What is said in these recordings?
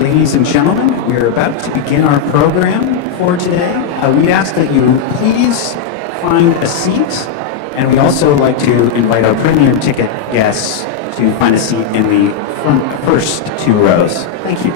Ladies and gentlemen, we're about to begin our program for today. We ask that you please find a seat, and we also like to invite our premium ticket guests to find a seat in the first two rows. Thank you.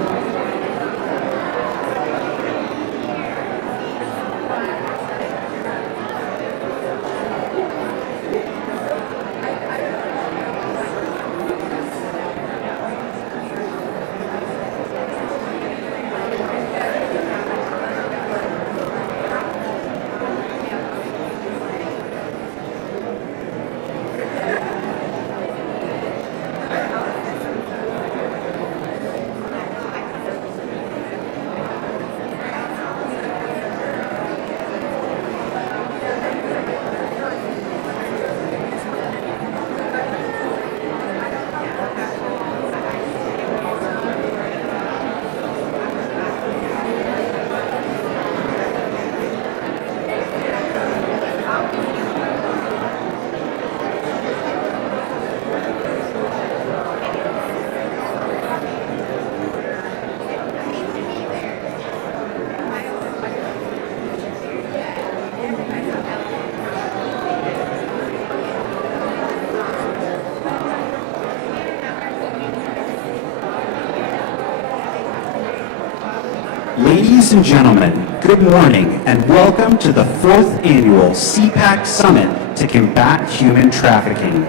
Ladies and gentlemen, good morning and welcome to the 4th Annual CPAC Summit to Combat Human Trafficking.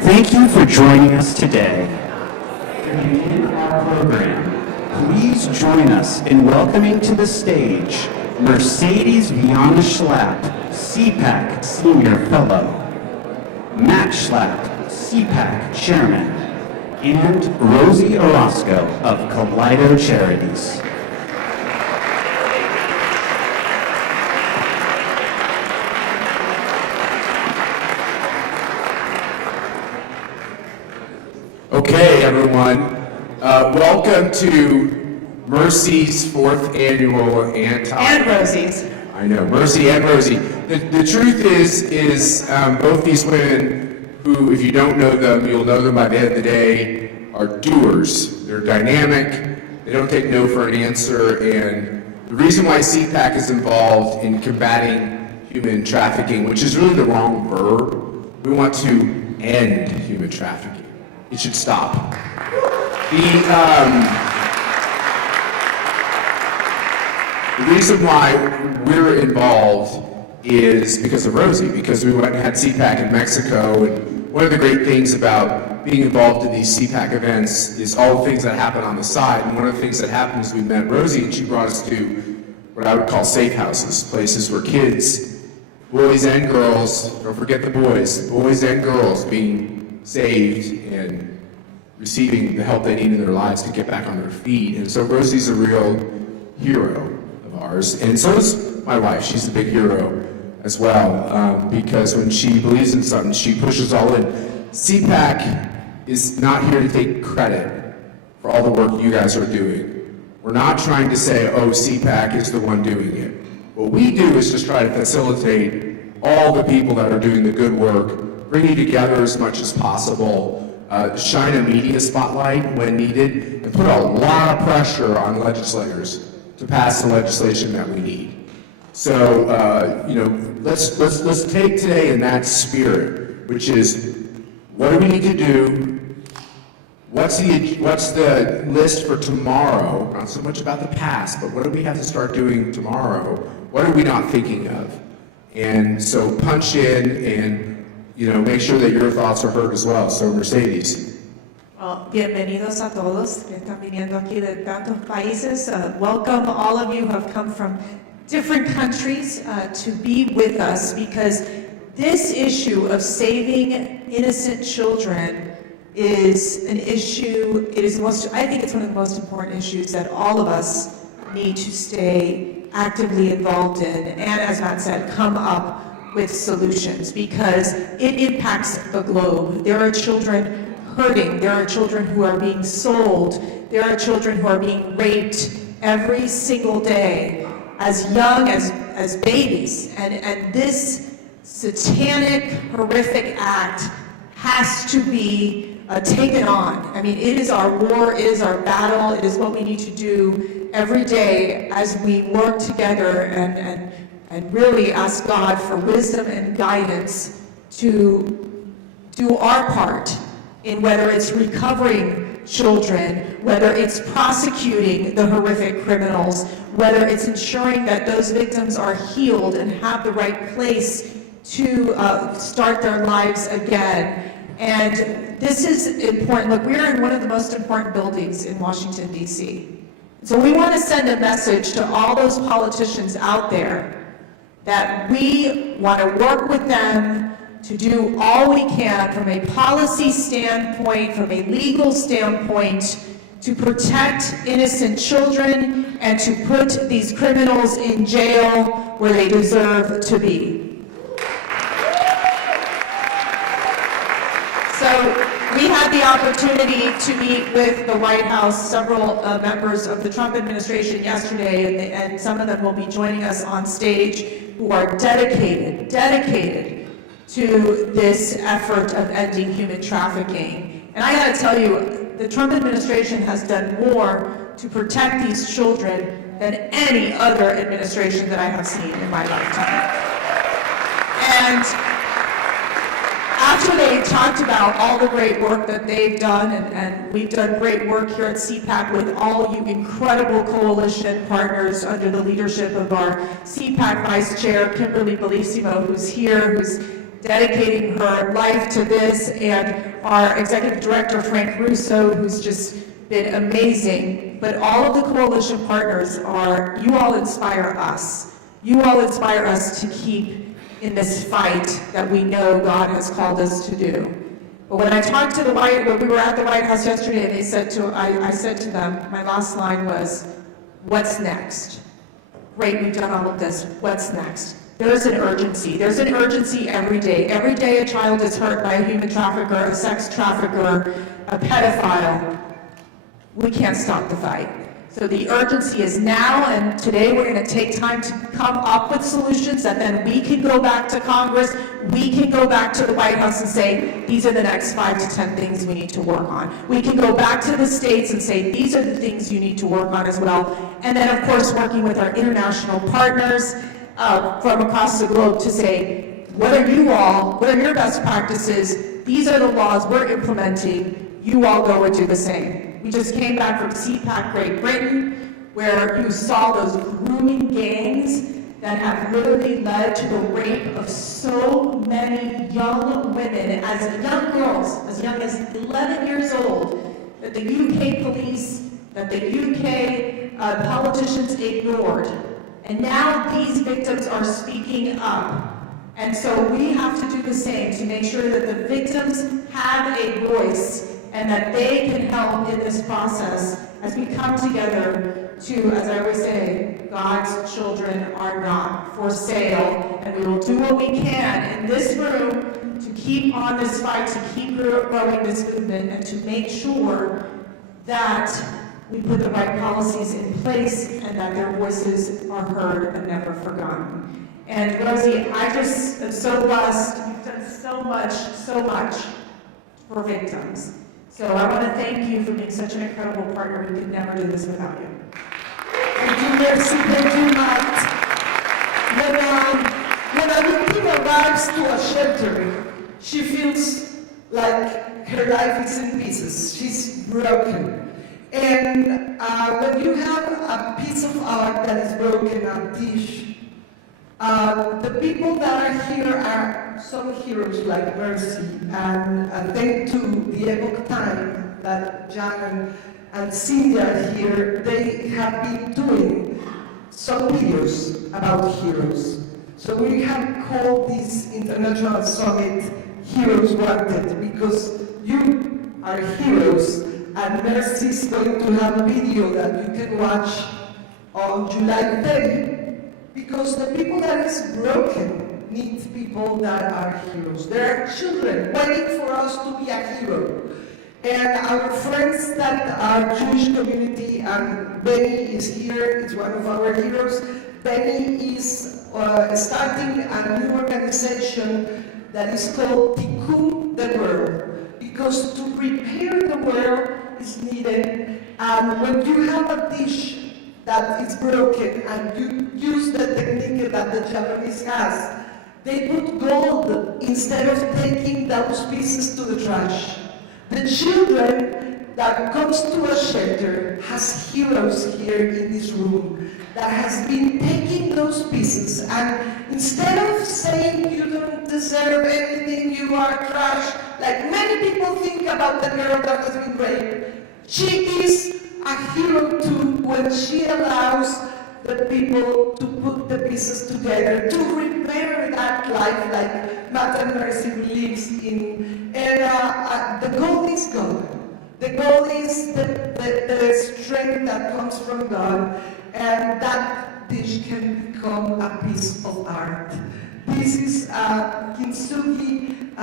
Thank you for joining us today. To begin our program, please join us in welcoming to the stage Mercedes Viana Schlapp, CPAC Senior Fellow, Matt Schlapp, CPAC Chairman, and Rosie Orozco of Kaleido Charities. Okay, everyone. Welcome to Mercy's 4th annual And Rosie's. I know, Mercy and Rosie. The truth is both these women, who, if you don't know them, you'll know them by the end of the day, are doers. They're dynamic. They don't take no for an answer. And the reason why CPAC is involved in combating human trafficking, which is really the wrong verb, we want to end human trafficking. It should stop. The reason why we're involved is because of Rosie, because we went and had CPAC in Mexico, and one of the great things about being involved in these CPAC events is all the things that happen on the side, and one of the things that happened is we met Rosie, and she brought us to what I would call safe houses, places where kids, boys and girls, don't forget the boys and girls being saved and receiving the help they need in their lives to get back on their feet. And so Rosie's a real hero of ours, and so is my wife. She's a big hero as well, because when she believes in something, she pushes all in. CPAC is not here to take credit for all the work you guys are doing. We're not trying to say, oh, CPAC is the one doing it. What we do is just try to facilitate all the people that are doing the good work, bring you together as much as possible, shine a media spotlight when needed, and put a lot of pressure on legislators to pass the legislation that we need. So, let's take today in that spirit, which is, what do we need to do? What's the list for tomorrow? Not so much about the past, but what do we have to start doing tomorrow? What are we not thinking of? And so punch in and make sure that your thoughts are heard as well. So Mercedes. Well, bienvenidos a todos que están viniendo aquí de tantos países. Welcome all of you who have come from different countries to be with us, because this issue of saving innocent children is an issue, I think it's one of the most important issues that all of us need to stay actively involved in, and as Matt said, come up with solutions, because it impacts the globe. There are children hurting, there are children who are being sold, there are children who are being raped every single day, as young as babies, and this satanic, horrific act has to be taken on. I mean, it is our war, it is our battle, it is what we need to do every day as we work together and really ask God for wisdom and guidance to do our part in whether it's recovering children, whether it's prosecuting the horrific criminals, whether it's ensuring that those victims are healed and have the right place to start their lives again. And this is important. Look, we're in one of the most important buildings in Washington, D.C. So we want to send a message to all those politicians out there that we want to work with them to do all we can from a policy standpoint, from a legal standpoint, to protect innocent children and to put these criminals in jail where they deserve to be. So we had the opportunity to meet with the White House, several members of the Trump administration yesterday, and some of them will be joining us on stage, who are dedicated to this effort of ending human trafficking. And I gotta tell you, the Trump administration has done more to protect these children than any other administration that I have seen in my lifetime. And after they talked about all the great work that they've done, and we've done great work here at CPAC with all you incredible coalition partners under the leadership of our CPAC Vice Chair, Kimberly Bellissimo, who's here, who's dedicating her life to this, and our Executive Director, Frank Russo, who's just been amazing. But all of the coalition partners you all inspire us. You all inspire us to keep in this fight that we know God has called us to do. But when I talked to when we were at the White House yesterday, and I said to them, my last line was, "What's next? Great, we've done all of this. What's next?" There's an urgency. There's an urgency every day. Every day a child is hurt by a human trafficker, a sex trafficker, a pedophile. We can't stop the fight. So the urgency is now, and today we're going to take time to come up with solutions that then we can go back to Congress, we can go back to the White House and say, these are the next 5 to 10 things we need to work on. We can go back to the states and say, these are the things you need to work on as well. And then, of course, working with our international partners from across the globe to say, what are your best practices? These are the laws we're implementing. You all go and do the same. We just came back from CPAC Great Britain, where you saw those grooming gangs that have literally led to the rape of so many young women, as young girls, as young as 11 years old, that the UK police, that the UK politicians ignored. And now these victims are speaking up. And so we have to do the same to make sure that the victims have a voice and that they can help in this process as we come together to, as I always say, God's children are not for sale, and we will do what we can in this room to keep on this fight, to keep growing this movement, and to make sure that we put the right policies in place and that their voices are heard and never forgotten. And Rosie, I just am so blessed. You've done so much for victims. So I want to thank you for being such an incredible partner. We could never do this without you. Thank you, Mercy. Thank you, Matt. When a victim arrives to a shelter, she feels like her life is in pieces. She's broken. And when you have a piece of art that is broken, a dish, the people that are here are some heroes like Mercy, and thanks to the Epoch Time that Jan and Cindy are here, they have been doing some videos about heroes. So we have called this International Summit Heroes Wanted, because you are heroes, and Mercy is going to have a video that you can watch on July 30, because the people that is broken need people that are heroes. There are children waiting for us to be a hero. And our friends that are Jewish community, and Benny is here, is one of our heroes. Benny is starting a new organization that is called Tikkun the World. because to repair the world is needed. And when you have a dish that is broken and you use the technique that the Japanese has, they put gold instead of taking those pieces to the trash. The children that comes to a shelter has heroes here in this room that has been taking those pieces, and instead of saying you don't deserve anything, you are trash, like many people think about the girl that has been raped, she is a hero too when she allows the people to put the pieces together, to repair that life like Mother Mercy believes in. And the goal is God. The goal is the strength that comes from God, and that dish can become a piece of art. This is a kintsugi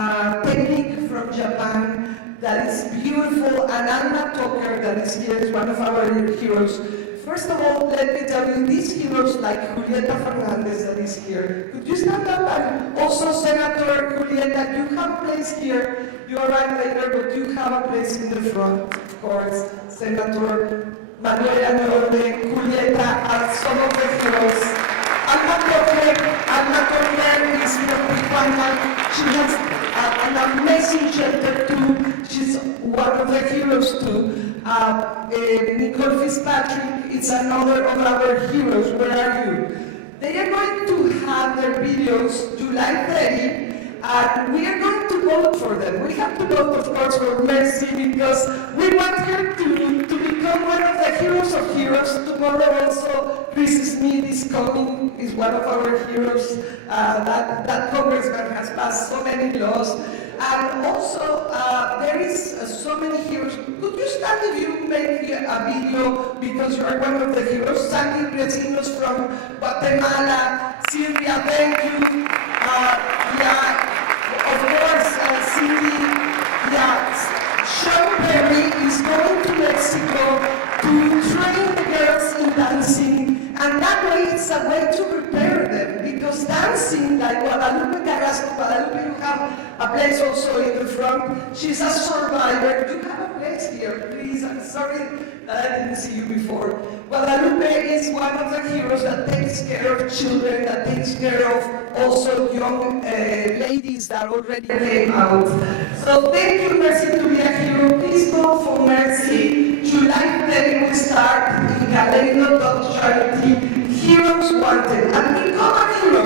technique from Japan that is beautiful, and Anna Tucker, that is here, is one of our heroes. First of all, let me tell you, these heroes like Julieta Fernandez that is here, could you stand up? And also Senator Julieta, you have a place here. You arrive later, but you have a place in the front, of course. Senator Manuela Norte, Julieta are some of the heroes. Alma Torre is from Tijuana. She has an amazing shelter too. She's one of the heroes too. Nicole Fitzpatrick is another of our heroes. Where are you? They are going to have their videos July 30, and we are going to vote for them. We have to vote, of course, for Mercy because we want her to become one of the heroes of heroes. Tomorrow also, Chris Smith is coming, is one of our heroes. That congressman has passed so many laws. And also, there is so many heroes. Could you stand if you make a video because you are one of the heroes? Sandy Recinos from Guatemala, Sylvia, thank you. Of course, Cindy, Sean Perry is going to Mexico to train the girls in dancing, and that way it's a way to prepare them, because dancing, like Guadalupe Carrasco, Guadalupe, you have a place also in the front. She's a survivor. You have a place here, please. I'm sorry that I didn't see you before. Guadalupe is one of the heroes that takes care of children, that takes care of also young ladies that already came out. So thank you, Mercy, to be a hero. Please vote for Mercy. July 30 will start in Galeno Charity. Heroes Wanted. And become a hero.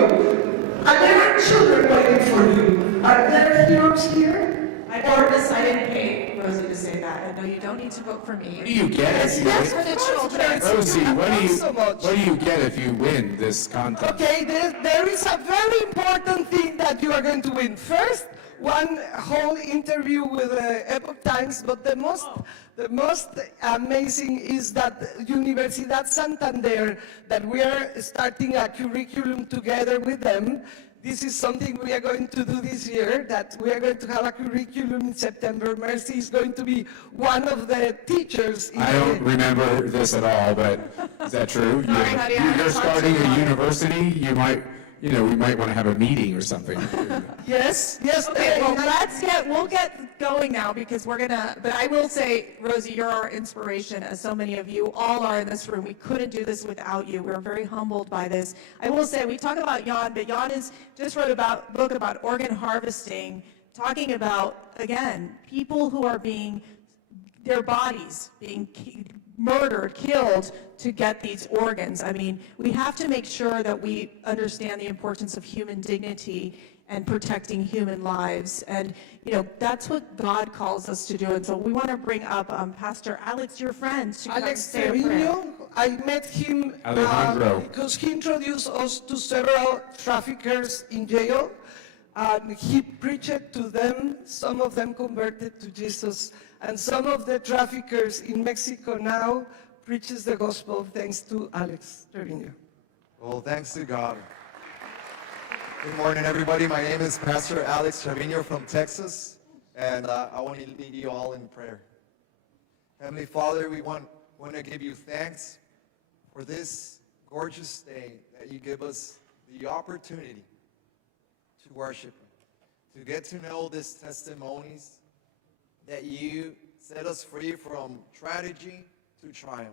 And there are children waiting for you. Are there heroes here? I promise I didn't pay Rosie to say that. I know you don't need to vote for me. What do you get if you Yes, win? for the children. Rosie, So much. what do you get if you win this contest? Okay, there is a very important thing that you are going to win. First, one whole interview with Epoch Times, but the most amazing is that Universidad Santander, that we are starting a curriculum together with them. This is something we are going to do this year, that we are going to have a curriculum in September. Mercy is going to be one of the teachers. I don't remember this at all, but is that true? You're starting a university, we might want to have a meeting or something. Yes. Okay, well, we'll get going now because but I will say, Rosie, you're our inspiration, as so many of you all are in this room. We couldn't do this without you. We're very humbled by this. I will say, we talk about Jan, but Jan just wrote a book about organ harvesting, talking about, again, people who are their bodies being murdered, killed to get these organs. I mean, we have to make sure that we understand the importance of human dignity and protecting human lives. And, that's what God calls us to do. And so we want to bring up Pastor Alex, your friend, to come Alex say a prayer. Trevino, I met him Alejandro. because he introduced us to several traffickers in jail, and he preached to them. Some of them converted to Jesus, and some of the traffickers in Mexico now preaches the gospel thanks to Alex Trevino. Well, thanks to God. Good morning, everybody. My name is Pastor Alex Trevino from Texas, and I want to lead you all in prayer. Heavenly Father, we want to give you thanks for this gorgeous day that you give us the opportunity to worship you, to get to know these testimonies that you set us free from tragedy to triumph,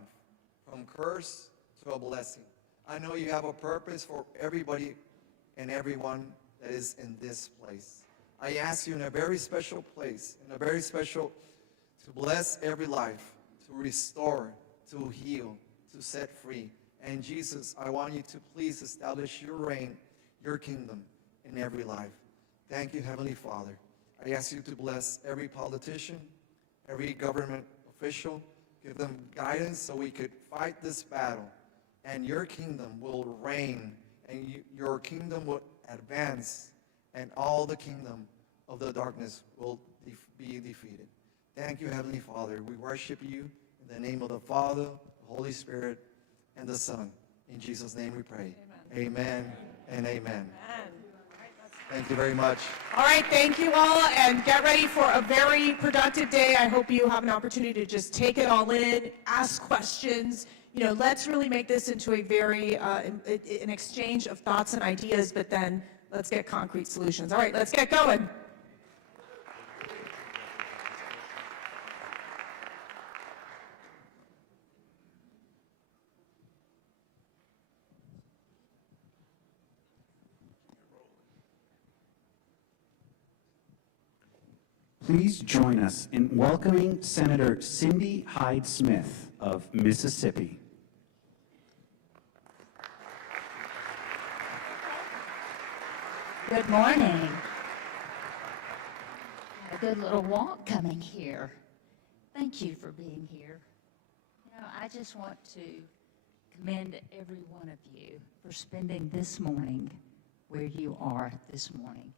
from curse to a blessing. I know you have a purpose for everybody and everyone that is in this place. I ask you in a very special place, to bless every life, to restore, to heal, to set free. And Jesus, I want you to please establish your reign, your kingdom in every life. Thank you, Heavenly Father. I ask you to bless every politician, every government official, give them guidance so we could fight this battle, and your kingdom will reign, and your kingdom will advance, and all the kingdom of the darkness will be defeated. Thank you, Heavenly Father. We worship you in the name of the Father, the Holy Spirit, and the Son. In Jesus' name we pray. Amen and amen. Thank you very much. All right, thank you all, and get ready for a very productive day. I hope you have an opportunity to just take it all in, ask questions. You know, let's really make this into a very, an exchange of thoughts and ideas, but then let's get concrete solutions. All right, let's get going. Please join us in welcoming Senator Cindy Hyde-Smith of Mississippi. Good morning. A good little walk coming here. Thank you for being here. You know, I just want to commend every one of you for spending this morning where you are this morning.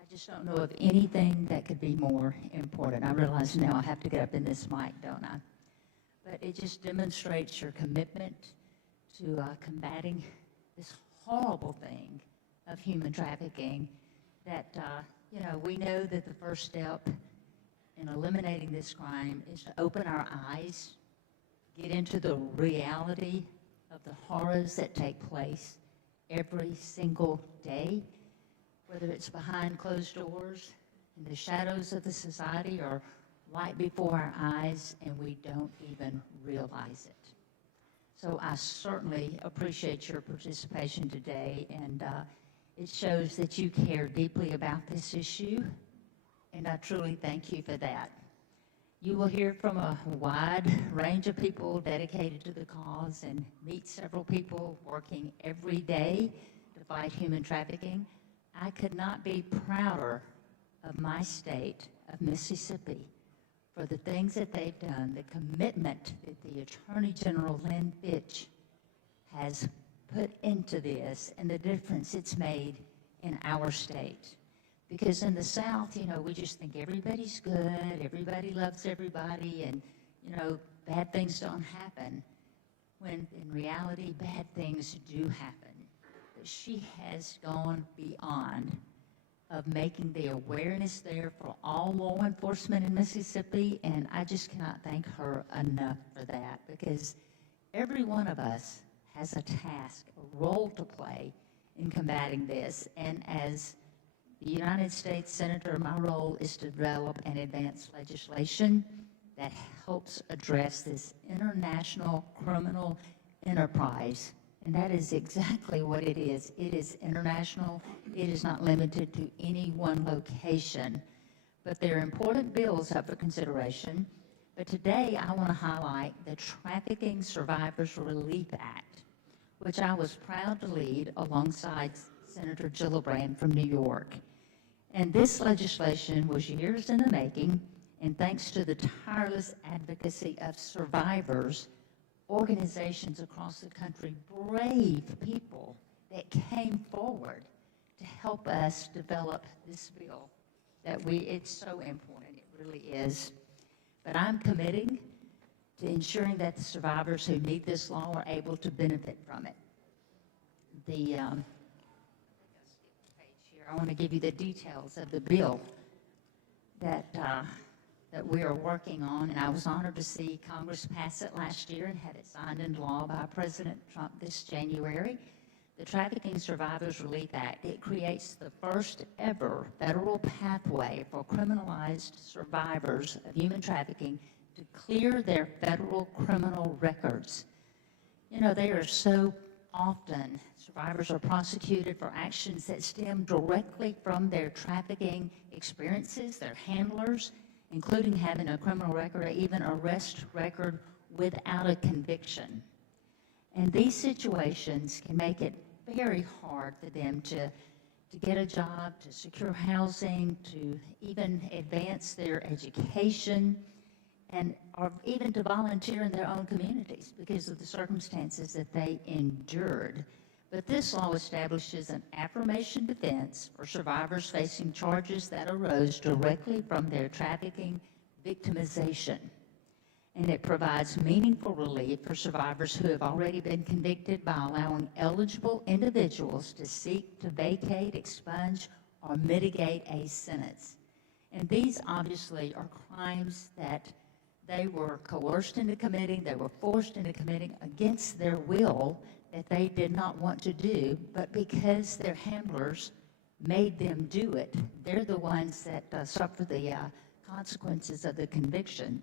I just don't know of anything that could be more important. I realize now I have to get up in this mic, don't I? But it just demonstrates your commitment to combating this horrible thing of human trafficking that, you know, we know that the first step in eliminating this crime is to open our eyes, get into the reality of the horrors that take place every single day, whether it's behind closed doors, in the shadows of the society, or right before our eyes, and we don't even realize it. So I certainly appreciate your participation today, and it shows that you care deeply about this issue, and I truly thank you for that. You will hear from a wide range of people dedicated to the cause and meet several people working every day to fight human trafficking. I could not be prouder of my state of Mississippi for the things that they've done, the commitment that the Attorney General Lynn Fitch has put into this, and the difference it's made in our state. Because in the South, you know, we just think everybody's good, everybody loves everybody, and, you know, bad things don't happen, when in reality, bad things do happen. But she has gone beyond of making the awareness there for all law enforcement in Mississippi, and I just cannot thank her enough for that, because every one of us has a task, a role to play in combating this. And as the United States Senator, my role is to develop and advance legislation that helps address this international criminal enterprise. And that is exactly what it is. It is international. It is not limited to any one location. But there are important bills up for consideration. But today I want to highlight the Trafficking Survivors Relief Act, which I was proud to lead alongside Senator Gillibrand from New York. And this legislation was years in the making, and thanks to the tireless advocacy of survivors, organizations across the country, brave people that came forward to help us develop this bill. It's so important, it really is. But I'm committing to ensuring that the survivors who need this law are able to benefit from it. I want to give you the details of the bill that we are working on, and I was honored to see Congress pass it last year and had it signed into law by President Trump this January. the Trafficking Survivors Relief Act, it creates the first ever federal pathway for criminalized survivors of human trafficking to clear their federal criminal records. You know, they are so often, survivors are prosecuted for actions that stem directly from their trafficking experiences, their handlers, including having a criminal record or even arrest record without a conviction. And these situations can make it very hard for them to get a job, to secure housing, to even advance their education, or even to volunteer in their own communities because of the circumstances that they endured. But this law establishes an affirmation defense for survivors facing charges that arose directly from their trafficking victimization. And it provides meaningful relief for survivors who have already been convicted by allowing eligible individuals to seek to vacate, expunge, or mitigate a sentence. And these obviously are crimes that they were coerced into committing, they were forced into committing against their will that they did not want to do, but because their handlers made them do it, they're the ones that suffer the consequences of the conviction.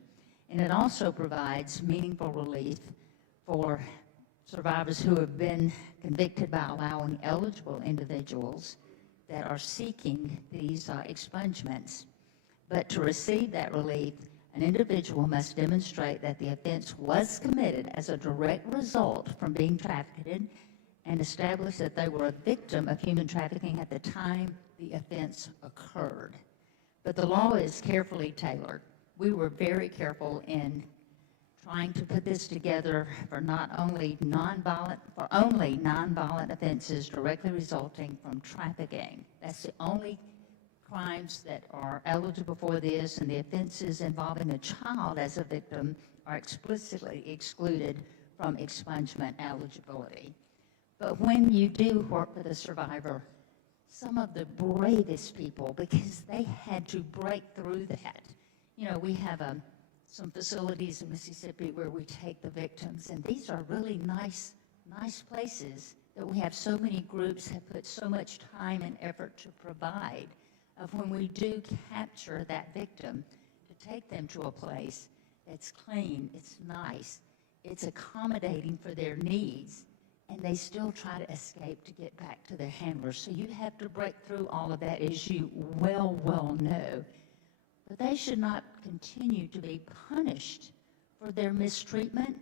And it also provides meaningful relief for survivors who have been convicted by allowing eligible individuals that are seeking these expungements. But to receive that relief, an individual must demonstrate that the offense was committed as a direct result from being trafficked and establish that they were a victim of human trafficking at the time the offense occurred. But the law is carefully tailored. We were very careful in trying to put this together for only nonviolent offenses directly resulting from trafficking. That's the only crimes that are eligible for this, and the offenses involving a child as a victim are explicitly excluded from expungement eligibility. But when you do work with a survivor, some of the bravest people, because they had to break through that. You know, we have some facilities in Mississippi where we take the victims, and these are really nice places that we have so many groups have put so much time and effort to provide. Of when we do capture that victim, to take them to a place that's clean, it's nice, it's accommodating for their needs, and they still try to escape to get back to their handlers. So you have to break through all of that, as you well know. But they should not continue to be punished for their mistreatment,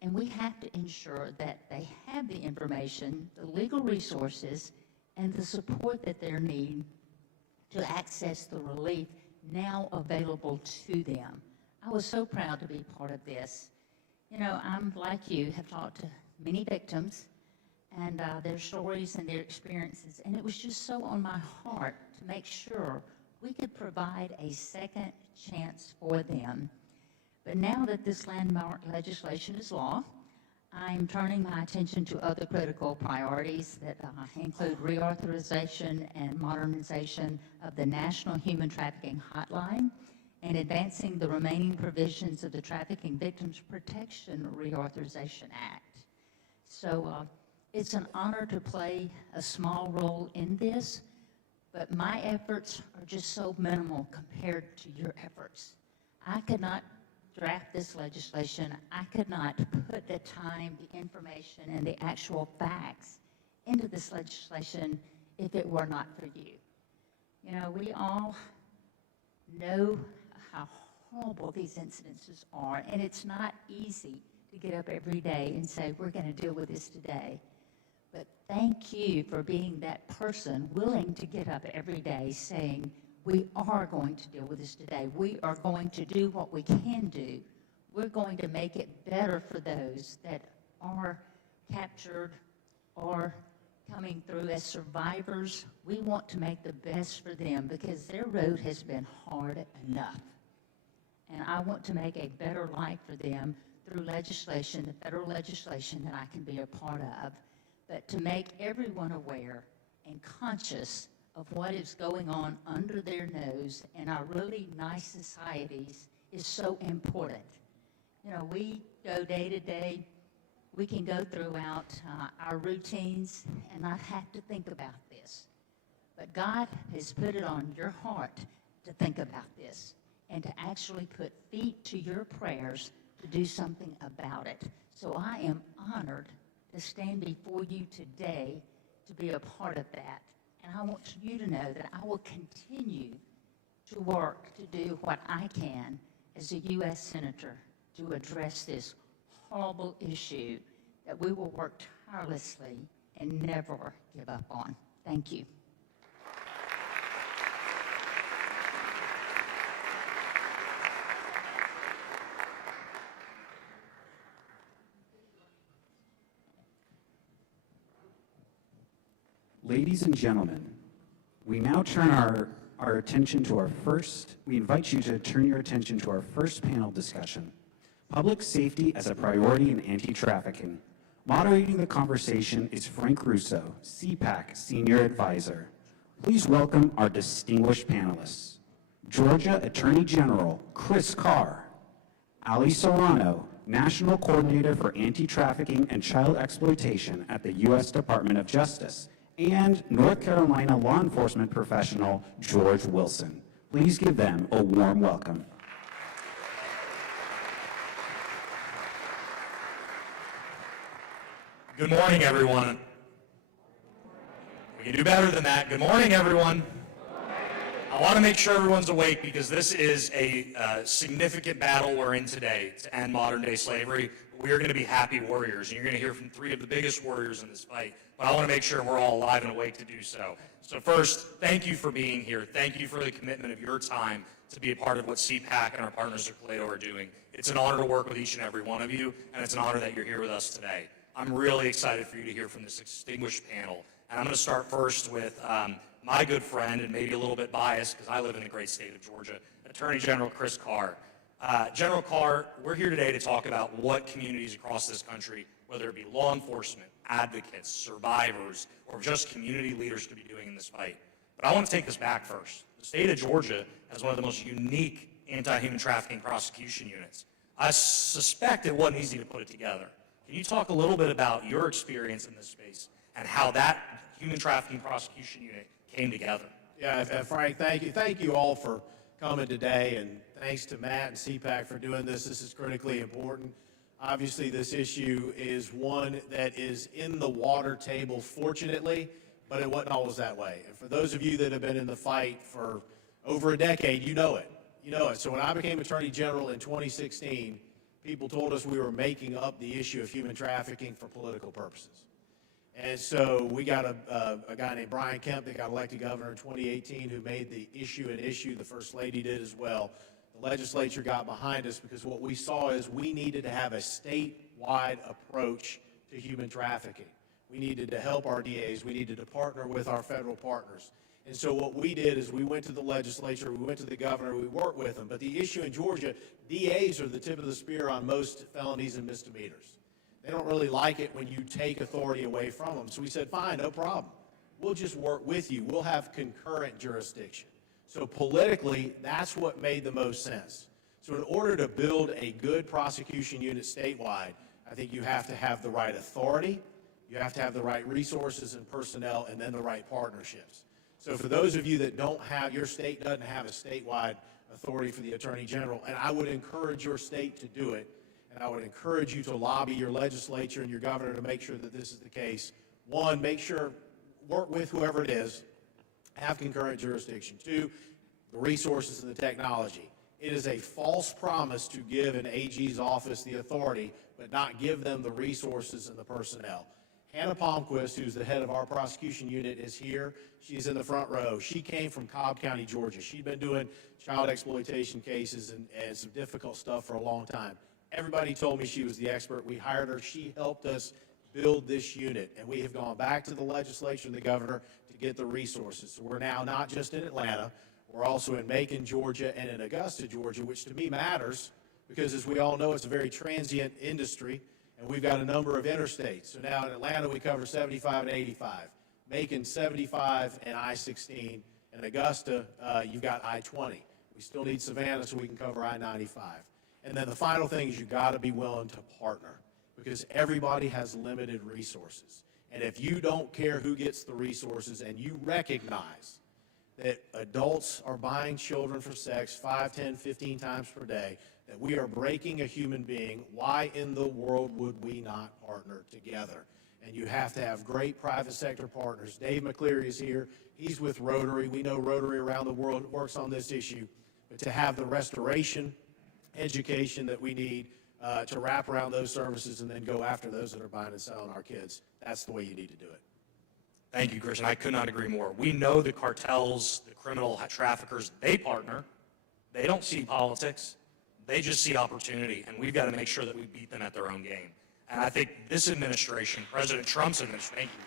and we have to ensure that they have the information, the legal resources, and the support that they need to access the relief now available to them. I was so proud to be part of this. You know, I'm like you, have talked to many victims and their stories and their experiences, and it was just so on my heart to make sure we could provide a second chance for them. But now that this landmark legislation is law, I'm turning my attention to other critical priorities that include reauthorization and modernization of the National Human Trafficking Hotline and advancing the remaining provisions of the Trafficking Victims Protection Reauthorization Act. So it's an honor to play a small role in this, but my efforts are just so minimal compared to your efforts. I could not draft this legislation. I could not put the time, the information, and the actual facts into this legislation if it were not for you. You know, we all know how horrible these incidences are, and it's not easy to get up every day and say, we're going to deal with this today. But thank you for being that person willing to get up every day saying, we are going to deal with this today. We are going to do what we can do. We're going to make it better for those that are captured or coming through as survivors. We want to make the best for them because their road has been hard enough. And I want to make a better life for them through legislation, the federal legislation that I can be a part of, but to make everyone aware and conscious of what is going on under their nose in our really nice societies is so important. You know, we go day to day We can go throughout our routines and not have to think about this. But God has put it on your heart to think about this and to actually put feet to your prayers to do something about it. So I am honored to stand before you today to be a part of that. And I want you to know that I will continue to work to do what I can as a U.S. Senator to address this horrible issue that we will work tirelessly and never give up on. Thank you. Ladies and gentlemen, we now turn our attention to we invite you to turn your attention to our first panel discussion, Public Safety as a Priority in Anti-Trafficking. Moderating the conversation is Frank Russo, CPAC Senior Advisor. Please welcome our distinguished panelists. Georgia Attorney General Chris Carr, Ali Serrano, National Coordinator for Anti-Trafficking and Child Exploitation at the U.S. Department of Justice, and North Carolina law enforcement professional George Wilson. Please give them a warm welcome. Good morning, everyone. We can do better than that. Good morning, everyone. I want to make sure everyone's awake because this is a significant battle we're in today to end modern-day slavery. We are going to be happy warriors, and you're going to hear from three of the biggest warriors in this fight. But I want to make sure we're all alive and awake to do so. So first, thank you for being here. Thank you for the commitment of your time to be a part of what CPAC and our partners at Plato are doing. It's an honor to work with each and every one of you, and it's an honor that you're here with us today. I'm really excited for you to hear from this distinguished panel. And I'm going to start first with my good friend, and maybe a little bit biased because I live in the great state of Georgia, Attorney General Chris Carr. General Carr, we're here today to talk about what communities across this country, whether it be law enforcement, advocates, survivors, or just community leaders could be doing in this fight. But I want to take this back first. The state of Georgia has one of the most unique anti-human trafficking prosecution units. I suspect it wasn't easy to put it together. Can you talk a little bit about your experience in this space and how that human trafficking prosecution unit came together? Yeah, Frank, thank you. Thank you all for coming today, and thanks to Matt and CPAC for doing this. This is critically important. Obviously, this issue is one that is in the water table, fortunately, but it wasn't always that way. And for those of you that have been in the fight for over a decade, you know it. You know it. So when I became Attorney General in 2016, people told us we were making up the issue of human trafficking for political purposes. And so we got a guy named Brian Kemp that got elected governor in 2018 who made the issue an issue. The First Lady did as well. The legislature got behind us because what we saw is we needed to have a statewide approach to human trafficking. We needed to help our DAs. We needed to partner with our federal partners. And so what we did is we went to the legislature, we went to the governor, we worked with them. But the issue in Georgia, DAs are the tip of the spear on most felonies and misdemeanors. They don't really like it when you take authority away from them. So we said, fine, no problem. We'll just work with you. We'll have concurrent jurisdiction. So politically, that's what made the most sense. So in order to build a good prosecution unit statewide, I think you have to have the right authority, you have to have the right resources and personnel, and then the right partnerships. So for those of you that don't have, your state doesn't have a statewide authority for the Attorney General, and I would encourage your state to do it, and I would encourage you to lobby your legislature and your governor to make sure that this is the case. One, make sure, work with whoever it is, have concurrent jurisdiction. Two, the resources and the technology. It is a false promise to give an AG's office the authority, but not give them the resources and the personnel. Hannah Palmquist, who's the head of our prosecution unit, is here. She's in the front row. She came from Cobb County, Georgia. She'd been doing child exploitation cases and some difficult stuff for a long time. Everybody told me she was the expert. We hired her. She helped us build this unit, and we have gone back to the legislature and the governor to get the resources. So we're now not just in Atlanta, we're also in Macon, Georgia, and in Augusta, Georgia, which to me matters because, as we all know, it's a very transient industry, and we've got a number of interstates. So now in Atlanta, we cover 75 and 85. Macon, 75 and I-16. In Augusta, you've got I-20. We still need Savannah so we can cover I-95. And then the final thing is you've got to be willing to partner, because everybody has limited resources. And if you don't care who gets the resources and you recognize that adults are buying children for sex 5, 10, 15 times per day, that we are breaking a human being, why in the world would we not partner together? And you have to have great private sector partners. Dave McCleary is here. He's with Rotary. We know Rotary around the world works on this issue. But to have the restoration education that we need to wrap around those services and then go after those that are buying and selling our kids, that's the way you need to do it. Thank you, Christian. I could not agree more. We know the cartels, the criminal traffickers, they partner. They don't see politics. They just see opportunity, and we've got to make sure that we beat them at their own game. And I think this administration, President Trump's administration, thank you.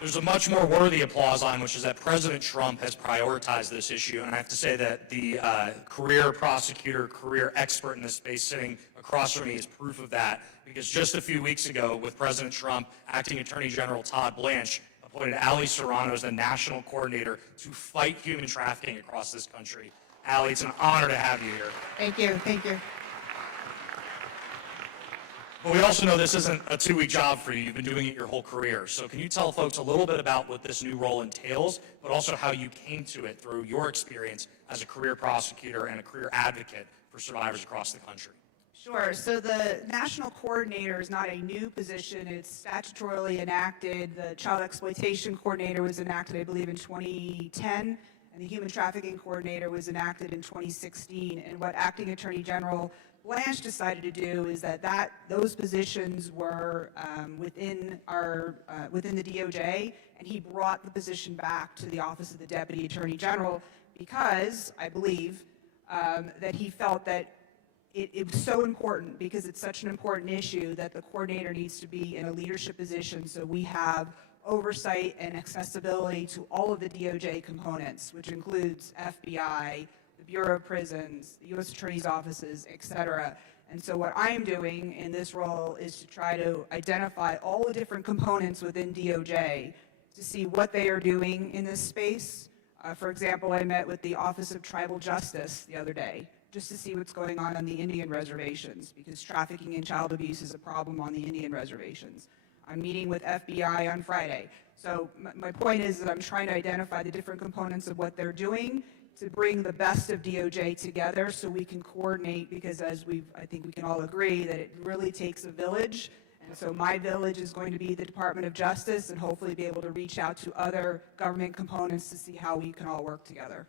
There's a much more worthy applause line, which is that President Trump has prioritized this issue. And I have to say that the career prosecutor, career expert in this space sitting across from me is proof of that. Because just a few weeks ago, with President Trump, Acting Attorney General Todd Blanche appointed Ali Serrano as the national coordinator to fight human trafficking across this country. Ali, it's an honor to have you here. Thank you, thank you. But we also know this isn't a two-week job for you. You've been doing it your whole career. So can you tell folks a little bit about what this new role entails, but also how you came to it through your experience as a career prosecutor and a career advocate for survivors across the country? Sure, so the national coordinator is not a new position. It's statutorily enacted. The child exploitation coordinator was enacted, I believe, in 2010, and the human trafficking coordinator was enacted in 2016. And what Acting Attorney General Blanche decided to do is that those positions were within the DOJ, and he brought the position back to the Office of the Deputy Attorney General because, I believe, that he felt that it was so important, because it's such an important issue, that the coordinator needs to be in a leadership position so we have oversight and accessibility to all of the DOJ components, which includes FBI, the Bureau of Prisons, the U.S. Attorney's offices, et cetera. And so what I am doing in this role is to try to identify all the different components within DOJ to see what they are doing in this space. For example, I met with the Office of Tribal Justice the other day, just to see what's going on the Indian reservations, because trafficking and child abuse is a problem on the Indian reservations. I'm meeting with FBI on Friday. So my point is that I'm trying to identify the different components of what they're doing to bring the best of DOJ together so we can coordinate, because as I think we can all agree that it really takes a village. And so my village is going to be the Department of Justice, and hopefully be able to reach out to other government components to see how we can all work together.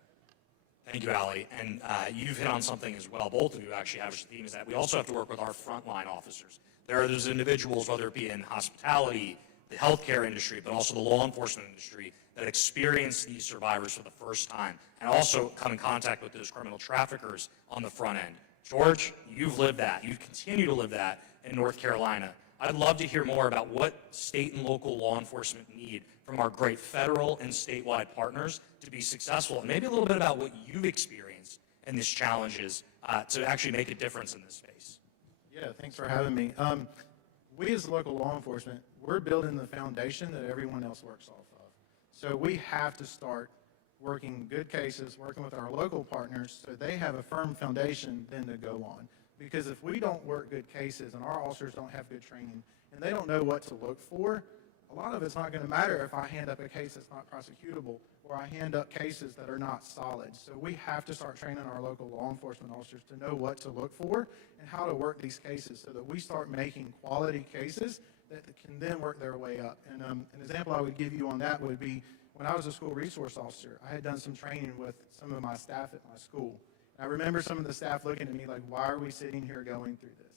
Thank you, Ali. And you've hit on something as well. Both of you actually have a theme, is that we also have to work with our frontline officers. There are those individuals, whether it be in hospitality, the healthcare industry, but also the law enforcement industry, that experience these survivors for the first time, and also come in contact with those criminal traffickers on the front end. George, you've lived that. You continue to live that in North Carolina. I'd love to hear more about what state and local law enforcement need from our great federal and statewide partners to be successful, and maybe a little bit about what you've experienced in these challenges to actually make a difference in this space. Yeah, thanks for having me. We as local law enforcement, we're building the foundation that everyone else works off of. So we have to start working good cases, working with our local partners so they have a firm foundation then to go on. Because if we don't work good cases and our officers don't have good training and they don't know what to look for, a lot of it's not going to matter if I hand up a case that's not prosecutable or I hand up cases that are not solid. So we have to start training our local law enforcement officers to know what to look for and how to work these cases so that we start making quality cases that can then work their way up. And an example I would give you on that would be when I was a school resource officer, I had done some training with some of my staff at my school. And I remember some of the staff looking at me like, why are we sitting here going through this?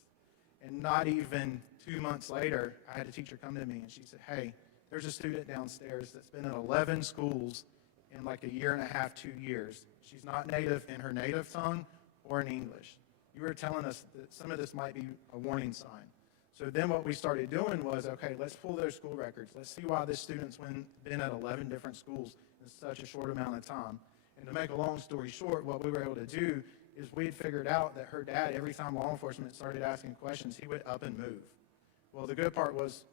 And not even 2 months later, I had a teacher come to me and she said, hey, there's a student downstairs that's been at 11 schools in like a year and a half, 2 years. She's not native in her native tongue or in English. You were telling us that some of this might be a warning sign. So then what we started doing was, okay, let's pull those school records. Let's see why this student's been at 11 different schools in such a short amount of time. And to make a long story short, what we were able to do is we'd figured out that her dad, every time law enforcement started asking questions, he would up and move. Well, the good part was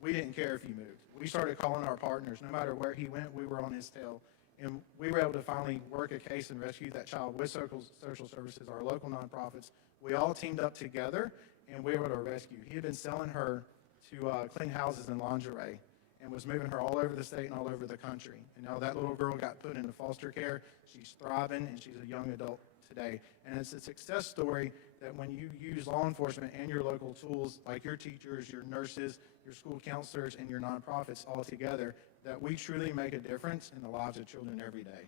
we didn't care if he moved. We started calling our partners. No matter where he went, we were on his tail. And we were able to finally work a case and rescue that child with social services, our local nonprofits. We all teamed up together, and we were able to rescue. He had been selling her to clean houses and lingerie, and was moving her all over the state and all over the country. And now that little girl got put into foster care. She's thriving, and she's a young adult today. And it's a success story that when you use law enforcement and your local tools, like your teachers, your nurses, your school counselors, and your nonprofits all together, that we truly make a difference in the lives of children every day.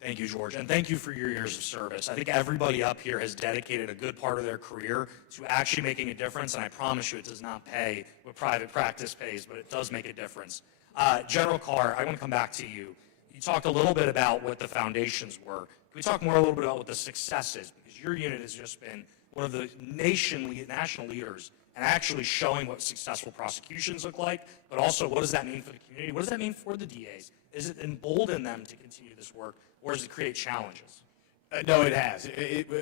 Thank you, George, and thank you for your years of service. I think everybody up here has dedicated a good part of their career to actually making a difference, and I promise you it does not pay what private practice pays, but it does make a difference. General Carr, I want to come back to you. You talked a little bit about what the foundations were. Can we talk more a little bit about what the success is? Because your unit has just been one of the national leaders and actually showing what successful prosecutions look like, but also what does that mean for the community? What does that mean for the DAs? Is it embolden them to continue this work, or does it create challenges? No, it has.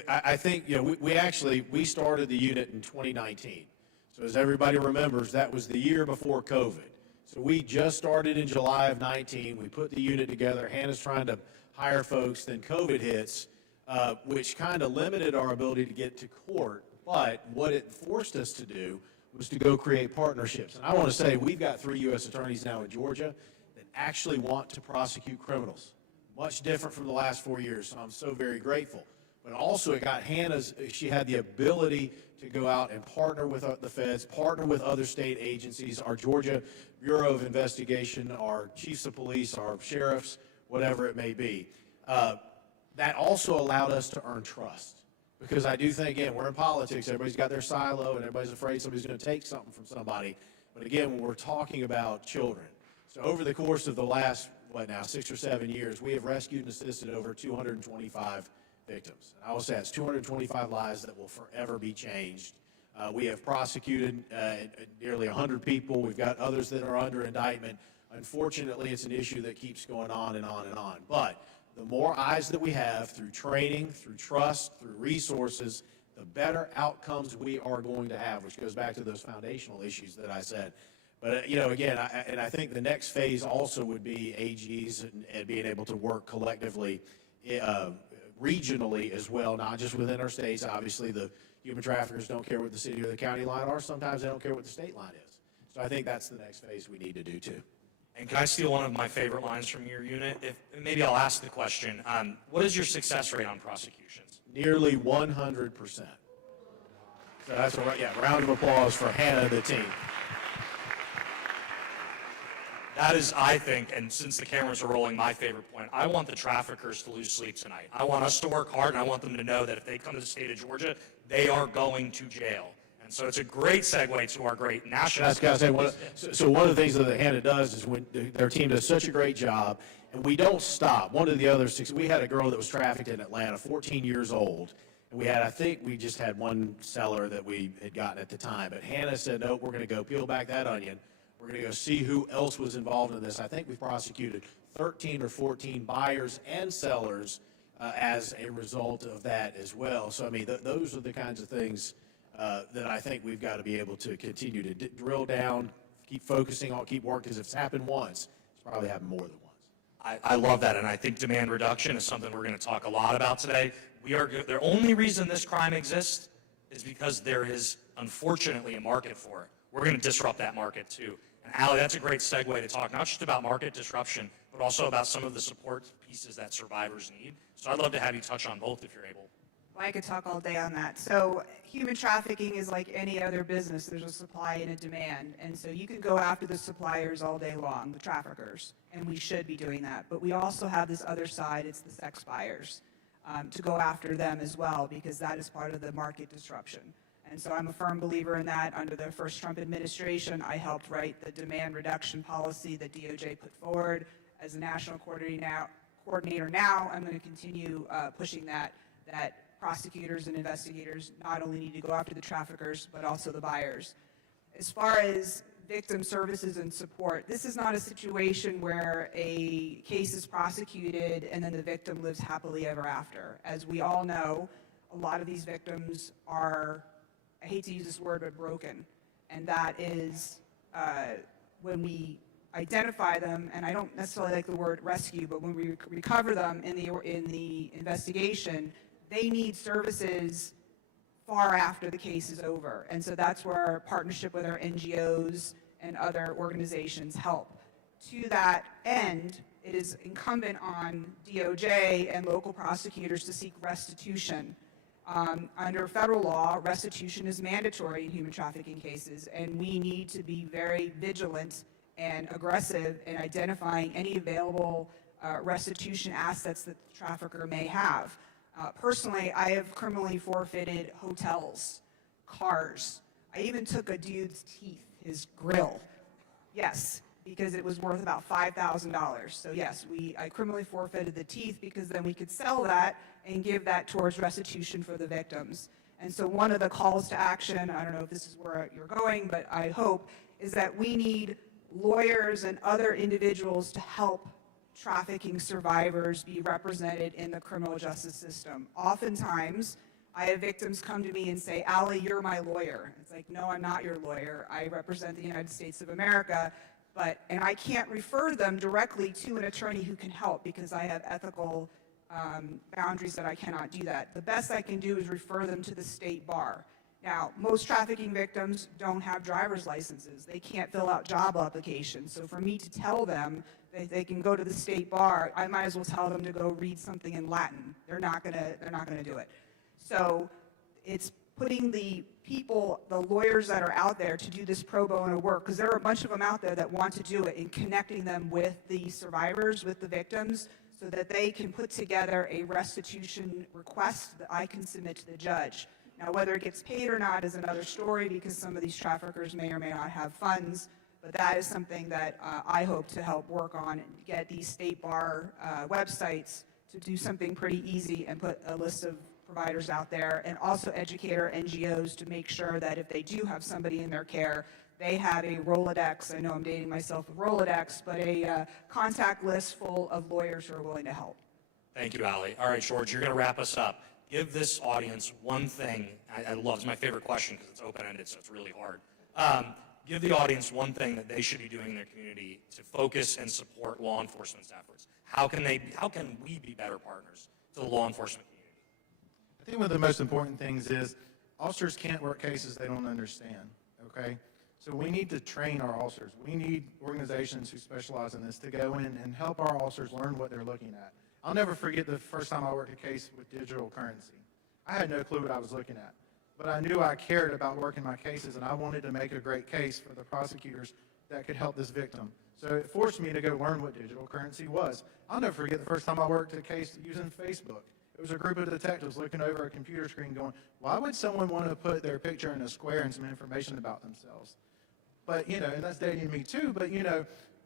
I think, we started the unit in 2019. So as everybody remembers, that was the year before COVID. So we just started in July of 19. We put the unit together. Hannah's trying to hire folks. Then COVID hits, which kind of limited our ability to get to court. But what it forced us to do was to go create partnerships. And I want to say we've got 3 U.S. attorneys now in Georgia that actually want to prosecute criminals. Much different from the last 4 years, so I'm so very grateful. But also it got she had the ability to go out and partner with the feds, partner with other state agencies, our Georgia Bureau of Investigation, our chiefs of police, our sheriffs, whatever it may be. That also allowed us to earn trust. Because I do think, again, we're in politics, everybody's got their silo and everybody's afraid somebody's going to take something from somebody. But again, when we're talking about children, so over the course of the last, 6 or 7 years, we have rescued and assisted over 225 victims. And I will say it's 225 lives that will forever be changed. We have prosecuted nearly 100 people. We've got others that are under indictment. Unfortunately, it's an issue that keeps going on and on and on. But the more eyes that we have through training, through trust, through resources, the better outcomes we are going to have, which goes back to those foundational issues that I said. But, again, I think the next phase also would be AGs and being able to work collectively, regionally as well, not just within our states. Obviously, the human traffickers don't care what the city or the county line are. Sometimes they don't care what the state line is. So I think that's the next phase we need to do, too. And can I steal one of my favorite lines from your unit? Maybe I'll ask the question, what is your success rate on prosecutions? Nearly 100%. So that's a round of applause for Hannah and the team. That is, I think, and since the cameras are rolling, my favorite point. I want the traffickers to lose sleep tonight. I want us to work hard, and I want them to know that if they come to the state of Georgia, they are going to jail. And so it's a great segue to our great national. So one of the things that Hannah does is when their team does such a great job, and we don't stop. One of the other we had a girl that was trafficked in Atlanta, 14 years old. And I think we just had one seller that we had gotten at the time. But Hannah said, no, we're going to go peel back that onion. We're going to go see who else was involved in this. I think we prosecuted 13 or 14 buyers and sellers as a result of that as well. So, those are the kinds of things that I think we've got to be able to continue to drill down, keep focusing on, keep working, because if it's happened once, it's probably happened more than once. I love that, and I think demand reduction is something we're going to talk a lot about today. The only reason this crime exists is because there is, unfortunately, a market for it. We're going to disrupt that market, too. And Allie, that's a great segue to talk not just about market disruption, but also about some of the support pieces that survivors need. So I'd love to have you touch on both if you're able. Well, I could talk all day on that. So human trafficking is like any other business. There's a supply and a demand. And so you can go after the suppliers all day long, the traffickers, and we should be doing that. But we also have this other side, it's the sex buyers, to go after them as well, because that is part of the market disruption. And so I'm a firm believer in that. Under the first Trump administration, I helped write the demand reduction policy that DOJ put forward. As a national coordinator now, I'm going to continue pushing that prosecutors and investigators not only need to go after the traffickers, but also the buyers. As far as victim services and support, this is not a situation where a case is prosecuted and then the victim lives happily ever after. As we all know, a lot of these victims are, I hate to use this word, but broken. And that is when we identify them, and I don't necessarily like the word rescue, but when we recover them in the investigation, they need services far after the case is over. And so that's where our partnership with our NGOs and other organizations help. To that end, it is incumbent on DOJ and local prosecutors to seek restitution. Under federal law, restitution is mandatory in human trafficking cases, and we need to be very vigilant and aggressive in identifying any available restitution assets that the trafficker may have. Personally, I have criminally forfeited hotels, cars. I even took a dude's teeth, his grill. Yes, because it was worth about $5,000. So yes, I criminally forfeited the teeth because then we could sell that and give that towards restitution for the victims. And so one of the calls to action, I don't know if this is where you're going, but I hope, is that we need lawyers and other individuals to help trafficking survivors be represented in the criminal justice system. Oftentimes, I have victims come to me and say, "Allie, you're my lawyer." It's like, no, I'm not your lawyer. I represent the United States of America, and I can't refer them directly to an attorney who can help because I have ethical boundaries that I cannot do that. The best I can do is refer them to the state bar. Now, most trafficking victims don't have driver's licenses. They can't fill out job applications. So for me to tell them that they can go to the state bar, I might as well tell them to go read something in Latin. They're not gonna do it. So it's putting the people, the lawyers that are out there to do this pro bono work, because there are a bunch of them out there that want to do it, and connecting them with the survivors, with the victims, so that they can put together a restitution request that I can submit to the judge. Now, whether it gets paid or not is another story, because some of these traffickers may or may not have funds, but that is something that I hope to help work on and get these state bar websites to do something pretty easy and put a list of providers out there, and also educate our NGOs to make sure that if they do have somebody in their care, they have a Rolodex. I know I'm dating myself with Rolodex, but a contact list full of lawyers who are willing to help. Thank you, Allie. All right, George, you're going to wrap us up. Give this audience one thing. I love, it's my favorite question because it's open-ended, so it's really hard. Give the audience one thing that they should be doing in their community to focus and support law enforcement's efforts. How can we be better partners to the law enforcement community? I think one of the most important things is officers can't work cases they don't understand, okay? So we need to train our officers. We need organizations who specialize in this to go in and help our officers learn what they're looking at. I'll never forget the first time I worked a case with digital currency. I had no clue what I was looking at, but I knew I cared about working my cases, and I wanted to make a great case for the prosecutors that could help this victim. So it forced me to go learn what digital currency was. I'll never forget the first time I worked a case using Facebook. It was a group of detectives looking over a computer screen going, why would someone want to put their picture in a square and some information about themselves? But, and that's dating me too, but,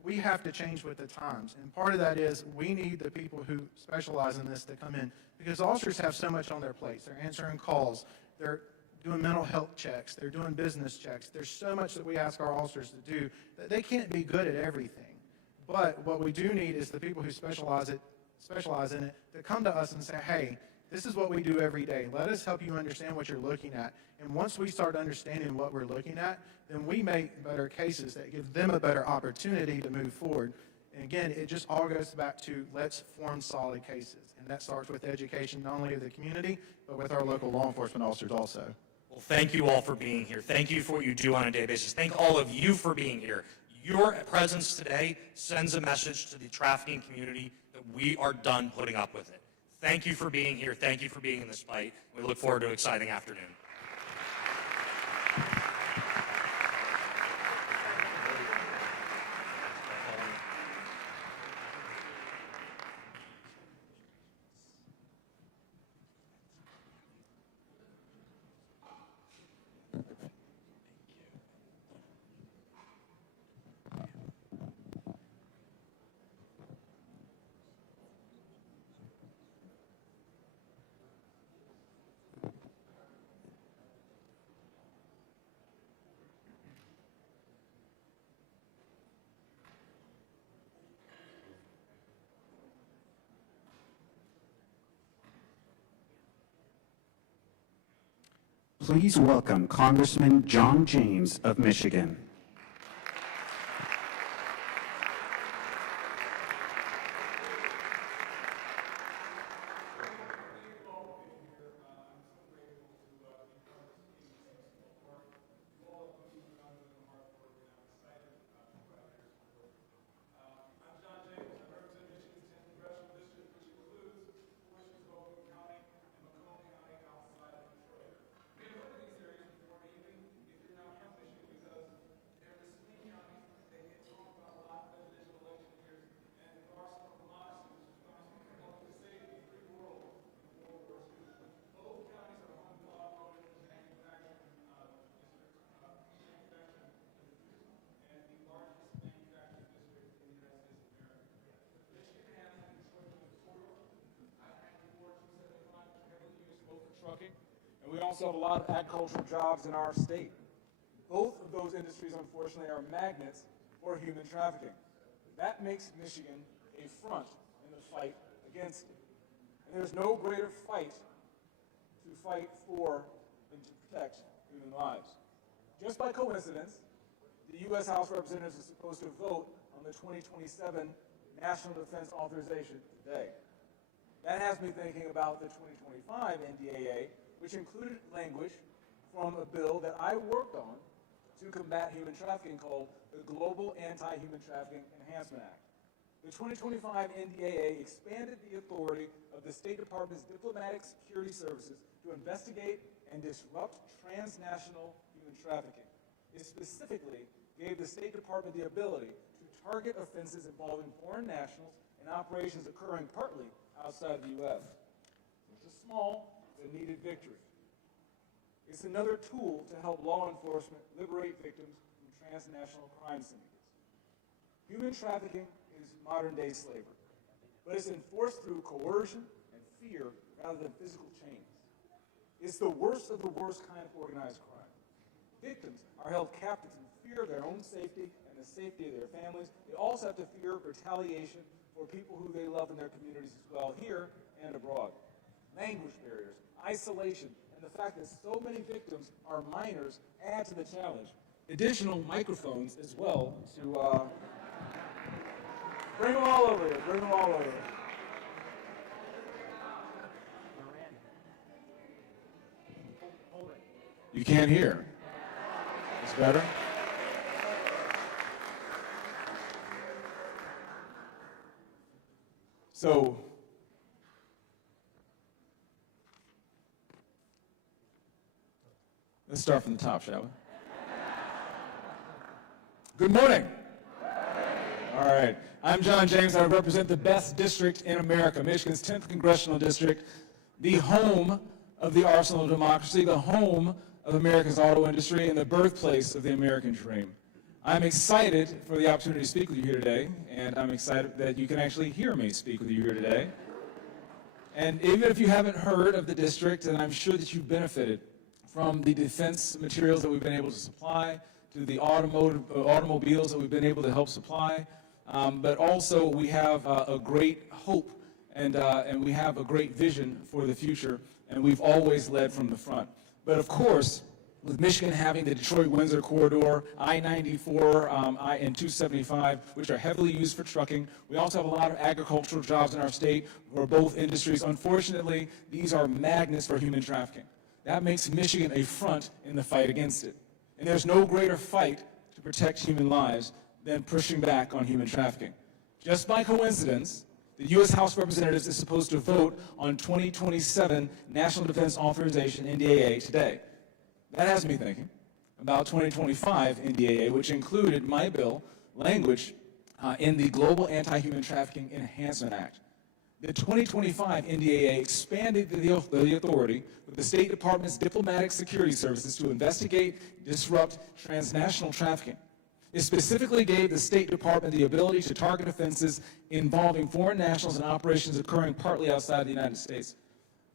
we have to change with the times. And part of that is we need the people who specialize in this to come in, because officers have so much on their plates. They're answering calls. They're doing mental health checks. They're doing business checks. There's so much that we ask our officers to do that they can't be good at everything. But what we do need is the people who specialize in it to come to us and say, hey, this is what we do every day. Let us help you understand what you're looking at. And once we start understanding what we're looking at, then we make better cases that give them a better opportunity to move forward. And again, it just all goes back to let's form solid cases. And that starts with education, not only of the community, but with our local law enforcement officers also. Well, thank you all for being here. Thank you for what you do on a daily basis. Thank all of you for being here. Your presence today sends a message to the trafficking community that we are done putting up with it. Thank you for being here. Thank you for being in this fight. We look forward to an exciting afternoon. Please welcome Congressman John James of Michigan. trucking, and we also have a lot of agricultural jobs in our state. Both of those industries, unfortunately, are magnets for human trafficking. That makes Michigan a front in the fight against it. And there's no greater fight to fight for than to protect human lives. Just by coincidence, the U.S. House of Representatives is supposed to vote on the 2027 National Defense Authorization today. That has me thinking about the 2025 NDAA, which included language from a bill that I worked on to combat human trafficking called the Global Anti-Human Trafficking Enhancement Act. The 2025 NDAA expanded the authority of the State Department's diplomatic security services to investigate and disrupt transnational human trafficking. It specifically gave the State Department the ability to target offenses involving foreign nationals and operations occurring partly outside the U.S. It's a small but needed victory. It's another tool to help law enforcement liberate victims from transnational crime syndicates. Human trafficking is modern-day slavery, but it's enforced through coercion and fear rather than physical chains. It's the worst of the worst kind of organized crime. Victims are held captive in fear of their own safety and the safety of their families. They also have to fear retaliation for people who they love in their communities as well, here and abroad. Language barriers, isolation, and the fact that so many victims are minors add to the challenge. Additional microphones as well to bring them all over here, bring them all over here. You can't hear. It's better? So, let's start from the top, shall we? Good morning. All right. I'm John James. I represent the best district in America, Michigan's 10th Congressional District, the home of the arsenal of democracy, the home of America's auto industry, and the birthplace of the American dream. I'm excited for the opportunity to speak with you here today, and I'm excited that you can actually hear me speak with you here today. And even if you haven't heard of the district, and I'm sure that you've benefited from the defense materials that we've been able to supply, to the automobiles that we've been able to help supply, but also we have a great hope and we have a great vision for the future, and we've always led from the front. But of course, with Michigan having the Detroit-Windsor corridor, I-94 and 275, which are heavily used for trucking, we also have a lot of agricultural jobs in our state for both industries. Unfortunately, these are magnets for human trafficking. That makes Michigan a front in the fight against it. And there's no greater fight to protect human lives than pushing back on human trafficking. Just by coincidence, the U.S. House of Representatives is supposed to vote on 2027 National Defense Authorization, NDAA, today. That has me thinking about 2025 NDAA, which included my bill language in the Global Anti-Human Trafficking Enhancement Act. The 2025 NDAA expanded the authority with the State Department's diplomatic security services to investigate, disrupt transnational trafficking. It specifically gave the State Department the ability to target offenses involving foreign nationals and operations occurring partly outside the United States.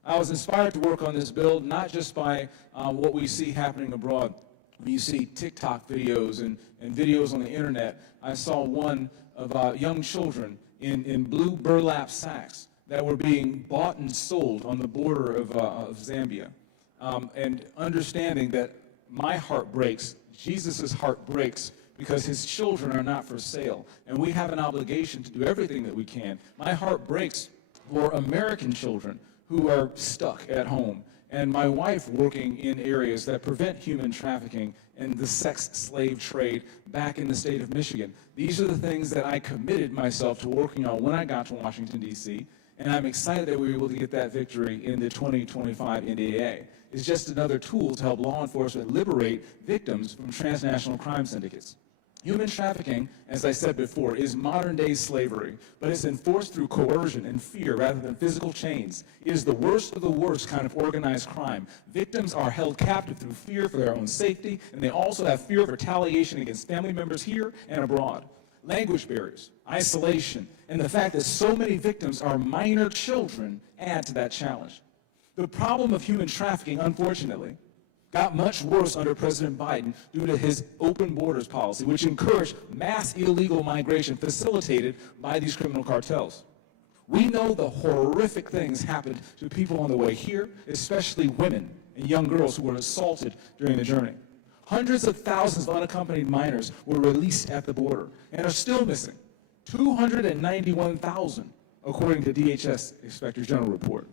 I was inspired to work on this bill not just by what we see happening abroad. When you see TikTok videos and videos on the internet, I saw one of young children in blue burlap sacks that were being bought and sold on the border of Zambia. And understanding that my heart breaks, Jesus' heart breaks, because his children are not for sale. And we have an obligation to do everything that we can. My heart breaks for American children who are stuck at home, and my wife working in areas that prevent human trafficking and the sex slave trade back in the state of Michigan. These are the things that I committed myself to working on when I got to Washington, D.C., and I'm excited that we were able to get that victory in the 2025 NDAA. It's just another tool to help law enforcement liberate victims from transnational crime syndicates. Human trafficking, as I said before, is modern-day slavery, but it's enforced through coercion and fear rather than physical chains. It is the worst of the worst kind of organized crime. Victims are held captive through fear for their own safety, and they also have fear of retaliation against family members here and abroad. Language barriers, isolation, and the fact that so many victims are minor children add to that challenge. The problem of human trafficking, unfortunately, got much worse under President Biden due to his open borders policy, which encouraged mass illegal migration facilitated by these criminal cartels. We know the horrific things happened to people on the way here, especially women and young girls who were assaulted during the journey. Hundreds of thousands of unaccompanied minors were released at the border and are still missing. 291,000, according to DHS Inspector General report.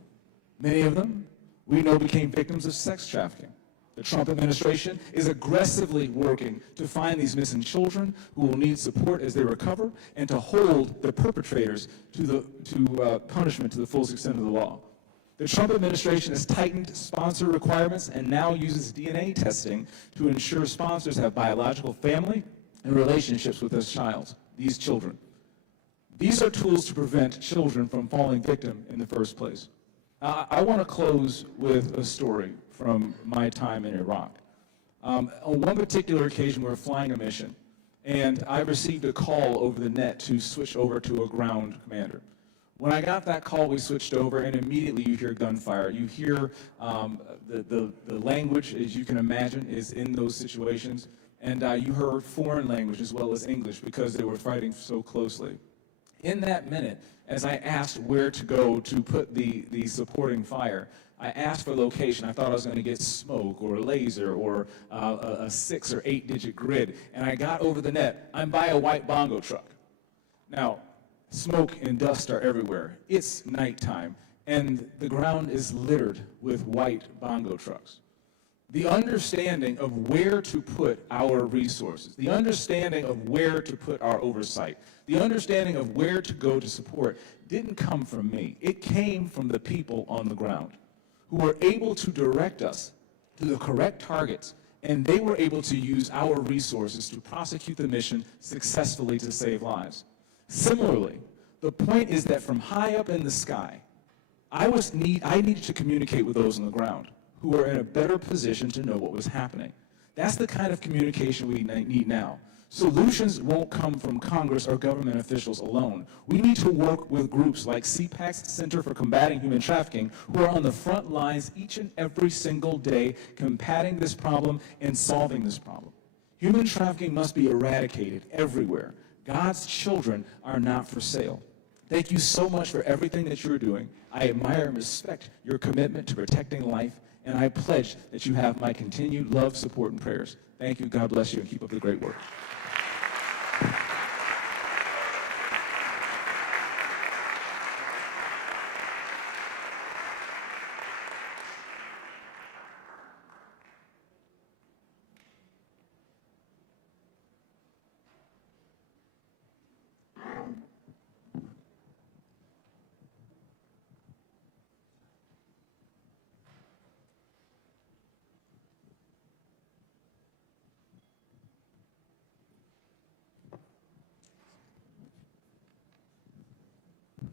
Many of them, we know, became victims of sex trafficking. The Trump administration is aggressively working to find these missing children who will need support as they recover and to hold the perpetrators to punishment to the fullest extent of the law. The Trump administration has tightened sponsor requirements and now uses DNA testing to ensure sponsors have biological family and relationships with these children. These are tools to prevent children from falling victim in the first place. I want to close with a story from my time in Iraq. On one particular occasion, we were flying a mission, and I received a call over the net to switch over to a ground commander. When I got that call, we switched over, and immediately you hear gunfire. You hear the language, as you can imagine, is in those situations, and you heard foreign language as well as English because they were fighting so closely. In that minute, as I asked where to go to put the supporting fire, I asked for location. I thought I was going to get smoke or a laser or a 6 or 8 digit grid, and I got over the net. I'm by a white bongo truck. Now, smoke and dust are everywhere. It's nighttime, and the ground is littered with white bongo trucks. The understanding of where to put our resources, the understanding of where to put our oversight, the understanding of where to go to support didn't come from me. It came from the people on the ground who were able to direct us to the correct targets, and they were able to use our resources to prosecute the mission successfully to save lives. Similarly, the point is that from high up in the sky, I needed to communicate with those on the ground who were in a better position to know what was happening. That's the kind of communication we need now. Solutions won't come from Congress or government officials alone. We need to work with groups like CPAC's Center for Combating Human Trafficking, who are on the front lines each and every single day combating this problem and solving this problem. Human trafficking must be eradicated everywhere. God's children are not for sale. Thank you so much for everything that you're doing. I admire and respect your commitment to protecting life, and I pledge that you have my continued love, support, and prayers. Thank you. God bless you, and keep up the great work.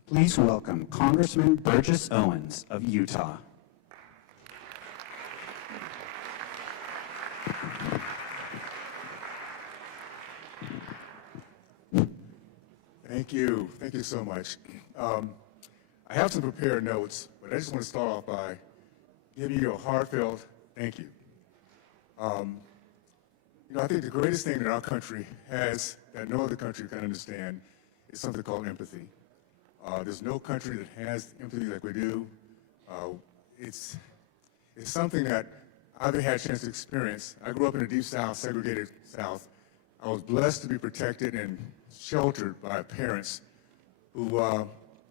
Please welcome Congressman Burgess Owens of Utah. Thank you. Thank you so much. I have some prepared notes, but I just want to start off by giving you a heartfelt thank you. I think the greatest thing that our country has that no other country can understand is something called empathy. There's no country that has empathy like we do. It's something that I've had a chance to experience. I grew up in the Deep South, segregated South. I was blessed to be protected and sheltered by parents who I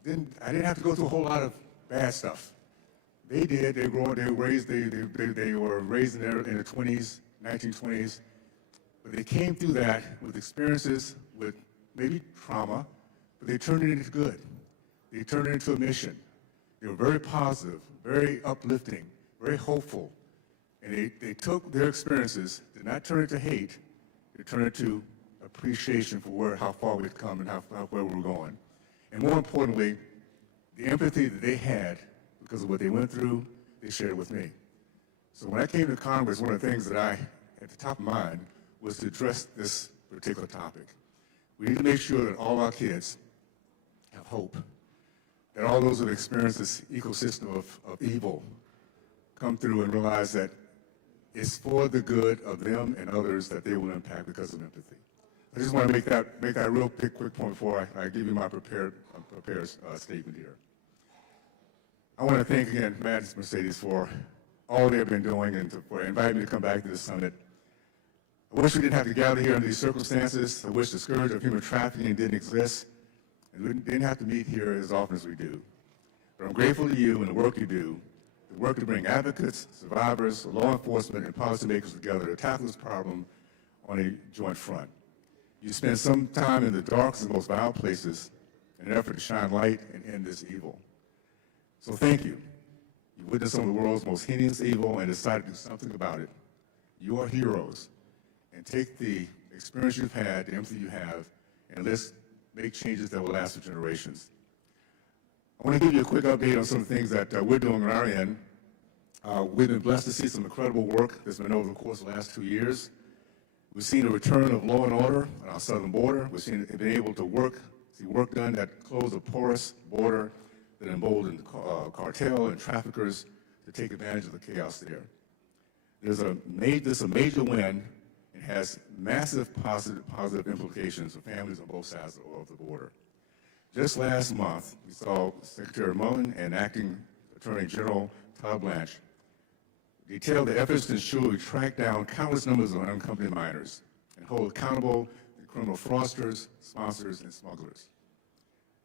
didn't have to go through a whole lot of bad stuff. They did. They were raised in their 20s, 1920s, but they came through that with experiences, with maybe trauma, but they turned it into good. They turned it into a mission. They were very positive, very uplifting, very hopeful, and they took their experiences, did not turn it to hate, they turned it to appreciation for how far we've come and where we're going. And more importantly, the empathy that they had because of what they went through, they shared with me. So when I came to Congress, one of the things that I, at the top of mind, was to address this particular topic. We need to make sure that all our kids have hope, that all those who have experienced this ecosystem of evil come through and realize that it's for the good of them and others that they will impact because of empathy. I just want to make that real quick point before I give you my prepared statement here. I want to thank again Matt and Mercedes for all they've been doing and for inviting me to come back to this summit. I wish we didn't have to gather here under these circumstances. I wish the scourge of human trafficking didn't exist and we didn't have to meet here as often as we do. But I'm grateful to you and the work you do, the work to bring advocates, survivors, law enforcement, and policymakers together to tackle this problem on a joint front. You spend some time in the darkest and most violent places in an effort to shine light and end this evil. So thank you. You witnessed some of the world's most heinous evil and decided to do something about it. You are heroes. And take the experience you've had, the empathy you have, and let's make changes that will last for generations. I want to give you a quick update on some of the things that we're doing on our end. We've been blessed to see some incredible work that's been over the course of the last 2 years. We've seen a return of law and order on our southern border. We've been able to see work done that closed a porous border that emboldened cartel and traffickers to take advantage of the chaos there. This is a major win and has massive positive implications for families on both sides of the border. Just last month, we saw Secretary Mullen and Acting Attorney General Todd Blanche detail the efforts to ensure we track down countless numbers of unaccompanied minors and hold accountable the criminal fraudsters, sponsors, and smugglers.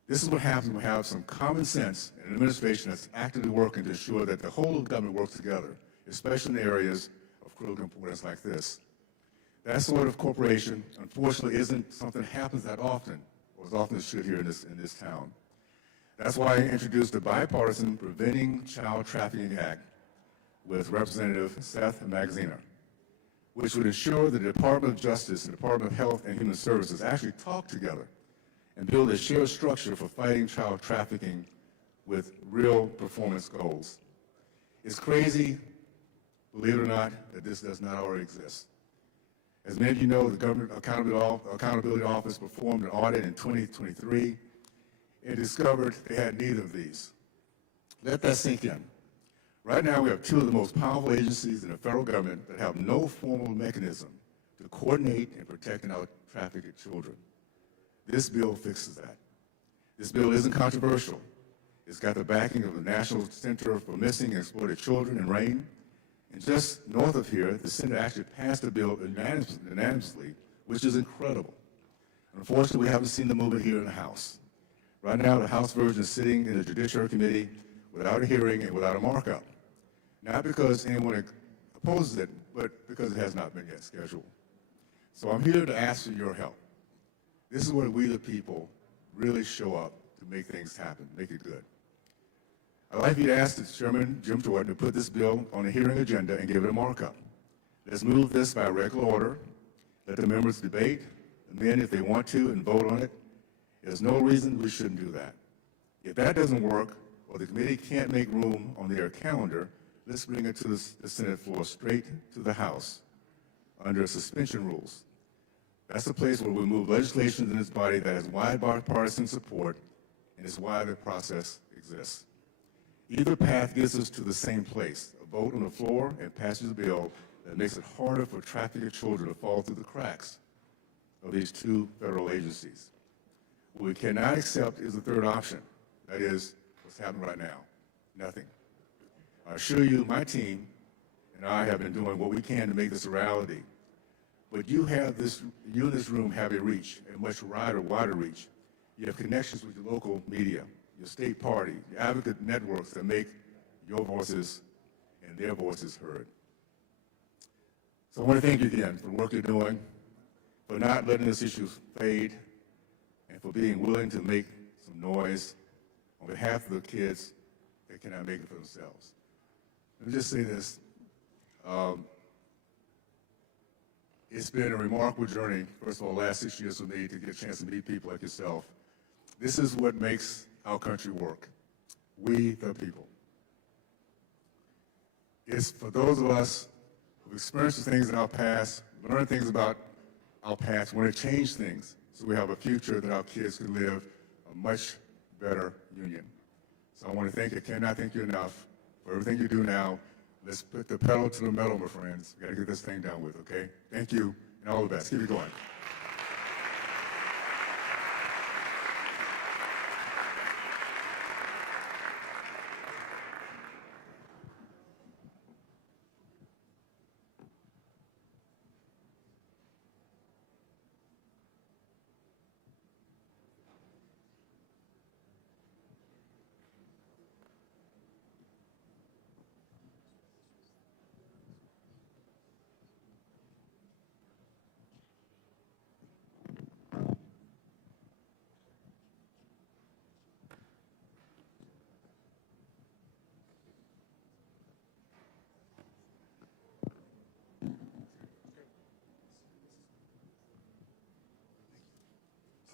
This is what happens when we have some common sense and an administration that's actively working to ensure that the whole of government works together, especially in areas of critical importance like this. That sort of cooperation, unfortunately, isn't something that happens that often, or as often as it should here in this town. That's why I introduced the bipartisan Preventing Child Trafficking Act with Representative Seth Magaziner, which would ensure the Department of Justice and Department of Health and Human Services actually talk together and build a shared structure for fighting child trafficking with real performance goals. It's crazy, believe it or not, that this does not already exist. As many of you know, the Government Accountability Office performed an audit in 2023 and discovered they had neither of these. Let that sink in. Right now, we have two of the most powerful agencies in the federal government that have no formal mechanism to coordinate and protect and out-traffic children. This bill fixes that. This bill isn't controversial. It's got the backing of the National Center for Missing and Exploited Children in RAIN. And just north of here, the Senate actually passed a bill unanimously, which is incredible. Unfortunately, we haven't seen the movement here in the House. Right now, the House version is sitting in the Judiciary Committee without a hearing and without a markup. Not because anyone opposes it, but because it has not been yet scheduled. So I'm here to ask for your help. This is where we, the people, really show up to make things happen, make it good. I'd like you to ask the Chairman, Jim Jordan, to put this bill on the hearing agenda and give it a markup. Let's move this by regular order. Let the members debate, amend if they want to, and vote on it. There's no reason we shouldn't do that. If that doesn't work, or the committee can't make room on their calendar, let's bring it to the Senate floor, straight to the House, under suspension rules. That's the place where we move legislation in this body that has wide bipartisan support, and it's why the process exists. Either path gets us to the same place, a vote on the floor and passes a bill that makes it harder for trafficked children to fall through the cracks of these two federal agencies. What we cannot accept is the third option, that is, what's happening right now, nothing. I assure you, my team and I have been doing what we can to make this a reality. But you in this room have a reach, a much wider reach. You have connections with your local media, your state party, your advocate networks that make your voices and their voices heard. So I want to thank you again for the work you're doing, for not letting this issue fade, and for being willing to make some noise on behalf of the kids that cannot make it for themselves. Let me just say this. It's been a remarkable journey, first of all, the last 6 years for me to get a chance to meet people like yourself. This is what makes our country work. We, the people. It's for those of us who've experienced things in our past, learned things about our past, want to change things so we have a future that our kids can live a much better union. So I want to thank you, cannot thank you enough for everything you do now. Let's put the pedal to the metal, my friends. We got to get this thing done with, okay? Thank you, and all the best. Keep it going.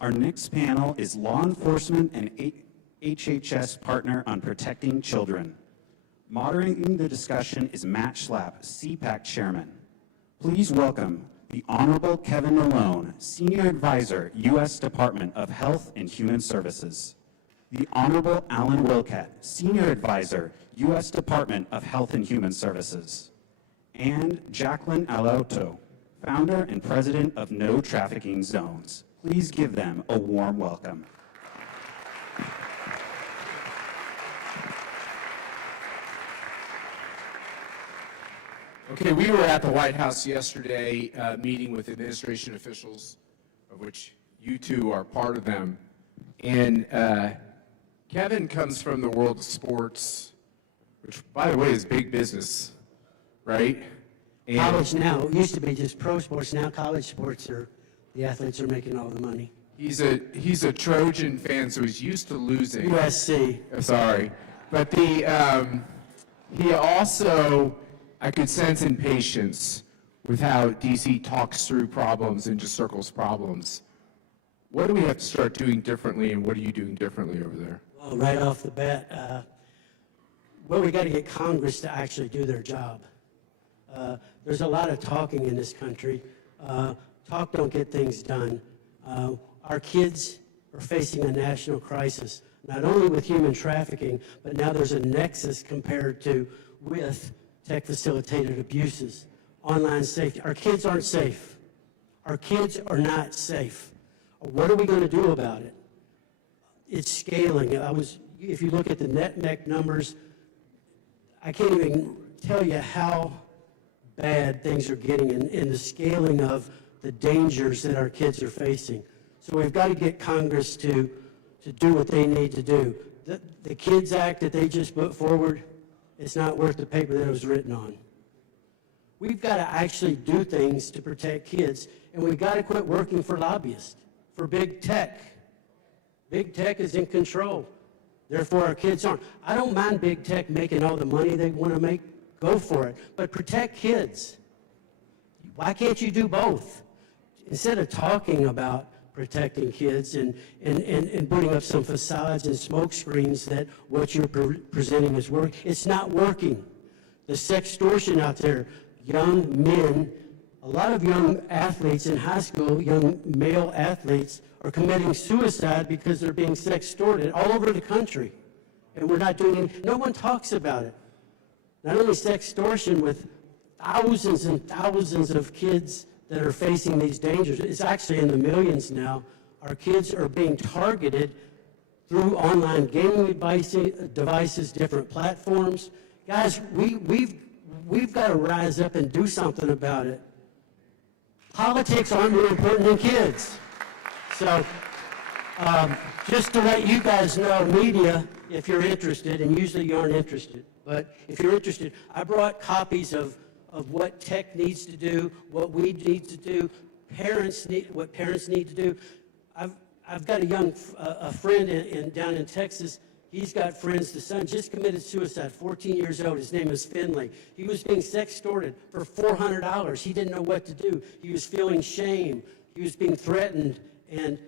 Our next panel is Law Enforcement and HHS Partner on Protecting Children. Moderating the discussion is Matt Schlapp, CPAC Chairman. Please welcome the Honorable Kevin Malone, Senior Advisor, U.S. Department of Health and Human Services. The Honorable Alan Wilcat, Senior Advisor, U.S. Department of Health and Human Services. And Jacqueline Alauto, Founder and President of No Trafficking Zones. Please give them a warm welcome. Okay, we were at the White House yesterday meeting with administration officials, of which you two are part of them. And Kevin comes from the world of sports, which, by the way, is big business, right? And College now, it used to be just pro sports, now college sports are, the athletes are making all the money. he's a Trojan fan, so he's used to losing. USC. Sorry. But he also, I could sense impatience with how DC talks through problems and just circles problems. What do we have to start doing differently, and what are you doing differently over there? Well, right off the bat, we got to get Congress to actually do their job. There's a lot of talking in this country. Talk don't get things done. Our kids are facing a national crisis, not only with human trafficking, but now there's a nexus compared to with tech-facilitated abuses, online safety. Our kids aren't safe. Our kids are not safe. What are we going to do about it? It's scaling. If you look at the net numbers, I can't even tell you how bad things are getting in the scaling of the dangers that our kids are facing. So we've got to get Congress to do what they need to do. The KIDS Act that they just put forward, it's not worth the paper that it was written on. We've got to actually do things to protect kids, and we've got to quit working for lobbyists, for big tech. Big tech is in control. Therefore, our kids aren't. I don't mind big tech making all the money they want to make. Go for it. But protect kids. Why can't you do both? Instead of talking about protecting kids and putting up some facades and smoke screens that what you're presenting is working, it's not working. The sextortion out there, young men, a lot of young athletes in high school, young male athletes, are committing suicide because they're being sextorted all over the country. And we're not doing anything. No one talks about it. Not only sextortion with thousands and thousands of kids that are facing these dangers. It's actually in the millions now. Our kids are being targeted through online gaming devices, different platforms. Guys, we've got to rise up and do something about it. Politics aren't more important than kids. So just to let you guys know, media, if you're interested, and usually you aren't interested, but if you're interested, I brought copies of what tech needs to do, what we need to do, what parents need to do. I've got a friend down in Texas. He's got friends. The son just committed suicide, 14 years old. His name is Finley. He was being sextorted for $400. He didn't know what to do. He was feeling shame. He was being threatened, and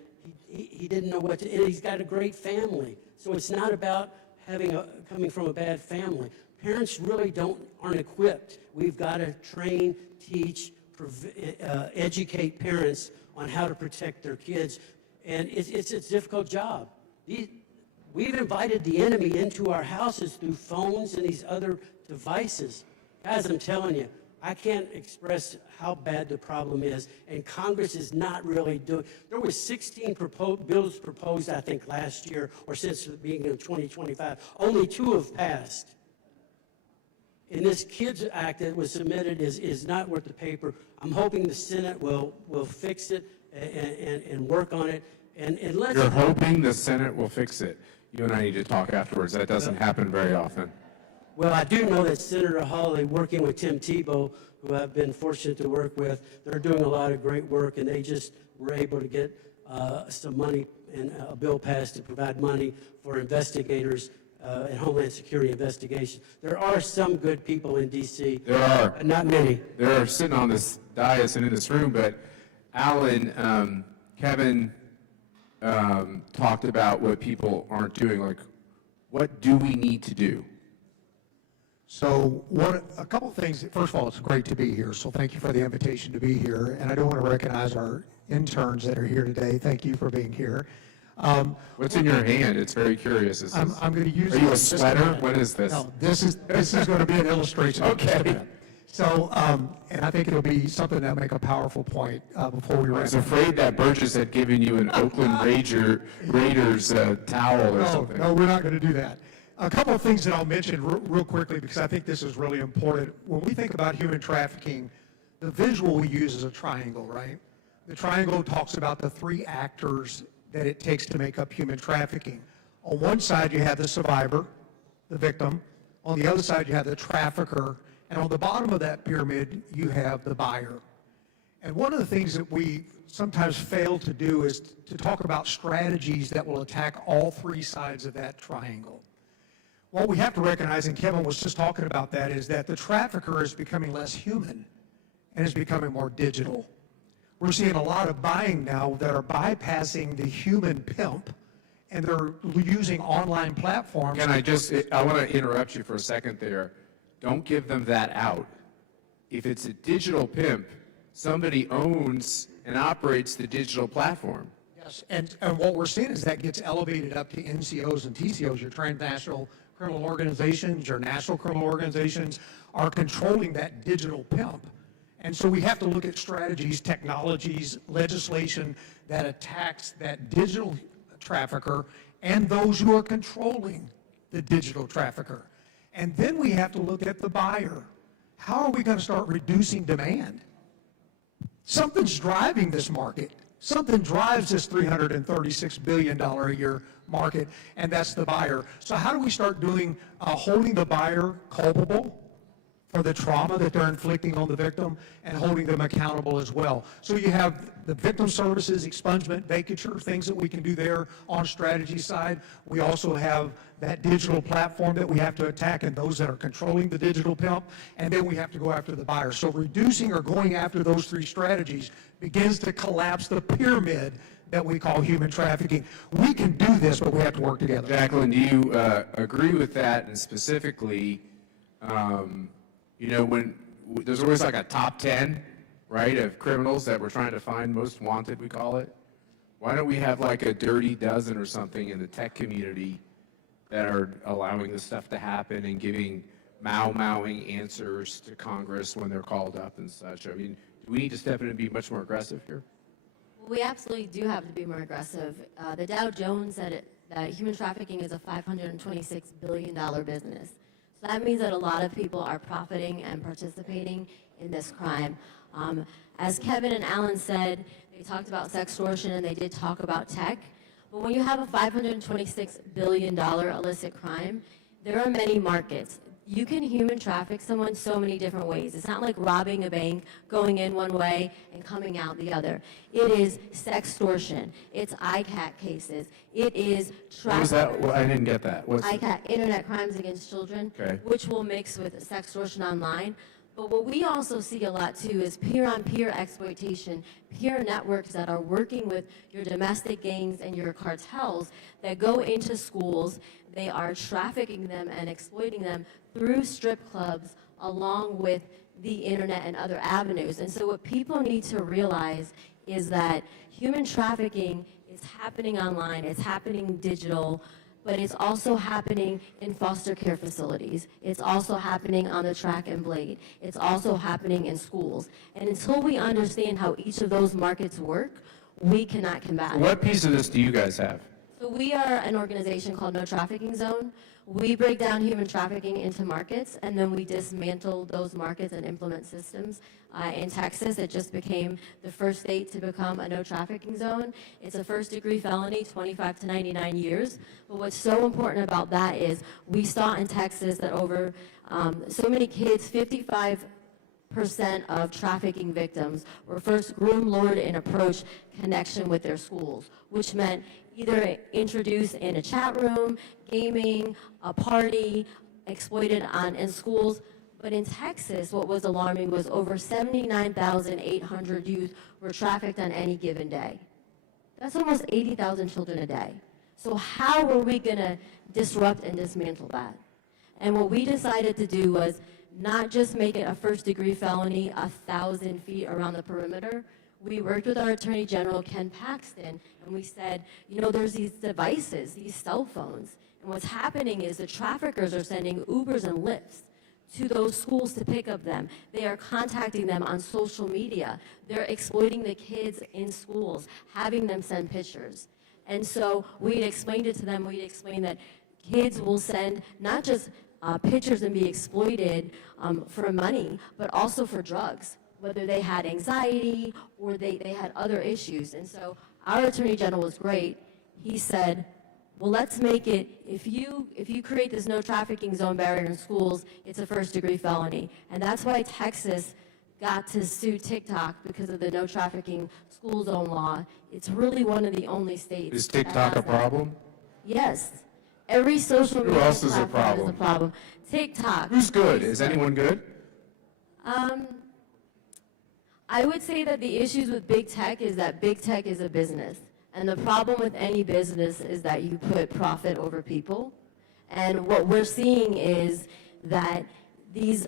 he didn't know what to do. And he's got a great family. So it's not about coming from a bad family. Parents really aren't equipped. We've got to train, teach, educate parents on how to protect their kids. And it's a difficult job. We've invited the enemy into our houses through phones and these other devices. Guys, I'm telling you, I can't express how bad the problem is, and Congress is not really doing. There were 16 bills proposed, I think, last year, or since the beginning of 2025. Only 2 have passed. And this KIDS Act that was submitted is not worth the paper. I'm hoping the Senate will fix it and work on it. And let's. You're hoping the Senate will fix it. You and I need to talk afterwards. That doesn't happen very often. Well, I do know that Senator Hawley, working with Tim Tebow, who I've been fortunate to work with, they're doing a lot of great work, and they just were able to get some money and a bill passed to provide money for investigators and Homeland Security investigations. There are some good people in D.C. There are. But not many. They're sitting on this dais and in this room, but Alan, Kevin talked about what people aren't doing. Like, what do we need to do? So a couple of things. First of all, it's great to be here. So thank you for the invitation to be here. And I do want to recognize our interns that are here today. Thank you for being here. What's in your hand? It's very curious. I'm going to use. Are you a sweater? What is this? No, this is going to be an illustration. Okay. So, and I think it'll be something that'll make a powerful point before we wrap. I was afraid that Burgess had given you an Oakland Raiders towel or something. No, we're not going to do that. A couple of things that I'll mention real quickly, because I think this is really important. When we think about human trafficking, the visual we use is a triangle, right? The triangle talks about the 3 actors that it takes to make up human trafficking. On one side, you have the survivor, the victim. On the other side, you have the trafficker. And on the bottom of that pyramid, you have the buyer. And one of the things that we sometimes fail to do is to talk about strategies that will attack all 3 sides of that triangle. What we have to recognize, and Kevin was just talking about that, is that the trafficker is becoming less human and is becoming more digital. We're seeing a lot of buying now that are bypassing the human pimp, and they're using online platforms. Can I want to interrupt you for a second there. Don't give them that out. If it's a digital pimp, somebody owns and operates the digital platform. Yes, and what we're seeing is that gets elevated up to NCOs and TCOs, your transnational criminal organizations, your national criminal organizations are controlling that digital pimp. And so we have to look at strategies, technologies, legislation that attacks that digital trafficker and those who are controlling the digital trafficker. And then we have to look at the buyer. How are we going to start reducing demand? Something's driving this market. Something drives this $336 billion a year market, and that's the buyer. So how do we start doing, holding the buyer culpable for the trauma that they're inflicting on the victim and holding them accountable as well? So you have the victim services, expungement, vacature, things that we can do there on strategy side. We also have that digital platform that we have to attack and those that are controlling the digital pimp, and then we have to go after the buyer. So reducing or going after those 3 strategies begins to collapse the pyramid that we call human trafficking. We can do this, but we have to work together. Jacqueline, do you agree with that? And specifically, when there's always like a top 10, right, of criminals that we're trying to find most wanted, we call it. Why don't we have like a dirty dozen or something in the tech community that are allowing this stuff to happen and giving mowing answers to Congress when they're called up and such? I mean, do we need to step in and be much more aggressive here? We absolutely do have to be more aggressive. The Dow Jones said that human trafficking is a $526 billion business. So that means that a lot of people are profiting and participating in this crime. As Kevin and Alan said, they talked about sextortion and they did talk about tech. But when you have a $526 billion illicit crime, there are many markets. You can human traffic someone so many different ways. It's not like robbing a bank, going in one way and coming out the other. It is sextortion. It's ICAC cases. It is What was that? Well, I didn't get that. ICAC, Internet Crimes Against Children, Okay. which will mix with sextortion online. But what we also see a lot too is peer-on-peer exploitation, peer networks that are working with your domestic gangs and your cartels that go into schools. They are trafficking them and exploiting them through strip clubs along with the internet and other avenues. And so what people need to realize is that human trafficking is happening online, it's happening digital, but it's also happening in foster care facilities. It's also happening on the track and blade. It's also happening in schools. And until we understand how each of those markets work, we cannot combat it. What piece of this do you guys have? So we are an organization called No Trafficking Zone. We break down human trafficking into markets, and then we dismantle those markets and implement systems. In Texas, it just became the first state to become a no trafficking zone. It's a first-degree felony, 25 to 99 years. But what's so important about that is we saw in Texas that over so many kids, 55% of trafficking victims were first groomed, lured, and approached connection with their schools, which meant either introduced in a chat room, gaming, a party, exploited in schools. But in Texas, what was alarming was over 79,800 youth were trafficked on any given day. That's almost 80,000 children a day. So how are we going to disrupt and dismantle that? And what we decided to do was not just make it a first-degree felony 1,000 feet around the perimeter. We worked with our Attorney General, Ken Paxton, and we said, you know, there's these devices, these cell phones, and what's happening is the traffickers are sending Ubers and Lyfts to those schools to pick up them. They are contacting them on social media. They're exploiting the kids in schools, having them send pictures. And so we'd explained it to them. We'd explained that kids will send not just pictures and be exploited for money, but also for drugs, whether they had anxiety or they had other issues. And so our Attorney General was great. He said, well, let's make it, if you create this no trafficking zone barrier in schools, it's a first-degree felony. And that's why Texas got to sue TikTok because of the no trafficking school zone law. It's really one of the only states. Is TikTok a problem? Yes. Every social media Who else is a platform problem? is a problem. TikTok. Who's good? Is anyone good? I would say that the issues with big tech is that big tech is a business. And the problem with any business is that you put profit over people. And what we're seeing is that these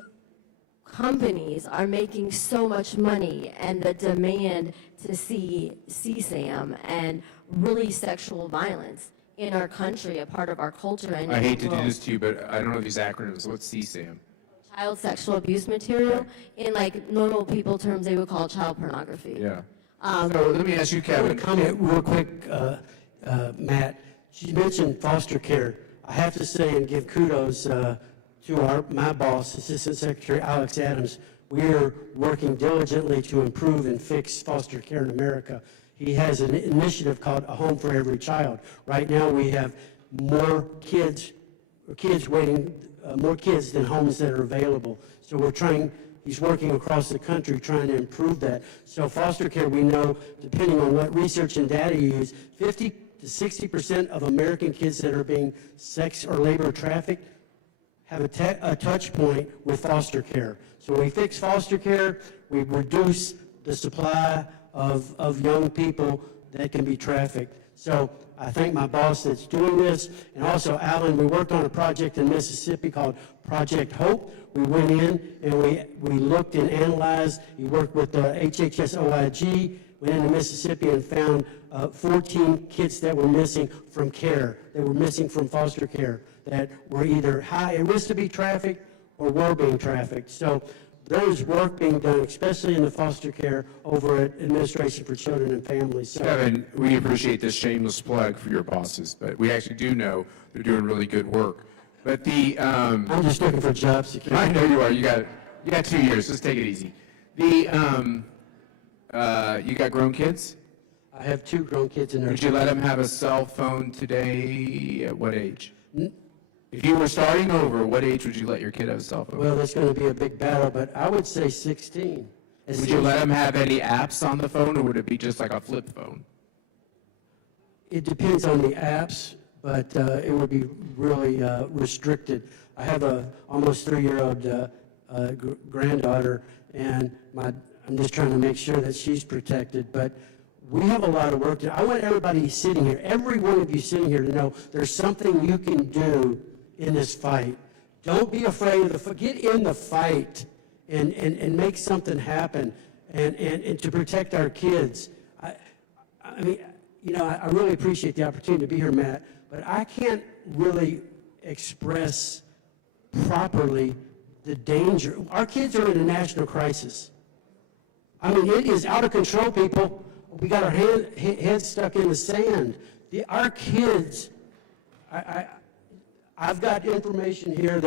companies are making so much money, and the demand to see CSAM and really sexual violence in our country, a part of our culture. And I hate to do this to you, but I don't know these acronyms. What's CSAM? Child sexual abuse material. In like normal people terms, they would call it child pornography. Yeah. So let me ask you, I want Kevin. to comment real quick, Matt. She mentioned foster care. I have to say and give kudos to my boss, Assistant Secretary Alex Adams. We are working diligently to improve and fix foster care in America. He has an initiative called A Home for Every Child. Right now, we have more kids waiting, more kids than homes that are available. So we're trying. He's working across the country trying to improve that. So foster care, we know, depending on what research and data you use, 50 to 60% of American kids that are being sex or labor trafficked have a touch point with foster care. So when we fix foster care, we reduce the supply of young people that can be trafficked. So I thank my boss that's doing this. And also, Alan, we worked on a project in Mississippi called Project Hope. We went in and we looked and analyzed. We worked with the HHS OIG, went into Mississippi and found 14 kids that were missing from care. They were missing from foster care that were either high at risk to be trafficked or were being trafficked. So there's work being done, especially in the foster care over at Administration for Children and Families. So, Kevin, we appreciate this shameless plug for your bosses, but we actually do know they're doing really good work. But I'm just looking for job security. I know you are. You got 2 years. Just take it easy. You got grown kids? I have 2 grown kids in there. Would you let them have a cell phone today? At what age? If you were starting over, what age would you let your kid have a cell phone? Well, that's going to be a big battle, but I would say 16. Would you let them have any apps on the phone, or would it be just like a flip phone? It depends on the apps, but it would be really restricted. I have a almost 3-year-old granddaughter, and I'm just trying to make sure that she's protected. But we have a lot of work to do. I want everybody sitting here, every one of you sitting here, to know there's something you can do in this fight. Don't be afraid of get in the fight and make something happen and to protect our kids. I mean, you know, I really appreciate the opportunity to be here, Matt, but I can't really express properly the danger. Our kids are in a national crisis. I mean, it is out of control, people. We got our heads stuck in the sand. Our kids, I've got information here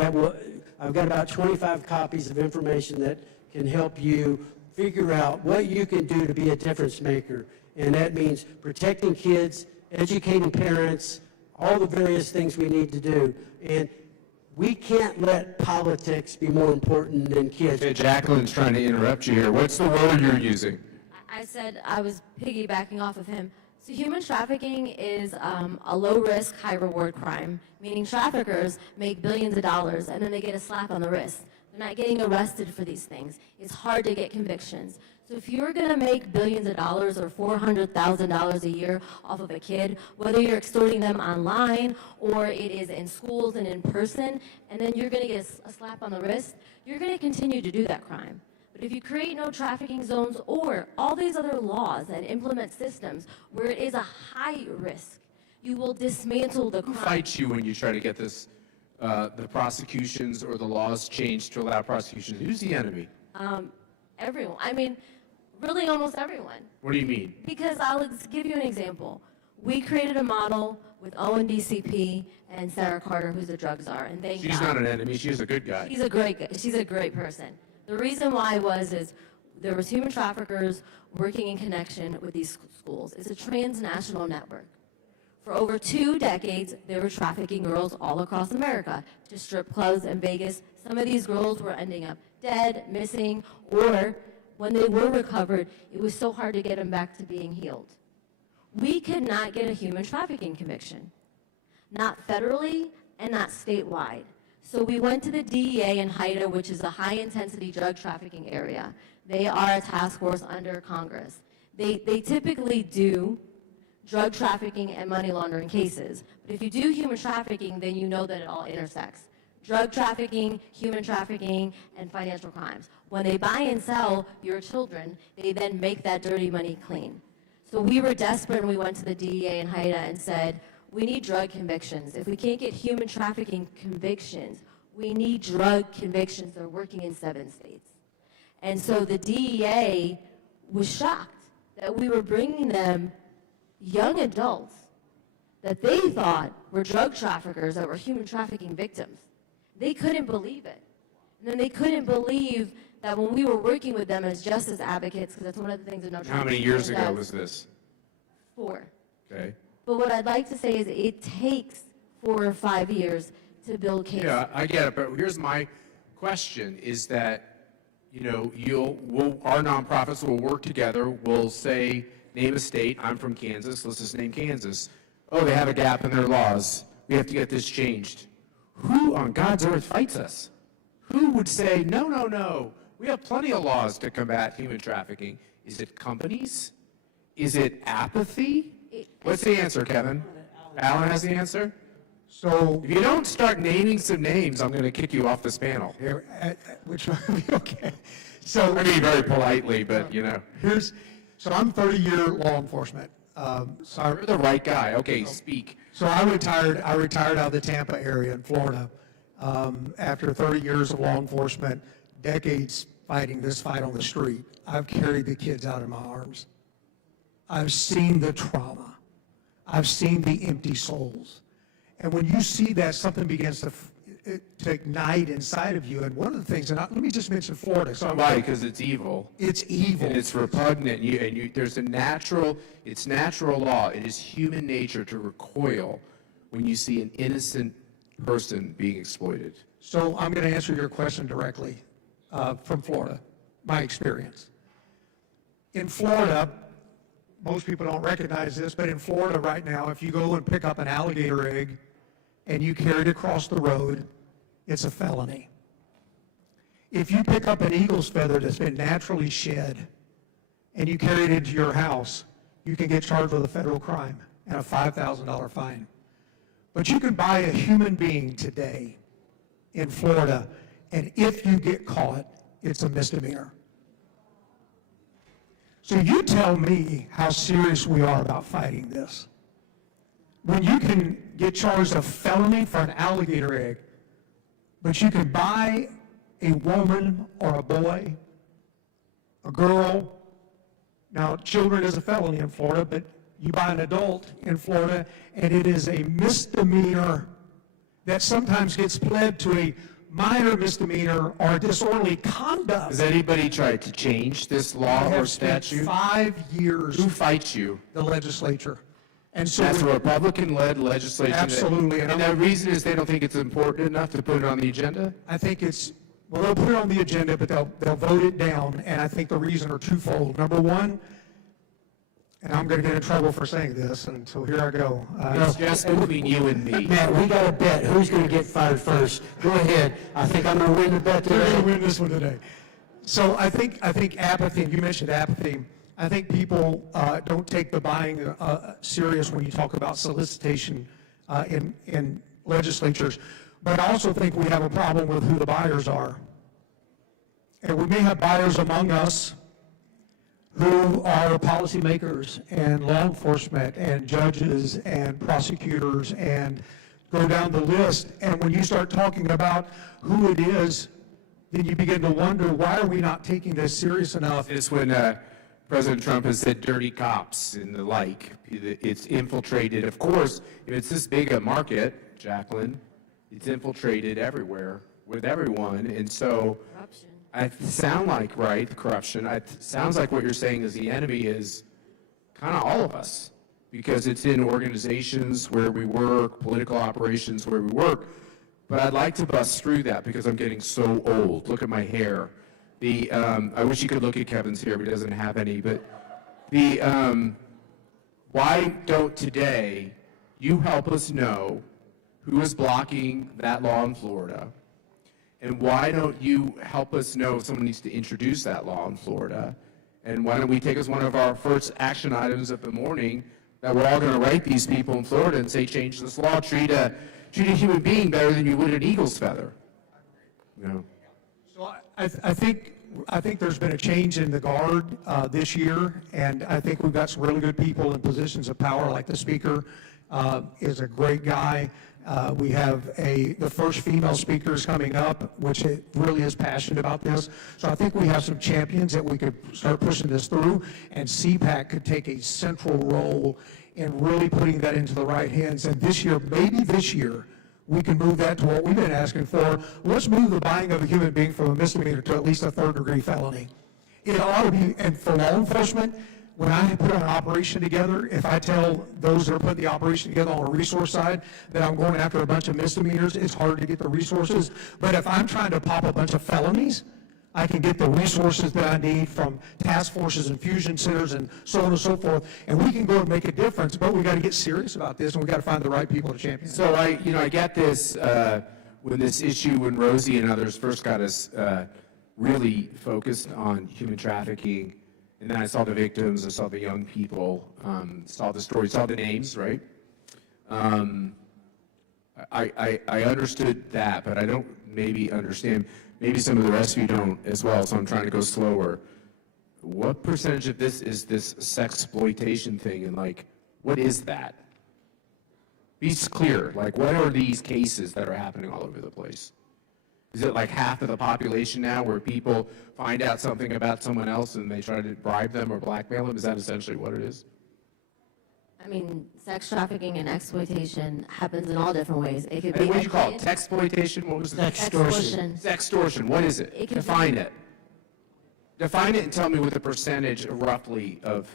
I've got about 25 copies of information that can help you figure out what you can do to be a difference maker. And that means protecting kids, educating parents, all the various things we need to do. And we can't let politics be more important than kids. Okay, Jacqueline's trying to interrupt you here. What's the word you're using? I said I was piggybacking off of him. So human trafficking is a low-risk, high-reward crime, meaning traffickers make billions of dollars and then they get a slap on the wrist. They're not getting arrested for these things. It's hard to get convictions. So if you're going to make billions of dollars or $400,000 a year off of a kid, whether you're extorting them online or it is in schools and in person, and then you're going to get a slap on the wrist, you're going to continue to do that crime. But if you create no trafficking zones or all these other laws and implement systems where it is a high risk, you will dismantle the crime. Who fights you when you try to get this, the prosecutions or the laws changed to allow prosecutions? Who's the enemy? Everyone. I mean, really almost everyone. What do you mean? Because I'll give you an example. We created a model with Owen DCP and Sarah Carter, who's a drug czar, and thank She's God. not an enemy. She's a good guy. She's a great person. The reason why is there was human traffickers working in connection with these schools. It's a transnational network. For over 2 decades, they were trafficking girls all across America to strip clubs in Vegas. Some of these girls were ending up dead, missing, or when they were recovered, it was so hard to get them back to being healed. We could not get a human trafficking conviction, not federally and not statewide. So we went to the DEA in Haida, which is a high-intensity drug trafficking area. They are a task force under Congress. They typically do drug trafficking and money laundering cases. But if you do human trafficking, then you know that it all intersects. Drug trafficking, human trafficking, and financial crimes. When they buy and sell your children, they then make that dirty money clean. So we were desperate and we went to the DEA in Haida and said, we need drug convictions. If we can't get human trafficking convictions, we need drug convictions. They're working in 7 states. And so the DEA was shocked that we were bringing them young adults that they thought were drug traffickers that were human trafficking victims. They couldn't believe it. And then they couldn't believe that when we were working with them as justice advocates, because that's one of the things that no trafficking How many years ago does. was this? 4. Okay. But what I'd like to say is it takes 4 or 5 years to build cases. Yeah, I get it, but here's my question, is that, you know, our nonprofits will work together, we'll say, name a state, I'm from Kansas, let's just name Kansas. Oh, they have a gap in their laws, we have to get this changed. Who on God's earth fights us? Who would say, no, no, no, we have plenty of laws to combat human trafficking? Is it companies? Is it apathy? What's the answer, Kevin? Alan has the answer? So, if you don't start naming some names, I'm going to kick you off this panel. here, which one? Okay. So, I mean, very politely, but you know. So I'm 30-year law enforcement. You're the right guy. Okay, speak. So I retired out of the Tampa area in Florida after 30 years of law enforcement, decades fighting this fight on the street. I've carried the kids out in my arms. I've seen the trauma. I've seen the empty souls. And when you see that, something begins to ignite inside of you. And one of the things, and let me just mention Florida. So Why? Because it's evil. It's evil. And it's repugnant. There's it's natural law. It is human nature to recoil when you see an innocent person being exploited. So I'm going to answer your question directly from Florida, my experience. In Florida, most people don't recognize this, but in Florida right now, if you go and pick up an alligator egg and you carry it across the road, it's a felony. If you pick up an eagle's feather that's been naturally shed and you carry it into your house, you can get charged with a federal crime and a $5,000 fine. But you can buy a human being today in Florida, and if you get caught, it's a misdemeanor. So you tell me how serious we are about fighting this. when you can get charged a felony for an alligator egg, but you can buy a woman or a boy, a girl, now children is a felony in Florida, but you buy an adult in Florida, and it is a misdemeanor that sometimes gets pled to a minor misdemeanor or disorderly conduct. Has anybody tried to change this law or statute? 5 years. Who fights you? The legislature. And so That's a Republican-led legislation. Absolutely. And the reason is they don't think it's important enough to put it on the agenda? I think it's, well, they'll put it on the agenda, but they'll vote it down, and I think the reason are twofold. Number one, and I'm going to get in trouble for saying this, and so here I go. It's just between you and me. Matt, we got a bet. Who's going to get fired first? Go ahead. I think I'm going to win the bet We're going today. to win this one today. So I think apathy, and you mentioned apathy, I think people don't take the buying serious when you talk about solicitation in legislatures. But I also think we have a problem with who the buyers are. And we may have buyers among us who are policymakers and law enforcement and judges and prosecutors and go down the list. And when you start talking about who it is, then you begin to wonder, why are we not taking this serious enough? It's when President Trump has said dirty cops and the like. It's infiltrated. Of course, if it's this big a market, Jacqueline, it's infiltrated everywhere with everyone. And so Corruption. I sound like, right, corruption. It sounds like what you're saying is the enemy is kind of all of us, because it's in organizations where we work, political operations where we work. But I'd like to bust through that because I'm getting so old. Look at my hair. I wish you could look at Kevin's hair, but he doesn't have any. But why don't today you help us know who is blocking that law in Florida? And why don't you help us know if someone needs to introduce that law in Florida? And why don't we take as one of our first action items of the morning that we're all going to write these people in Florida and say, change this law, treat a human being better than you would an eagle's feather. You know? So I think there's been a change in the guard this year, and I think we've got some really good people in positions of power, like the speaker is a great guy. We have the first female speakers coming up, which really is passionate about this. So I think we have some champions that we could start pushing this through, and CPAC could take a central role in really putting that into the right hands. And this year, maybe this year, we can move that to what we've been asking for. Let's move the buying of a human being from a misdemeanor to at least a third-degree felony. It ought to be, and for law enforcement, when I put an operation together, if I tell those that are putting the operation together on a resource side that I'm going after a bunch of misdemeanors, it's hard to get the resources. But if I'm trying to pop a bunch of felonies, I can get the resources that I need from task forces and fusion centers and so on and so forth, and we can go and make a difference. But we got to get serious about this, and we got to find the right people to champion. So I get this when Rosie and others first got us really focused on human trafficking. And then I saw the victims, I saw the young people, saw the stories, saw the names, right? I understood that, but I don't maybe understand, maybe some of the rest of you don't as well, so I'm trying to go slower. What percentage of this is this sexploitation thing, and like, what is that? Be clear, like, what are these cases that are happening all over the place? Is it like half of the population now where people find out something about someone else and they try to bribe them or blackmail them? Is that essentially what it is? I mean, sex trafficking and exploitation happens in all different ways. It could Hey, be what did you call it? kid- Texploitation? What was it? Sextortion. Sextortion. What is it? It can Define be- it. Define it and tell me what the percentage roughly of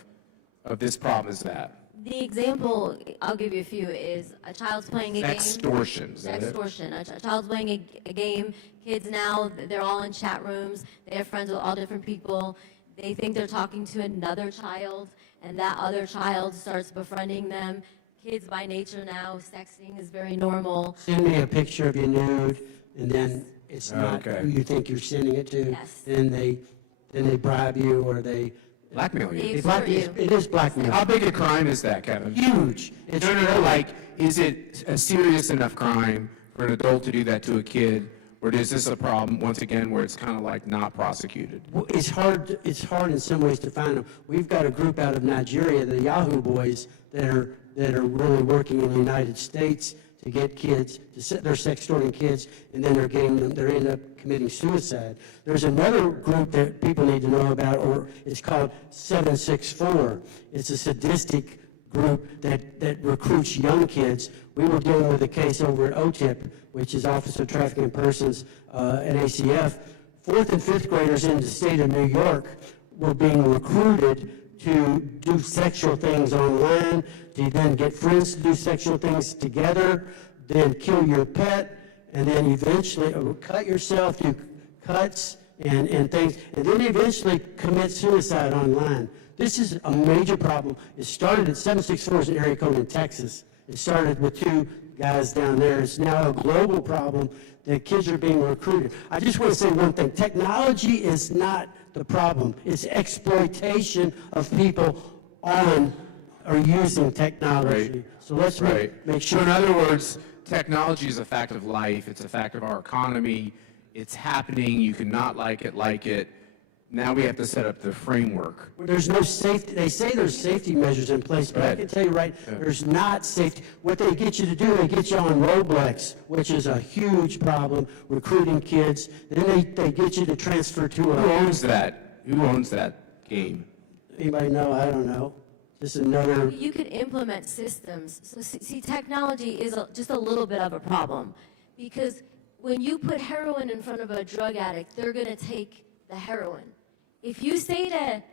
this problem is that. The example, I'll give you a few, is a child's playing a game. Sextortion, is that it? Sextortion. A child's playing a game. Kids now, they're all in chat rooms. They have friends with all different people. They think they're talking to another child, and that other child starts befriending them. Kids by nature now, sexting is very normal. Send me a picture of you nude, and then it's not Okay. who you think you're sending it to. Yes. Then they bribe you, or they Blackmail you. They It's black- extort you. It is blackmail. How big a crime is that, Kevin? Huge. It's No, like, is it a serious enough crime for an adult to do that to a kid? Or is this a problem, once again, where it's kind of like not prosecuted? Well, it's hard in some ways to find them. We've got a group out of Nigeria, the Yahoo boys, that are that are really working in the United States to get kids, they're sextorting kids, and then they're ending up committing suicide. There's another group that people need to know about, or it's called 764. It's a sadistic group that recruits young kids. We were dealing with a case over at OTIP, which is Office of Trafficking in Persons at ACF. 4th and 5th graders in the state of New York were being recruited to do sexual things online, to then get friends to do sexual things together, then kill your pet, and then eventually cut yourself, do cuts and things, and then eventually commit suicide online. This is a major problem. It started at 764 is an area code in Texas. It started with 2 guys down there. It's now a global problem that kids are being recruited. I just want to say one thing. Technology is not the problem. It's exploitation of people on or using technology. Right. So let's make sure. So in other words, technology is a fact of life. It's a fact of our economy. It's happening. You cannot like it. Now we have to set up the framework. There's no safety. They say there's safety measures in place, but I can tell you there's not safety. What they get you to do, they get you on Roblox, which is a huge problem, recruiting kids. Then they get you to transfer to a... Who owns that? Who owns that game? Anybody know? I don't know. Just another... You could implement systems. So see, technology is just a little bit of a problem, because when you put heroin in front of a drug addict, they're going to take the heroin. If you say to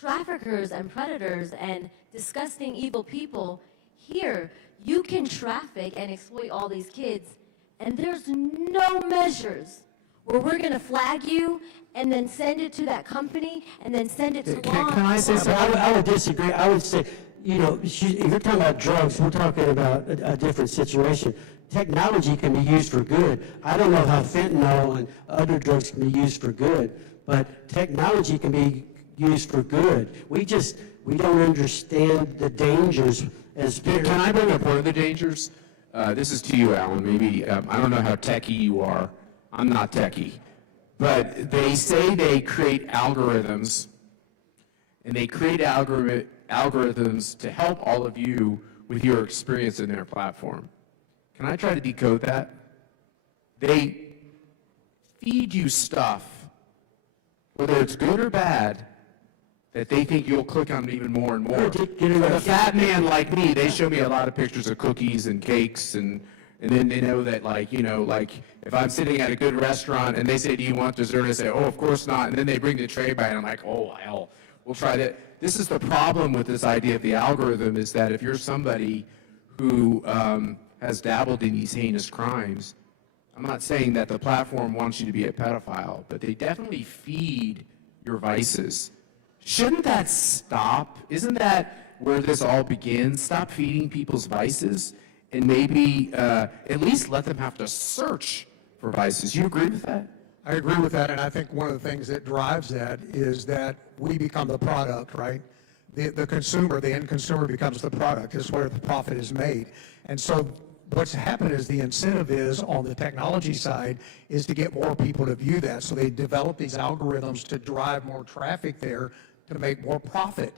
traffickers and predators and disgusting evil people, here, you can traffic and exploit all these kids, and there's no measures where we're going to flag you and then send it to that company and then send it to law. Can I say something? I would disagree. I would say, if you're talking about drugs, we're talking about a different situation. Technology can be used for good. I don't know how fentanyl and other drugs can be used for good, but technology can be used for good. We don't understand the dangers as Can I bring up one of the dangers? This is to you, Alan. Maybe, I don't know how techie you are. I'm not techie. But they say they create algorithms, and they create algorithms to help all of you with your experience in their platform. Can I try to decode that? They feed you stuff, whether it's good or bad, that they think you'll click on even more and more. For a fat man like me, they show me a lot of pictures of cookies and cakes, and then they know that, if I'm sitting at a good restaurant and they say, do you want dessert? I say, oh, of course not. And then they bring the tray by, and I'm like, oh, hell, we'll try that. This is the problem with this idea of the algorithm, is that if you're somebody who has dabbled in these heinous crimes, I'm not saying that the platform wants you to be a pedophile, but they definitely feed your vices. Shouldn't that stop? Isn't that where this all begins? Stop feeding people's vices and maybe at least let them have to search for vices. You agree with that? I agree with that, and I think one of the things that drives that is that we become the product, right? The consumer, the end consumer becomes the product. It's where the profit is made. And so what's happened is the incentive is on the technology side is to get more people to view that. So they develop these algorithms to drive more traffic there to make more profit.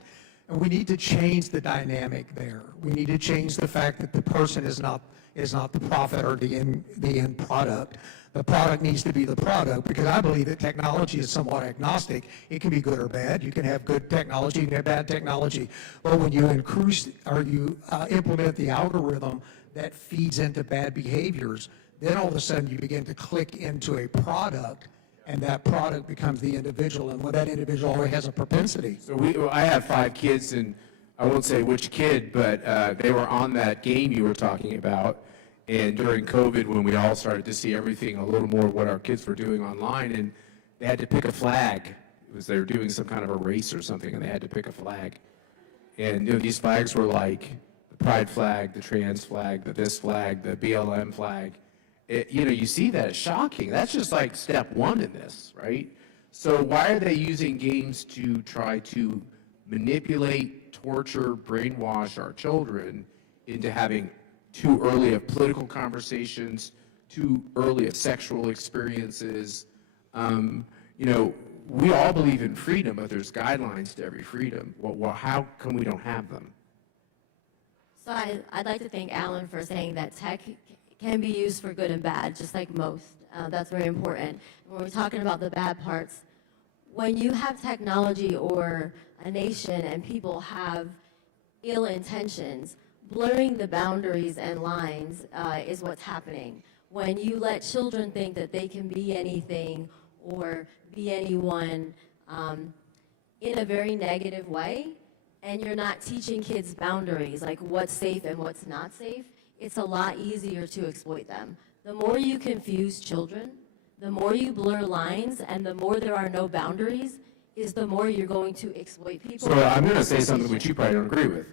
And we need to change the dynamic there. We need to change the fact that the person is not the profit or the end product. The product needs to be the product, because I believe that technology is somewhat agnostic. It can be good or bad. You can have good technology, you can have bad technology. But when you increase or you implement the algorithm that feeds into bad behaviors, then all of a sudden you begin to click into a product, and that product becomes the individual, and when that individual already has a propensity. So I have 5 kids, and I won't say which kid, but they were on that game you were talking about. And during COVID, when we all started to see everything, a little more of what our kids were doing online, and they had to pick a flag. It was they were doing some kind of a race or something, and they had to pick a flag. And these flags were like the pride flag, the trans flag, the this flag, the BLM flag. You see that, it's shocking. That's just like step 1 in this, right? So why are they using games to try to manipulate, torture, brainwash our children into having too early of political conversations, too early of sexual experiences? We all believe in freedom, but there's guidelines to every freedom. Well, how come we don't have them? So I'd like to thank Alan for saying that tech can be used for good and bad, just like most. That's very important. When we're talking about the bad parts, when you have technology or a nation and people have ill intentions, blurring the boundaries and lines is what's happening. When you let children think that they can be anything or be anyone in a very negative way, and you're not teaching kids boundaries, like what's safe and what's not safe, it's a lot easier to exploit them. The more you confuse children, the more you blur lines, and the more there are no boundaries, is the more you're going to exploit people. So I'm going to say something which you probably don't agree with,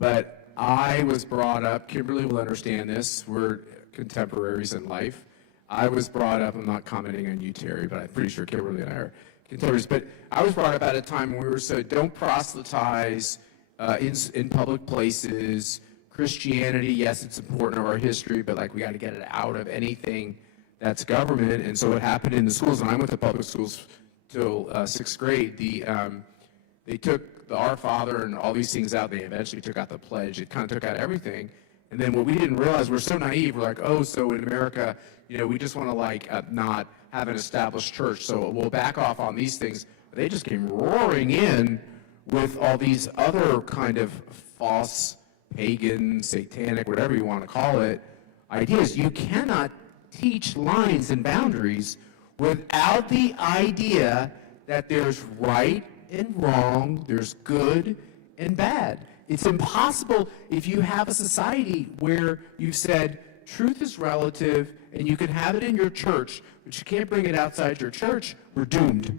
but I was brought up, Kimberly will understand this, we're contemporaries in life. I was brought up, I'm not commenting on you, Terry, but I'm pretty sure Kimberly and I are contemporaries, but I was brought up at a time when we were said, don't proselytize in public places. Christianity, yes, it's important to our history, but like we got to get it out of anything that's government. And so what happened in the schools, and I went to public schools till 6th grade, they took the Our Father and all these things out. They eventually took out the pledge. It kind of took out everything. And then what we didn't realize, we're so naive, we're like, oh, so in America, you know, we just want to like not have an established church, so we'll back off on these things. They just came roaring in with all these other kind of false, pagan, satanic, whatever you want to call it, ideas. You cannot teach lines and boundaries without the idea that there's right and wrong, there's good and bad. It's impossible if you have a society where you've said truth is relative and you can have it in your church, but you can't bring it outside your church, we're doomed.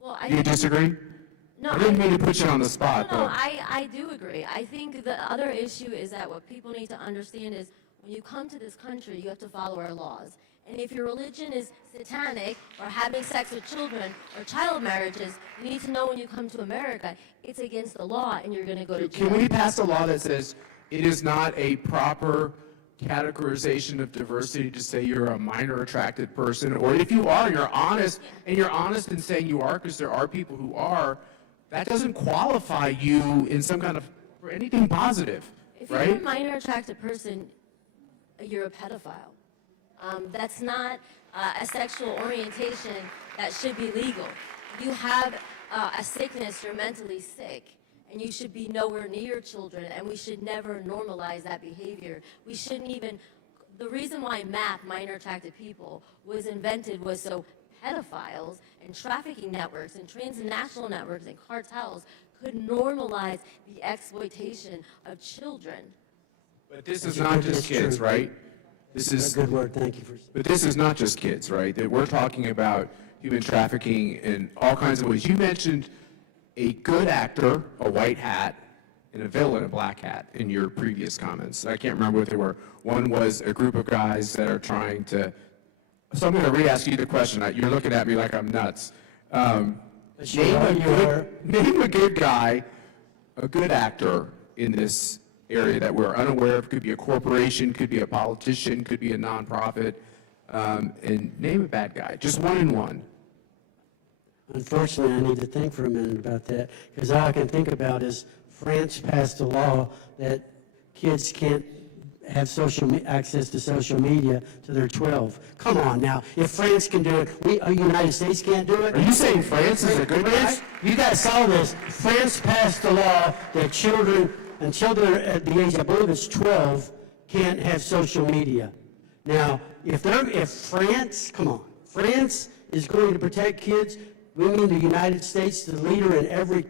Well, Do you disagree? No, I didn't mean to put you on the spot. No, but I do agree. I think the other issue is that what people need to understand is when you come to this country, you have to follow our laws. And if your religion is satanic or having sex with children or child marriages, you need to know when you come to America, it's against the law and you're going to go to jail. Can we pass a law that says it is not a proper categorization of diversity to say you're a minor attracted person, or if you are, you're honest, and you're honest in saying you are, because there are people who are, that doesn't qualify you in some kind of, for anything positive, If right? you're a minor attracted person, you're a pedophile. That's not a sexual orientation that should be legal. You have a sickness, you're mentally sick, and you should be nowhere near children, and we should never normalize that behavior. We shouldn't even, the reason why MAP, minor attracted people, was invented was so pedophiles and trafficking networks and transnational networks and cartels could normalize the exploitation of children. But this is not just kids, right? This is a good word, thank you for. But this is not just kids, right? That we're talking about human trafficking in all kinds of ways. You mentioned a good actor, a white hat, and a villain, a black hat, in your previous comments. I can't remember what they were. One was a group of guys that are trying to. So I'm going to re-ask you the question. You're looking at me like I'm nuts. Name a good guy, a good actor in this area that we're unaware of. Could be a corporation, could be a politician, could be a nonprofit, and name a bad guy. Just one and one. Unfortunately, I need to think for a minute about that, because all I can think about is France passed a law that kids can't have access to social media till they're 12. Come on now, if France can do it, the United States can't do it? Are you saying France is a good guy? You guys saw this. France passed a law that children, until they're at the age, I believe it's 12, can't have social media. Now, if France, come on, France is going to protect kids, we mean the United States, the leader in every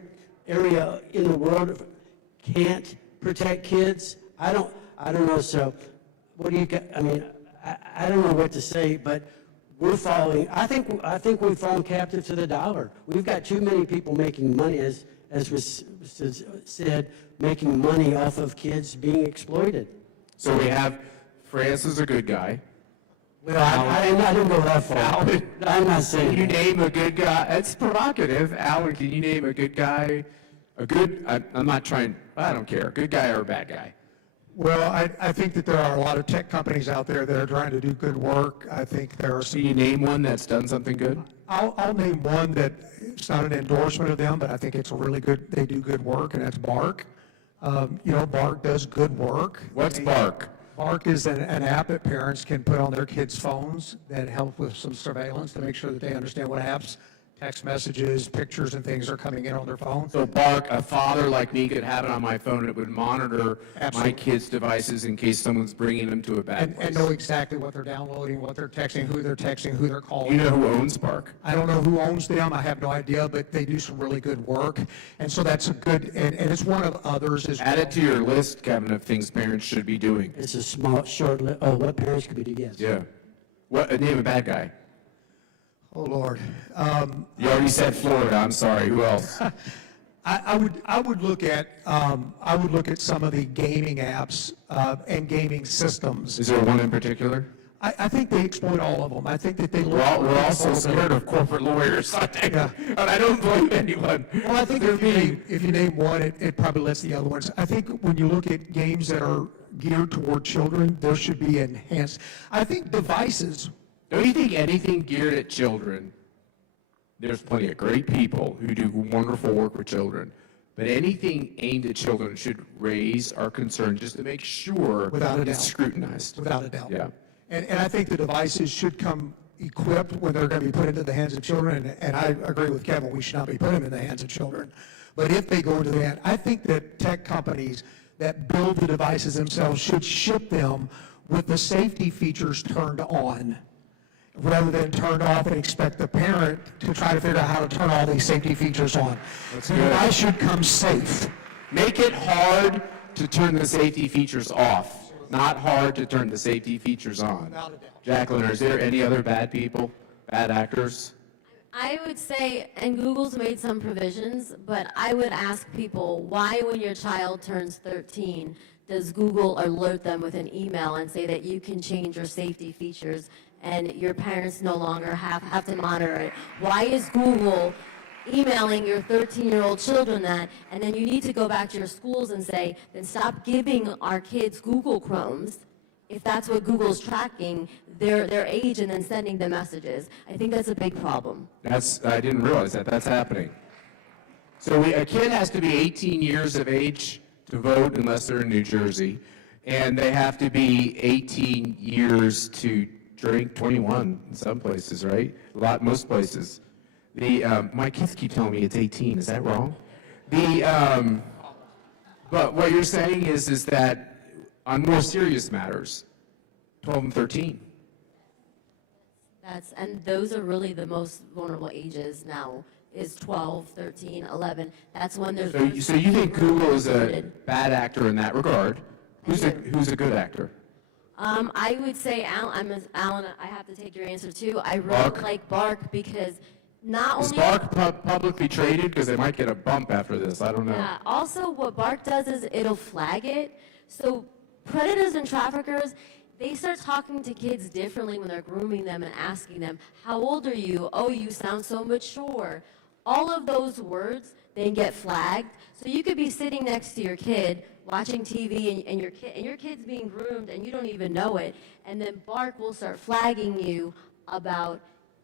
area in the world, can't protect kids? I don't know, so what do you, I mean, I don't know what to say, but we're following, I think we've fallen captive to the dollar. We've got too many people making money, as was said, making money off of kids being exploited. So we have France is a good guy. Well, I didn't go that far. Alan, I'm not saying can you that. name a good guy? That's provocative. Alan, can you name a good guy? I'm not trying, I don't care. Good guy or a bad guy? Well, I think that there are a lot of tech companies out there that are trying to do good work. I think there are some. Can you name one that's done something good? I'll name one that it's not an endorsement of them, but I think it's a really good, they do good work, and that's Bark. Bark does good work. What's Bark? Bark is an app that parents can put on their kids' phones that help with some surveillance to make sure that they understand what apps, text messages, pictures, and things are coming in on their phone. So Bark, a father like me could have it on my phone. It would monitor Absolutely. my kids' devices in case someone's bringing them to a bad place. And know exactly what they're downloading, what they're texting, who they're calling. You know who owns Bark? I don't know who owns them. I have no idea, but they do some really good work. And so that's a good, and it's one of others as well. Add it to your list, Kevin, of things parents should be doing. It's a small, short list. Oh, what parents could be doing, yes. Yeah. What? Name a bad guy. Oh, Lord. You already said Florida. I'm sorry. Who else? I would look at some of the gaming apps and gaming systems. Is there one in particular? I think they exploit all of them. I think that they look. We're also scared of corporate lawyers. And I don't blame anyone. Well, I think if you name one, it probably lets the other ones. I think when you look at games that are geared toward children, there should be enhanced. I think devices. Don't you think anything geared at children, there's plenty of great people who do wonderful work with children, but anything aimed at children should raise our concern just to make sure Without a doubt. it's scrutinized. Without a doubt. Yeah. And I think the devices should come equipped when they're going to be put into the hands of children. And I agree with Kevin, we should not be putting them in the hands of children. But if they go into the hand, I think that tech companies that build the devices themselves should ship them with the safety features turned on, rather than turned off and expect the parent to try to figure out how to turn all these safety features on. That's The good. device should come safe. Make it hard to turn the safety features off, not hard to turn the safety features on. Without a doubt. Jacqueline, is there any other bad people, bad actors? I would say, and Google's made some provisions, but I would ask people, why when your child turns 13, does Google alert them with an email and say that you can change your safety features and your parents no longer have to monitor it? Why is Google emailing your 13-year-old children that, and then you need to go back to your schools and say, then stop giving our kids Google Chromes if that's what Google's tracking, their age, and then sending them messages. I think that's a big problem. I didn't realize that. That's happening. So a kid has to be 18 years of age to vote unless they're in New Jersey, and they have to be 18 years to drink, 21 in some places, right? Most places. My kids keep telling me it's 18. Is that wrong? But what you're saying is that on more serious matters, 12 and 13. And those are really the most vulnerable ages now, is 12, 13, 11. That's when there's. So you think Google is a bad actor in that regard? Who's a good actor? I would say, Alan, I have to take your answer too. I really like Bark because not Is only. Bark publicly traded? Because they might get a bump after this. I don't know. Yeah, also what Bark does is it'll flag it. So predators and traffickers, they start talking to kids differently when they're grooming them and asking them, how old are you? Oh, you sound so mature. All of those words then get flagged. So you could be sitting next to your kid watching TV and your kid's being groomed and you don't even know it. And then Bark will start flagging you about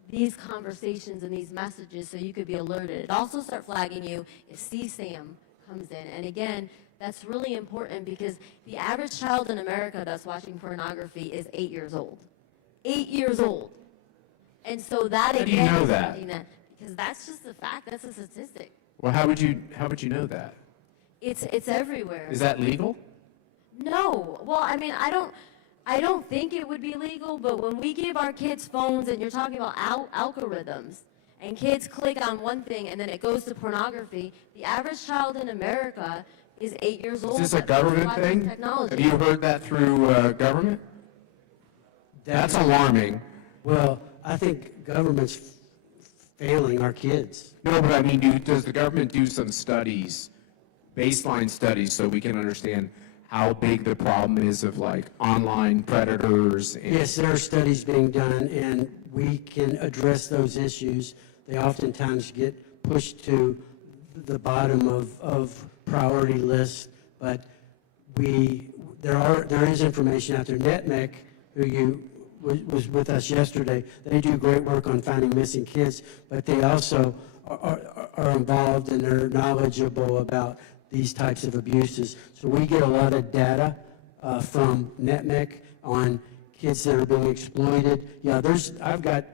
these conversations and these messages so you could be alerted. It also start flagging you if CSAM comes in. And again, that's really important because the average child in America that's watching pornography is 8 years old. 8 years old. And so that How do you again know is that? something because that's just a fact, that's a statistic. Well, how would you know that? It's everywhere. Is that legal? No. Well, I mean, I don't think it would be legal, but when we give our kids phones and you're talking about algorithms and kids click on one thing and then it goes to pornography, the average child in America is 8 years old. Is this a that's government watching thing? technology. Have you heard that through government? That's alarming. Well, I think government's failing our kids. No, but I mean, does the government do some studies, baseline studies, so we can understand how big the problem is of like online predators? And Yes, there are studies being done, and we can address those issues. They oftentimes get pushed to the bottom of priority lists, but there is information out there. NetMec, who was with us yesterday, they do great work on finding missing kids, but they also are involved and they're knowledgeable about these types of abuses. So we get a lot of data from NetMec on kids that are being exploited. Yeah, I've got,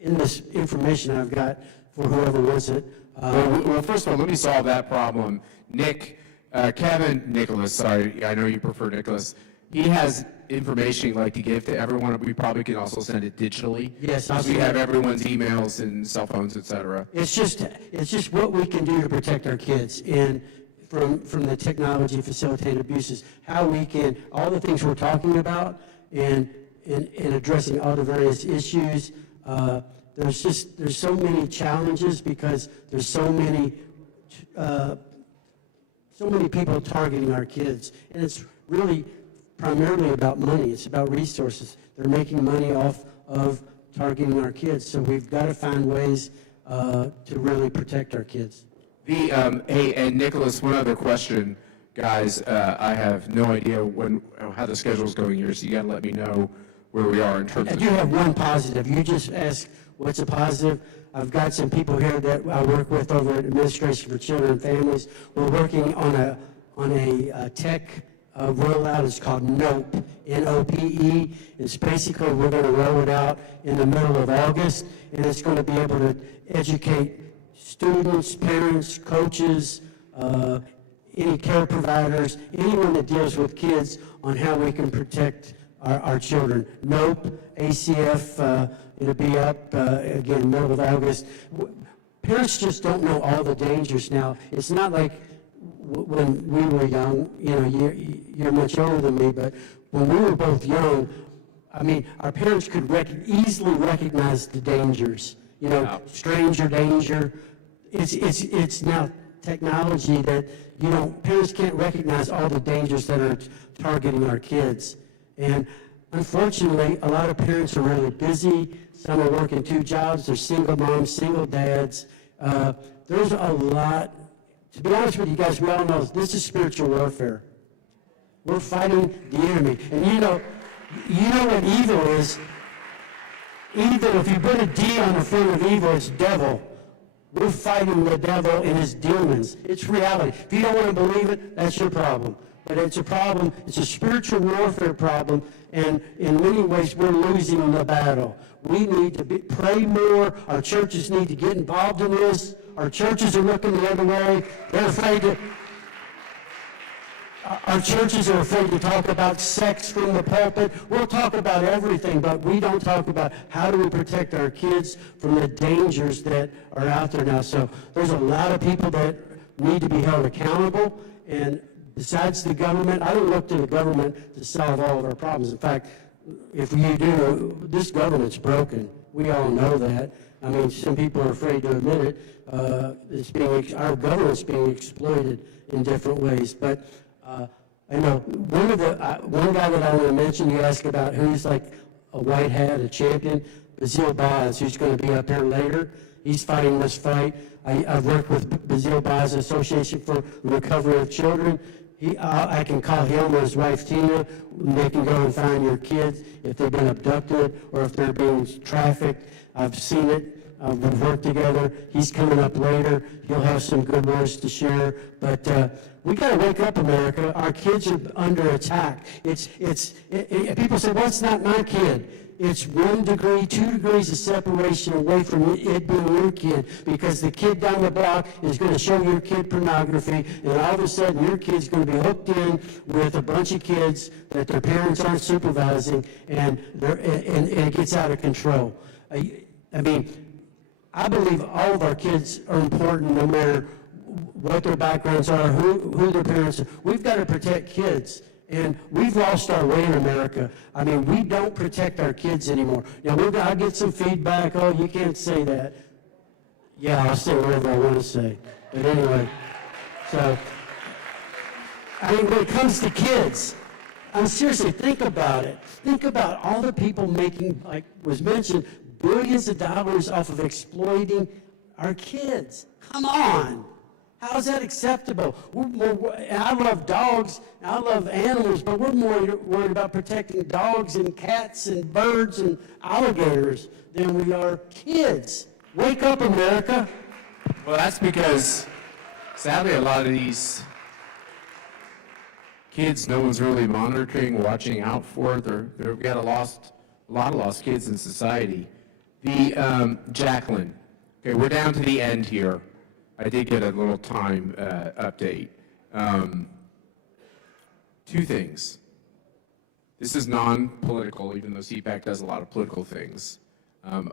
in this information I've got for whoever wants it. Well, first of all, let me solve that problem. Nicholas, sorry, I know you prefer Nicholas. He has information he'd like to give to everyone. We probably can also send it digitally. Yes, so we have everyone's emails and cell phones, et cetera. It's just what we can do to protect our kids and from the technology facilitated abuses, how we can, all the things we're talking about and addressing all the various issues. There's so many challenges because there's so many people targeting our kids, and it's really primarily about money. It's about resources. They're making money off of targeting our kids, so we've got to find ways to really protect our kids. And Nicholas, one other question, guys. I have no idea how the schedule's going here, so you got to let me know where we are in terms of. I do have one positive. You just asked what's a positive. I've got some people here that I work with over at Administration for Children and Families. We're working on a tech rollout. It's called NOPE, N-O-P-E. It's basically, we're going to roll it out in the middle of August, and it's going to be able to educate students, parents, coaches, any care providers, anyone that deals with kids on how we can protect our children. NOPE, ACF, it'll be up, again, middle of August. Parents just don't know all the dangers now. It's not like when we were young, you're much older than me, but when we were both young, I mean, our parents could easily recognize the dangers, stranger danger. It's now technology that, parents can't recognize all the dangers that are targeting our kids. And unfortunately, a lot of parents are really busy. Some are working 2 jobs. They're single moms, single dads. There's a lot. To be honest with you guys, we all know this is spiritual warfare. We're fighting the enemy. And you know what evil is? Evil, if you put a D on the front of evil, it's devil. We're fighting the devil and his demons. It's reality. If you don't want to believe it, that's your problem. But it's a problem. It's a spiritual warfare problem, and in many ways, we're losing the battle. We need to pray more. Our churches need to get involved in this. Our churches are looking the other way. They're afraid to. Our churches are afraid to talk about sex from the pulpit. We'll talk about everything, but we don't talk about how do we protect our kids from the dangers that are out there now. So there's a lot of people that need to be held accountable, and besides the government, I don't look to the government to solve all of our problems. In fact, if you do, this government's broken. We all know that. I mean, some people are afraid to admit it. Our government's being exploited in different ways. But I know one guy that I want to mention, you asked about who's like a white hat, a champion, Bazil Baz, who's going to be up here later. He's fighting this fight. I've worked with Bazil Baz Association for the Recovery of Children. I can call him or his wife Tina. They can go and find your kids if they've been abducted or if they're being trafficked. I've seen it. We've worked together. He's coming up later. He'll have some good words to share. But we got to wake up, America. Our kids are under attack. People say, well, it's not my kid. It's 1 degree, 2 degrees of separation away from it being your kid, because the kid down the block is going to show your kid pornography, and all of a sudden your kid's going to be hooked in with a bunch of kids that their parents aren't supervising, and it gets out of control. I mean, I believe all of our kids are important, no matter what their backgrounds are, who their parents are. We've got to protect kids. And we've lost our way in America. I mean, we don't protect our kids anymore. Now, I'll get some feedback. Oh, you can't say that. Yeah, I'll say whatever I want to say. But anyway, so, I mean, when it comes to kids, seriously, think about it. Think about all the people making, like was mentioned, billions of dollars off of exploiting our kids. Come on. How is that acceptable? And I love dogs, and I love animals, but we're more worried about protecting dogs and cats and birds and alligators than we are kids. Wake up, America. Well, that's because, sadly, a lot of these kids no one's really monitoring, watching out for. We've got a lot of lost kids in society. Jacqueline, okay, we're down to the end here. I did get a little time update. Two things. This is non-political, even though CPAC does a lot of political things.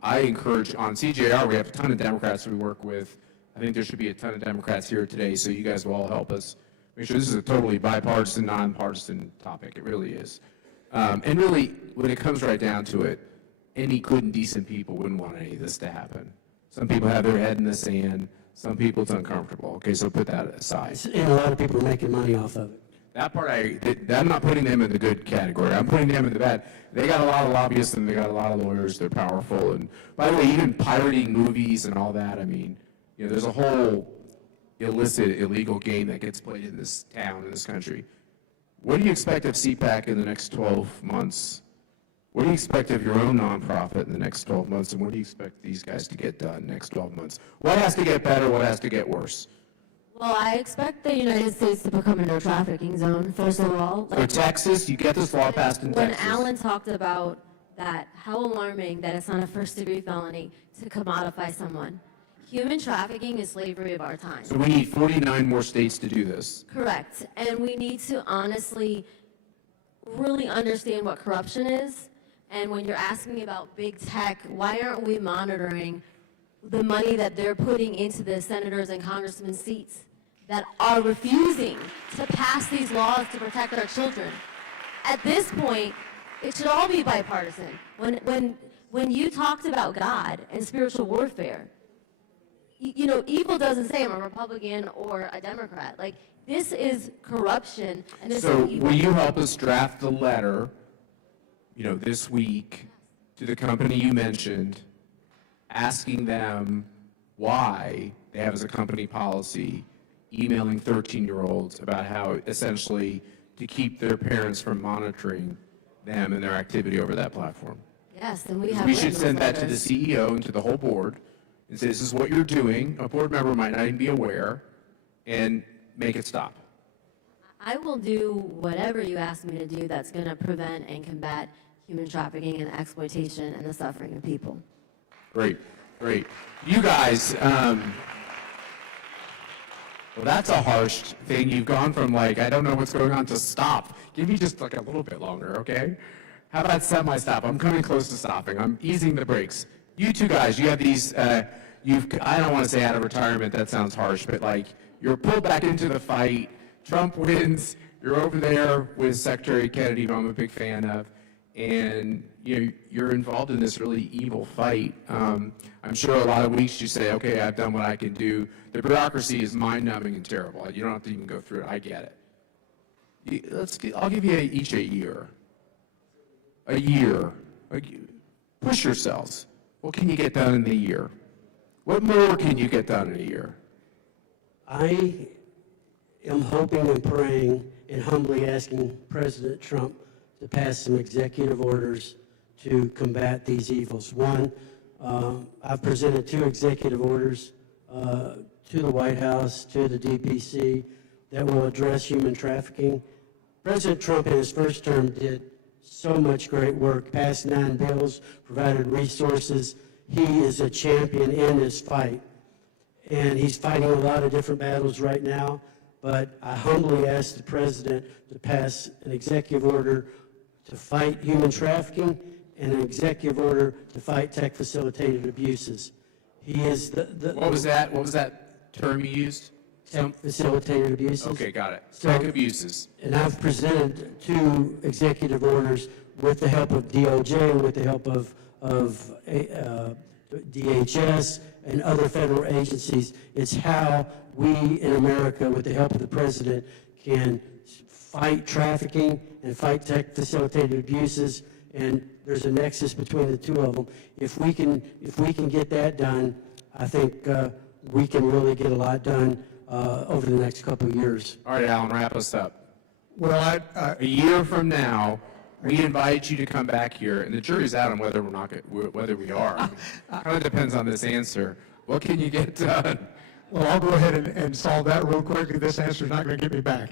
I encourage, on CJR, we have a ton of Democrats we work with. I think there should be a ton of Democrats here today, so you guys will all help us make sure this is a totally bipartisan, nonpartisan topic. It really is. And really, when it comes right down to it, any good and decent people wouldn't want any of this to happen. Some people have their head in the sand. Some people, it's uncomfortable. Okay, so put that aside. And a lot of people are making money off of it. That part, I'm not putting them in the good category. I'm putting them in the bad. They got a lot of lobbyists and they got a lot of lawyers. They're powerful. And by the way, even pirating movies and all that, I mean, you know, there's a whole illicit, illegal game that gets played in this town, in this country. What do you expect of CPAC in the next 12 months? What do you expect of your own nonprofit in the next 12 months? And what do you expect these guys to get done next 12 months? What has to get better? What has to get worse? Well, I expect the United States to become a no trafficking zone, first of all. So Texas, you get this law passed in Texas. When Alan talked about that, how alarming that it's not a first-degree felony to commodify someone. Human trafficking is slavery of our time. So we need 49 more states to do this. Correct. And we need to honestly really understand what corruption is. And when you're asking about big tech, why aren't we monitoring the money that they're putting into the senators and congressmen's seats that are refusing to pass these laws to protect our children? At this point, it should all be bipartisan. When you talked about God and spiritual warfare, you know, evil doesn't say I'm a Republican or a Democrat. Like, this is corruption, and this So is evil. will you help us draft the letter, you know, this week to the company you mentioned, asking them why they have as a company policy emailing 13-year-olds about how essentially to keep their parents from monitoring them and their activity over that platform? Yes, and we have. We should witness send that to the letters. CEO and to the whole board and say, this is what you're doing. A board member might not even be aware, and make it stop. I will do whatever you ask me to do that's going to prevent and combat human trafficking and exploitation and the suffering of people. Great, great. You guys, well, that's a harsh thing. You've gone from like, I don't know what's going on, to stop. Give me just like a little bit longer, okay? How about semi-stop? I'm coming close to stopping. I'm easing the brakes. You two guys, you have these, I don't want to say out of retirement, that sounds harsh, but like, you're pulled back into the fight. Trump wins. You're over there with Secretary Kennedy, who I'm a big fan of, and you're involved in this really evil fight. I'm sure a lot of weeks you say, okay, I've done what I can do. The bureaucracy is mind-numbing and terrible. You don't have to even go through it. I get it. I'll give you each a year. A year. Push yourselves. What can you get done in a year? What more can you get done in a year? I am hoping and praying and humbly asking President Trump to pass some executive orders to combat these evils. One, I've presented 2 executive orders to the White House, to the DPC, that will address human trafficking. President Trump in his first term did so much great work, passed 9 bills, provided resources. He is a champion in this fight. And he's fighting a lot of different battles right now, but I humbly ask the president to pass an executive order to fight human trafficking and an executive order to fight tech-facilitated abuses. He is What was that term you used? Tech-facilitated abuses. Okay, got it. So- Tech abuses. And I've presented 2 executive orders with the help of DOJ, with the help of DHS and other federal agencies. It's how we in America, with the help of the president, can fight trafficking and fight tech-facilitated abuses. And there's a nexus between the 2 of them. If we can get that done, I think we can really get a lot done over the next couple of years. All right, Alan, wrap us up. Well, A year from now, we invite you to come back here, and the jury's out on whether whether we are. Kind of depends on this answer. What can you get done? Well, I'll go ahead and solve that real quickly. This answer is not going to get me back.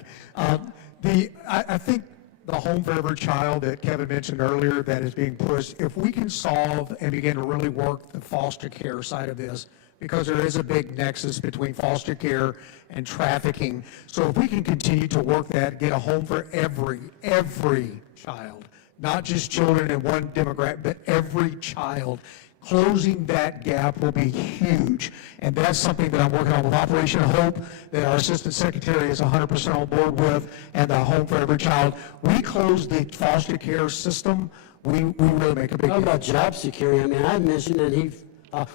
I think the Home for Every Child that Kevin mentioned earlier that is being pushed, if we can solve and begin to really work the foster care side of this, because there is a big nexus between foster care and trafficking. So if we can continue to work that, get a home for every child, not just children in one demographic, but every child, closing that gap will be huge. And that's something that I'm working on with Operation Hope, that our Assistant Secretary is 100% on board with, and the Home for Every Child. We close the foster care system, we really make a big How deal. about job security? I mean, I mentioned that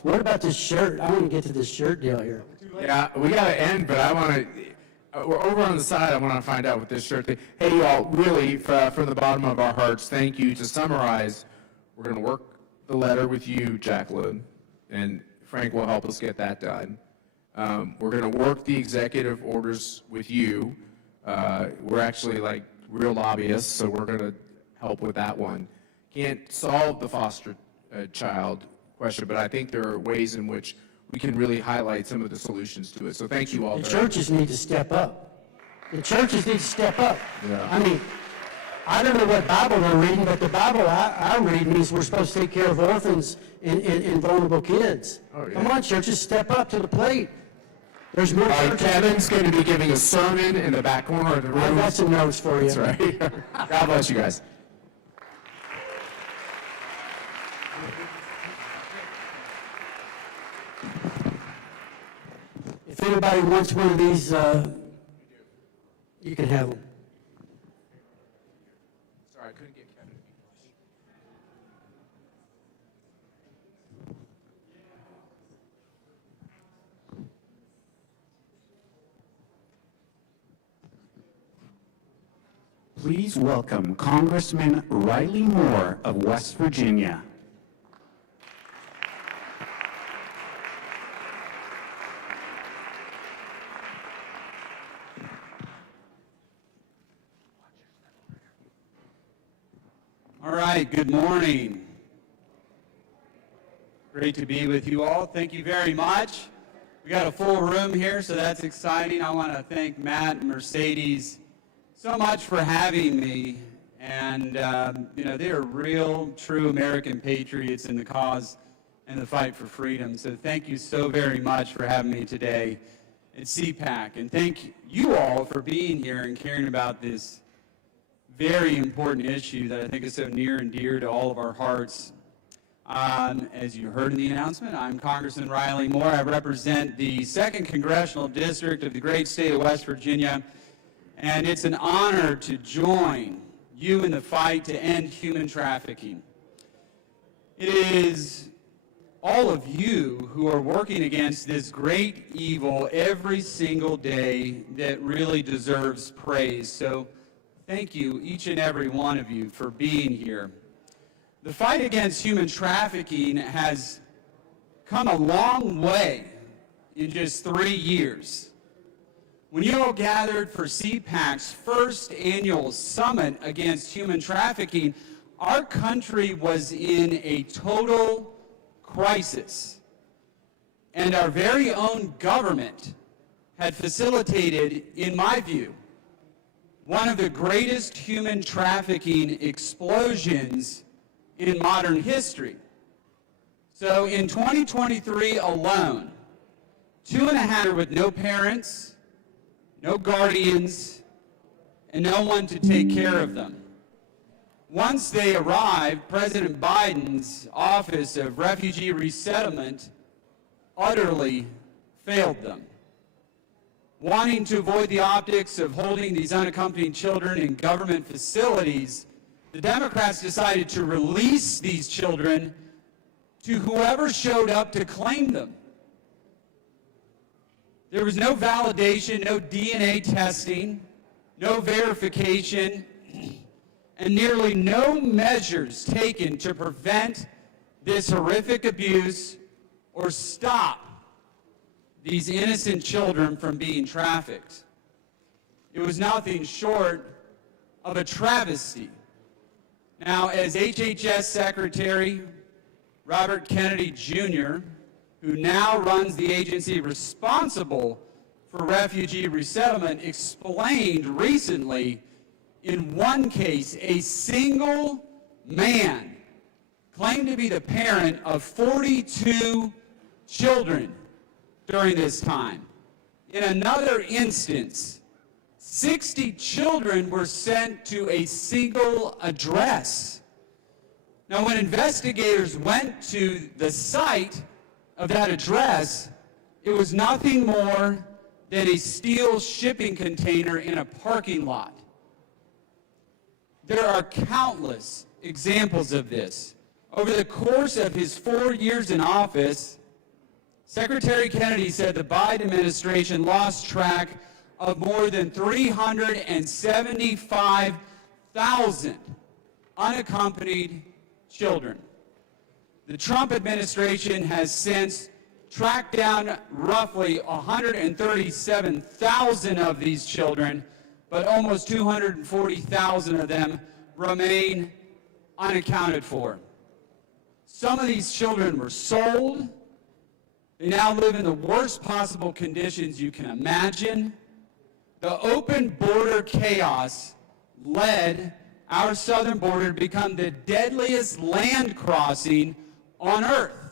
what about this shirt? I want to get to this shirt deal here. Yeah, we gotta end, but I wanna, we're over on the side, I wanna find out what this shirt thing. Hey, y'all, really, from the bottom of our hearts, thank you. To summarize, we're gonna work the letter with you, Jacqueline, and Frank will help us get that done. We're gonna work the executive orders with you. We're actually like real lobbyists, so we're gonna help with that one. Can't solve the foster child question, but I think there are ways in which we can really highlight some of the solutions to it. So thank you all. The churches need to step up. The churches need to step up. Yeah. I mean, I don't know what Bible they're reading, but the Bible I read means we're supposed to take care of orphans and vulnerable kids. Oh, yeah. Come on, churches, step up to the plate. There's more churches. Kevin's going to be giving a sermon in the back corner of the room. I've got some notes for you. That's right. God bless you guys. If anybody wants one of these, you can have them. Sorry, I couldn't get Kevin. Please welcome Congressman Riley Moore of West Virginia. All right, good morning. Great to be with you all. Thank you very much. We got a full room here, so that's exciting. I want to thank Matt and Mercedes so much for having me. And, they are real, true American patriots in the cause and the fight for freedom. So thank you so very much for having me today at CPAC. And thank you all for being here and caring about this very important issue that I think is so near and dear to all of our hearts. As you heard in the announcement, I'm Congressman Riley Moore. I represent the 2nd Congressional District of the great state of West Virginia, and it's an honor to join you in the fight to end human trafficking. It is all of you who are working against this great evil every single day that really deserves praise. So thank you, each and every one of you, for being here. The fight against human trafficking has come a long way in just 3 years. When you all gathered for CPAC's first annual summit against human trafficking, our country was in a total crisis. And our very own government had facilitated, in my view, one of the greatest human trafficking explosions in modern history. So in 2023 alone, 2.5 with no parents, no guardians, and no one to take care of them. Once they arrived, President Biden's Office of Refugee Resettlement utterly failed them. Wanting to avoid the optics of holding these unaccompanied children in government facilities, the Democrats decided to release these children to whoever showed up to claim them. There was no validation, no DNA testing, no verification, and nearly no measures taken to prevent this horrific abuse or stop these innocent children from being trafficked. It was nothing short of a travesty. Now, as HHS Secretary Robert Kennedy Jr., who now runs the agency responsible for refugee resettlement, explained recently In one case, a single man claimed to be the parent of 42 children during this time. In another instance, 60 children were sent to a single address. Now, when investigators went to the site of that address, it was nothing more than a steel shipping container in a parking lot. There are countless examples of this. Over the course of his 4 years in office, Secretary Kennedy said the Biden administration lost track of more than 375,000 unaccompanied children. The Trump administration has since tracked down roughly 137,000 of these children, but almost 240,000 of them remain unaccounted for. Some of these children were sold. They now live in the worst possible conditions you can imagine. The open border chaos led our southern border to become the deadliest land crossing on earth.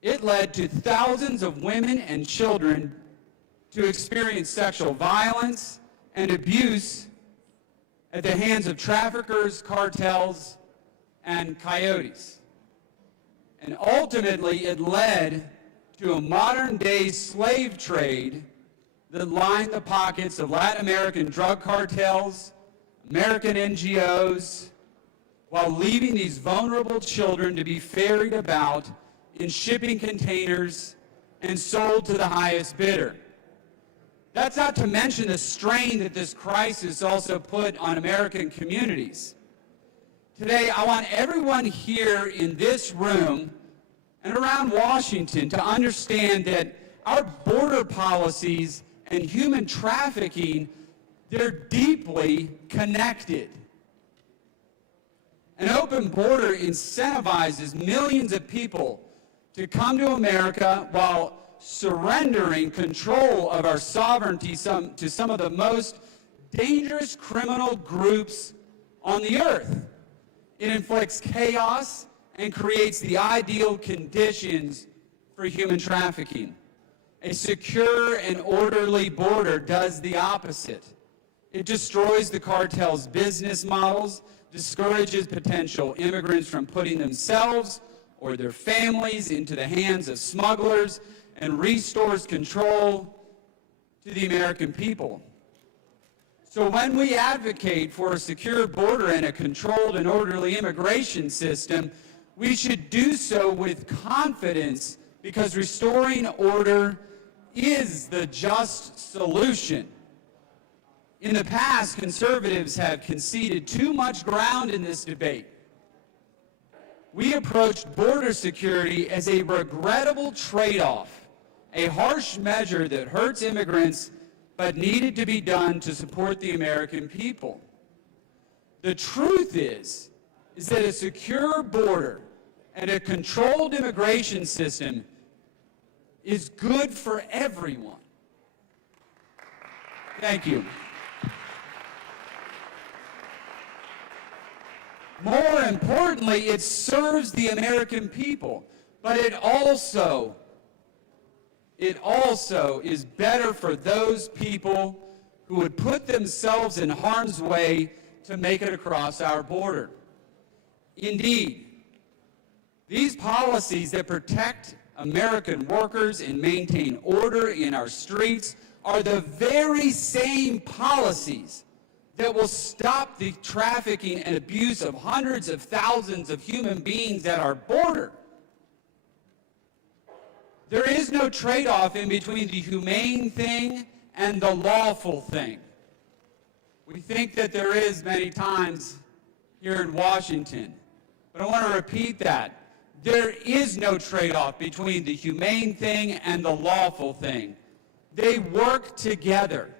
It led to thousands of women and children to experience sexual violence and abuse at the hands of traffickers, cartels, and coyotes. And ultimately, it led to a modern-day slave trade that lined the pockets of Latin American drug cartels, American NGOs, while leaving these vulnerable children to be ferried about in shipping containers and sold to the highest bidder. That's not to mention the strain that this crisis also put on American communities. Today, I want everyone here in this room and around Washington to understand that our border policies and human trafficking, they're deeply connected. An open border incentivizes millions of people to come to America while surrendering control of our sovereignty to some of the most dangerous criminal groups on the earth. It inflicts chaos and creates the ideal conditions for human trafficking. A secure and orderly border does the opposite. It destroys the cartel's business models, discourages potential immigrants from putting themselves or their families into the hands of smugglers, and restores control to the American people. So when we advocate for a secure border and a controlled and orderly immigration system, we should do so with confidence, because restoring order is the just solution. In the past, conservatives have conceded too much ground in this debate. We approached border security as a regrettable trade-off, a harsh measure that hurts immigrants but needed to be done to support the American people. The truth is that a secure border and a controlled immigration system is good for everyone. Thank you. More importantly, it serves the American people, but it also is better for those people who would put themselves in harm's way to make it across our border. Indeed, these policies that protect American workers and maintain order in our streets are the very same policies that will stop the trafficking and abuse of hundreds of thousands of human beings at our border. There is no trade-off in between the humane thing and the lawful thing. We think that there is many times here in Washington, but I want to repeat that. There is no trade-off between the humane thing and the lawful thing. They work together.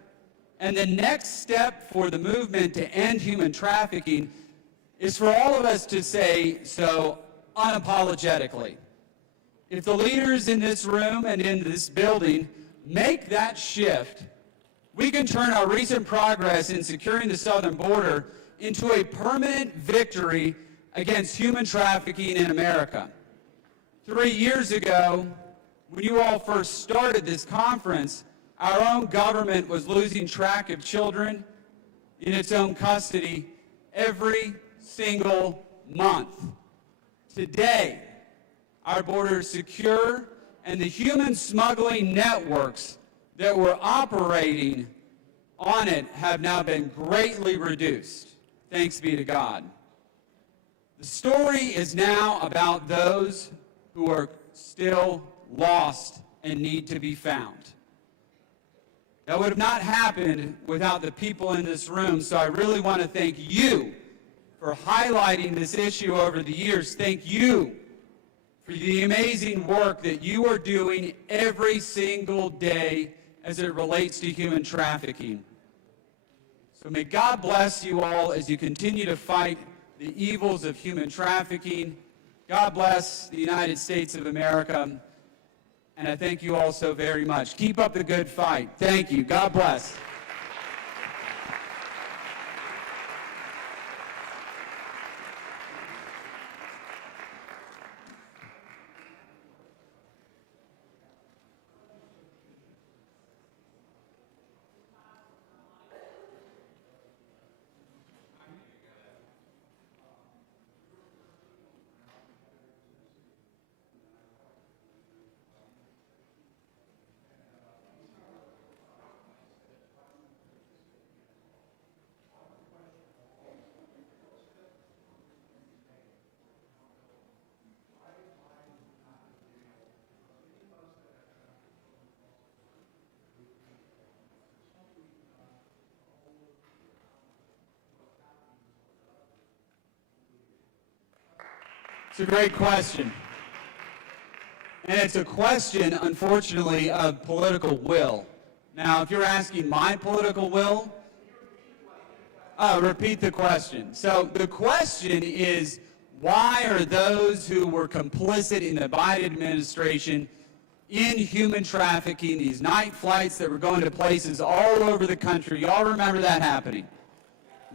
And the next step for the movement to end human trafficking is for all of us to say so unapologetically. If the leaders in this room and in this building make that shift, we can turn our recent progress in securing the southern border into a permanent victory against human trafficking in America. 3 years ago, when you all first started this conference, our own government was losing track of children in its own custody every single month. Today, our border is secure, and the human smuggling networks that were operating on it have now been greatly reduced. Thanks be to God. The story is now about those who are still lost and need to be found. That would have not happened without the people in this room, so I really want to thank you for highlighting this issue over the years. Thank you for the amazing work that you are doing every single day as it relates to human trafficking. So may God bless you all as you continue to fight the evils of human trafficking. God bless the United States of America. And I thank you all so very much. Keep up the good fight. Thank you. God bless. It's a great question. And it's a question, unfortunately, of political will. Now, if you're asking my political will, repeat the question. So the question is, why are those who were complicit in the Biden administration in human trafficking, these night flights that were going to places all over the country, y'all remember that happening?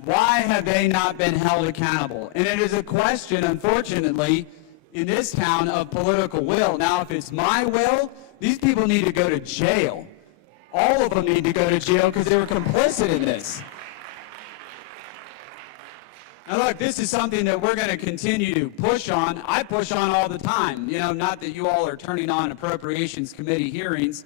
Why have they not been held accountable? And it is a question, unfortunately, in this town of political will. Now, if it's my will, these people need to go to jail. All of them need to go to jail because they were complicit in this. Now, look, this is something that we're going to continue to push on. I push on all the time. You know, not that you all are turning on Appropriations Committee hearings,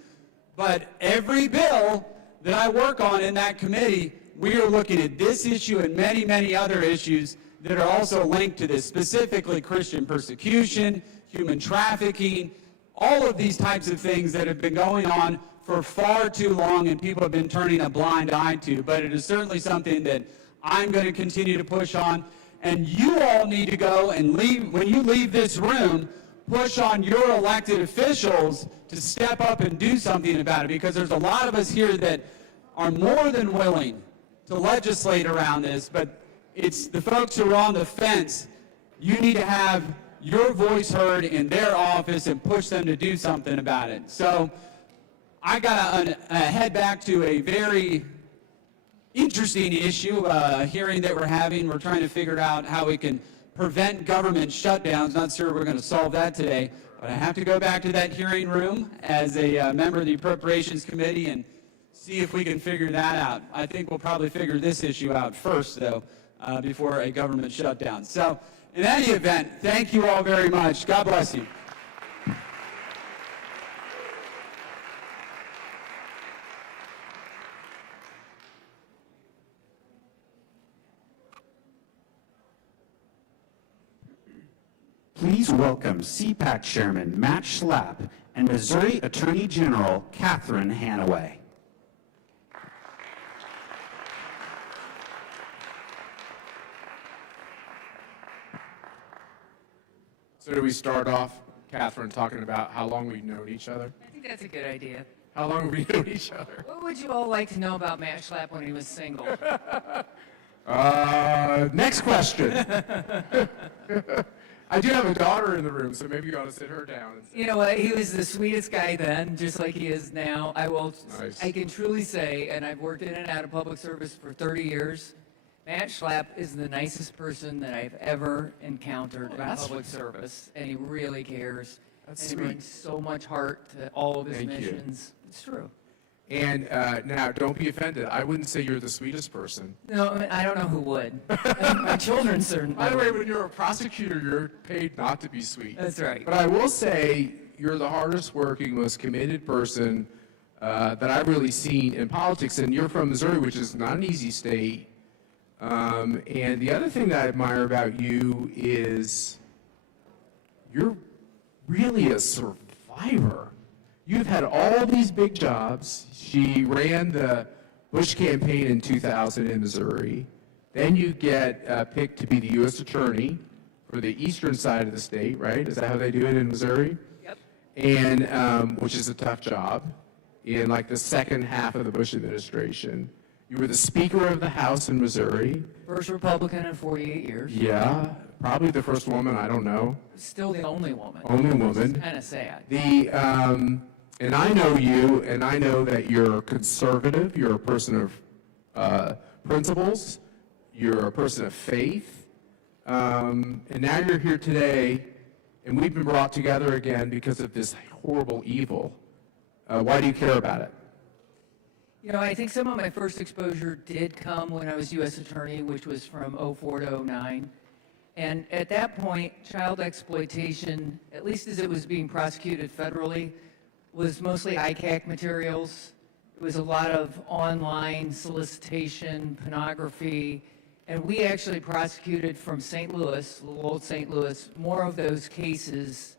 but every bill that I work on in that committee, we are looking at this issue and many, many other issues that are also linked to this, specifically Christian persecution, human trafficking, all of these types of things that have been going on for far too long and people have been turning a blind eye to. But it is certainly something that I'm going to continue to push on. And you all need to go and leave, when you leave this room, push on your elected officials to step up and do something about it, because there's a lot of us here that are more than willing to legislate around this, but it's the folks who are on the fence. You need to have your voice heard in their office and push them to do something about it. So I got to head back to a very interesting issue, hearing that we're having. We're trying to figure out how we can prevent government shutdowns. Not sure we're going to solve that today, but I have to go back to that hearing room as a member of the Appropriations Committee and see if we can figure that out. I think we'll probably figure this issue out first, though, before a government shutdown. So, in any event, thank you all very much. God bless you. Please welcome CPAC Chairman Matt Schlapp and Missouri Attorney General Catherine Hanaway. So do we start off, Catherine, talking about how long we've known each other? I think that's a good idea. How long have we known each other? What would you all like to know about Matt Schlapp when he was single? Next question. I do have a daughter in the room, so maybe you ought to sit her down. And You know what? He was the sweetest guy then, just like he is now. Nice. I can truly say, and I've worked in and out of public service for 30 years, Matt Schlapp is the nicest person that I've ever encountered in that's- public service, and he really cares. That's and he sweet. brings so much heart to all of his Thank you. missions. It's true. And now, don't be offended. I wouldn't say you're the sweetest person. No, I mean, I don't know who would. My children certainly. By the way, when you're a prosecutor, you're paid not to be sweet. That's right. But I will say you're the hardest working, most committed person that I've really seen in politics. And you're from Missouri, which is not an easy state. And the other thing that I admire about you is you're really a survivor. You've had all these big jobs. She ran the Bush campaign in 2000 in Missouri. Then you get picked to be the U.S. Attorney for the eastern side of the state, right? Is that how they do it in Missouri? Yep. And which is a tough job in like the second half of the Bush administration. You were the Speaker of the House in Missouri. First Republican in 48 years. Yeah, probably the first woman, I don't know. Still the only woman. Only woman. Kind of sad. And I know you, and I know that you're conservative, you're a person of principles, you're a person of faith, and now you're here today, and we've been brought together again because of this horrible evil. Why do you care about it? You know, I think some of my first exposure did come when I was U.S. Attorney, which was from 04 to 09. And at that point, child exploitation, at least as it was being prosecuted federally, was mostly ICAC materials. It was a lot of online solicitation, pornography, and we actually prosecuted from St. Louis, little old St. Louis, more of those cases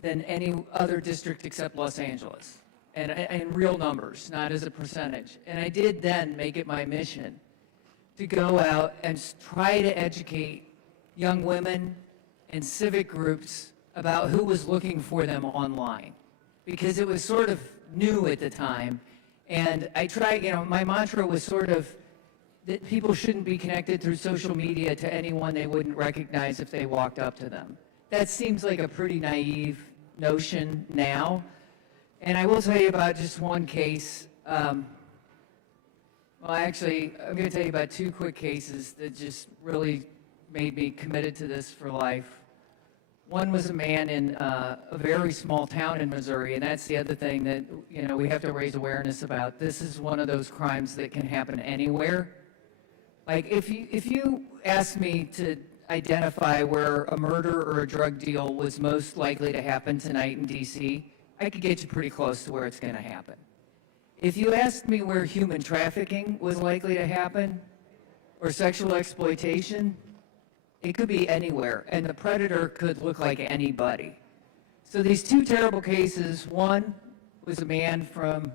than any other district except Los Angeles. And in real numbers, not as a percentage. And I did then make it my mission to go out and try to educate young women and civic groups about who was looking for them online. Because it was sort of new at the time. And I tried, my mantra was sort of that people shouldn't be connected through social media to anyone they wouldn't recognize if they walked up to them. That seems like a pretty naive notion now. And I will tell you about just one case. Well, actually, I'm going to tell you about two quick cases that just really made me committed to this for life. One was a man in a very small town in Missouri, and that's the other thing that we have to raise awareness about. This is one of those crimes that can happen anywhere. Like if you ask me to identify where a murder or a drug deal was most likely to happen tonight in D.C., I could get you pretty close to where it's going to happen. If you asked me where human trafficking was likely to happen, or sexual exploitation, it could be anywhere, and the predator could look like anybody. So these two terrible cases, one was a man from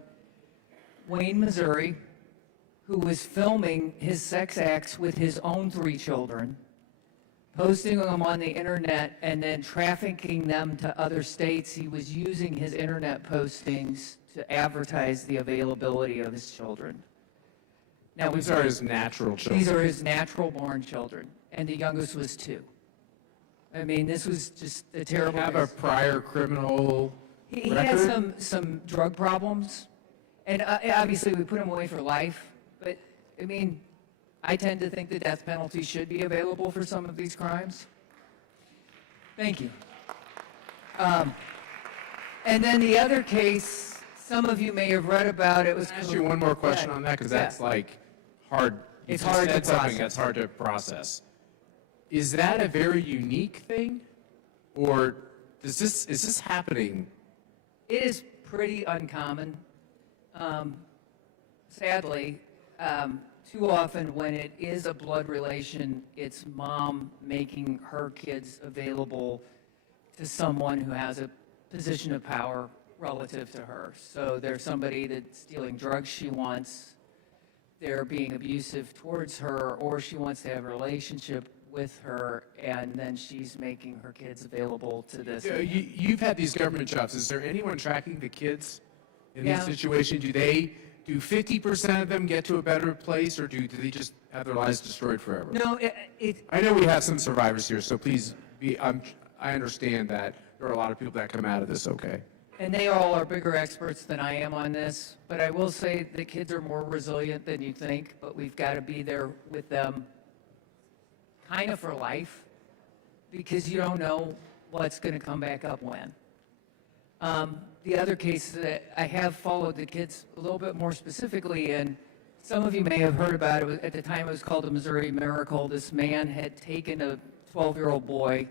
Wayne, Missouri, who was filming his sex acts with his own 3 children, posting them on the internet, and then trafficking them to other states. He was using his internet postings to advertise the availability of his children. Now, These are his natural children. These are his natural-born children, and the youngest was 2. I mean, this was just a terrible. Have a prior criminal He record? had some drug problems, and obviously we put him away for life, but, I mean, I tend to think the death penalty should be available for some of these crimes. Thank you. And then the other case, some of you may have read about it. Was Can I ask you one more question on that? Because that's like hard. You It's just hard to said something process. that's hard to process. Is that a very unique thing? Or is this happening? It is pretty uncommon. Sadly, too often when it is a blood relation, it's mom making her kids available to someone who has a position of power relative to her. So there's somebody that's stealing drugs she wants, they're being abusive towards her, or she wants to have a relationship with her, and then she's making her kids available to this. You've had these government jobs. Is there anyone tracking the kids in Yeah. these situations? Do 50% of them get to a better place, or do they just have their lives destroyed forever? No, I know we have some survivors here, so please be. I understand that there are a lot of people that come out of this okay. And they all are bigger experts than I am on this, but I will say the kids are more resilient than you think, but we've got to be there with them kind of for life, because you don't know what's going to come back up when. The other case that I have followed the kids a little bit more specifically, and some of you may have heard about it, at the time it was called the Missouri Miracle. This man had taken a 12-year-old boy,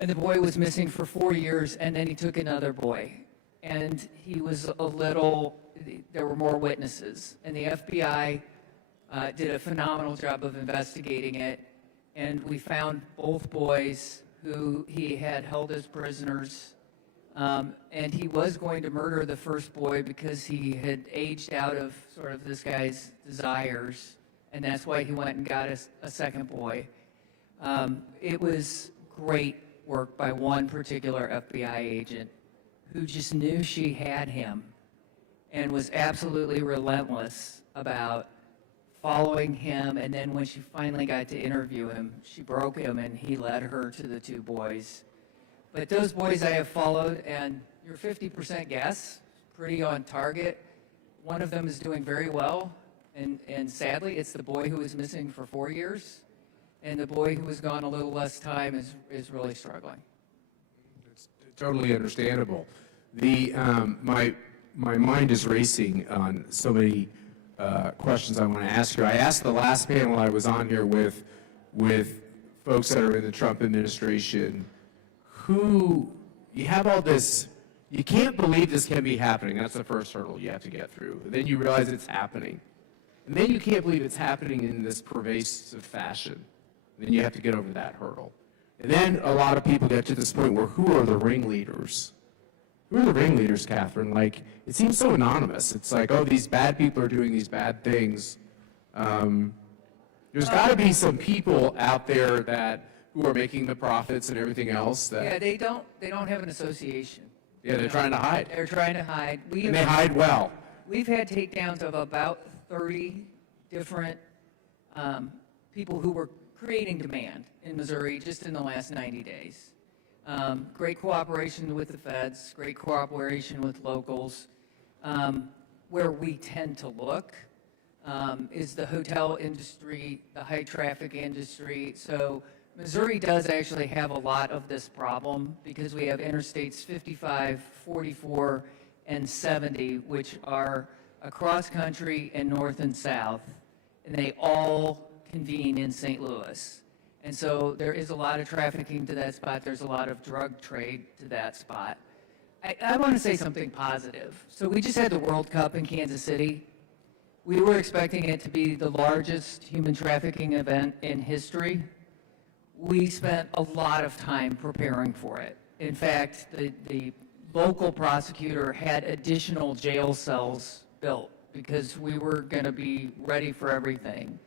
and the boy was missing for 4 years, and then he took another boy. And he was there were more witnesses, and the FBI did a phenomenal job of investigating it, and we found both boys who he had held as prisoners. And he was going to murder the first boy because he had aged out of sort of this guy's desires, and that's why he went and got a second boy. It was great work by one particular FBI agent who just knew she had him and was absolutely relentless about following him. And then when she finally got to interview him, she broke him and he led her to the two boys. But those boys I have followed, and your 50% guess, pretty on target. One of them is doing very well, and sadly, it's the boy who was missing for 4 years, and the boy who was gone a little less time is really struggling. It's totally understandable. My mind is racing on so many questions I want to ask you. I asked the last panel I was on here with folks that are in the Trump administration, who you have all this, you can't believe this can be happening. That's the first hurdle you have to get through. And then you realize it's happening. And then you can't believe it's happening in this pervasive fashion. And then you have to get over that hurdle. And then a lot of people get to this point where who are the ringleaders? Who are the ringleaders, Catherine? Like, it seems so anonymous. It's like, oh, these bad people are doing these bad things. There's got to be some people out there who are making the profits and everything else. Yeah, they don't have an association. Yeah, they're trying to hide. They're trying to hide. And they hide well. We've had takedowns of about 30 different people who were creating demand in Missouri just in the last 90 days. Great cooperation with the feds, great cooperation with locals. Where we tend to look is the hotel industry, the high traffic industry. So Missouri does actually have a lot of this problem because we have interstates 55, 44, and 70, which are across country and north and south, and they all convene in St. Louis. And so there is a lot of trafficking to that spot. There's a lot of drug trade to that spot. I want to say something positive. So we just had the World Cup in Kansas City. We were expecting it to be the largest human trafficking event in history. We spent a lot of time preparing for it. In fact, the local prosecutor had additional jail cells built because we were going to be ready for everything.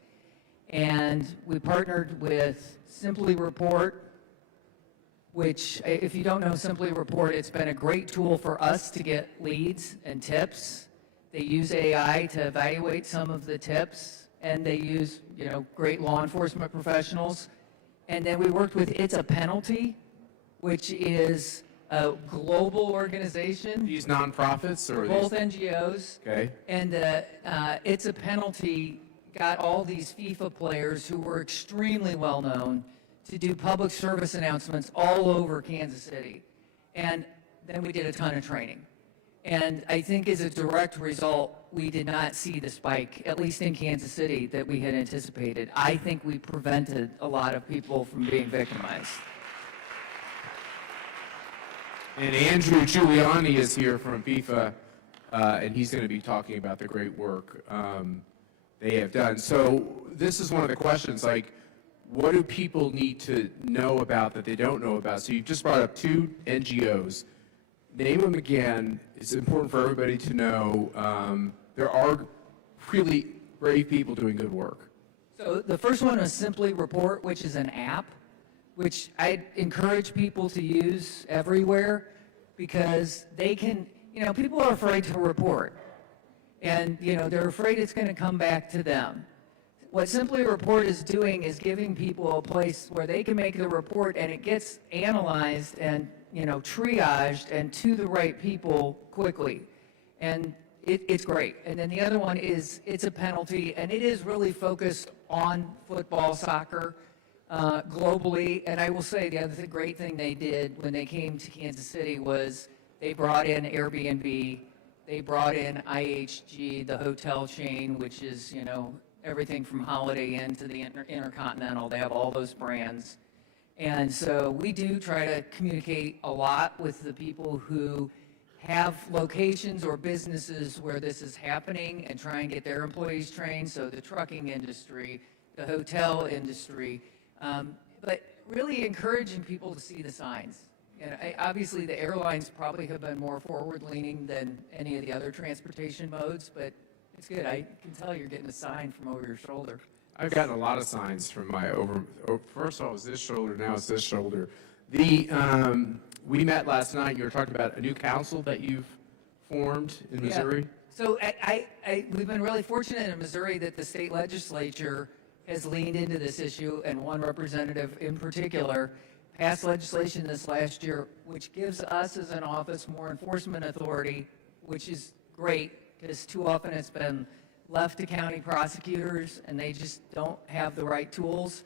And we partnered with Simply Report, which, if you don't know Simply Report, it's been a great tool for us to get leads and tips. They use AI to evaluate some of the tips, and they use, great law enforcement professionals. And then we worked with It's a Penalty, which is a global organization. These nonprofits or both NGOs. Okay. And It's a Penalty got all these FIFA players who were extremely well known to do public service announcements all over Kansas City. And then we did a ton of training. And I think as a direct result, we did not see the spike, at least in Kansas City, that we had anticipated. I think we prevented a lot of people from being victimized. And Andrew Giuliani is here from FIFA, and he's going to be talking about the great work they have done. So this is one of the questions, like, what do people need to know about that they don't know about? So you just brought up two NGOs. Name them again. It's important for everybody to know there are really brave people doing good work. So the first one was Simply Report, which is an app, which I encourage people to use everywhere because they can, people are afraid to report. And, they're afraid it's going to come back to them. what Simply Report is doing is giving people a place where they can make the report and it gets analyzed and, triaged and to the right people quickly. And it's great. And then the other one is it's a penalty, and it is really focused on football, soccer, globally. And I will say the other great thing they did when they came to Kansas City was they brought in Airbnb, they brought in IHG, the hotel chain, which is, everything from Holiday Inn to the Intercontinental. They have all those brands. And so we do try to communicate a lot with the people who have locations or businesses where this is happening and try and get their employees trained. So the trucking industry, the hotel industry, but really encouraging people to see the signs. Obviously, the airlines probably have been more forward-leaning than any of the other transportation modes, but it's good. I can tell you're getting a sign from over your shoulder. I've gotten a lot of signs from my first of all, it was this shoulder, now it's this shoulder. We met last night, you were talking about a new council that you've formed in Missouri. So we've been really fortunate in Missouri that the state legislature has leaned into this issue, and one representative in particular passed legislation this last year, which gives us as an office more enforcement authority, which is great, because too often it's been left to county prosecutors, and they just don't have the right tools.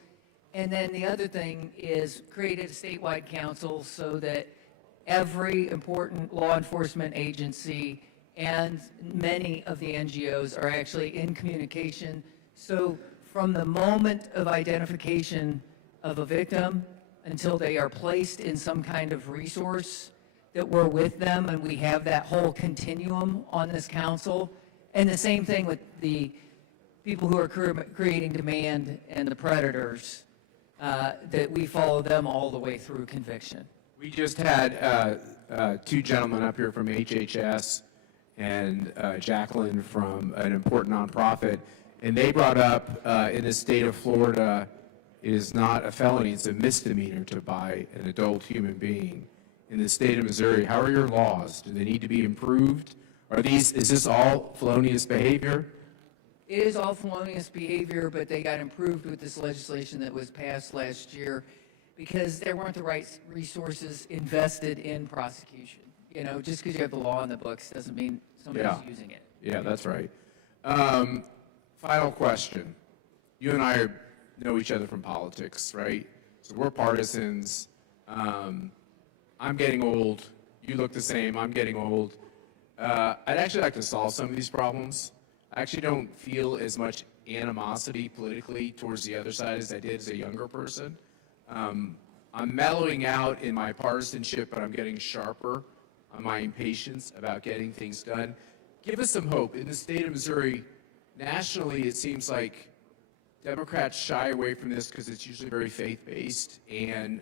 And then the other thing is created a statewide council so that every important law enforcement agency and many of the NGOs are actually in communication. So from the moment of identification of a victim until they are placed in some kind of resource, that we're with them, and we have that whole continuum on this council. And the same thing with the people who are creating demand and the predators, that we follow them all the way through conviction. We just had two gentlemen up here from HHS and Jacqueline from an important nonprofit, and they brought up in the state of Florida, it is not a felony, it's a misdemeanor to buy an adult human being. In the state of Missouri, how are your laws? Do they need to be improved? Is this all felonious behavior? It is all felonious behavior, but they got improved with this legislation that was passed last year because there weren't the right resources invested in prosecution. Just because you have the law in the books doesn't mean somebody's using it. Yeah, that's right. Final question. You and I know each other from politics, right? So we're partisans. I'm getting old. You look the same. I'm getting old. I'd actually like to solve some of these problems. I actually don't feel as much animosity politically towards the other side as I did as a younger person. I'm mellowing out in my partisanship, but I'm getting sharper on my impatience about getting things done. Give us some hope. In the state of Missouri, nationally, it seems like Democrats shy away from this because it's usually very faith-based, and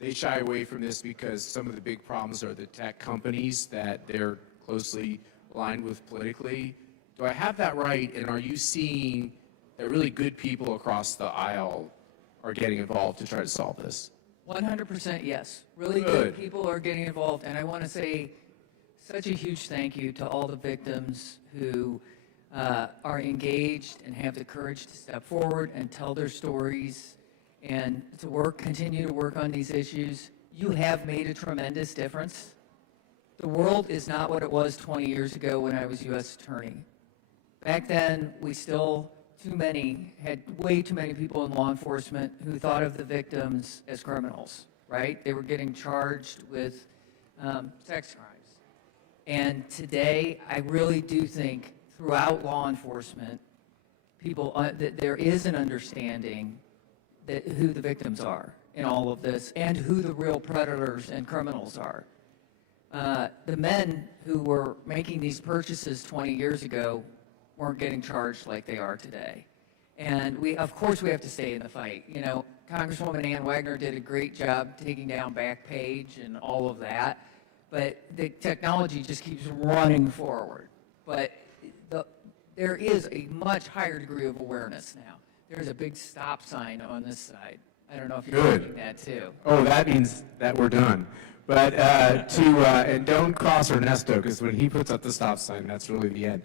they shy away from this because some of the big problems are the tech companies that they're closely aligned with politically. Do I have that right, and are you seeing that really good people across the aisle are getting involved to try to solve this? 100% yes. Really good people are getting involved, and I want to say such a huge thank you to all the victims who are engaged and have the courage to step forward and tell their stories and to continue to work on these issues. You have made a tremendous difference. The world is not what it was 20 years ago when I was U.S. Attorney. Back then, we still had way too many people in law enforcement who thought of the victims as criminals, right? They were getting charged with sex crimes. And today, I really do think throughout law enforcement, that there is an understanding that who the victims are in all of this and who the real predators and criminals are. The men who were making these purchases 20 years ago weren't getting charged like they are today. And of course we have to stay in the fight. Congresswoman Ann Wagner did a great job taking down Backpage and all of that, but the technology just keeps running forward. But there is a much higher degree of awareness now. There's a big stop sign on this side. I don't know if you're seeing that too. Oh, that means that we're done. But and don't cross Ernesto, because when he puts up the stop sign, that's really the end.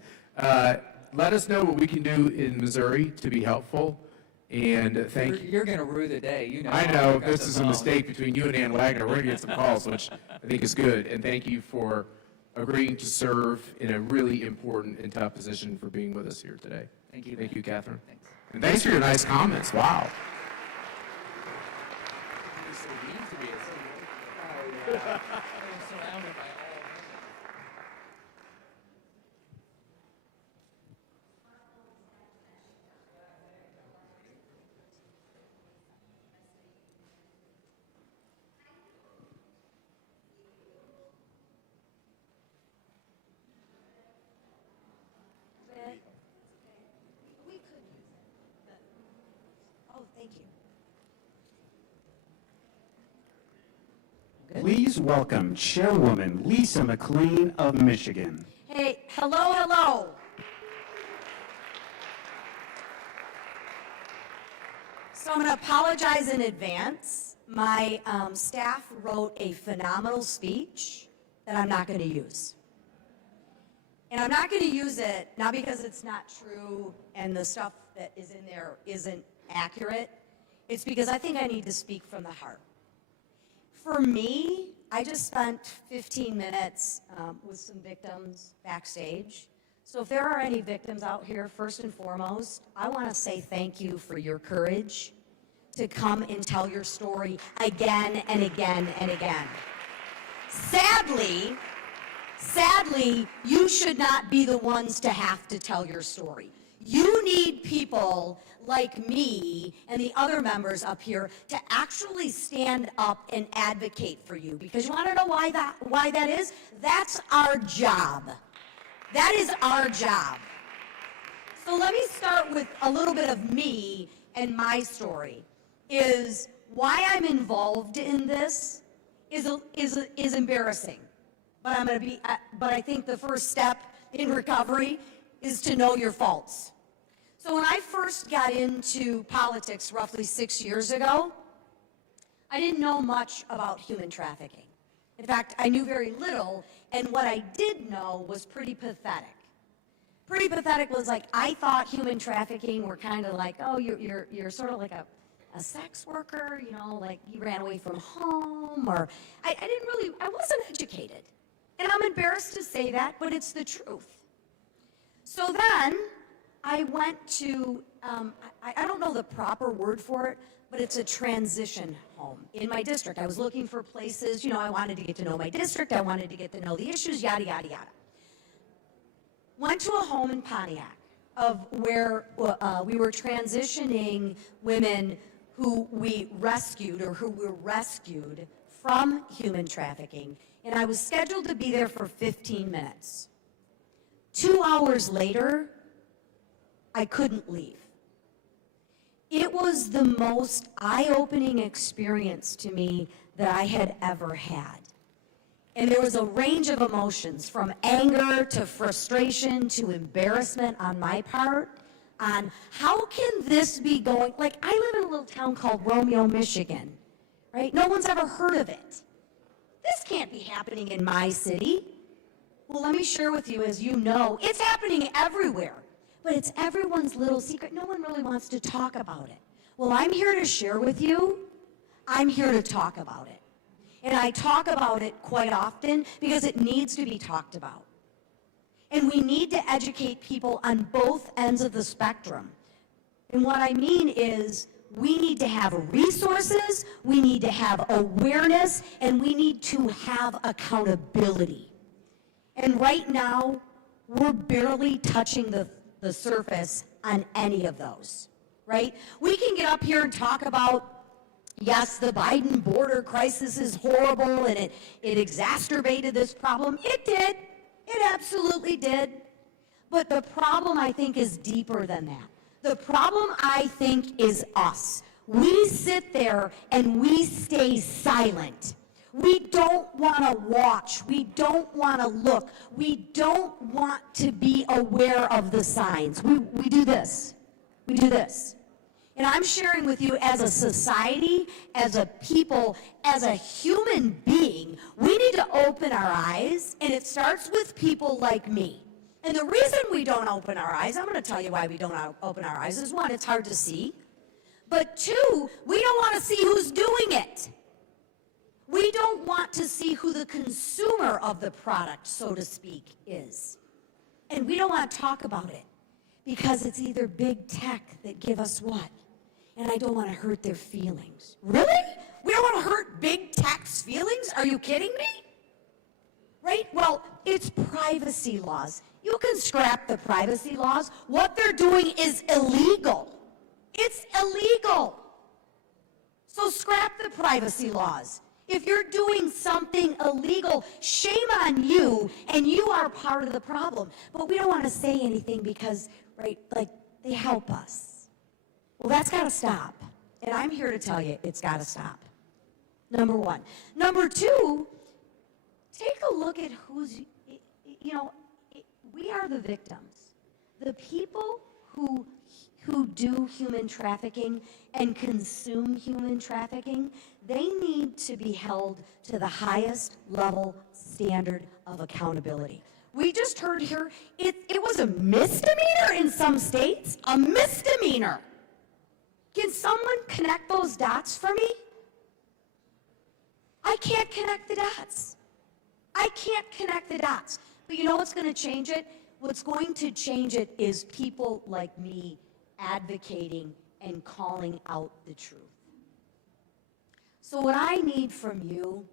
let us know what we can do in Missouri to be helpful. And thank you. You're going to rue the day, you know. I I'll know pick up this the is a phone. mistake between you and Ann Wagner. We're gonna get some calls, which I think is good. And thank you for agreeing to serve in a really important and tough position for being with us here today. Thank you. Thank you, Catherine. Thanks. And thanks for your nice comments. Wow. Oh, thank you. Please welcome Chairwoman Lisa McLean of Michigan. Hey, hello, hello. So I'm going to apologize in advance. My staff wrote a phenomenal speech that I'm not going to use. And I'm not going to use it, not because it's not true and the stuff that is in there isn't accurate. It's because I think I need to speak from the heart. For me, I just spent 15 minutes with some victims backstage. So if there are any victims out here, first and foremost, I want to say thank you for your courage to come and tell your story again and again and again. Sadly, you should not be the ones to have to tell your story. You need people like me and the other members up here to actually stand up and advocate for you. Because you want to know why that is? That's our job. That is our job. So let me start with a little bit of me and my story. Is why I'm involved in this is embarrassing. But I think the first step in recovery is to know your faults. So when I first got into politics roughly 6 years ago, I didn't know much about human trafficking. In fact, I knew very little, and what I did know was pretty pathetic. Pretty pathetic was like, I thought human trafficking were kind of like, oh, you're sort of like a sex worker, you know, like you ran away from home, or I wasn't educated. And I'm embarrassed to say that, but it's the truth. So then I went to, I don't know the proper word for it, but it's a transition home in my district. I was looking for places, you know, I wanted to get to know my district, I wanted to get to know the issues, yada, yada, yada. Went to a home in Pontiac of where we were transitioning women who we rescued or who were rescued from human trafficking. And I was scheduled to be there for 15 minutes. 2 hours later, I couldn't leave. It was the most eye-opening experience to me that I had ever had. And there was a range of emotions, from anger to frustration to embarrassment on my part, on how can this be going, like I live in a little town called Romeo, Michigan, right? No one's ever heard of it. This can't be happening in my city. Well, let me share with you, as you know, it's happening everywhere, but it's everyone's little secret. No one really wants to talk about it. Well, I'm here to share with you. I'm here to talk about it. And I talk about it quite often because it needs to be talked about. And we need to educate people on both ends of the spectrum. And what I mean is, we need to have resources, we need to have awareness, and we need to have accountability. And right now, we're barely touching the surface on any of those, right? We can get up here and talk about, yes, the Biden border crisis is horrible and it exacerbated this problem. It did. It absolutely did. But the problem, I think, is deeper than that. The problem, I think, is us. We sit there and we stay silent. We don't want to watch. We don't want to look. We don't want to be aware of the signs. We do this. We do this. And I'm sharing with you, as a society, as a people, as a human being, we need to open our eyes, and it starts with people like me. And the reason we don't open our eyes, I'm going to tell you why we don't open our eyes, is one, it's hard to see. But two, we don't want to see who's doing it. We don't want to see who the consumer of the product, so to speak, is. And we don't want to talk about it because it's either big tech that give us what? And I don't want to hurt their feelings. Really? We don't want to hurt big tech's feelings? Are you kidding me? Right? Well, it's privacy laws. You can scrap the privacy laws. What they're doing is illegal. It's illegal. So scrap the privacy laws. If you're doing something illegal, shame on you, and you are part of the problem. But we don't want to say anything because, right, like, they help us. Well, that's got to stop. And I'm here to tell you it's got to stop. Number one. Number two, take a look at who's, we are the victims. The people who do human trafficking and consume human trafficking, they need to be held to the highest level standard of accountability. We just heard here, it was a misdemeanor in some states, a misdemeanor. Can someone connect those dots for me? I can't connect the dots. I can't connect the dots. But you know what's going to change it? What's going to change it is people like me advocating and calling out the truth. So what I need from you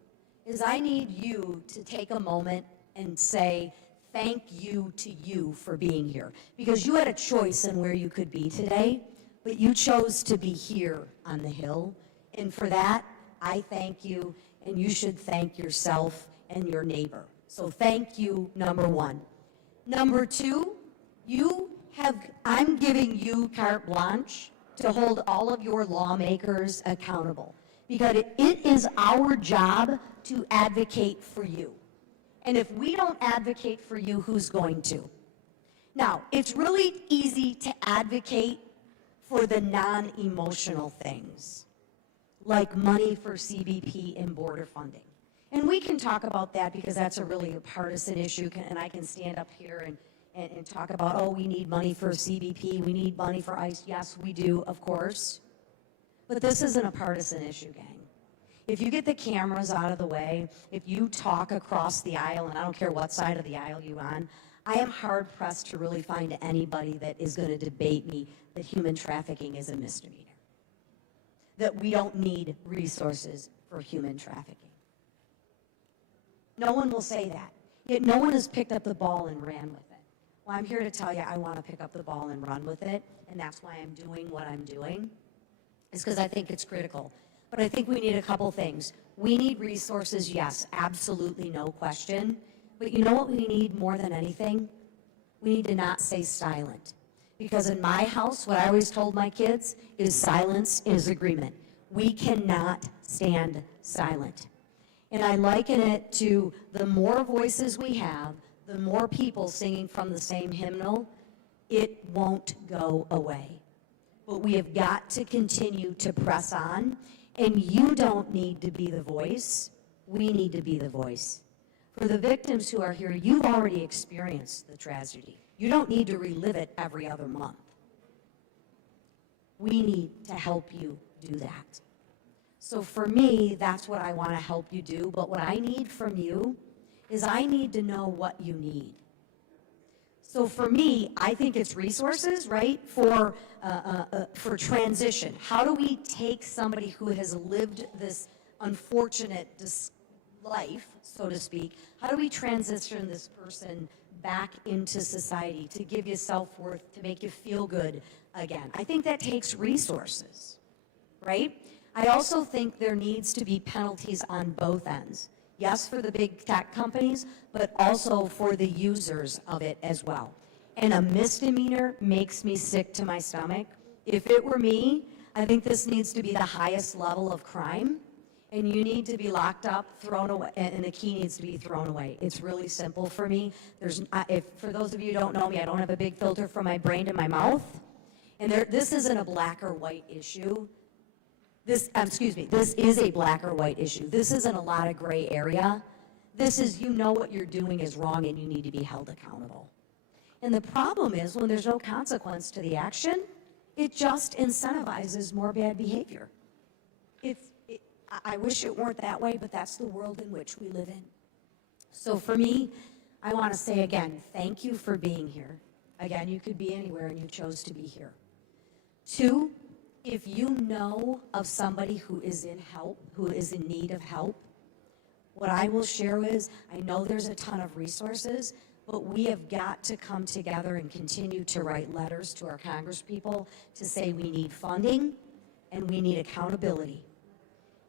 is I need you to take a moment and say thank you to you for being here. Because you had a choice in where you could be today, but you chose to be here on the Hill. And for that, I thank you, and you should thank yourself and your neighbor. So thank you, number one. Number two, I'm giving you carte blanche to hold all of your lawmakers accountable. Because it is our job to advocate for you. And if we don't advocate for you, who's going to? Now, it's really easy to advocate for the non-emotional things, like money for CBP and border funding. And we can talk about that because that's a really partisan issue, and I can stand up here and talk about, oh, we need money for CBP, we need money for ICE. Yes, we do, of course. But this isn't a partisan issue, gang. If you get the cameras out of the way, if you talk across the aisle, and I don't care what side of the aisle you're on, I am hard-pressed to really find anybody that is going to debate me that human trafficking is a misdemeanor, that we don't need resources for human trafficking. No one will say that. Yet no one has picked up the ball and ran with it. Well, I'm here to tell you I want to pick up the ball and run with it, and that's why I'm doing what I'm doing, is because I think it's critical. But I think we need a couple things. We need resources, yes, absolutely, no question. But you know what we need more than anything? We need to not stay silent. Because in my house, what I always told my kids is silence is agreement. We cannot stand silent. And I liken it to the more voices we have, the more people singing from the same hymnal, it won't go away. But we have got to continue to press on, and you don't need to be the voice. We need to be the voice. For the victims who are here, you've already experienced the tragedy. You don't need to relive it every other month. We need to help you do that. So for me, that's what I want to help you do. But what I need from you is I need to know what you need. So for me, I think it's resources, right, for transition. How do we take somebody who has lived this unfortunate life, so to speak, how do we transition this person back into society to give you self-worth, to make you feel good again? I think that takes resources, right? I also think there needs to be penalties on both ends. Yes, for the big tech companies, but also for the users of it as well. And a misdemeanor makes me sick to my stomach. If it were me, I think this needs to be the highest level of crime, and you need to be locked up, thrown away, and the key needs to be thrown away. It's really simple for me. For those of you who don't know me, I don't have a big filter from my brain to my mouth. And this isn't a black or white issue. This is a black or white issue. This isn't a lot of gray area. This is, you know what you're doing is wrong and you need to be held accountable. And the problem is when there's no consequence to the action, it just incentivizes more bad behavior. I wish it weren't that way, but that's the world in which we live in. So for me, I want to say again, thank you for being here. Again, you could be anywhere and you chose to be here. 2, if you know of somebody who is in need of help, what I will share is, I know there's a ton of resources, but we have got to come together and continue to write letters to our congresspeople to say we need funding and we need accountability.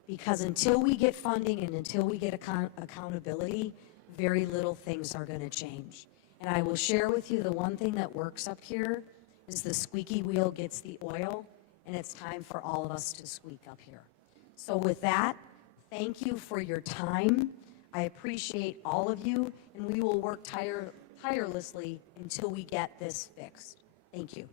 Because until we get funding and until we get accountability, very little things are going to change. And I will share with you the one thing that works up here is the squeaky wheel gets the oil, and it's time for all of us to squeak up here. So with that, thank you for your time. I appreciate all of you, and we will work tirelessly until we get this fixed. Thank you.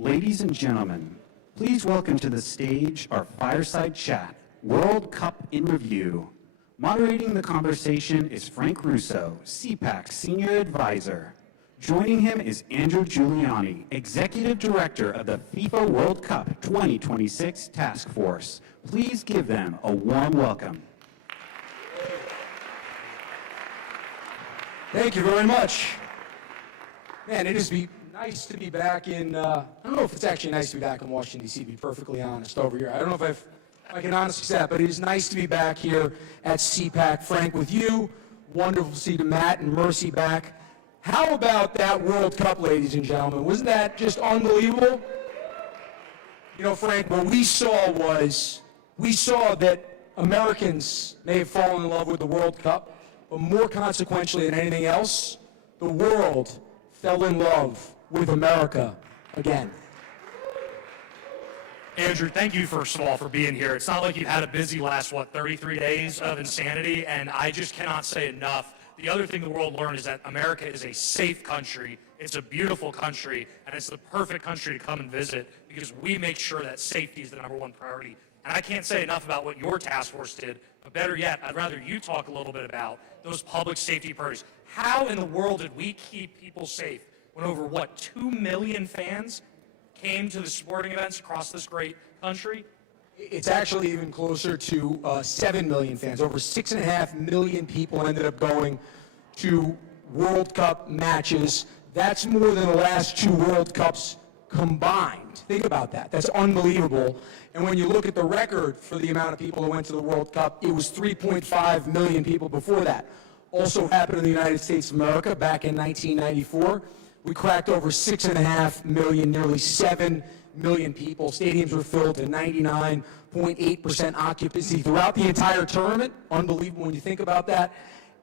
Ladies and gentlemen, please welcome to the stage our fireside chat, World Cup in Review. Moderating the conversation is Frank Russo, CPAC Senior Advisor. Joining him is Andrew Giuliani, Executive Director of the FIFA World Cup 2026 Task Force. Please give them a warm welcome. Thank you very much. Man, it is nice to be back in, I don't know if it's actually nice to be back in Washington, D.C., to be perfectly honest, over here. I don't know if I can honestly say that, but it is nice to be back here at CPAC. Frank, with you, wonderful to see Matt and Mercy back. How about that World Cup, ladies and gentlemen? Wasn't that just unbelievable? You know, Frank, what we saw that Americans may have fallen in love with the World Cup, but more consequentially than anything else, the world fell in love with America again. Andrew, thank you, first of all, for being here. It's not like you've had a busy last, 33 days of insanity, and I just cannot say enough. The other thing the world learned is that America is a safe country, it's a beautiful country, and it's the perfect country to come and visit because we make sure that safety is the #1 priority. And I can't say enough about what your task force did, but better yet, I'd rather you talk a little bit about those public safety priorities. How in the world did we keep people safe when over, 2 million fans came to the sporting events across this great country? It's actually even closer to 7 million fans. Over 6.5 million people ended up going to World Cup matches. That's more than the last 2 World Cups combined. Think about that. That's unbelievable. And when you look at the record for the amount of people who went to the World Cup, it was 3.5 million people before that. Also happened in the United States of America back in 1994. We cracked over 6.5 million, nearly 7 million people. Stadiums were filled to 99.8% occupancy throughout the entire tournament. Unbelievable when you think about that.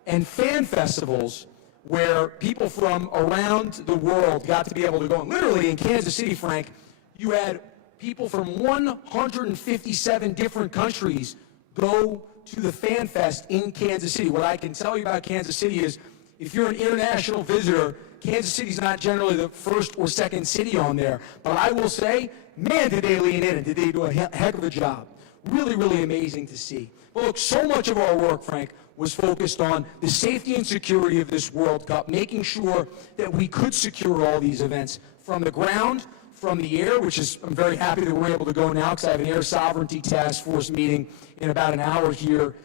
And fan festivals where people from around the world got to be able to go. And literally in Kansas City, Frank, you had people from 157 different countries go to the Fan Fest in Kansas City. What I can tell you about Kansas City is if you're an international visitor, Kansas City's not generally the first or second city on there. But I will say, man, did they lean in and did they do a heck of a job. Really, really amazing to see. But look, so much of our work, Frank, was focused on the safety and security of this World Cup, making sure that we could secure all these events from the ground, from the air, which is, I'm very happy that we're able to go now because I have an Air Sovereignty Task Force meeting in about an hour here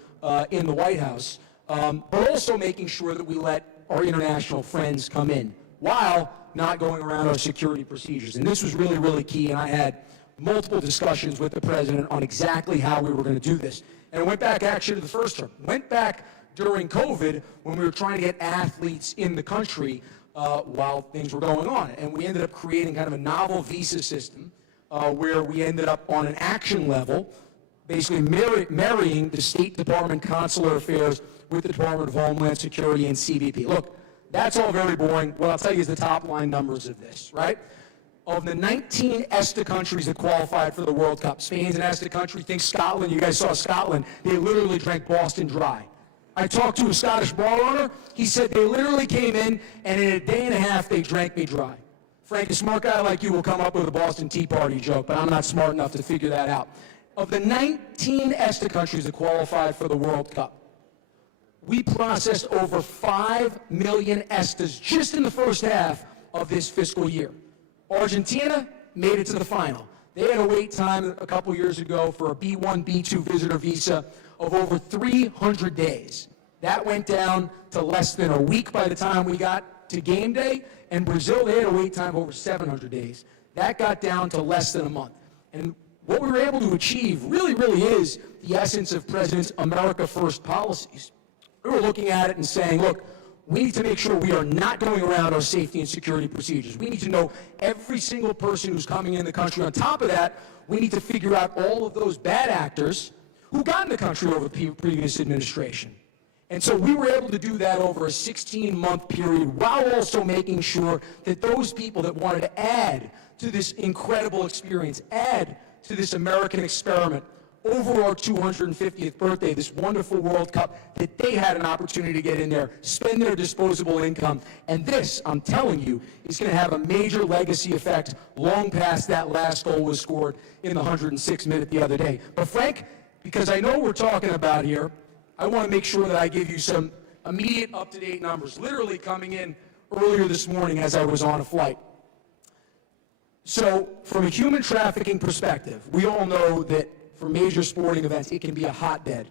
in the White House, but also making sure that we let our international friends come in while not going around our security procedures. And this was really, really key, and I had multiple discussions with the president on exactly how we were going to do this. And it went back actually to the first term. Went back during COVID when we were trying to get athletes in the country while things were going on. And we ended up creating kind of a novel visa system where we ended up on an action level, basically marrying the State Department Consular Affairs with the Department of Homeland Security and CBP. Look, that's all very boring. What I'll tell you is the top line numbers of this, right? Of the 19 ESTA countries that qualified for the World Cup, Spain's an ESTA country, think Scotland, you guys saw Scotland, they literally drank Boston dry. I talked to a Scottish bar owner, he said they literally came in and in a day and a half they drank me dry. Frank, a smart guy like you will come up with a Boston Tea Party joke, but I'm not smart enough to figure that out. Of the 19 ESTA countries that qualified for the World Cup, we processed over 5 million ESTAs just in the first half of this fiscal year. Argentina made it to the final. They had a wait time a couple years ago for a B1, B2 visitor visa of over 300 days. That went down to less than a week by the time we got to game day. And Brazil, they had a wait time of over 700 days. That got down to less than a month. And what we were able to achieve really, really is the essence of President's America First policies. We were looking at it and saying, look, we need to make sure we are not going around our safety and security procedures. We need to know every single person who's coming in the country. On top of that, we need to figure out all of those bad actors who got in the country over the previous administration. And so we were able to do that over a 16-month period while also making sure that those people that wanted to add to this incredible experience, add to this American experiment over our 250th birthday, this wonderful World Cup, that they had an opportunity to get in there, spend their disposable income. And this, I'm telling you, is going to have a major legacy effect long past that last goal was scored in the 106th minute the other day. But Frank, because I know we're talking about here, I want to make sure that I give you some immediate up-to-date numbers, literally coming in earlier this morning as I was on a flight. So from a human trafficking perspective, we all know that for major sporting events, it can be a hotbed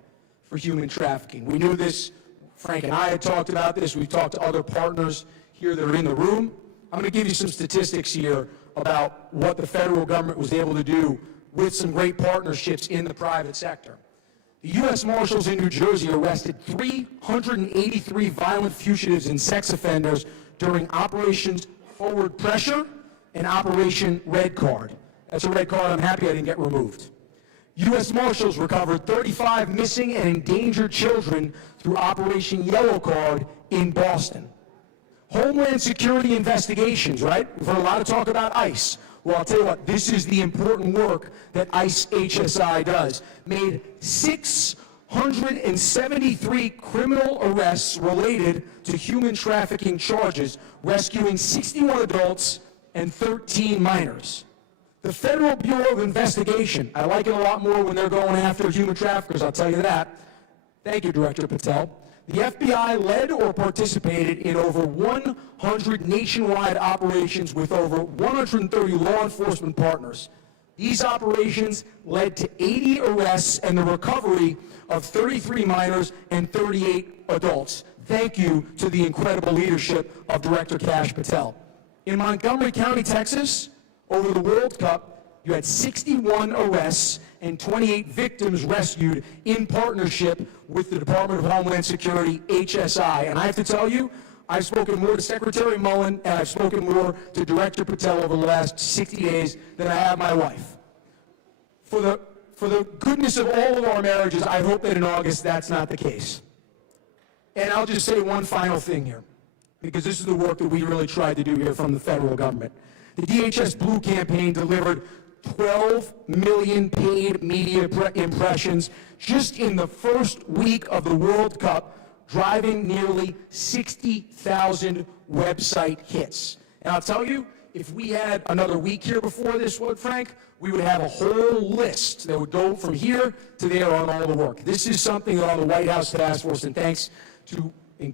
for human trafficking. We knew this. Frank and I had talked about this. We've talked to other partners here that are in the room. I'm going to give you some statistics here about what the federal government was able to do with some great partnerships in the private sector. The U.S. Marshals in New Jersey arrested 383 violent fugitives and sex offenders during Operations Forward Pressure and Operation Red Card. That's a red card I'm happy I didn't get removed. U.S. Marshals recovered 35 missing and endangered children through Operation Yellow Card in Boston. Homeland Security investigations, right? We've heard a lot of talk about ICE. Well, I'll tell you what, this is the important work that ICE HSI does. Made 673 criminal arrests related to human trafficking charges, rescuing 61 adults and 13 minors. The Federal Bureau of Investigation, I like it a lot more when they're going after human traffickers, I'll tell you that. Thank you, Director Patel. The FBI led or participated in over 100 nationwide operations with over 130 law enforcement partners. These operations led to 80 arrests and the recovery of 33 minors and 38 adults. Thank you to the incredible leadership of Director Kash Patel. In Montgomery County, Texas, over the World Cup, you had 61 arrests and 28 victims rescued in partnership with the Department of Homeland Security, HSI. And I have to tell you, I've spoken more to Secretary Mullen and I've spoken more to Director Patel over the last 60 days than I have my wife. For the goodness of all of our marriages, I hope that in August that's not the case. And I'll just say one final thing here, because this is the work that we really tried to do here from the federal government. The DHS Blue campaign delivered 12 million paid media impressions just in the first week of the World Cup, driving nearly 60,000 website hits. And I'll tell you, if we had another week here before this, Frank, we would have a whole list that would go from here to there on all the work. This is something that on the White House Task Force, and thanks to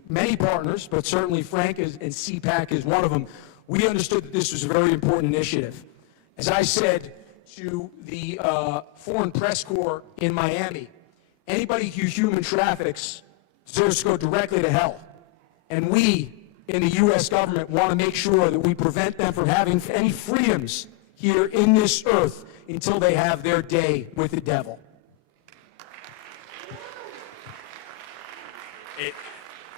many partners, but certainly Frank and CPAC is one of them, we understood that this was a very important initiative. As I said to the Foreign Press Corps in Miami, anybody who human traffics deserves to go directly to hell. And we in the U.S. government want to make sure that we prevent them from having any freedoms here in this earth until they have their day with the devil.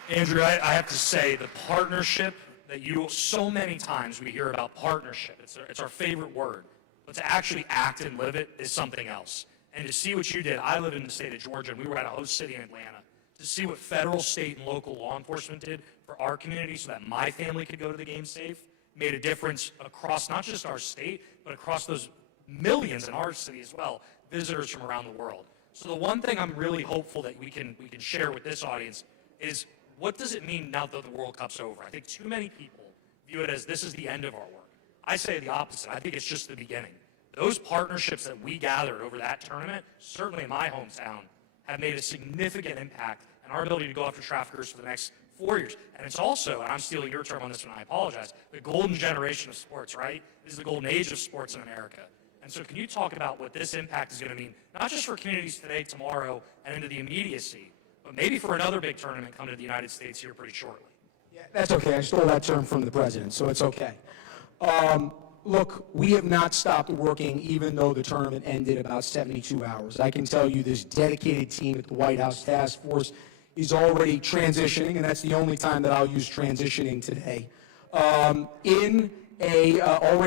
Andrew, I have to say, the partnership that so many times we hear about partnership, it's our favorite word, but to actually act and live it is something else. And to see what you did, I live in the state of Georgia, and we were at a host city in Atlanta, to see what federal, state, and local law enforcement did for our community so that my family could go to the game safe made a difference across not just our state, but across those millions in our city as well, visitors from around the world. So the one thing I'm really hopeful that we can share with this audience is, what does it mean now that the World Cup's over? I think too many people view it as this is the end of our work. I say the opposite. I think it's just the beginning. Those partnerships that we gathered over that tournament, certainly in my hometown, have made a significant impact in our ability to go after traffickers for the next 4 years. And it's also, and I'm stealing your term on this one, I apologize, the golden generation of sports, right? This is the golden age of sports in America. And so can you talk about what this impact is going to mean, not just for communities today, tomorrow, and into the immediacy, but maybe for another big tournament coming to the United States here pretty shortly? Yeah, that's okay. I stole that term from the president, so it's okay. Look, we have not stopped working even though the tournament ended about 72 hours. I can tell you this dedicated team at the White House Task Force is already transitioning, and that's the only time that I'll use transitioning today, already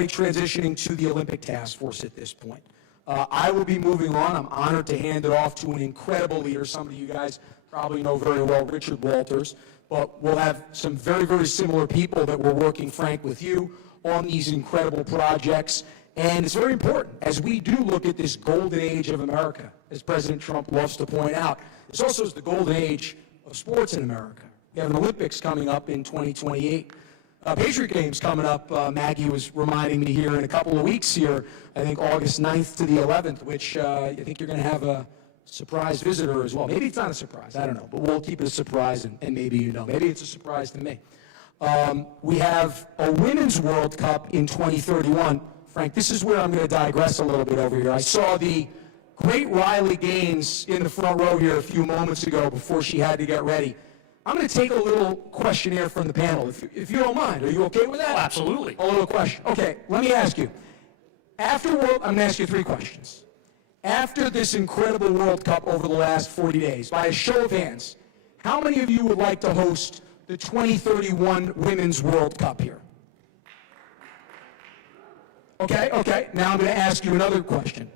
transitioning to the Olympic Task Force at this point. I will be moving on. I'm honored to hand it off to an incredible leader. Some of you guys probably know very well, Richard Walters, but we'll have some very, very similar people that we're working, Frank, with you on these incredible projects. And it's very important as we do look at this golden age of America, as President Trump loves to point out. This also is the golden age of sports in America. We have an Olympics coming up in 2028. Patriot Games coming up, Maggie was reminding me here in a couple of weeks here, I think August 9th to the 11th, which I think you're going to have a surprise visitor as well. Maybe it's not a surprise, I don't know, but we'll keep it a surprise, and maybe you know. Maybe it's a surprise to me. We have a Women's World Cup in 2031. Frank, this is where I'm going to digress a little bit over here. I saw the great Riley Gaines in the front row here a few moments ago before she had to get ready. I'm going to take a little questionnaire from the panel, if you don't mind. Are you okay with that? Oh, absolutely. A little question. Okay, let me ask you. I'm going to ask you 3 questions. After this incredible World Cup over the last 40 days, by a show of hands, how many of you would like to host the 2031 Women's World Cup here? Okay. Now I'm going to ask you another question.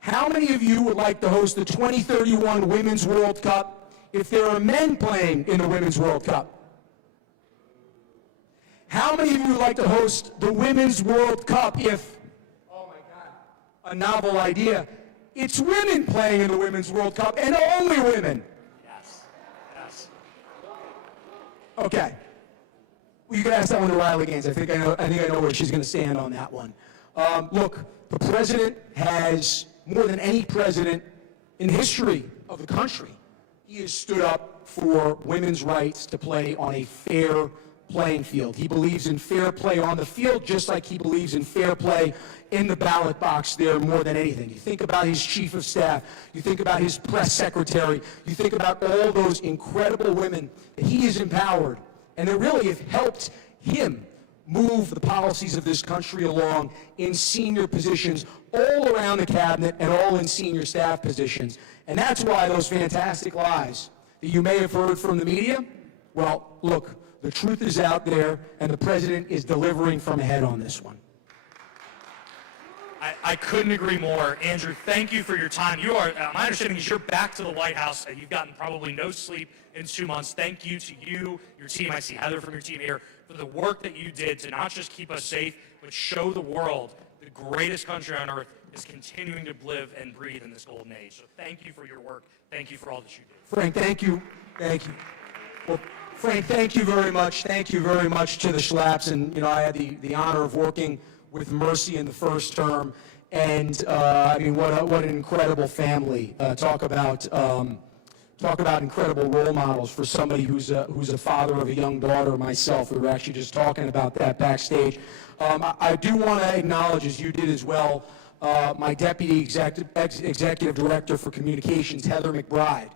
How many of you would like to host the 2031 Women's World Cup if there are men playing in the Women's World Cup? How many of you would like to host the Women's World Cup if, oh my God, a novel idea, it's women playing in the Women's World Cup and only women? Yes. Okay. Well, you can ask that one to Riley Gaines. I think I know where she's going to stand on that one. Look, the president has, more than any president in the history of the country, he has stood up for women's rights to play on a fair playing field. He believes in fair play on the field just like he believes in fair play in the ballot box there more than anything. You think about his chief of staff, you think about his press secretary, you think about all those incredible women that he has empowered and that really have helped him move the policies of this country along in senior positions all around the cabinet and all in senior staff positions. And that's why those fantastic lies that you may have heard from the media, well, look, the truth is out there, and the president is delivering from ahead on this one. I couldn't agree more. Andrew, thank you for your time. You are, my understanding is you're back to the White House, and you've gotten probably no sleep in 2 months. Thank you to you, your team. I see Heather from your team here, for the work that you did to not just keep us safe, but show the world the greatest country on earth is continuing to live and breathe in this golden age. So thank you for your work. Thank you for all that you do. Frank, thank you. Thank you. Well, Frank, thank you very much. Thank you very much to the Schlaps. And, you know, I had the honor of working with Mercy in the first term. And, I mean, what an incredible family. Talk about incredible role models for somebody who's a father of a young daughter myself. We were actually just talking about that backstage. I do want to acknowledge, as you did as well, my Deputy Executive Director for Communications, Heather McBride.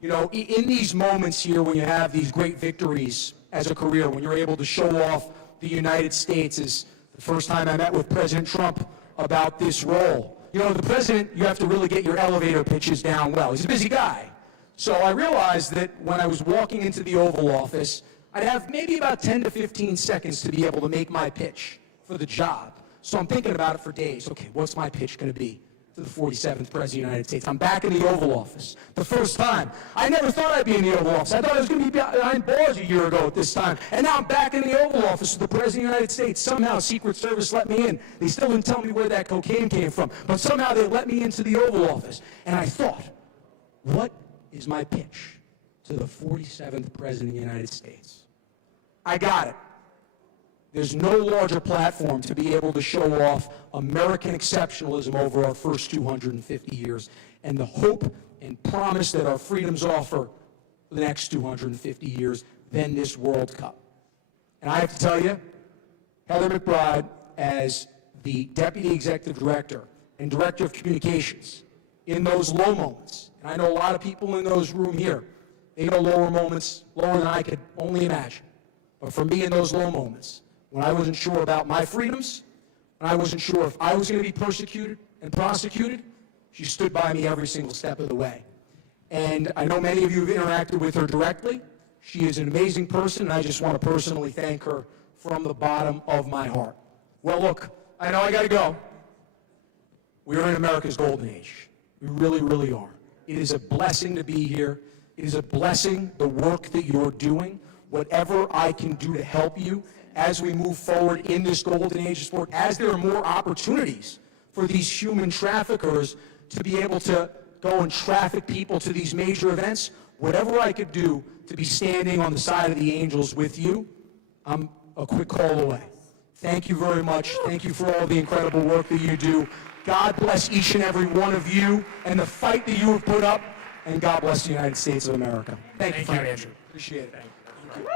You know, in these moments here when you have these great victories as a career, when you're able to show off the United States, is the first time I met with President Trump about this role. You know, the president, you have to really get your elevator pitches down well. He's a busy guy. So I realized that when I was walking into the Oval Office, I'd have maybe about 10 to 15 seconds to be able to make my pitch for the job. So I'm thinking about it for days. Okay, what's my pitch going to be to the 47th President of the United States. I'm back in the Oval Office. The first time. I never thought I'd be in the Oval Office. I thought I was going to be behind bars a year ago at this time. And now I'm back in the Oval Office with the President of the United States. Somehow Secret Service let me in. They still didn't tell me where that cocaine came from. But somehow they let me into the Oval Office. And I thought, what is my pitch to the 47th President of the United States? I got it. There's no larger platform to be able to show off American exceptionalism over our first 250 years and the hope and promise that our freedoms offer for the next 250 years than this World Cup. And I have to tell you, Heather McBride, as the Deputy Executive Director and Director of Communications, in those low moments, and I know a lot of people in those room here, they know lower moments, lower than I could only imagine. But for me in those low moments, when I wasn't sure about my freedoms, when I wasn't sure if I was going to be persecuted and prosecuted, she stood by me every single step of the way. And I know many of you have interacted with her directly. She is an amazing person, and I just want to personally thank her from the bottom of my heart. Well, look, I know I got to go. We're in America's golden age. We really, really are. It is a blessing to be here. It is a blessing, the work that you're doing. Whatever I can do to help you as we move forward in this golden age of sport, as there are more opportunities for these human traffickers to be able to go and traffic people to these major events, whatever I could do to be standing on the side of the angels with you, I'm a quick call away. Thank you very much. Thank you for all the incredible work that you do. God bless each and every one of you and the fight that you have put up, and God bless the United States of America. Thank you, Andrew. Appreciate it. Thank you.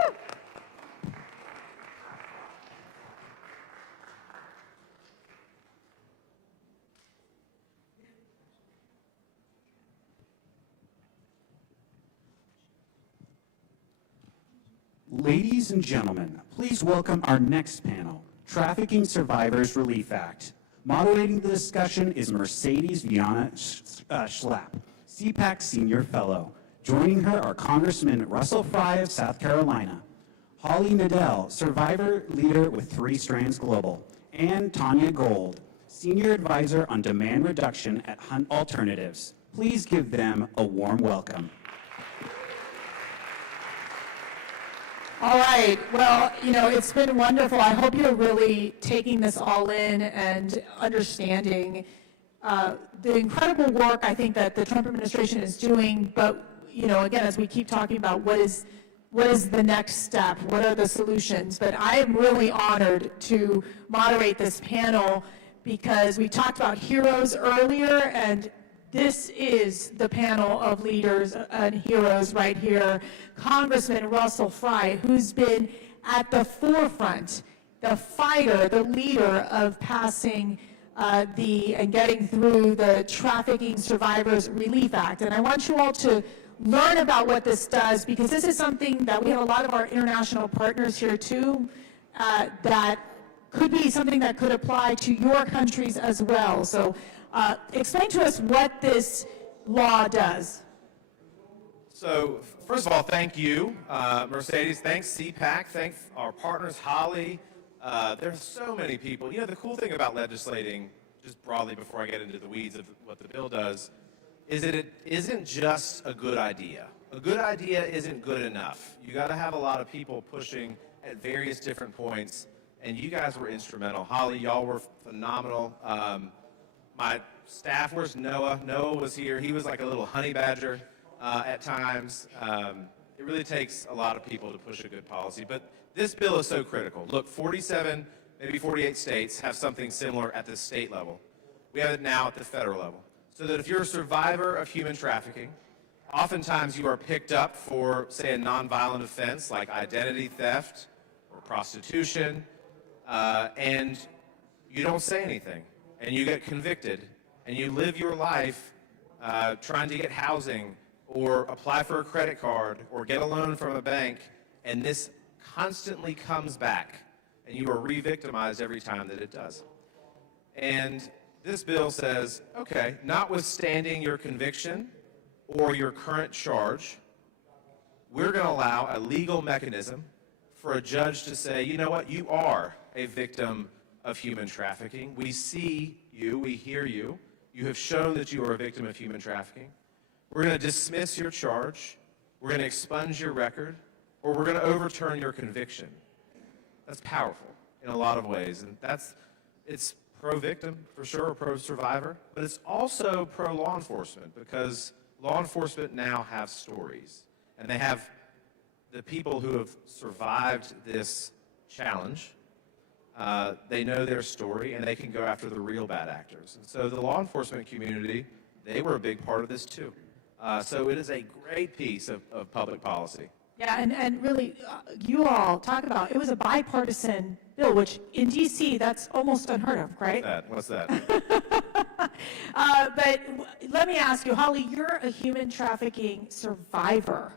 Ladies and gentlemen, please welcome our next panel, Trafficking Survivors Relief Act. Moderating the discussion is Mercedes Viana Schlapp, CPAC Senior Fellow. Joining her are Congressman Russell Fry of South Carolina, Holly Nadell, Survivor Leader with 3 Strands Global, and Tanya Gold, Senior Advisor on Demand Reduction at Hunt Alternatives. Please give them a warm welcome. All right, well, you know, it's been wonderful. I hope you're really taking this all in and understanding the incredible work I think that the Trump administration is doing. But, you know, again, as we keep talking about what is the next step, what are the solutions? But I am really honored to moderate this panel because we talked about heroes earlier, and this is the panel of leaders and heroes right here. Congressman Russell Fry, who's been at the forefront, the fighter, the leader of passing and getting through the Trafficking Survivors Relief Act. And I want you all to learn about what this does, because this is something that we have a lot of our international partners here too, that could be something that could apply to your countries as well. So explain to us what this law does. So first of all, thank you, Mercedes. Thanks, CPAC. Thanks our partners, Holly. There's so many people. You know, the cool thing about legislating, just broadly before I get into the weeds of what the bill does, is that it isn't just a good idea. A good idea isn't good enough. You got to have a lot of people pushing at various different points, and you guys were instrumental. Holly, y'all were phenomenal. My staff, where's Noah? Noah was here. He was like a little honey badger at times. It really takes a lot of people to push a good policy, but this bill is so critical. Look, 47, maybe 48 states have something similar at the state level. We have it now at the federal level. So that if you're a survivor of human trafficking, oftentimes you are picked up for, say, a nonviolent offense like identity theft or prostitution, and you don't say anything, and you get convicted, and you live your life trying to get housing or apply for a credit card or get a loan from a bank, and this constantly comes back, and you are re-victimized every time that it does. And this bill says, okay, notwithstanding your conviction or your current charge, we're going to allow a legal mechanism for a judge to say, you know what, you are a victim of human trafficking. We see you, we hear you, You have shown that you are a victim of human trafficking. We're going to dismiss your charge, we're going to expunge your record, or we're going to overturn your conviction. That's powerful in a lot of ways, and it's pro-victim, for sure, or pro-survivor, but it's also pro-law enforcement, because law enforcement now have stories, and they have the people who have survived this challenge. They know their story, and they can go after the real bad actors. And so the law enforcement community, they were a big part of this too. So it is a great piece of public policy. Yeah, and really, you all talk about, it was a bipartisan bill, which in DC, that's almost unheard of, right? What's that? But let me ask you, Holly, you're a human trafficking survivor.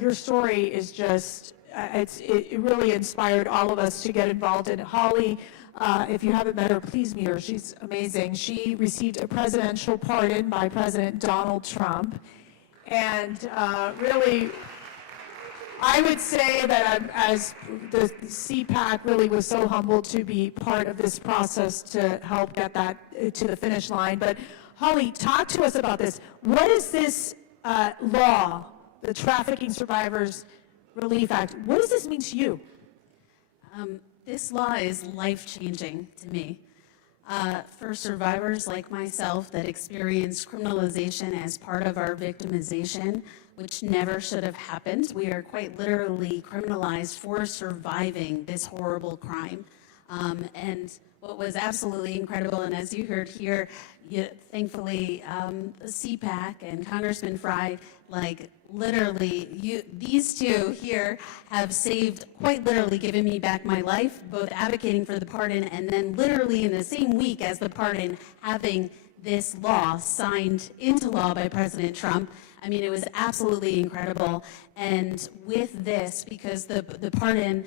Your story is just, it really inspired all of us to get involved in it. Holly, if you haven't met her, please meet her. She's amazing. She received a presidential pardon by President Donald Trump. And really, I would say that as the CPAC really was so humbled to be part of this process to help get that to the finish line. But Holly, talk to us about this. What is this law, the Trafficking Survivors Relief Act? What does this mean to you? This law is life-changing to me. For survivors like myself that experience criminalization as part of our victimization, which never should have happened. We are quite literally criminalized for surviving this horrible crime. And what was absolutely incredible, and as you heard here, thankfully, CPAC and Congressman Fry, like literally, these two here have saved, quite literally given me back my life, both advocating for the pardon and then literally in the same week as the pardon, having this law signed into law by President Trump. I mean, it was absolutely incredible. And with this, because the pardon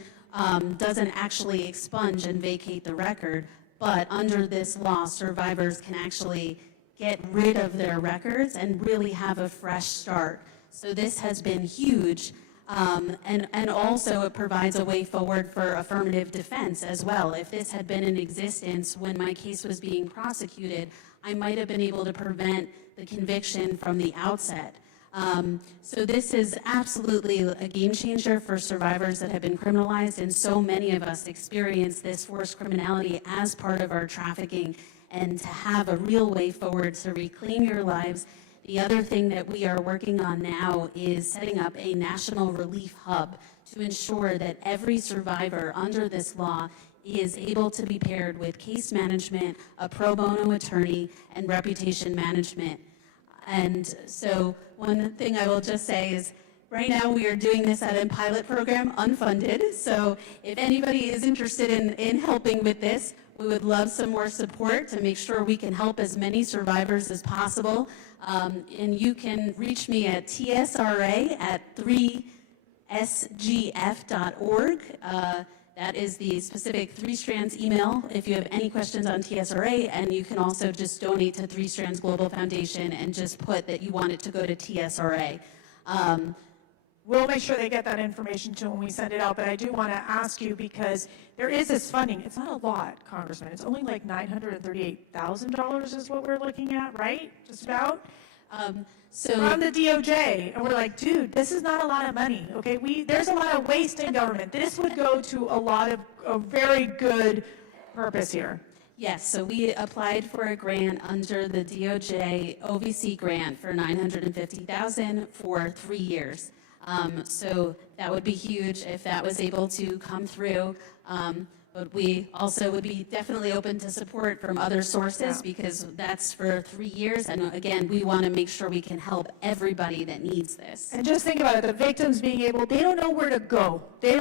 doesn't actually expunge and vacate the record, but under this law, survivors can actually get rid of their records and really have a fresh start. So this has been huge. And also it provides a way forward for affirmative defense as well. If this had been in existence when my case was being prosecuted, I might have been able to prevent the conviction from the outset. So this is absolutely a game changer for survivors that have been criminalized, and so many of us experience this forced criminality as part of our trafficking, and to have a real way forward to reclaim your lives. The other thing that we are working on now is setting up a national relief hub to ensure that every survivor under this law is able to be paired with case management, a pro bono attorney, and reputation management. And so one thing I will just say is, right now we are doing this at a pilot program, unfunded. So if anybody is interested in helping with this, we would love some more support to make sure we can help as many survivors as possible. And you can reach me at tsra@3sgf.org. That is the specific 3 Strands email if you have any questions on TSRA, and you can also just donate to 3 Strands Global Foundation and just put that you want it to go to TSRA. We'll make sure they get that information too when we send it out, but I do want to ask you, because there is this funding. It's not a lot, Congressman. It's only like $938,000 is what we're looking at, right? Just about? From the DOJ, and we're like, dude, this is not a lot of money, okay? There's a lot of waste in government. This would go to a lot of a very good purpose here. Yes, so we applied for a grant under the DOJ OVC grant for $950,000 for 3 years. So that would be huge if that was able to come through. But we also would be definitely open to support from other sources, because that's for 3 years. And again, we want to make sure we can help everybody that needs this. And just think about it, the victims being able, they don't know where to go. They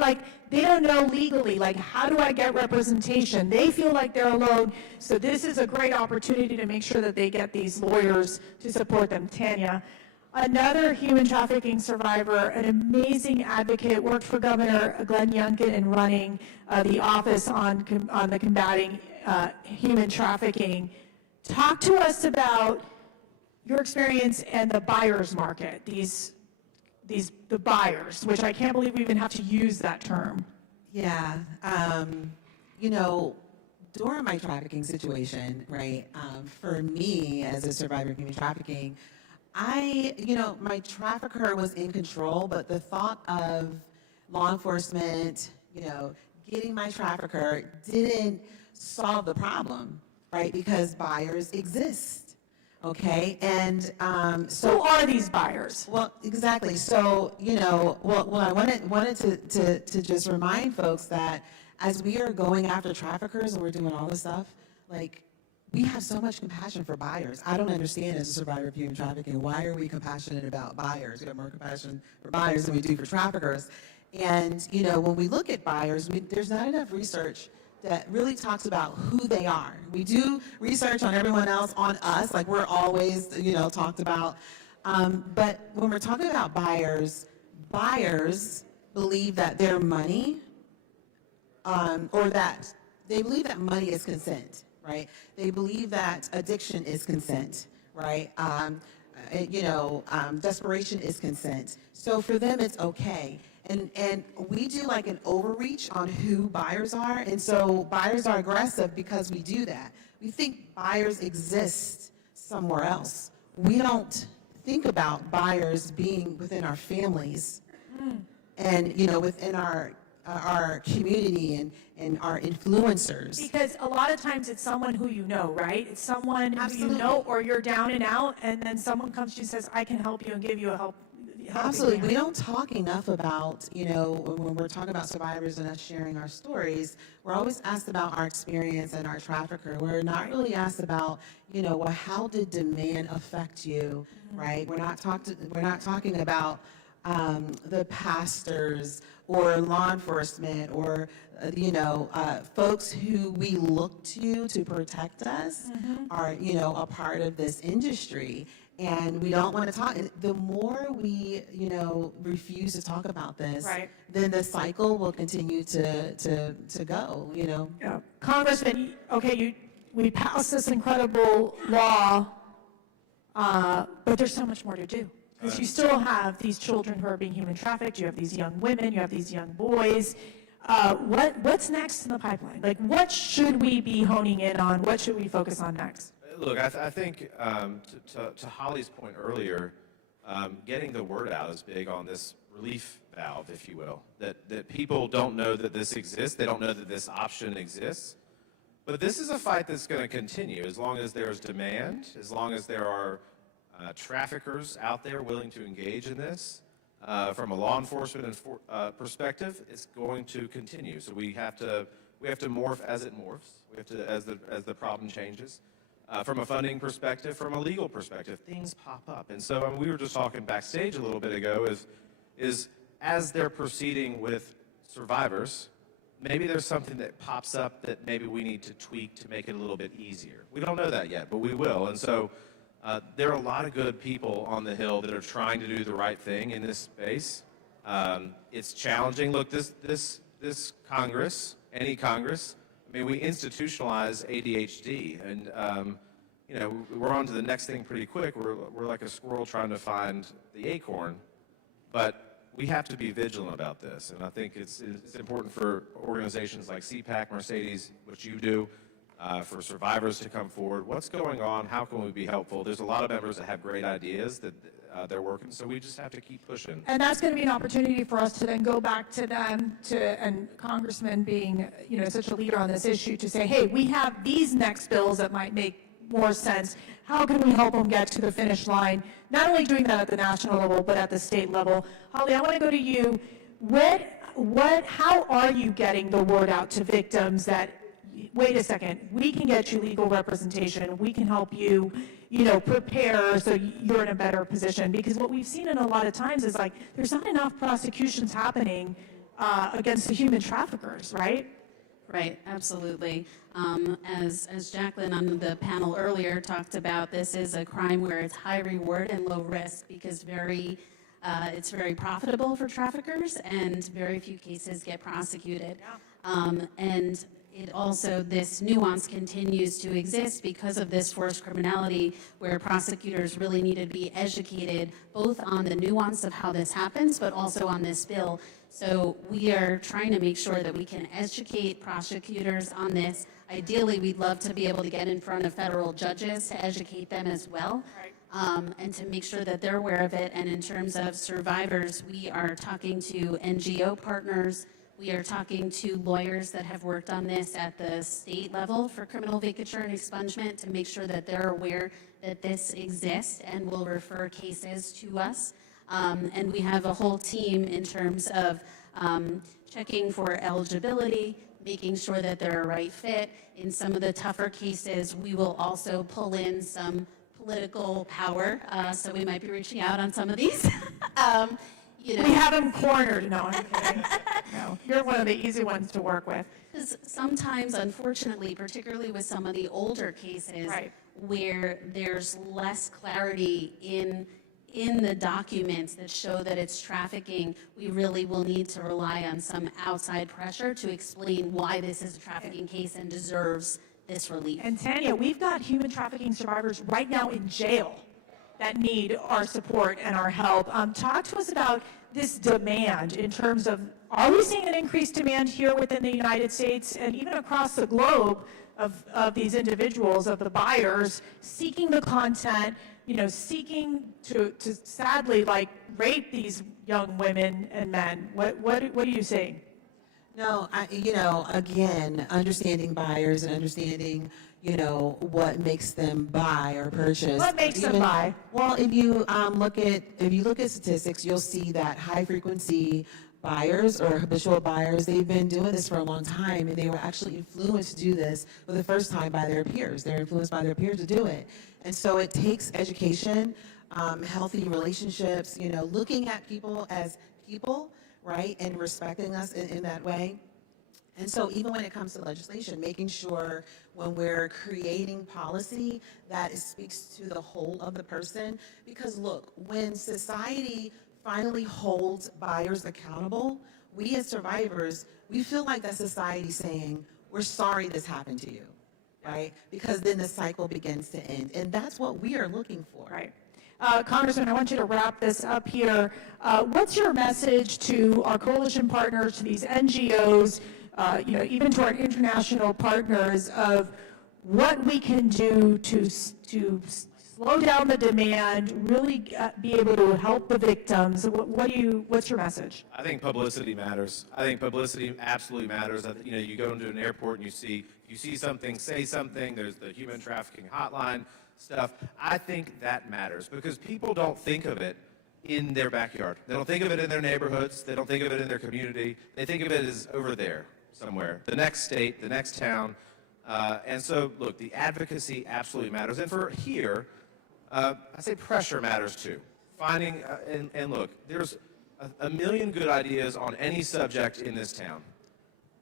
don't know legally, like, how do I get representation? They feel like they're alone. So this is a great opportunity to make sure that they get these lawyers to support them. Tanya, another human trafficking survivor, an amazing advocate, worked for Governor Glenn Youngkin in running the office on the combating human trafficking. Talk to us about your experience and the buyer's market, the buyers, which I can't believe we even have to use that term. Yeah, you know, during my trafficking situation, right, for me as a survivor of human trafficking, my trafficker was in control, but the thought of law enforcement, getting my trafficker didn't solve the problem, right? Because buyers exist, okay? And so Who are these buyers? Well, exactly. So, I wanted to just remind folks that as we are going after traffickers and we're doing all this stuff, like, we have so much compassion for buyers. I don't understand as a survivor of human trafficking, why are we compassionate about buyers? We have more compassion for buyers than we do for traffickers. And, when we look at buyers, there's not enough research that really talks about who they are. We do research on everyone else, on us, like we're always, talked about. But when we're talking about buyers believe that their money, or that they believe that money is consent, right? They believe that addiction is consent, right? Desperation is consent. So for them, it's okay. And we do like an overreach on who buyers are. And so buyers are aggressive because we do that. We think buyers exist somewhere else. We don't think about buyers being within our families and, within our community and our influencers. Because a lot of times it's someone who you know, right? It's someone who you know, or you're down and out, and then someone comes to you and says, I can help you and give you a help. Absolutely. We don't talk enough about, when we're talking about survivors and us sharing our stories, we're always asked about our experience and our trafficker. We're not really asked about, well, how did demand affect you, right? We're not talking about the pastors or law enforcement or, folks who we look to protect us are, a part of this industry. And we don't want to talk. The more we, refuse to talk about this, Right. then the cycle will continue to go, Yeah. Congressman, okay, we passed this incredible law, but there's so much more to do. Because you still have these children who are being human trafficked, you have these young women, you have these young boys. What's next in the pipeline? Like, what should we be honing in on? What should we focus on next? Look, I think to Holly's point earlier, getting the word out is big on this relief valve, if you will. That people don't know that this exists. They don't know that this option exists. But this is a fight that's going to continue as long as there's demand, as long as there are traffickers out there willing to engage in this. From a law enforcement perspective, it's going to continue. So we have to morph as it morphs. We have to as the problem changes. From a funding perspective, from a legal perspective, things pop up. And so we were just talking backstage a little bit ago is as they're proceeding with survivors, maybe there's something that pops up that maybe we need to tweak to make it a little bit easier. We don't know that yet, but we will. And so there are a lot of good people on the Hill that are trying to do the right thing in this space. It's challenging. Look, this Congress, any Congress, I mean, we institutionalize ADHD, and we're on to the next thing pretty quick. We're like a squirrel trying to find the acorn, but we have to be vigilant about this. And I think it's important for organizations like CPAC, Mercedes, what you do, for survivors to come forward. What's going on? How can we be helpful? There's a lot of members that have great ideas that they're working, so we just have to keep pushing. And that's going to be an opportunity for us to then go back to them, and Congressman being, such a leader on this issue, to say, hey, we have these next bills that might make more sense. How can we help them get to the finish line? Not only doing that at the national level, but at the state level. Holly, I want to go to you. How are you getting the word out to victims that, wait a second, we can get you legal representation, we can help you, prepare so you're in a better position? Because what we've seen in a lot of times is like, there's not enough prosecutions happening against the human traffickers, right? Right, absolutely. As Jacqueline on the panel earlier talked about, this is a crime where it's high reward and low risk because it's very profitable for traffickers and very few cases get prosecuted. And it also, this nuance continues to exist because of this forced criminality where prosecutors really need to be educated both on the nuance of how this happens, but also on this bill So we are trying to make sure that we can educate prosecutors on this. Ideally, we'd love to be able to get in front of federal judges to educate them as well, and to make sure that they're aware of it. And in terms of survivors, we are talking to NGO partners. We are talking to lawyers that have worked on this at the state level for criminal vacatur and expungement to make sure that they're aware that this exists and will refer cases to us. And we have a whole team in terms of checking for eligibility, making sure that they're a right fit. In some of the tougher cases, we will also pull in some political power, so we might be reaching out on some of these. We have them cornered. No, I'm kidding. No, you're one of the easy ones to work with. Because sometimes, unfortunately, particularly with some of the older cases, where there's less clarity in the documents that show that it's trafficking, we really will need to rely on some outside pressure to explain why this is a trafficking case and deserves this relief. And Tanya, we've got human trafficking survivors right now in jail that need our support and our help. Talk to us about this demand in terms of, are we seeing an increased demand here within the United States and even across the globe of these individuals, of the buyers seeking the content, seeking to sadly like rape these young women and men? What are you seeing? No, again, understanding buyers and understanding, what makes them buy or purchase. What makes them buy? Well, if you look at statistics, you'll see that high frequency buyers or habitual buyers, they've been doing this for a long time, and they were actually influenced to do this for the first time by their peers. They're influenced by their peers to do it. And so it takes education, healthy relationships, looking at people as people, right, and respecting us in that way. And so even when it comes to legislation, making sure when we're creating policy that it speaks to the whole of the person. Because look, when society finally holds buyers accountable, we as survivors, we feel like that society saying, we're sorry this happened to you, right? Because then the cycle begins to end. And that's what we are looking for. Right. Congressman, I want you to wrap this up here. What's your message to our coalition partners, to these NGOs, even to our international partners of what we can do to slow down the demand, really be able to help the victims? What's your message? I think publicity matters. I think publicity absolutely matters. You go into an airport and you see something, say something. There's the human trafficking hotline stuff. I think that matters because people don't think of it in their backyard. They don't think of it in their neighborhoods. They don't think of it in their community. They think of it as over there somewhere, the next state, the next town. And so, look, the advocacy absolutely matters. And for here, I say pressure matters too. Finding, and look, there's a million good ideas on any subject in this town.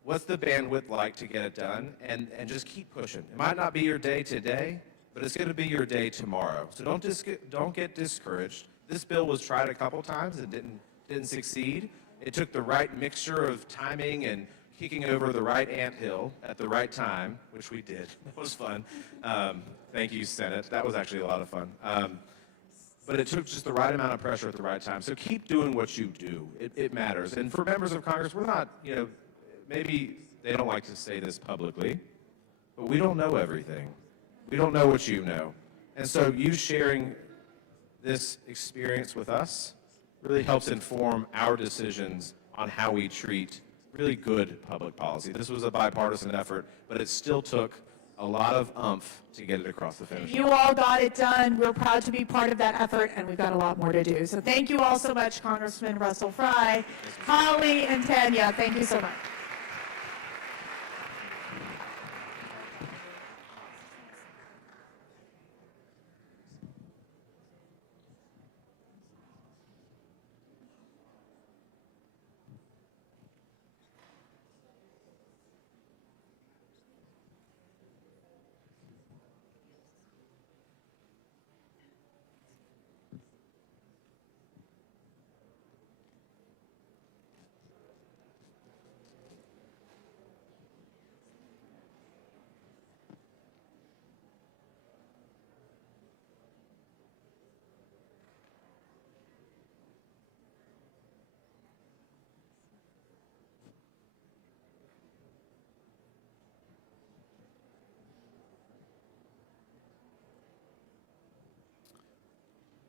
What's the bandwidth like to get it done? And just keep pushing. It might not be your day today, but it's going to be your day tomorrow. So don't get discouraged. This bill was tried a couple times and didn't succeed. It took the right mixture of timing and kicking over the right anthill at the right time, which we did. It was fun. Thank you, Senate. That was actually a lot of fun. But it took just the right amount of pressure at the right time. So keep doing what you do. It matters. And for members of Congress, we're not, maybe they don't like to say this publicly, but we don't know everything. We don't know what you know. And so you sharing this experience with us really helps inform our decisions on how we treat really good public policy. This was a bipartisan effort, but it still took a lot of oomph to get it across the finish line. You all got it done. We're proud to be part of that effort, and we've got a lot more to do. So thank you all so much, Congressman Russell Fry, Holly, and Tanya. Thank you so much.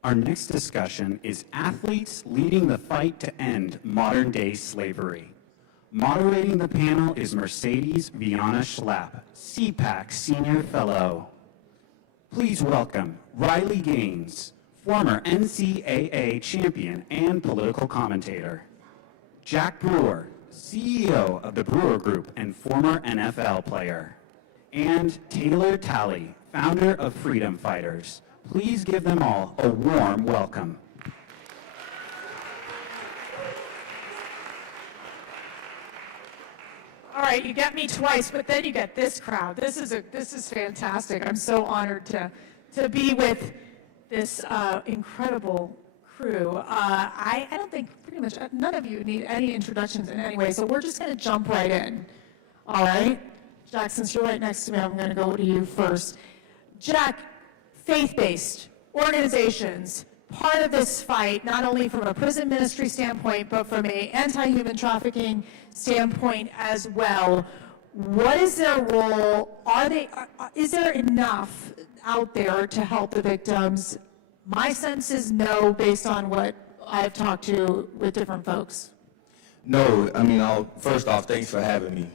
Our next discussion is Athletes Leading the Fight to End Modern-Day Slavery. Moderating the panel is Mercedes Viana Schlapp, CPAC Senior Fellow. Please welcome Riley Gaines, former NCAA champion and political commentator. Jack Brewer, CEO of the Brewer Group and former NFL player. And Taylor Talley, founder of Freedom Fighters. Please give them all a warm welcome. All right, you get me twice, but then you get this crowd. This is fantastic. I'm so honored to be with this incredible crew. I don't think pretty much none of you need any introductions in any way, so we're just going to jump right in. All right, Jack, since you're right next to me, I'm going to go to you first. Jack, faith-based organizations, part of this fight, not only from a prison ministry standpoint, but from an anti-human trafficking standpoint as well. What is their role? Is there enough out there to help the victims? My sense is no, based on what I've talked to with different folks. No, I mean, first off, thanks for having me,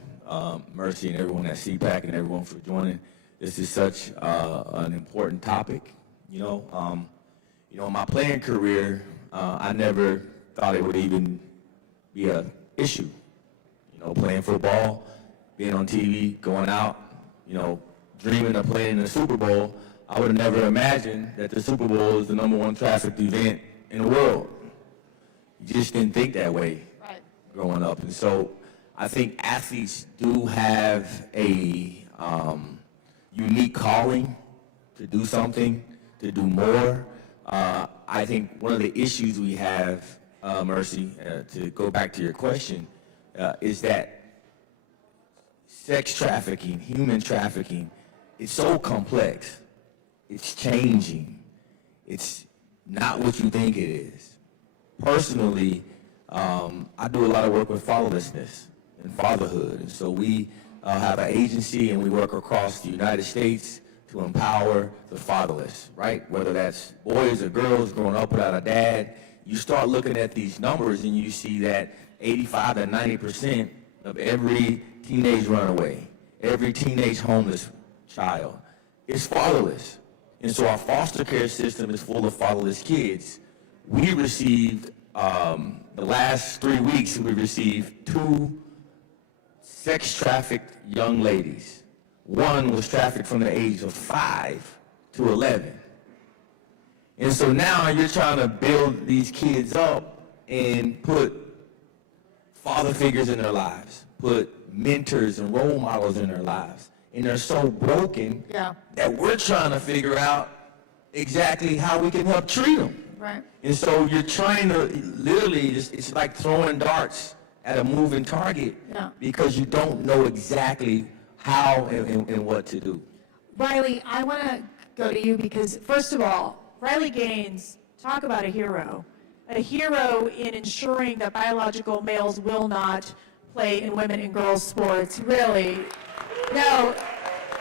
Mercy, and everyone at CPAC, and everyone for joining. This is such an important topic. In my playing career, I never thought it would even be an issue. Playing football, being on TV, going out, dreaming of playing in the Super Bowl. I would have never imagined that the Super Bowl is the #1 trafficked event in the world. You just didn't think that way growing up. And so I think athletes do have a unique calling to do something, to do more. I think one of the issues we have, Mercy, to go back to your question, is that sex trafficking, human trafficking, is so complex. It's changing. It's not what you think it is. Personally, I do a lot of work with fatherlessness and fatherhood. And so we have an agency and we work across the United States to empower the fatherless, right? Whether that's boys or girls growing up without a dad, you start looking at these numbers and you see that 85 to 90% of every teenage runaway, every teenage homeless child is fatherless. And so our foster care system is full of fatherless kids. We received, the last 3 weeks, we received 2 sex trafficked young ladies. One was trafficked from the age of 5 to 11. And so now you're trying to build these kids up and put father figures in their lives, put mentors and role models in their lives. And they're so broken that we're trying to figure out exactly how we can help treat them. Right. And so you're trying to literally, it's like throwing darts at a moving target because you don't know exactly how and what to do. Riley, I want to go to you because, first of all, Riley Gaines, talk about a hero in ensuring that biological males will not play in women and girls sports. Really. No,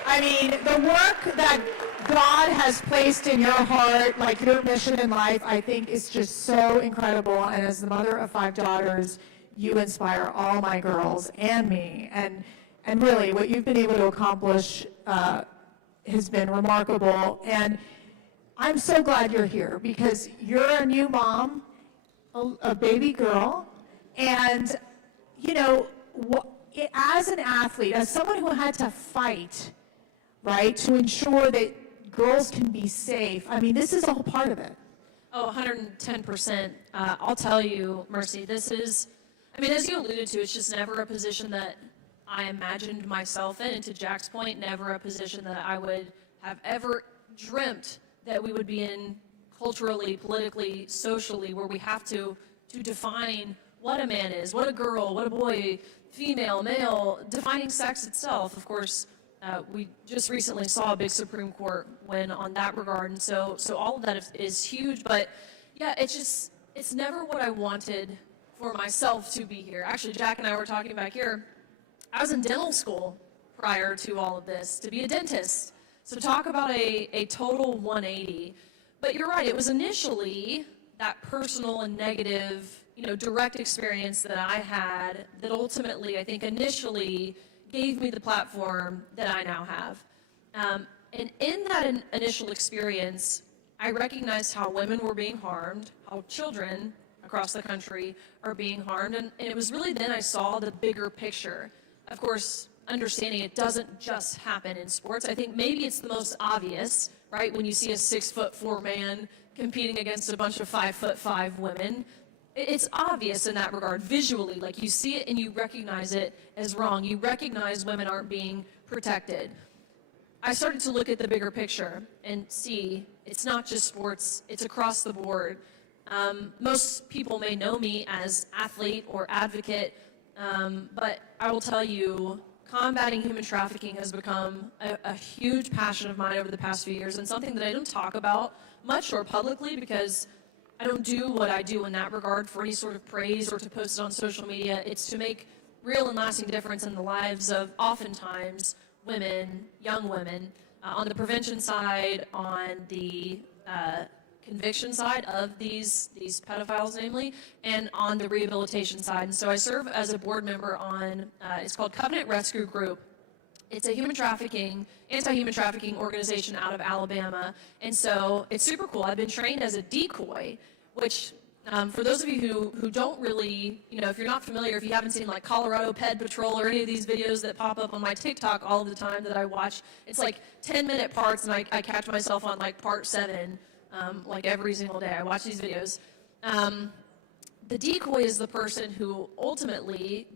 I mean, the work that God has placed in your heart, like your mission in life, I think is just so incredible. And as the mother of 5 daughters, you inspire all my girls and me. And really, what you've been able to accomplish has been remarkable. And I'm so glad you're here because you're a new mom, a baby girl, and, as an athlete, as someone who had to fight, right, to ensure that girls can be safe, I mean, this is all part of it. Oh, 110%. I'll tell you, Mercy, this is, as you alluded to, it's just never a position that I imagined myself in. And to Jack's point, never a position that I would have ever dreamt that we would be in culturally, politically, socially, where we have to define what a man is, what a girl, what a boy, female, male, defining sex itself. Of course, we just recently saw a big Supreme Court win on that regard, and so all of that is huge. But yeah, it's never what I wanted for myself to be here. Actually, Jack and I were talking back here. I was in dental school prior to all of this to be a dentist. So talk about a total 180. But you're right, it was initially that personal and negative, direct experience that I had that ultimately, I think initially gave me the platform that I now have. And in that initial experience, I recognized how women were being harmed, how children across the country are being harmed, and it was really then I saw the bigger picture. Of course, understanding it doesn't just happen in sports. I think maybe it's the most obvious, right, when you see a 6'4" man competing against a bunch of 5'5" women. It's obvious in that regard, visually, like you see it and you recognize it as wrong. You recognize women aren't being protected. I started to look at the bigger picture and see it's not just sports, it's across the board. Most people may know me as athlete or advocate, but I will tell you, combating human trafficking has become a huge passion of mine over the past few years, and something that I don't talk about much or publicly because I don't do what I do in that regard for any sort of praise or to post it on social media. It's to make real and lasting difference in the lives of oftentimes women, young women, on the prevention side, on the conviction side of these pedophiles, namely, and on the rehabilitation side. And so I serve as a board member on, it's called Covenant Rescue Group. It's a anti-human trafficking organization out of Alabama. And so it's super cool. I've been trained as a decoy, which for those of you who don't really, if you're not familiar, if you haven't seen like Colorado Ped Patrol or any of these videos that pop up on my TikTok all the time that I watch, it's like 10-minute parts, and I catch myself on like part 7, like every single day. I watch these videos. The decoy is the person who ultimately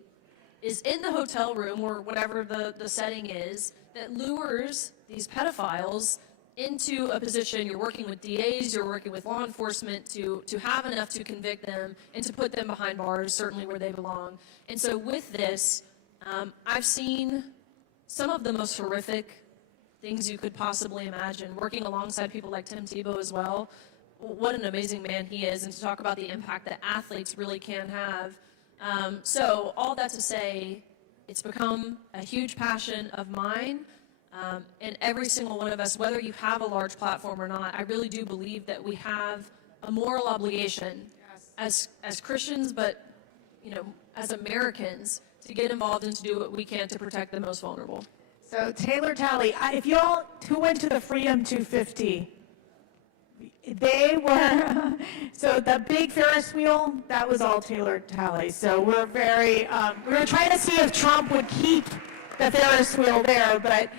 is in the hotel room or whatever the setting is that lures these pedophiles into a position. You're working with DAs, you're working with law enforcement to have enough to convict them and to put them behind bars, certainly where they belong. And so with this, I've seen some of the most horrific things you could possibly imagine, working alongside people like Tim Tebow as well. What an amazing man he is, and to talk about the impact that athletes really can have. So all that to say, it's become a huge passion of mine. And every single one of us, whether you have a large platform or not, I really do believe that we have a moral obligation as Christians, but as Americans, to get involved and to do what we can to protect the most vulnerable. So Taylor Talley, if y'all who went to the Freedom 250, they were, so the big Ferris wheel, that was all Taylor Talley. So we're very, we were trying to see if Trump would keep the Ferris wheel there, but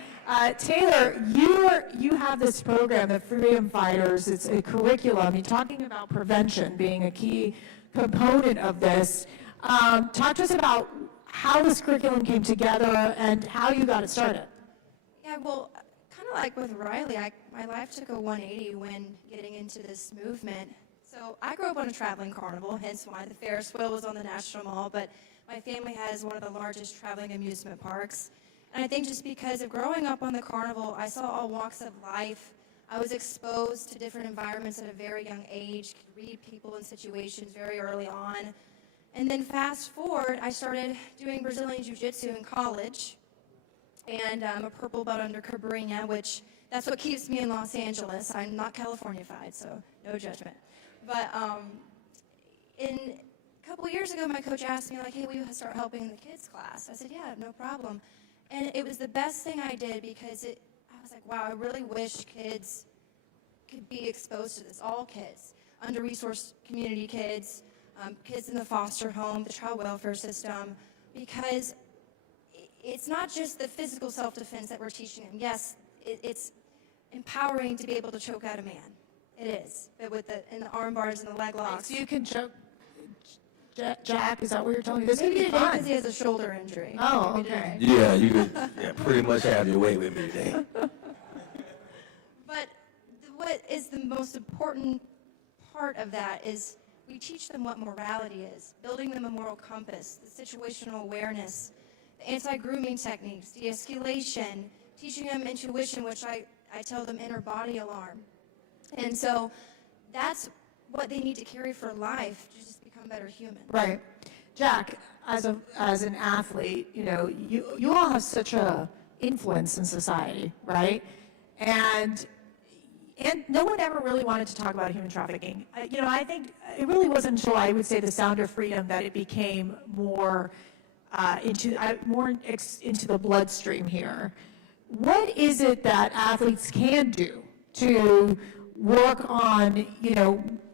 Taylor, you have this program, the Freedom Fighters. It's a curriculum. You're talking about prevention being a key component of this. Talk to us about how this curriculum came together and how you got it started. Yeah, well, kind of like with Riley, my life took a 180 when getting into this movement. So I grew up on a traveling carnival, hence why the Ferris wheel was on the National Mall, but my family has one of the largest traveling amusement parks. And I think just because of growing up on the carnival, I saw all walks of life. I was exposed to different environments at a very young age, could read people in situations very early on. And then fast forward, I started doing Brazilian Jiu-Jitsu in college. And I'm a purple belt under Cabrinha, which that's what keeps me in Los Angeles. I'm not California-fied, so no judgment. But a couple years ago, my coach asked me, like, hey, will you start helping in the kids class? I said, yeah, no problem. And it was the best thing I did because I was like, wow, I really wish kids could be exposed to this, all kids, under-resourced community kids, kids in the foster home, the child welfare system, because it's not just the physical self-defense that we're teaching them. Yes, it's empowering to be able to choke out a man. It is, but with in the arm bars and the leg locks. So you can choke Jack, is that what you're telling me? This Maybe could be today fun. because he has a shoulder injury. Oh, Maybe okay. today. Yeah, you could pretty much have your way with me today. But what is the most important part of that is we teach them what morality is, building them a moral compass, the situational awareness, the anti-grooming techniques, de-escalation, teaching them intuition, which I tell them inner body alarm. And so that's what they need to carry for life to just become better humans. Right. Jack, as an athlete, you all have such a influence in society, right? And And no one ever really wanted to talk about human trafficking. I think it really wasn't until I would say the Sound of Freedom that it became more into the bloodstream here. What is it that athletes can do to work on,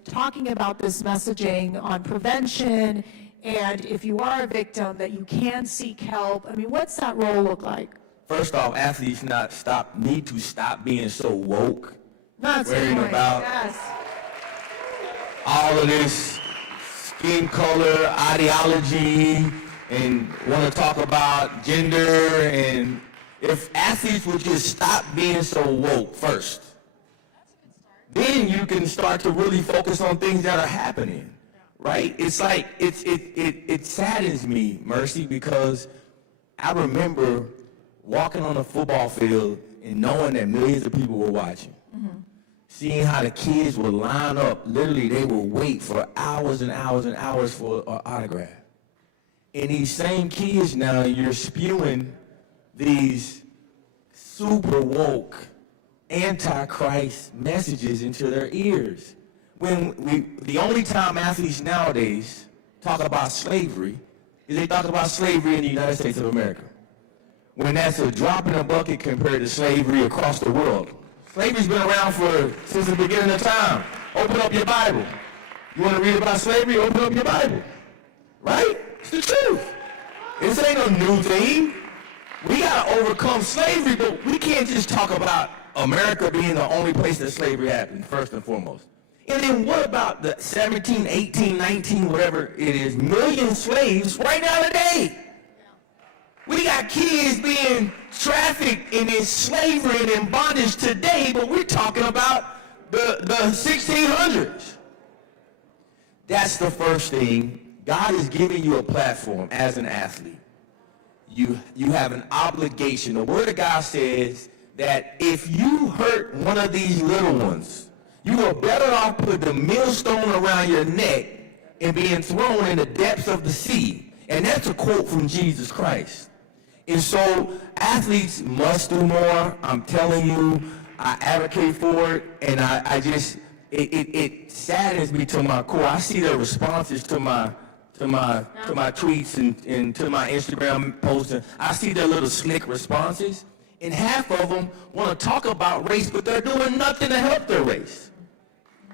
talking about this messaging on prevention, and if you are a victim, that you can seek help? I mean, what's that role look like? First off, athletes need to stop being so woke, That's worrying right. about Yes. all of this skin color ideology and want to talk about gender. And if athletes would just stop being so woke first, then you can start to really focus on things that are happening, right? It's like, it saddens me, Mercy, because I remember walking on a football field and knowing that millions of people were watching. Seeing how the kids would line up, literally they would wait for hours and hours and hours for an autograph. And these same kids now, you're spewing these super woke, anti-Christ messages into their ears. The only time athletes nowadays talk about slavery is they talk about slavery in the United States of America, when that's a drop in a bucket compared to slavery across the world. Slavery's been around since the beginning of time. Open up your Bible. You want to read about slavery? Open up your Bible. Right? It's the truth. This ain't a new thing. We got to overcome slavery, but we can't just talk about America being the only place that slavery happened, first and foremost. And then what about the 17, 18, 19, whatever it is, million slaves right now today? We got kids being trafficked and in slavery and in bondage today, but we're talking about the 1600s. That's the first thing. God is giving you a platform as an athlete. You have an obligation. The Word of God says that if you hurt one of these little ones, you are better off putting the millstone around your neck and being thrown in the depths of the sea. And that's a quote from Jesus Christ. And so athletes must do more. I'm telling you, I advocate for it, and it saddens me to my core. I see the responses to my tweets and to my Instagram posts. I see their little slick responses, and half of them want to talk about race, but they're doing nothing to help their race,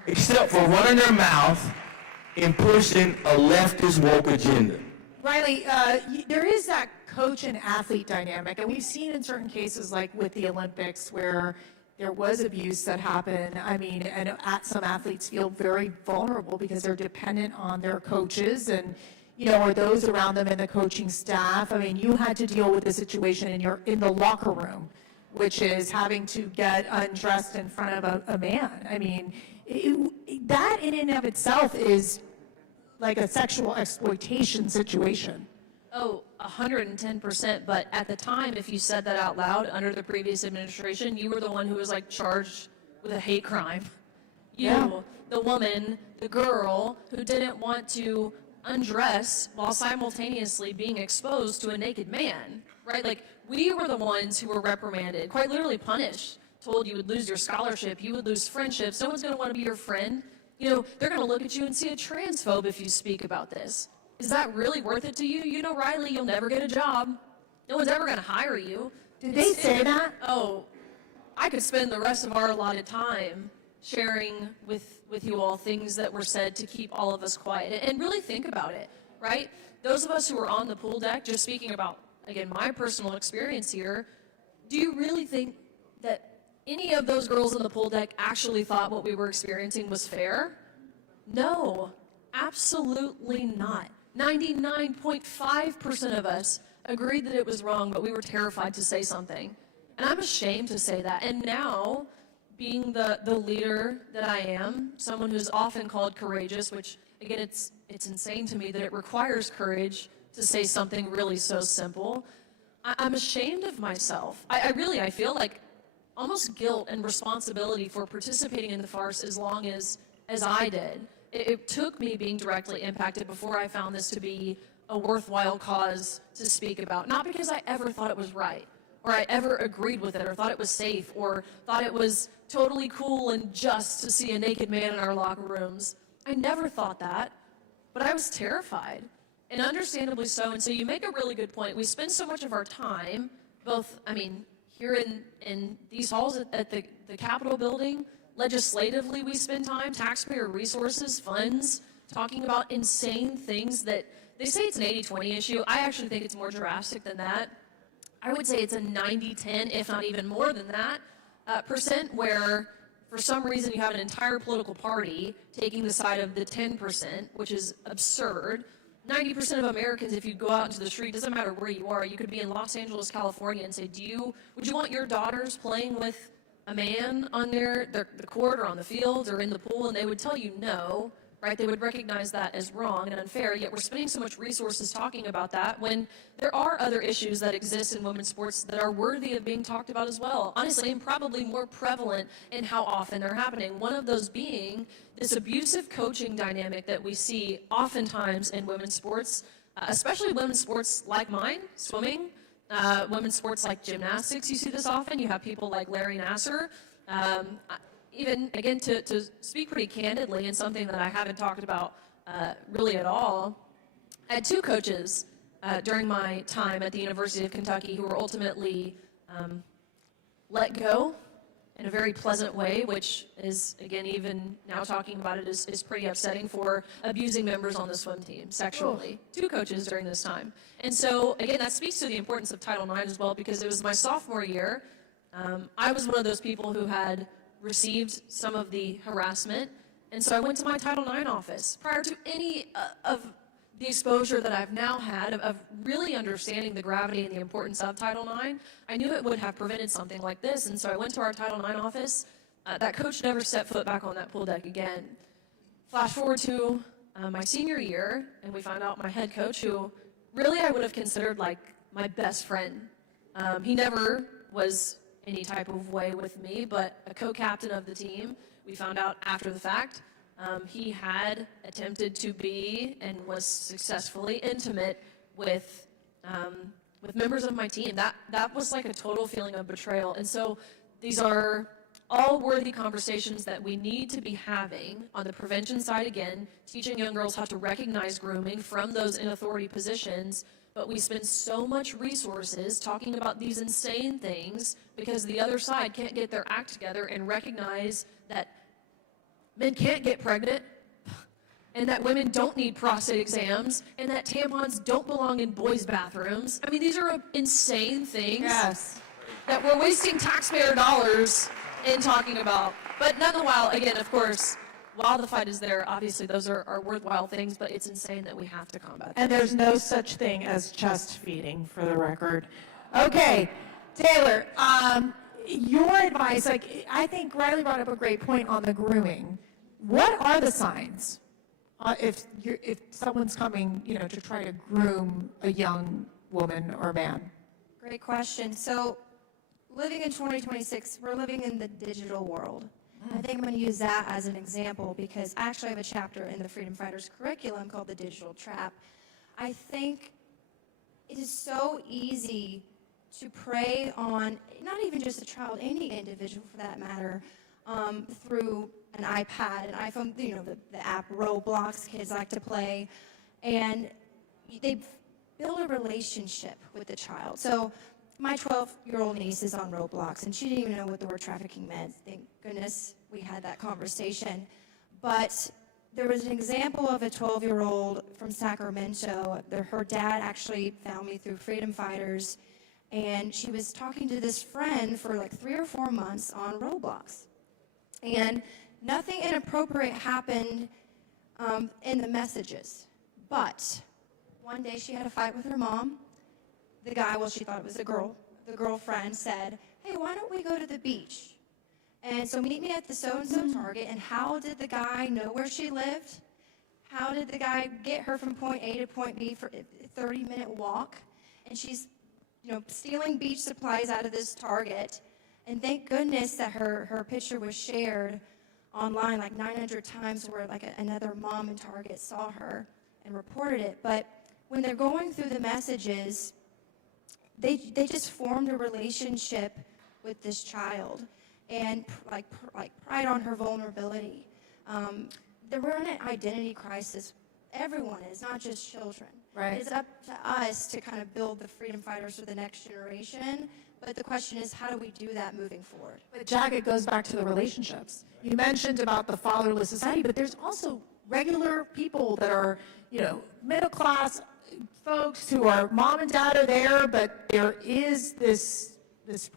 except for running their mouth and pushing a leftist woke agenda. Riley, there is that coach and athlete dynamic, and we've seen in certain cases, like with the Olympics, where there was abuse that happened. I mean, and some athletes feel very vulnerable because they're dependent on their coaches and, or those around them in the coaching staff. I mean, you had to deal with the situation in the locker room, which is having to get undressed in front of a man. I mean, that in and of itself is like a sexual exploitation situation. Oh, 110%, but at the time, if you said that out loud under the previous administration, you were the one who was like charged with a hate crime. You, the woman, the girl who didn't want to undress while simultaneously being exposed to a naked man, right? Like, we were the ones who were reprimanded, quite literally punished, told you would lose your scholarship, you would lose friendships, no one's gonna wanna be your friend. They're gonna look at you and see a transphobe if you speak about this. Is that really worth it to you? Riley, you'll never get a job. No one's ever gonna hire you. Did they say that? Oh, I could spend the rest of our allotted time sharing with you all things that were said to keep all of us quiet. And really think about it, right? Those of us who were on the pool deck, just speaking about, again, my personal experience here, do you really think that any of those girls on the pool deck actually thought what we were experiencing was fair? No, absolutely not. 99.5% of us agreed that it was wrong, but we were terrified to say something. And I'm ashamed to say that. And now, being the leader that I am, someone who's often called courageous, which, again, it's insane to me that it requires courage to say something really so simple. I'm ashamed of myself. I feel like almost guilt and responsibility for participating in the farce as long as I did. It took me being directly impacted before I found this to be a worthwhile cause to speak about. Not because I ever thought it was right, or I ever agreed with it, or thought it was safe, or thought it was totally cool and just to see a naked man in our locker rooms. I never thought that, but I was terrified, and understandably so. And so you make a really good point. We spend so much of our time, both, I mean, here in these halls at the Capitol building, legislatively we spend time, taxpayer resources, funds, talking about insane things that they say it's an 80-20 issue. I actually think it's more drastic than that. I would say it's a 90-10, if not even more than that, percent, where for some reason you have an entire political party taking the side of the 10%, which is absurd. 90% of Americans, if you go out into the street, doesn't matter where you are, you could be in Los Angeles, California, and say, would you want your daughters playing with a man on the court or on the field or in the pool? And they would tell you no, right? They would recognize that as wrong and unfair, yet we're spending so much resources talking about that when there are other issues that exist in women's sports that are worthy of being talked about as well. Honestly, and probably more prevalent in how often they're happening. One of those being this abusive coaching dynamic that we see oftentimes in women's sports, especially women's sports like mine, swimming, women's sports like gymnastics. You see this often. You have people like Larry Nassar. Even, again, to speak pretty candidly, and something that I haven't talked about really at all, I had two coaches during my time at the University of Kentucky who were ultimately let go in a very pleasant way, which is, again, even now talking about it is pretty upsetting, for abusing members on the swim team sexually. Two coaches during this time. And so, again, that speaks to the importance of Title IX as well, because it was my sophomore year. I was one of those people who had received some of the harassment, and so I went to my Title IX office. Prior to any of the exposure that I've now had of really understanding the gravity and the importance of Title IX, I knew it would have prevented something like this, and so I went to our Title IX office. That coach never stepped foot back on that pool deck again. Flash forward to my senior year, and we found out my head coach, who really I would have considered like my best friend. He never was any type of way with me, but a co-captain of the team, we found out after the fact, he had attempted to be and was successfully intimate with members of my team. That was like a total feeling of betrayal. And so these are all worthy conversations that we need to be having on the prevention side, again, teaching young girls how to recognize grooming from those in authority positions. But we spend so much resources talking about these insane things because the other side can't get their act together and recognize that men can't get pregnant, and that women don't need prostate exams, and that tampons don't belong in boys' bathrooms. I mean, these are insane things that we're wasting taxpayer dollars in talking about. But nonetheless, again, of course, while the fight is there, obviously those are worthwhile things, but it's insane that we have to combat And there's no such thing as chest feeding, for the record. Okay, Taylor, your advice, like, I think Riley brought up a great point on the grooming. What are the signs if someone's coming, to try to groom a young woman or man? Great question. So living in 2026, we're living in the digital world. I think I'm going to use that as an example because I actually have a chapter in the Freedom Fighters curriculum called The Digital Trap. I think it is so easy to prey on, not even just a child, any individual for that matter, through an iPad, an iPhone, the app Roblox, kids like to play, and they build a relationship with the child. So my 12-year-old niece is on Roblox, and she didn't even know what the word trafficking meant. Thank goodness we had that conversation. But there was an example of a 12-year-old from Sacramento. Her dad actually found me through Freedom Fighters, and she was talking to this friend for like 3 or 4 months on Roblox. And nothing inappropriate happened in the messages. But one day she had a fight with her mom. The guy, well, she thought it was a girl, the girlfriend said, hey, why don't we go to the beach? And so meet me at the so-and-so Target. And how did the guy know where she lived? How did the guy get her from point A to point B for a 30-minute walk? And she's, stealing beach supplies out of this Target. And thank goodness that her picture was shared online like 900 times where like another mom in Target saw her and reported it. But when they're going through the messages, they just formed a relationship with this child, and like pride on her vulnerability. We're in an identity crisis. Everyone is, not just children. Right. It's up to us to kind of build the freedom fighters for the next generation. But the question is, how do we do that moving forward? But Jack, it goes back to the relationships. You mentioned about the fatherless society, but there's also regular people that are, middle class folks who are mom and dad are there, but there is this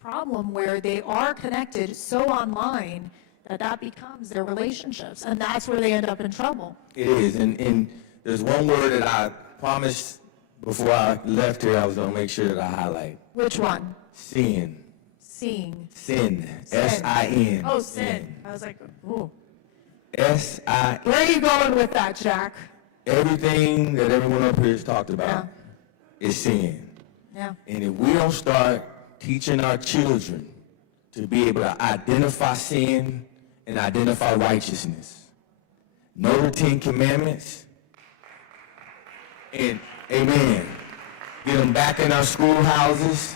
problem where they are connected so online that becomes their relationships, and that's where they end up in trouble. It is, and there's one word that I promised before I left here I was going to make sure that I highlight. Which one? Sin. Seeing. Sin. S-I-N. Oh, sin. I was like, ooh. S-I-N. Where are you going with that, Jack? Everything that everyone up here has talked about is sin. Yeah. And if we don't start teaching our children to be able to identify sin and identify righteousness, know the 10 Commandments, and amen, get them back in our schoolhouses.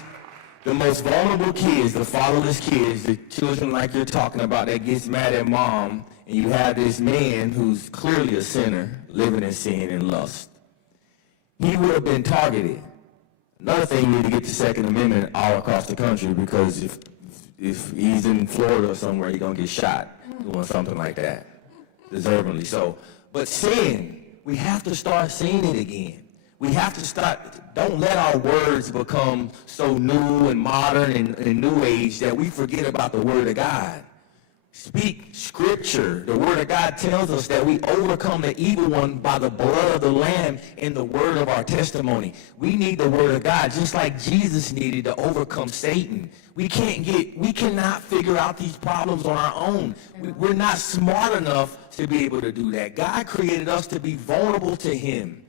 The most vulnerable kids, the fatherless kids, the children like you're talking about that gets mad at mom, and you have this man who's clearly a sinner living in sin and lust. He would have been targeted. Another thing, you need to get the Second Amendment all across the country, because if he's in Florida or somewhere, he's going to get shot doing something like that, deservedly so. But sin, we have to start seeing it again. We have to start, don't let our words become so new and modern and new age that we forget about the Word of God. Speak Scripture. The Word of God tells us that we overcome the evil one by the blood of the Lamb and the word of our testimony. We need the Word of God just like Jesus needed to overcome Satan. We cannot figure out these problems on our own. We're not smart enough to be able to do that. God created us to be vulnerable to Him.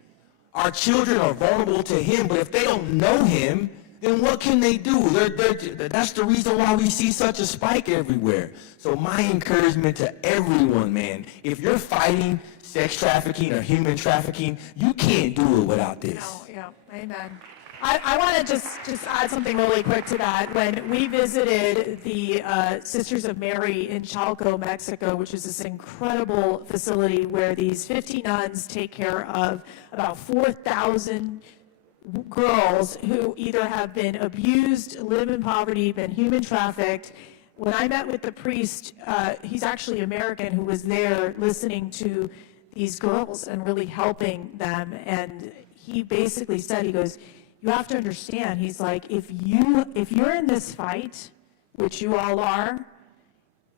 Our children are vulnerable to Him, but if they don't know Him, then what can they do? That's the reason why we see such a spike everywhere. So my encouragement to everyone, man, if you're fighting sex trafficking or human trafficking, you can't do it without this. No, yeah, amen. I want to just add something really quick to that. When we visited the Sisters of Mary in Chalco, Mexico, which is this incredible facility where these 50 nuns take care of about 4,000 girls who either have been abused, live in poverty, been human trafficked. When I met with the priest, he's actually American, who was there listening to these girls and really helping them. And he basically said, he goes, you have to understand, he's like, if you're in this fight, which you all are,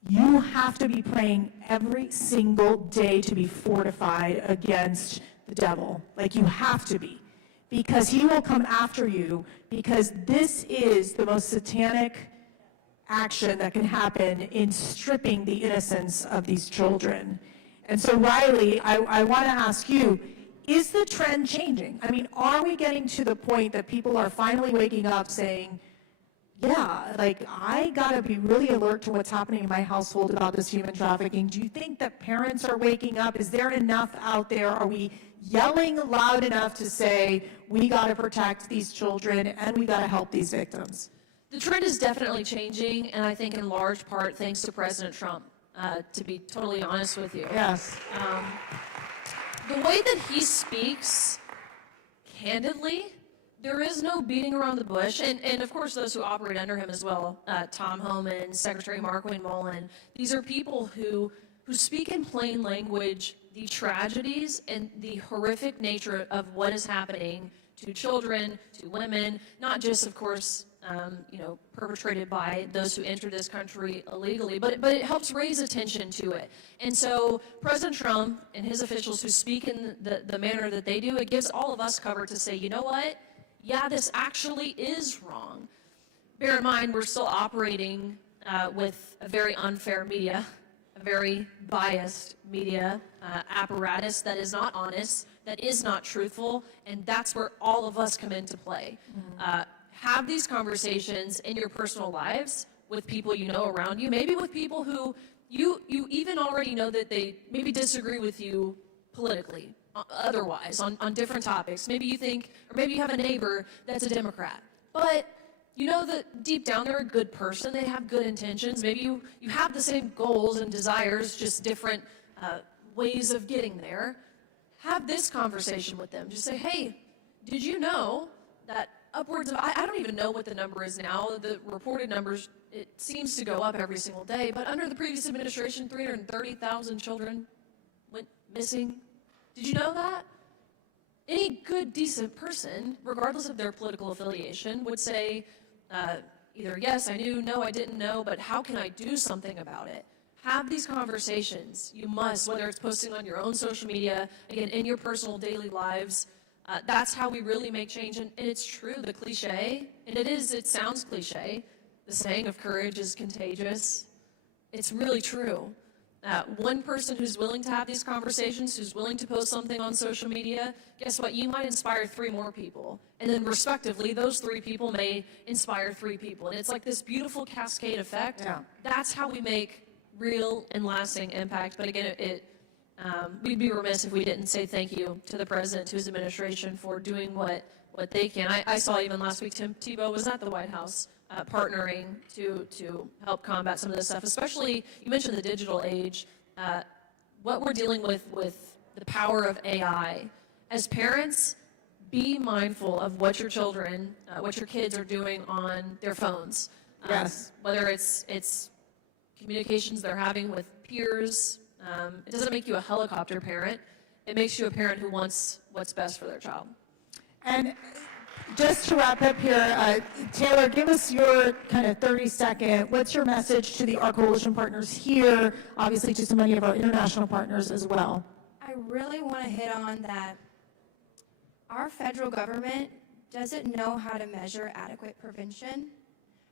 you have to be praying every single day to be fortified against the devil. Like, you have to be. Because he will come after you, because this is the most satanic action that can happen in stripping the innocence of these children. And so, Riley, I want to ask you, is the trend changing? I mean, are we getting to the point that people are finally waking up saying, yeah, like, I got to be really alert to what's happening in my household about this human trafficking? Do you think that parents are waking up? Is there enough out there? Are we yelling loud enough to say, we got to protect these children and we got to help these victims? The trend is definitely changing, and I think in large part thanks to President Trump, to be totally honest with you. Yes. The way that he speaks, candidly, there is no beating around the bush, and of course those who operate under him as well, Tom Homan, Secretary Markwayne Mullin, these are people who speak in plain language the tragedies and the horrific nature of what is happening to children, to women, not just, of course, perpetrated by those who enter this country illegally, but it helps raise attention to it. And so President Trump and his officials who speak in the manner that they do, it gives all of us cover to say, you know what? Yeah, this actually is wrong. Bear in mind, we're still operating with a very unfair media, a very biased media apparatus that is not honest, that is not truthful, and that's where all of us come into play. Have these conversations in your personal lives with people you know around you, maybe with people who you even already know that they maybe disagree with you politically, otherwise, on different topics. Maybe you think, or maybe you have a neighbor that's a Democrat. but you know that deep down they're a good person, they have good intentions, maybe you have the same goals and desires, just different ways of getting there. Have this conversation with them. Just say, hey, did you know that upwards of, I don't even know what the number is now, the reported numbers, it seems to go up every single day, but under the previous administration, 330,000 children went missing. Did you know that? Any good, decent person, regardless of their political affiliation, would say either yes, I knew, no, I didn't know, but how can I do something about it? Have these conversations. You must, whether it's posting on your own social media, again, in your personal daily lives. That's how we really make change. And it's true, the cliche, and it sounds cliche, the saying of courage is contagious. It's really true. One person who's willing to have these conversations, who's willing to post something on social media, guess what? You might inspire 3 more people. And then respectively, those 3 people may inspire 3 people. And it's like this beautiful cascade effect. Yeah. That's how we make real and lasting impact. But again, we'd be remiss if we didn't say thank you to the president, to his administration for doing what they can. I saw even last week Tim Tebow was at the White House partnering to help combat some of this stuff, especially, you mentioned the digital age, what we're dealing with the power of AI. As parents, be mindful of what your children, what your kids are doing on their phones. Yes. Whether it's communications they're having with peers. It doesn't make you a helicopter parent. It makes you a parent who wants what's best for their child. And just to wrap up here, Taylor, give us your kind of 30-second, what's your message to our coalition partners here, obviously to so many of our international partners as well? I really want to hit on that our federal government doesn't know how to measure adequate prevention.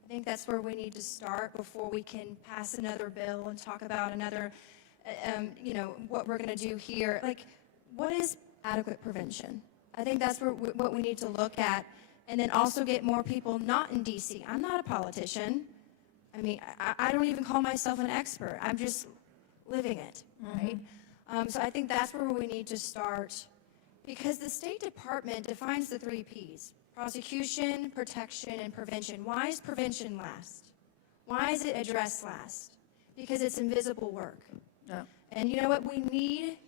I think that's where we need to start before we can pass another bill and talk about another, what we're going to do here. Like, what is adequate prevention? I think that's what we need to look at, and then also get more people not in DC. I'm not a politician. I mean, I don't even call myself an expert. I'm just living it, right? So I think that's where we need to start, because the State Department defines the 3 Ps: prosecution, protection, and prevention. Why is prevention last? Why is it addressed last? Because it's invisible work. Yeah. And you know what? We need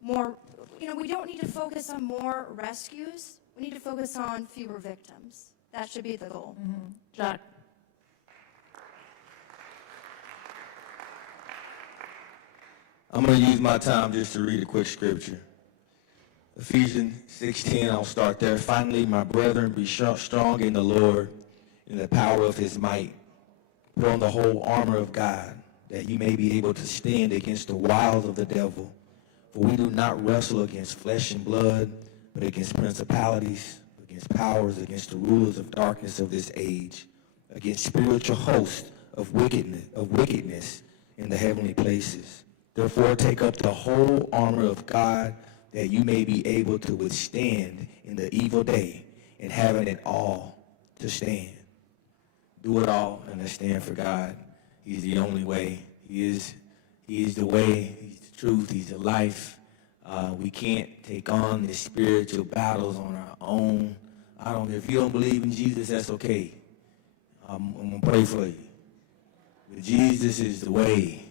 more. We don't need to focus on more rescues. We need to focus on fewer victims. That should be the goal. Jack. I'm going to use my time just to read a quick scripture. Ephesians 6:10, I'll start there. Finally, my brethren, be strong in the Lord, in the power of his might. Put on the whole armor of God, that you may be able to stand against the wiles of the devil. For we do not wrestle against flesh and blood, but against principalities, against powers, against the rulers of darkness of this age, against spiritual hosts of wickedness in the heavenly places. Therefore, take up the whole armor of God, that you may be able to withstand in the evil day, and having it all to stand. Do it all and let's stand for God. He's the only way. He is the way. He's the truth. He's the life. We can't take on the spiritual battles on our own. If you don't believe in Jesus, that's okay. I'm going to pray for you. But Jesus is the way.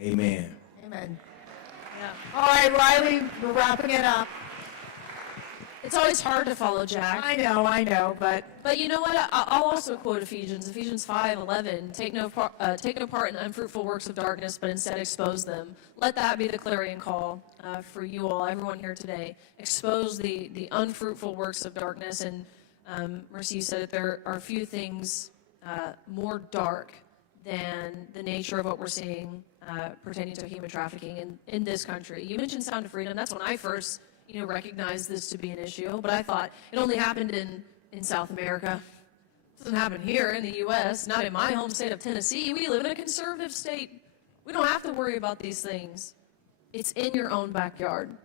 Amen. Amen. Yeah. All right, Riley, we're wrapping it up. It's always hard to follow Jack. I know, but you know what? I'll also quote Ephesians 5:11. Take no part in unfruitful works of darkness, but instead expose them. Let that be the clarion call for you all, everyone here today. Expose the unfruitful works of darkness. And Mercy, you said that there are few things more dark than the nature of what we're seeing pertaining to human trafficking in this country. You mentioned Sound of Freedom. That's when I first recognized this to be an issue, but I thought it only happened in South America. It doesn't happen here in the U.S., not in my home state of Tennessee. We live in a conservative state. We don't have to worry about these things. It's in your own backyard.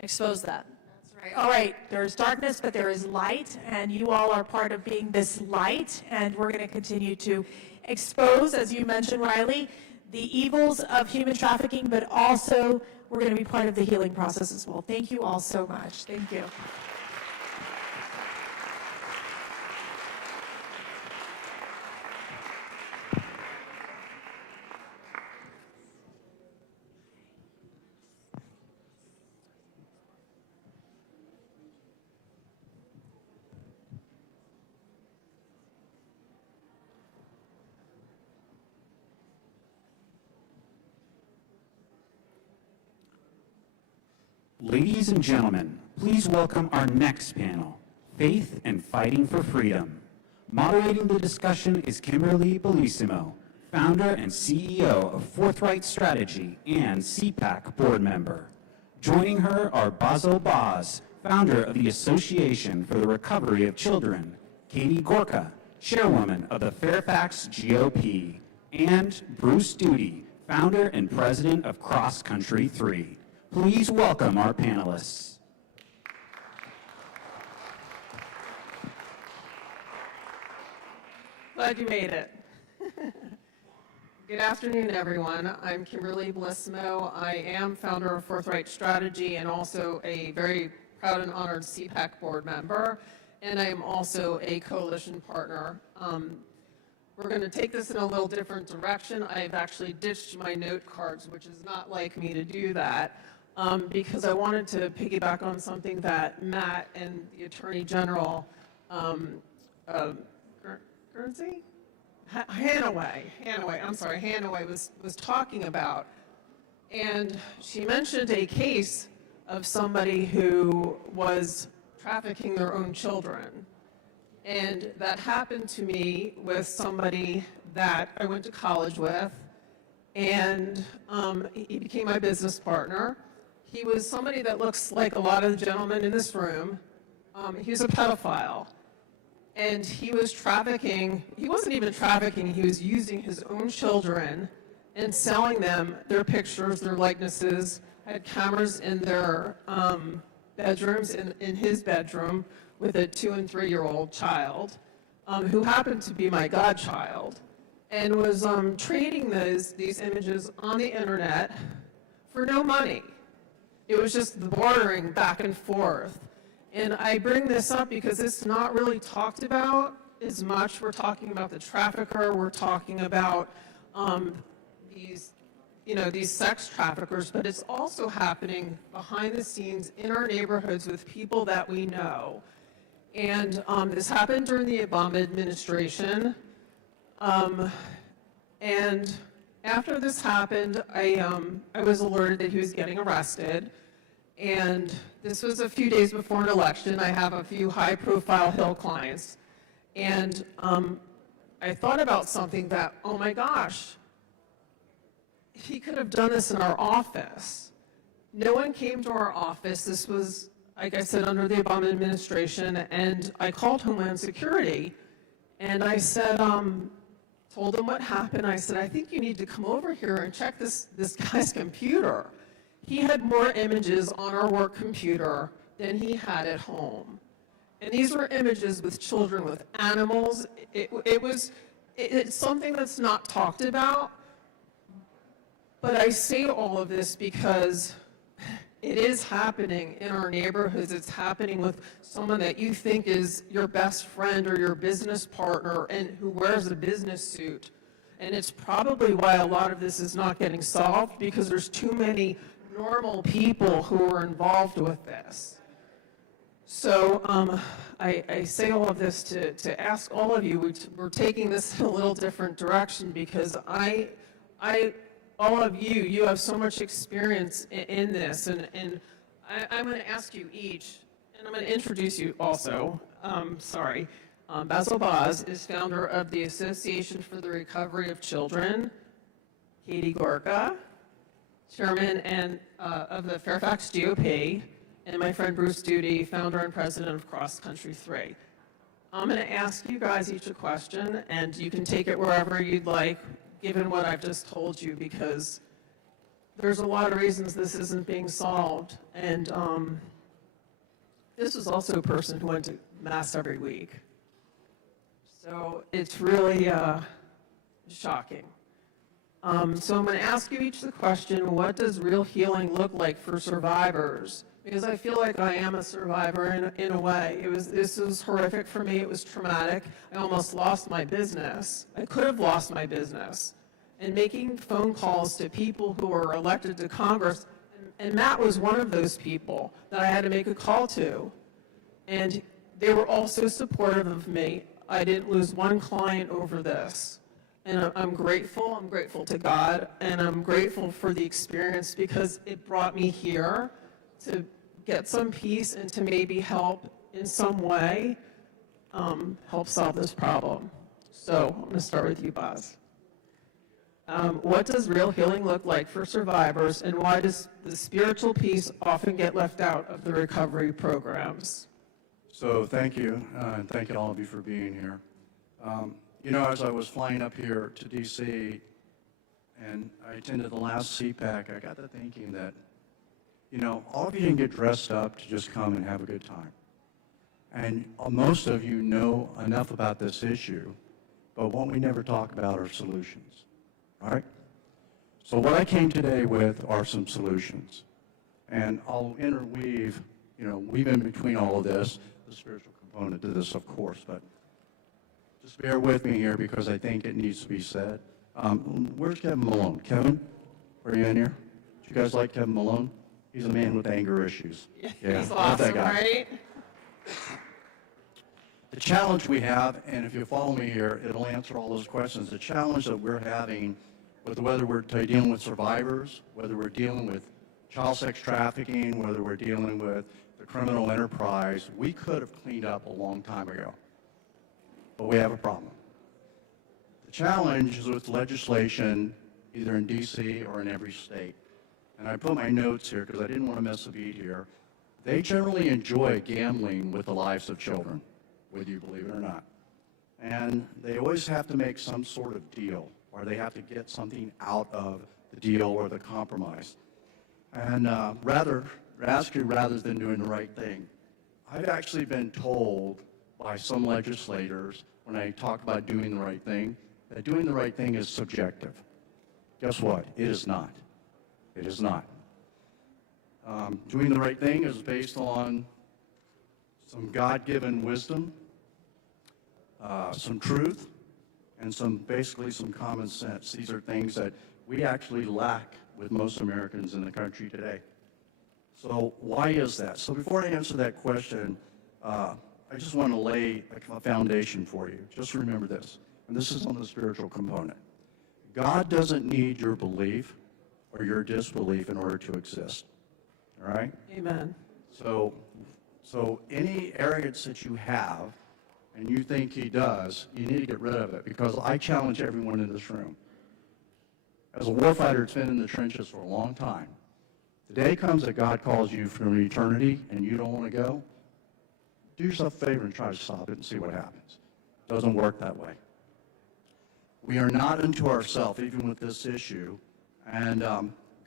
Expose that. That's right. All right, there's darkness, but there is light, and you all are part of being this light, and we're going to continue to expose, as you mentioned, Riley, the evils of human trafficking, but also we're going to be part of the healing process as well. Thank you all so much. Thank you. Ladies and gentlemen, please welcome our next panel, Faith and Fighting for Freedom. Moderating the discussion is Kimberly Bellissimo, founder and CEO of Forthright Strategy and CPAC board member. Joining her are Basil Boz, founder of the Association for the Recovery of Children, Katie Gorka, chairwoman of the Fairfax GOP, and Bruce Duty, founder and president of Cross Country 3. Please welcome our panelists. Glad you made it. Good afternoon, everyone. I'm Kimberly Bellissimo. I am founder of Forthright Strategy and also a very proud and honored CPAC board member, and I am also a coalition partner. We're going to take this in a little different direction. I've actually ditched my note cards, which is not like me to do that, because I wanted to piggyback on something that Matt and the Attorney General, Hanaway was talking about. And she mentioned a case of somebody who was trafficking their own children. And that happened to me with somebody that I went to college with, and he became my business partner. He was somebody that looks like a lot of the gentlemen in this room. He was a pedophile. And he was trafficking, he wasn't even trafficking, he was using his own children and selling them their pictures, their likenesses, had cameras in their bedrooms, in his bedroom, with a 2- and 3-year-old child, who happened to be my godchild, and was trading these images on the internet for no money. It was just the bartering back and forth. And I bring this up because it's not really talked about as much. We're talking about the trafficker, we're talking about these sex traffickers, but it's also happening behind the scenes in our neighborhoods with people that we know. And this happened during the Obama administration. And after this happened, I was alerted that he was getting arrested. And this was a few days before an election. I have a few high-profile Hill clients. And I thought about something that, oh my gosh, he could have done this in our office. No one came to our office. This was, like I said, under the Obama administration. And I called Homeland Security. And I said, told them what happened. I said, I think you need to come over here and check this guy's computer. He had more images on our work computer than he had at home. And these were images with children, with animals. It's something that's not talked about. But I say all of this because it is happening in our neighborhoods. It's happening with someone that you think is your best friend or your business partner and who wears a business suit. And it's probably why a lot of this is not getting solved, because there's too many normal people who are involved with this. So I say all of this to ask all of you, we're taking this in a little different direction, because all of you have so much experience in this, and I'm going to ask you each, and I'm going to introduce you also. Basil Boz is founder of the Association for the Recovery of Children. Katie Gorka, chairman of the Fairfax GOP, and my friend Bruce Duty, founder and president of Cross Country 3. I'm going to ask you guys each a question, and you can take it wherever you'd like, given what I've just told you, because there's a lot of reasons this isn't being solved. And this was also a person who went to Mass every week. So it's really shocking. So I'm going to ask you each the question, what does real healing look like for survivors? Because I feel like I am a survivor in a way. This was horrific for me. It was traumatic. I almost lost my business. I could have lost my business. And making phone calls to people who were elected to Congress, and Matt was one of those people that I had to make a call to. And they were all so supportive of me. I didn't lose one client over this. And I'm grateful to God, and I'm grateful for the experience, because it brought me here to get some peace and to maybe help in some way help solve this problem. So I'm going to start with you, Boz. What does real healing look like for survivors, and why does the spiritual piece often get left out of the recovery programs? So thank you, and thank you all of you for being here. You know, as I was flying up here to DC and I attended the last CPAC, I got to thinking that, you know, all of you didn't get dressed up to just come and have a good time. And most of you know enough about this issue, but what we never talk about are solutions, right? So what I came today with are some solutions. And I'll interweave, you know, weave in between all of this, the spiritual component to this, of course, but just bear with me here because I think it needs to be said. Where's Kevin Malone? Kevin, are you in here? Do you guys like Kevin Malone? He's a man with anger issues. Yeah, He's love that awesome, guy. right? The challenge we have, and if you follow me here, it'll answer all those questions. The challenge that we're having with whether we're dealing with survivors, whether we're dealing with child sex trafficking, whether we're dealing with the criminal enterprise, we could have cleaned up a long time ago. But we have a problem. The challenge is with legislation, either in DC or in every state. And I put my notes here because I didn't want to miss a beat here. They generally enjoy gambling with the lives of children, whether you believe it or not. And they always have to make some sort of deal, or they have to get something out of the deal or the compromise. And rather than doing the right thing, I've actually been told by some legislators when I talk about doing the right thing, that doing the right thing is subjective. Guess what? It is not. It is not. Doing the right thing is based on some God-given wisdom, some truth, and basically some common sense. These are things that we actually lack with most Americans in the country today. So why is that? So before I answer that question, I just want to lay a foundation for you. Just remember this, and this is on the spiritual component. God doesn't need your belief or your disbelief in order to exist, all right? Amen. So any arrogance that you have and you think he does, you need to get rid of it, because I challenge everyone in this room. As a warfighter that's been in the trenches for a long time, the day comes that God calls you from eternity and you don't want to go, do yourself a favor and try to stop it and see what happens. It doesn't work that way. We are not unto ourselves, even with this issue, and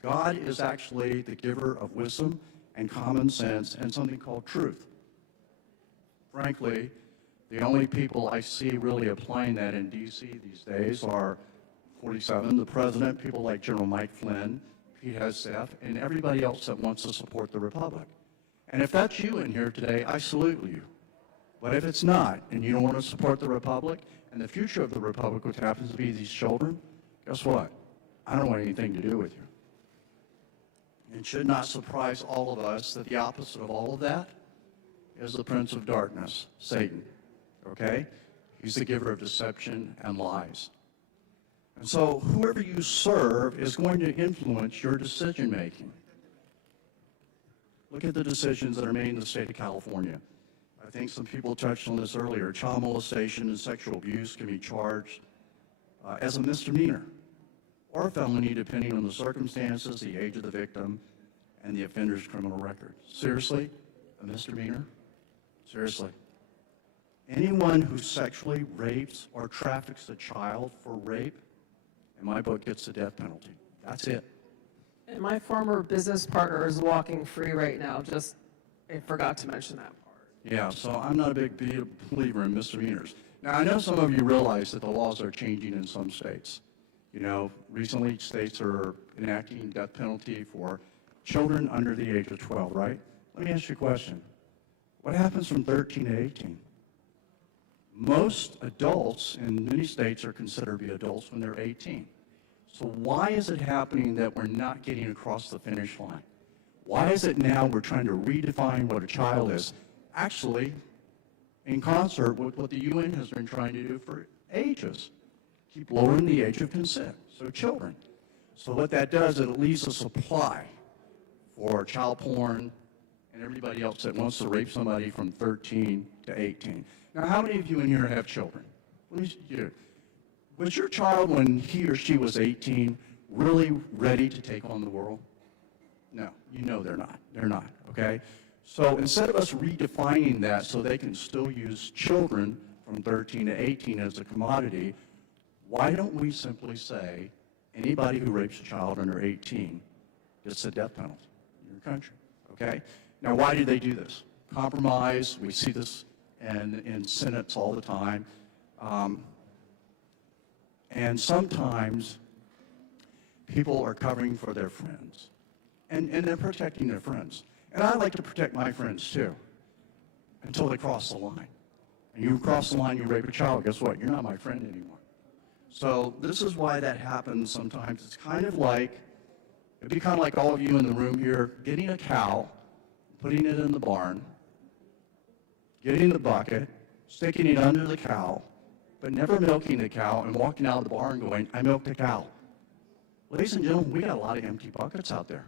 God is actually the giver of wisdom and common sense and something called truth. Frankly, the only people I see really applying that in D.C. these days are 47, the president, people like General Mike Flynn, Pete Hegseth, and everybody else that wants to support the Republic. And if that's you in here today, I salute you. But if it's not, and you don't want to support the Republic, and the future of the Republic, which happens to be these children, guess what? I don't want anything to do with you. It should not surprise all of us that the opposite of all of that is the prince of darkness, Satan, okay? He's the giver of deception and lies. And so whoever you serve is going to influence your decision-making. Look at the decisions that are made in the state of California. I think some people touched on this earlier. Child molestation and sexual abuse can be charged as a misdemeanor or a felony depending on the circumstances, the age of the victim, and the offender's criminal record. Seriously? A misdemeanor? Seriously. Anyone who sexually rapes or traffics a child for rape, in my book, gets the death penalty. That's it. And my former business partner is walking free right now. Just, I forgot to mention that part. Yeah, so I'm not a big believer in misdemeanors. Now, I know some of you realize that the laws are changing in some states. You know, recently states are enacting death penalty for children under the age of 12, right? Let me ask you a question. What happens from 13 to 18? Most adults in many states are considered to be adults when they're 18. So why is it happening that we're not getting across the finish line? Why is it now we're trying to redefine what a child is? Actually, in concert with what the UN has been trying to do for ages. Keep lowering the age of consent, so children. So what that does, it leaves a supply for child porn and everybody else that wants to rape somebody from 13 to 18. Now, how many of you in here have children? Was your child, when he or she was 18, really ready to take on the world? No, you know they're not. They're not, okay? So instead of us redefining that so they can still use children from 13 to 18 as a commodity, why don't we simply say anybody who rapes a child under 18 gets a death penalty in your country, okay? Now, why do they do this? Compromise, we see this in senates all the time. And sometimes people are covering for their friends. And they're protecting their friends. And I like to protect my friends too, until they cross the line. And you cross the line, you rape a child, guess what? You're not my friend anymore. So this is why that happens sometimes. It's kind of like, it'd be kind of like all of you in the room here getting a cow, putting it in the barn, getting the bucket, sticking it under the cow, but never milking the cow and walking out of the barn going, I milked the cow. Ladies and gentlemen, we got a lot of empty buckets out there.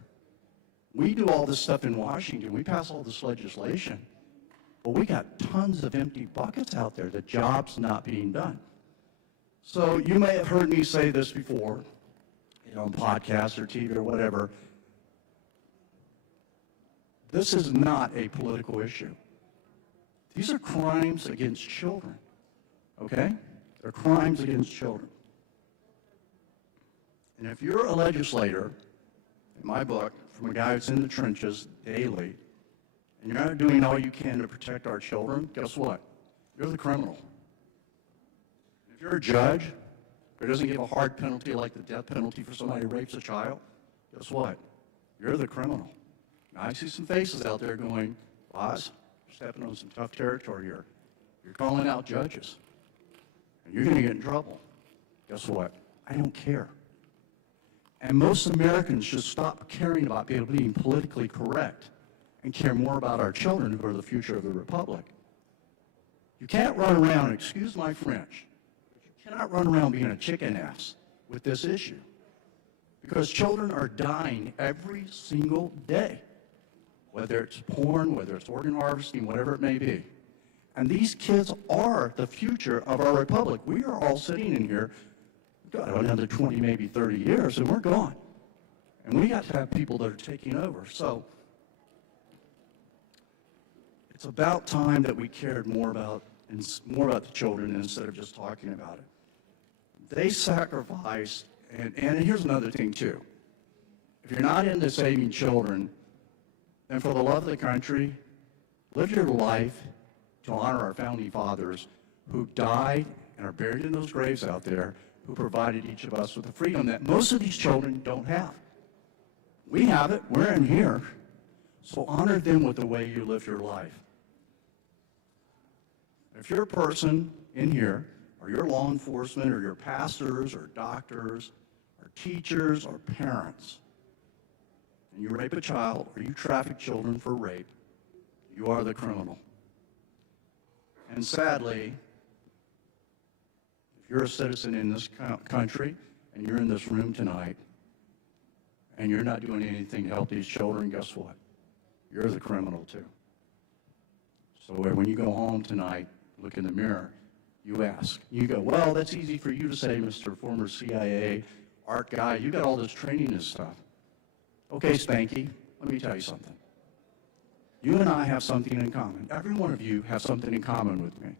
We do all this stuff in Washington. We pass all this legislation. But we got tons of empty buckets out there. The job's not being done. So you may have heard me say this before, on podcasts or TV or whatever. This is not a political issue. These are crimes against children, okay? They're crimes against children. And if you're a legislator, in my book, from a guy who's in the trenches daily, and you're not doing all you can to protect our children, guess what? You're the criminal. If you're a judge who doesn't give a hard penalty like the death penalty for somebody who rapes a child, guess what? You're the criminal. Now, I see some faces out there going, Boz, you're stepping on some tough territory here. You're calling out judges, and you're going to get in trouble. Guess what? I don't care. And most Americans should stop caring about being politically correct and care more about our children who are the future of the republic. You can't run around, excuse my French, but you cannot run around being a chicken ass with this issue. Because children are dying every single day, whether it's porn, whether it's organ harvesting, whatever it may be. And these kids are the future of our republic. We are all sitting in here, got another 20, maybe 30 years, and we're gone. And we got to have people that are taking over. So it's about time that we cared more about the children instead of just talking about it. They sacrificed, and here's another thing too. If you're not into saving children, then for the love of the country, live your life to honor our founding fathers who died and are buried in those graves out there, who provided each of us with the freedom that most of these children don't have. We have it, we're in here, so honor them with the way you live your life. If you're a person in here, or you're law enforcement, or you're pastors, or doctors, or teachers, or parents, and you rape a child, or you traffic children for rape, you are the criminal. And sadly, if you're a citizen in this country, and you're in this room tonight, and you're not doing anything to help these children, guess what? You're the criminal too. So when you go home tonight, look in the mirror, you ask. You go, well, that's easy for you to say, Mr. Former CIA art guy. You got all this training and stuff. Okay, Spanky, let me tell you something. You and I have something in common. Every one of you has something in common with me.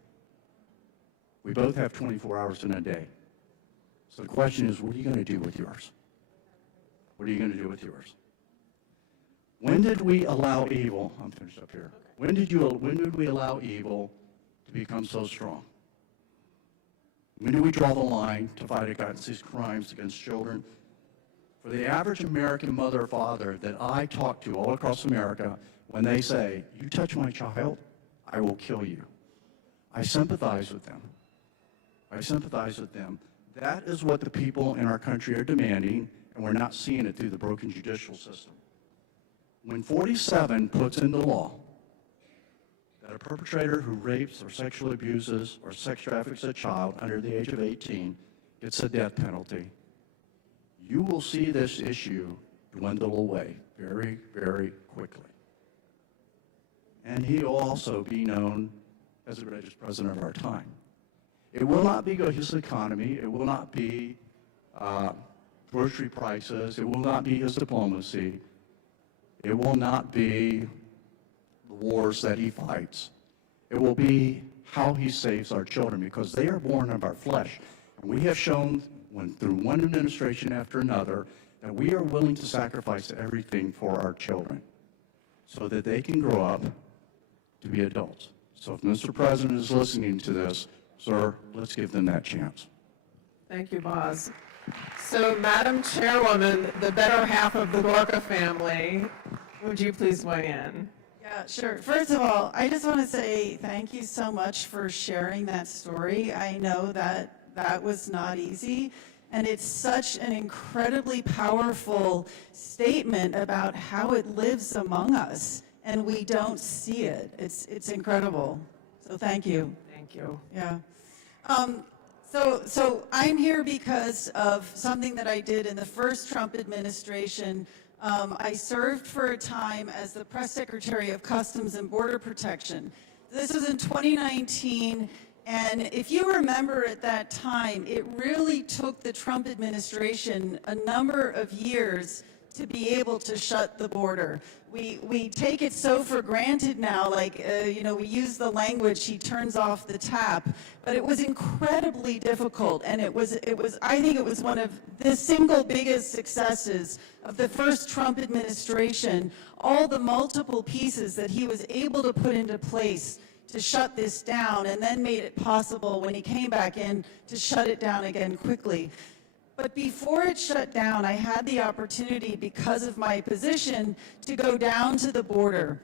We both have 24 hours in a day. So the question is, what are you going to do with yours? What are you going to do with yours? When did we allow evil? I'm finished up here. When did we allow evil to become so strong? When do we draw the line to fight against these crimes against children? For the average American mother or father that I talk to all across America, when they say, you touch my child, I will kill you. I sympathize with them. I sympathize with them. That is what the people in our country are demanding, and we're not seeing it through the broken judicial system. When 47 puts into law that a perpetrator who rapes or sexually abuses or sex traffics a child under the age of 18 gets a death penalty, you will see this issue dwindle away very, very quickly. and he will also be known as the greatest president of our time. It will not be his economy. It will not be grocery prices. It will not be his diplomacy. It will not be the wars that he fights. It will be how he saves our children, because they are born of our flesh. And we have shown through one administration after another that we are willing to sacrifice everything for our children so that they can grow up to be adults. So if Mr. President is listening to this, sir, let's give them that chance. Thank you, Boz. So, Madam Chairwoman, the better half of the Gorka family, would you please weigh in? Yeah, sure. First of all, I just want to say thank you so much for sharing that story. I know that that was not easy, and it's such an incredibly powerful statement about how it lives among us, and we don't see it. It's incredible. So thank you. Thank you. Yeah. So I'm here because of something that I did in the first Trump administration. I served for a time as the press secretary of Customs and Border Protection. This was in 2019, and if you remember at that time, it really took the Trump administration a number of years to be able to shut the border. We take it so for granted now, like, we use the language, he turns off the tap, but it was incredibly difficult, and I think it was one of the single biggest successes of the first Trump administration, all the multiple pieces that he was able to put into place to shut this down, and then made it possible when he came back in to shut it down again quickly. But before it shut down, I had the opportunity, because of my position, to go down to the border.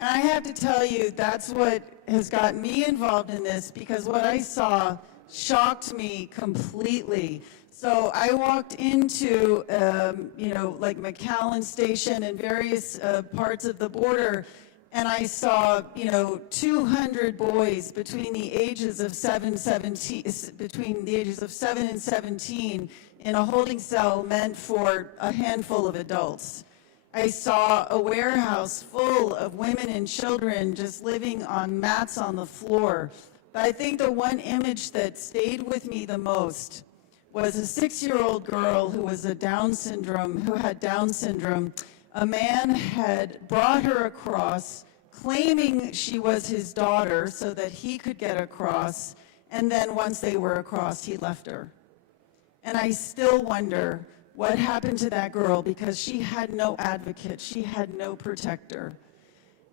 And I have to tell you, that's what has gotten me involved in this, because what I saw shocked me completely. So I walked into, like McAllen Station and various parts of the border, and I saw, 200 boys between the ages of 7 and 17 in a holding cell meant for a handful of adults. I saw a warehouse full of women and children just living on mats on the floor. But I think the one image that stayed with me the most was a 6-year-old girl who had Down syndrome. A man had brought her across, claiming she was his daughter so that he could get across, and then once they were across, he left her. And I still wonder what happened to that girl, because she had no advocate, she had no protector.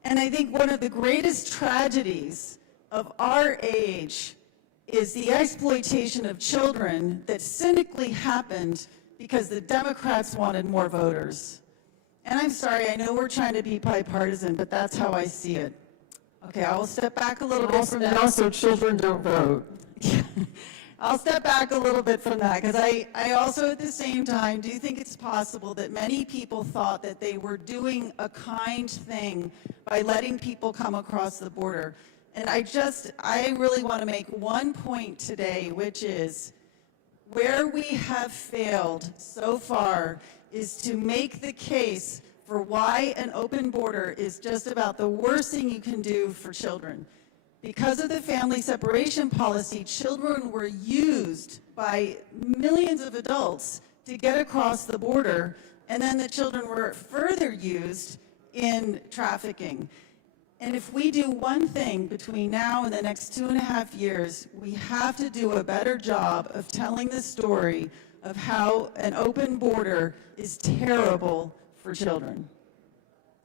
And I think one of the greatest tragedies of our age is the exploitation of children that cynically happened because the Democrats wanted more voters. And I'm sorry, I know we're trying to be bipartisan, but that's how I see it. Okay, I will step back a little bit from that. And also, children don't vote. I'll step back a little bit from that, because I also at the same time do think it's possible that many people thought that they were doing a kind thing by letting people come across the border. And I really want to make one point today, which is where we have failed so far is to make the case for why an open border is just about the worst thing you can do for children. Because of the family separation policy, children were used by millions of adults to get across the border, and then the children were further used in trafficking. And if we do one thing between now and the next 2.5 years, we have to do a better job of telling the story of how an open border is terrible for children.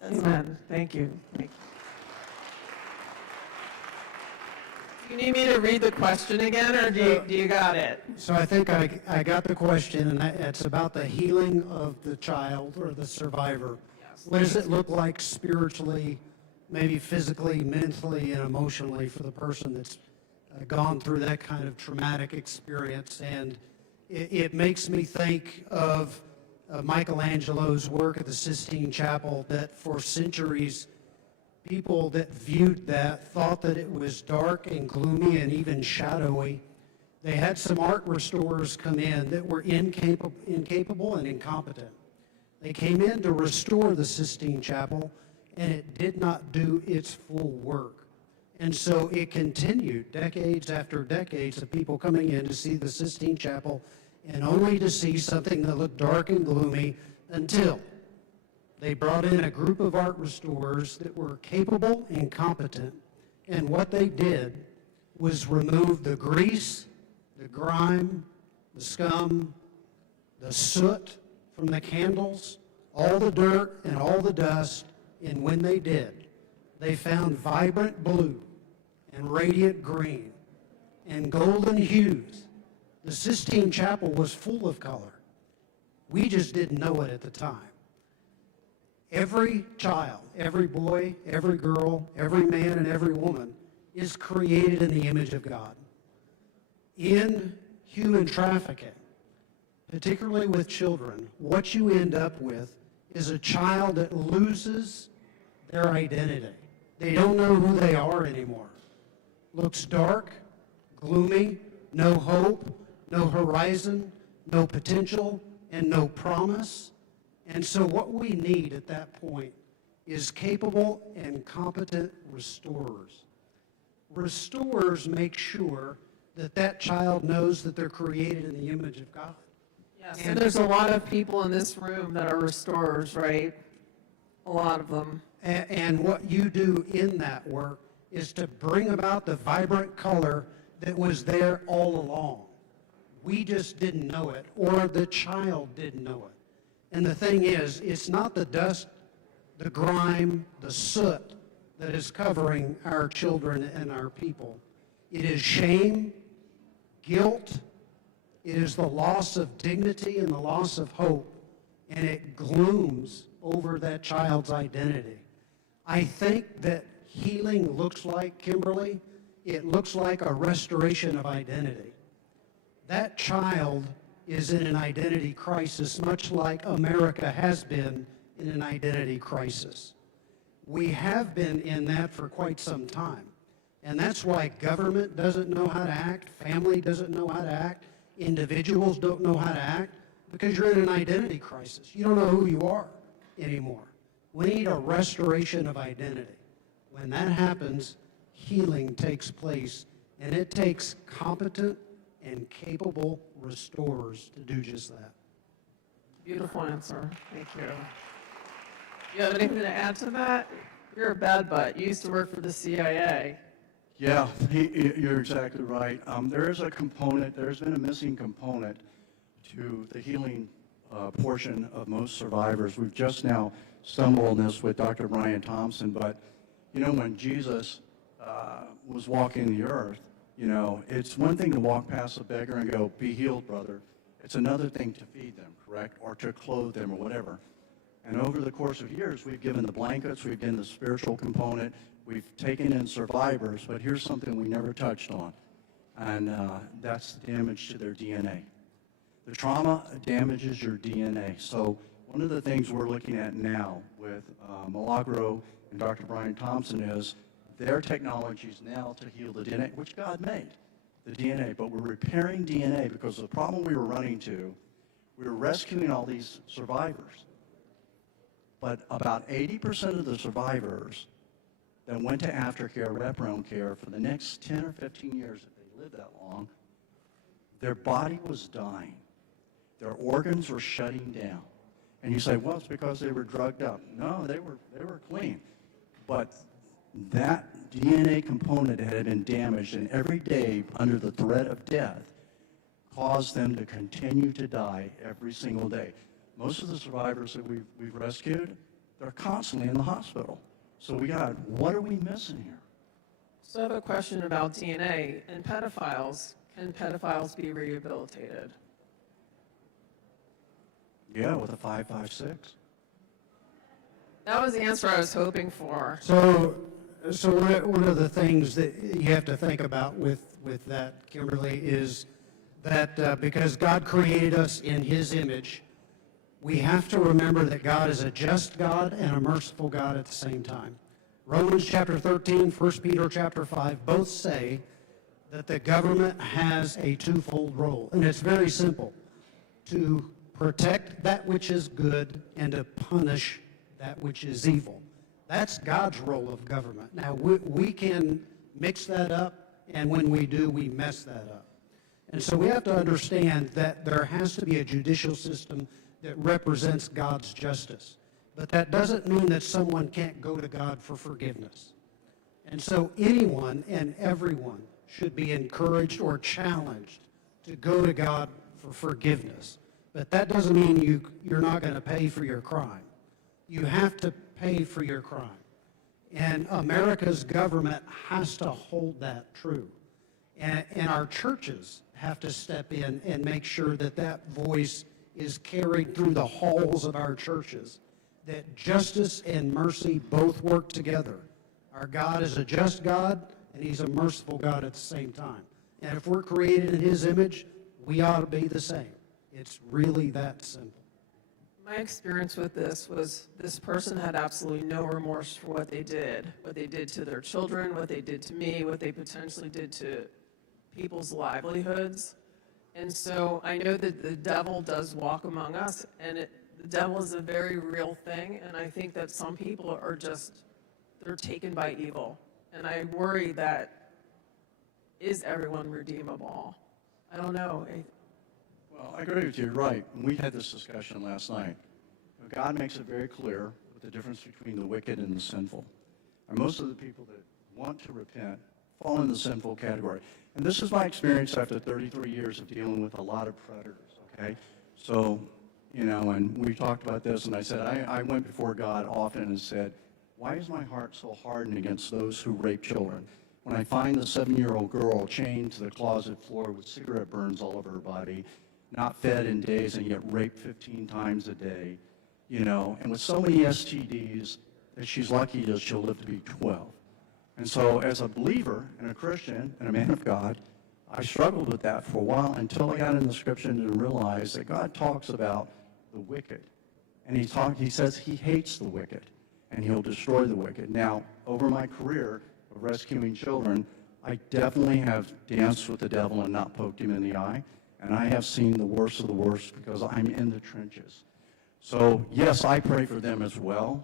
That's Amen. Thank you. Thank you. Do you need me to read the question again, or do you got it? So I think I got the question, and it's about the healing of the child or the survivor. What does it look like spiritually, maybe physically, mentally, and emotionally for the person that's gone through that kind of traumatic experience? And it makes me think of Michelangelo's work at the Sistine Chapel, that for centuries, people that viewed that thought that it was dark and gloomy and even shadowy. They had some art restorers come in that were incapable and incompetent. They came in to restore the Sistine Chapel, and it did not do its full work. And so it continued decades after decades of people coming in to see the Sistine Chapel and only to see something that looked dark and gloomy until they brought in a group of art restorers that were capable and competent. And what they did was remove the grease, the grime, the scum, the soot from the candles, all the dirt and all the dust. And when they did, they found vibrant blue and radiant green and golden hues. The Sistine Chapel was full of color. We just didn't know it at the time. Every child, every boy, every girl, every man, and every woman is created in the image of God. In human trafficking, particularly with children, what you end up with is a child that loses their identity. They don't know who they are anymore. Looks dark, gloomy, no hope, no horizon, no potential, and no promise. And so what we need at that point is capable and competent restorers. Restorers make sure that that child knows that they're created in the image of God. Yes, and there's a lot of people in this room that are restorers, right? A lot of them. And what you do in that work is to bring about the vibrant color that was there all along. We just didn't know it, or the child didn't know it. And the thing is, it's not the dust, the grime, the soot that is covering our children and our people. It is shame, guilt, it is the loss of dignity and the loss of hope, and it glooms over that child's identity. I think that healing looks like, Kimberly, it looks like a restoration of identity. That child is in an identity crisis, much like America has been in an identity crisis. We have been in that for quite some time. And that's why government doesn't know how to act, family doesn't know how to act, individuals don't know how to act, because you're in an identity crisis. You don't know who you are anymore. We need a restoration of identity. When that happens, healing takes place, and it takes competent and capable restorers to do just that. Beautiful answer. Thank you. You have anything to add to that? You're a bad butt. You used to work for the CIA. Yeah, you're exactly right. There is a component, there's been a missing component to the healing portion of most survivors. We've just now stumbled on this with Dr. Brian Thompson, but you know, when Jesus was walking the earth, you know, it's one thing to walk past a beggar and go, be healed, brother. It's another thing to feed them, correct? Or to clothe them or whatever. And over the course of years, we've given the blankets, we've given the spiritual component, we've taken in survivors, but here's something we never touched on, and that's the damage to their DNA. The trauma damages your DNA. So one of the things we're looking at now with Milagro and Dr. Brian Thompson is their technologies now to heal the DNA, which God made, the DNA, but we're repairing DNA because the problem we were running to, we were rescuing all these survivors. But about 80% of the survivors that went to aftercare, wraparound care for the next 10 or 15 years, if they lived that long, their body was dying. Their organs were shutting down. And you say, well, it's because they were drugged up. No, they were clean. But that DNA component that had been damaged, and every day under the threat of death, caused them to continue to die every single day. Most of the survivors that we've rescued, they're constantly in the hospital. So what are we missing here? So I have a question about DNA and pedophiles. Can pedophiles be rehabilitated? Yeah, with a 5.56. That was the answer I was hoping for. So one of the things that you have to think about with that, Kimberly, is that because God created us in His image, we have to remember that God is a just God and a merciful God at the same time. Romans chapter 13, 1 Peter chapter 5 both say that the government has a twofold role, and it's very simple: to protect that which is good and to punish that which is evil. That's God's role of government. Now, we can mix that up, and when we do, we mess that up. And so we have to understand that there has to be a judicial system that represents God's justice. But that doesn't mean that someone can't go to God for forgiveness. And so anyone and everyone should be encouraged or challenged to go to God for forgiveness. But that doesn't mean you're not going to pay for your crime. You have to pay for your crime. And America's government has to hold that true. And our churches have to step in and make sure that that voice is carried through the halls of our churches, that justice and mercy both work together. Our God is a just God, and he's a merciful God at the same time. And if we're created in his image, we ought to be the same. It's really that simple. My experience with this was this person had absolutely no remorse for what they did to their children, what they did to me, what they potentially did to people's livelihoods. And so I know that the devil does walk among us, and the devil is a very real thing, and I think that some people are just, they're taken by evil. And I worry that, is everyone redeemable? I don't know. Well, I agree with you, you're right. We had this discussion last night. God makes it very clear what the difference between the wicked and the sinful. And most of the people that want to repent fall in the sinful category. And this is my experience after 33 years of dealing with a lot of predators, okay? So, you know, and we talked about this, and I said, I went before God often and said, why is my heart so hardened against those who rape children? When I find the 7-year-old girl chained to the closet floor with cigarette burns all over her body, not fed in days and yet raped 15 times a day, you know, and with so many STDs that she's lucky that she'll live to be 12. And so as a believer and a Christian and a man of God, I struggled with that for a while until I got in the scripture and realized that God talks about the wicked. And he says he hates the wicked and he'll destroy the wicked. Now, over my career of rescuing children, I definitely have danced with the devil and not poked him in the eye. And I have seen the worst of the worst because I'm in the trenches. So, yes, I pray for them as well,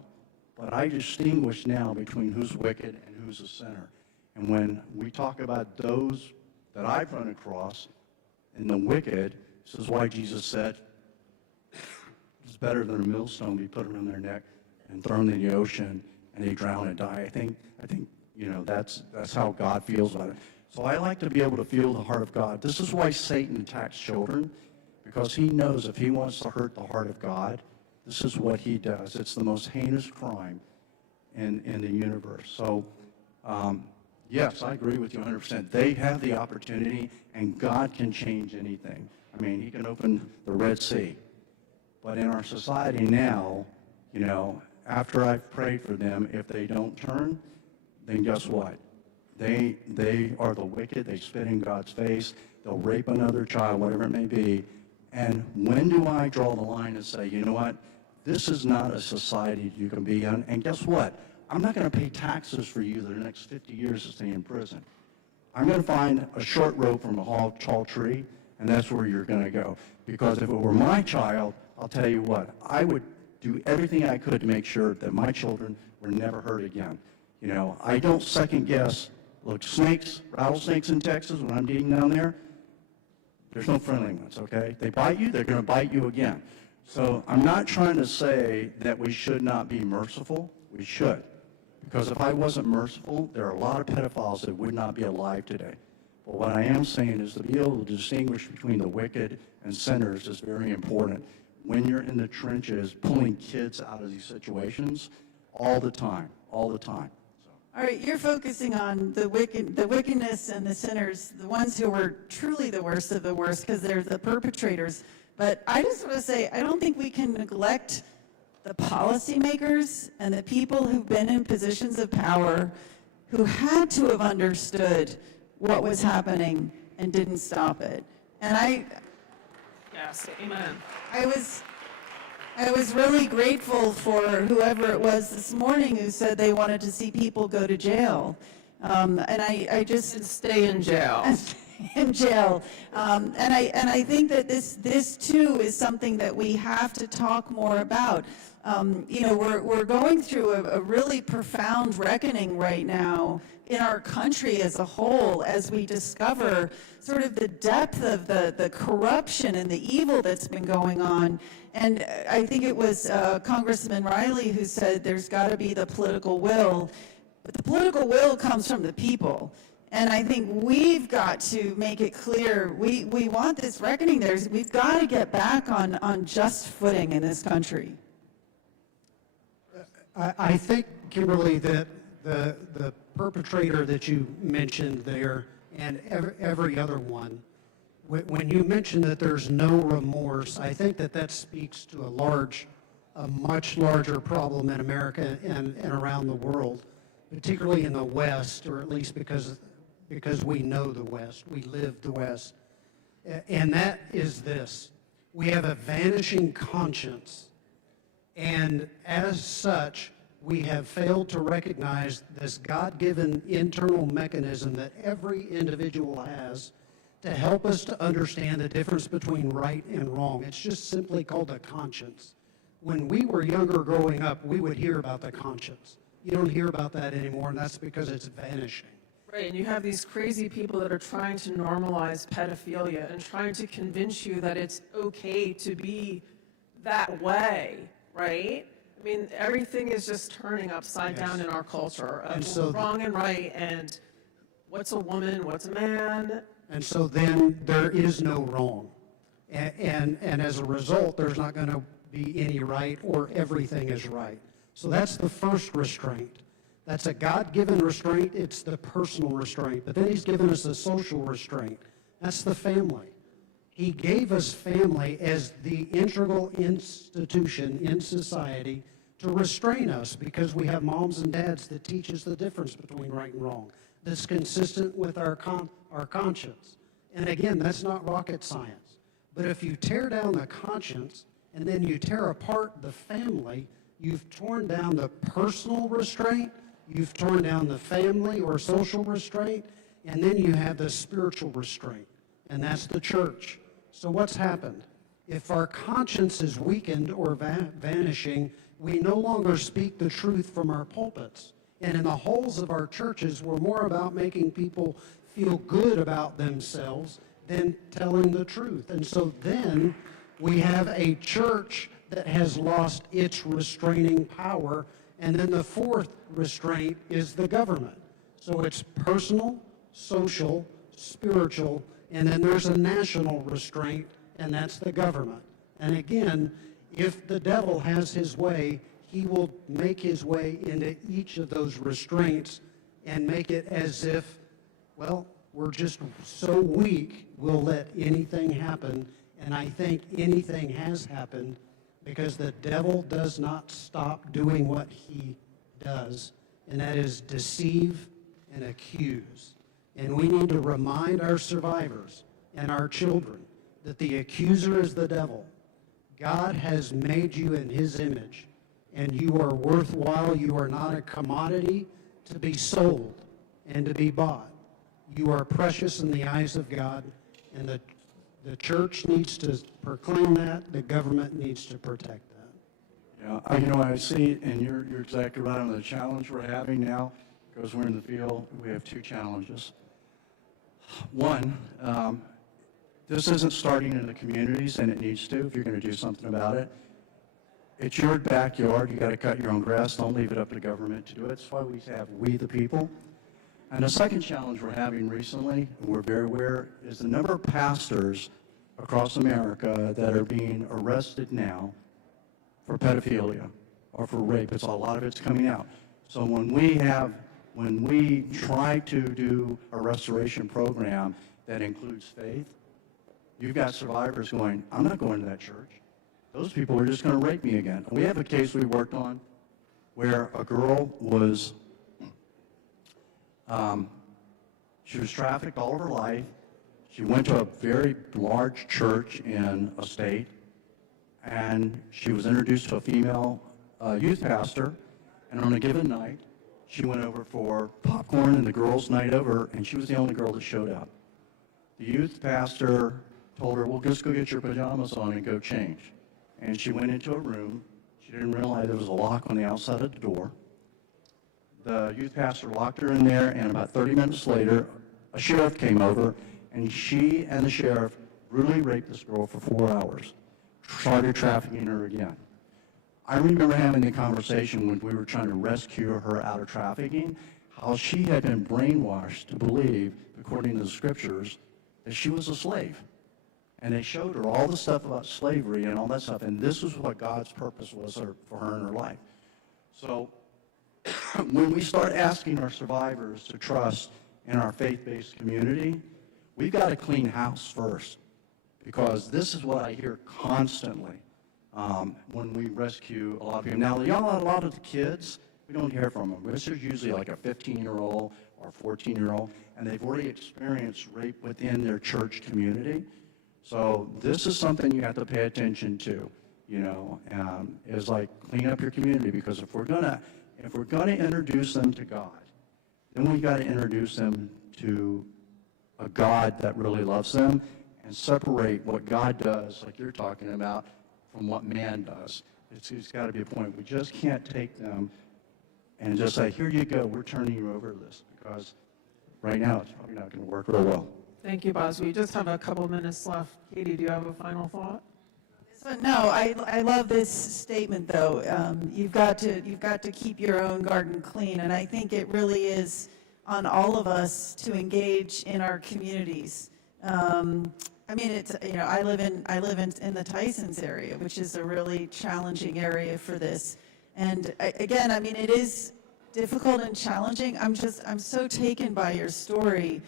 but I distinguish now between who's wicked and who's a sinner. And when we talk about those that I've run across and the wicked, this is why Jesus said, it's better than a millstone be put around their neck and thrown in the ocean and they drown and die. I think you know, that's how God feels about it. So I like to be able to feel the heart of God. This is why Satan attacks children, because he knows if he wants to hurt the heart of God, this is what he does. It's the most heinous crime in the universe. So, yes, I agree with you 100%. They have the opportunity, and God can change anything. I mean, he can open the Red Sea. But in our society now, you know, after I've prayed for them, if they don't turn, then guess what? They are the wicked. They spit in God's face. They'll rape another child, whatever it may be. And when do I draw the line and say, you know what? This is not a society you can be in. And guess what? I'm not going to pay taxes for you the next 50 years to stay in prison. I'm going to find a short rope from a tall tree, and that's where you're going to go. Because if it were my child, I'll tell you what, I would do everything I could to make sure that my children were never hurt again. You know, I don't second guess. Look, rattlesnakes in Texas, when I'm digging down there, there's no friendly ones, okay? They bite you, they're going to bite you again. So I'm not trying to say that we should not be merciful. We should. Because if I wasn't merciful, there are a lot of pedophiles that would not be alive today. But what I am saying is to be able to distinguish between the wicked and sinners is very important. When you're in the trenches pulling kids out of these situations all the time, all the time. All right, you're focusing on the wickedness and the sinners, the ones who were truly the worst of the worst because they're the perpetrators. But I just want to say, I don't think we can neglect the policymakers and the people who've been in positions of power who had to have understood what was happening and didn't stop it. And Yes, amen. I was really grateful for whoever it was this morning who said they wanted to see people go to jail. And I just... Stay in jail. in jail. And I think that this too is something that we have to talk more about. You know, we're going through a really profound reckoning right now in our country as a whole as we discover sort of the depth of the corruption and the evil that's been going on. And I think it was Congressman Riley who said there's got to be the political will, but the political will comes from the people. And I think we've got to make it clear, we want this reckoning. We've got to get back on just footing in this country. I think, Kimberly, that the perpetrator that you mentioned there and every other one, when you mention that there's no remorse, I think that speaks to a much larger problem in America and around the world, particularly in the West, or at least because we know the West, we live the West. And that is this: we have a vanishing conscience, and as such, we have failed to recognize this God-given internal mechanism that every individual has to help us to understand the difference between right and wrong. It's just simply called a conscience. When we were younger growing up, we would hear about the conscience. You don't hear about that anymore, and that's because it's vanishing. Right, and you have these crazy people that are trying to normalize pedophilia and trying to convince you that it's okay to be that way, right? I mean, everything is just turning upside down in our culture of wrong and right, and what's a woman, what's a man. And so then there is no wrong. And as a result, there's not going to be any right, or everything is right. So that's the first restraint. That's a God-given restraint. It's the personal restraint. But then he's given us a social restraint. That's the family. He gave us family as the integral institution in society to restrain us, because we have moms and dads that teach us the difference between right and wrong, that's consistent with our conscience. And again, that's not rocket science. But if you tear down the conscience and then you tear apart the family, you've torn down the personal restraint, you've torn down the family or social restraint, and then you have the spiritual restraint, and that's the church. So what's happened? If our conscience is weakened or vanishing, we no longer speak the truth from our pulpits. And in the halls of our churches, we're more about making people feel good about themselves than telling the truth. And so then we have a church that has lost its restraining power. And then the fourth restraint is the government. So it's personal, social, spiritual, and then there's a national restraint, and that's the government. And again, if the devil has his way, he will make his way into each of those restraints and make it as if, well, we're just so weak, we'll let anything happen. And I think anything has happened, because the devil does not stop doing what he does, and that is deceive and accuse. And we need to remind our survivors and our children that the accuser is the devil. God has made you in his image, and you are worthwhile. You are not a commodity to be sold and to be bought. You are precious in the eyes of God, and the church needs to proclaim that. The government needs to protect that. Yeah, you know, I see, and you're exactly right on the challenge we're having now, because we're in the field. We have two challenges. One, this isn't starting in the communities, and it needs to if you're going to do something about it. It's your backyard. You got to cut your own grass. Don't leave it up to the government to do it. That's why we have We the People. And the second challenge we're having recently, and we're very aware, is the number of pastors across America that are being arrested now for pedophilia or for rape. A lot of it's coming out. So when we try to do a restoration program that includes faith, you've got survivors going, I'm not going to that church. Those people are just going to rape me again. We have a case we worked on where a girl was, she was trafficked all of her life. She went to a very large church in a state, and she was introduced to a female youth pastor, and on a given night, she went over for popcorn and the girls' night over, and she was the only girl that showed up. The youth pastor told her, well, just go get your pajamas on and go change. And she went into a room. She didn't realize there was a lock on the outside of the door. The youth pastor locked her in there, and about 30 minutes later, a sheriff came over, and she and the sheriff brutally raped this girl for 4 hours, started trafficking her again. I remember having the conversation when we were trying to rescue her out of trafficking, how she had been brainwashed to believe, according to the scriptures, that she was a slave. And they showed her all the stuff about slavery and all that stuff, and this was what God's purpose was for her in her life. So when we start asking our survivors to trust in our faith-based community, we've got to clean house first, because this is what I hear constantly when we rescue a lot of people. Now, a lot of the kids, we don't hear from them. This is usually like a 15-year-old or 14-year-old, and they've already experienced rape within their church community. So this is something you have to pay attention to, is like clean up your community, because if we're gonna introduce them to God, then we've got to introduce them to a God that really loves them and separate what God does, like you're talking about, from what man does. It's got to be a point. We just can't take them and just say, here you go, we're turning you over to this, because right now it's probably not going to work real well. Thank you, Buzz. We just have a couple minutes left. Katie, do you have a final thought? So, no, I love this statement, though. You've got to keep your own garden clean, and I think it really is on all of us to engage in our communities. I mean, it's, I live in the Tysons area, which is a really challenging area for this. And again, I mean, it is difficult and challenging. I'm so taken by your story,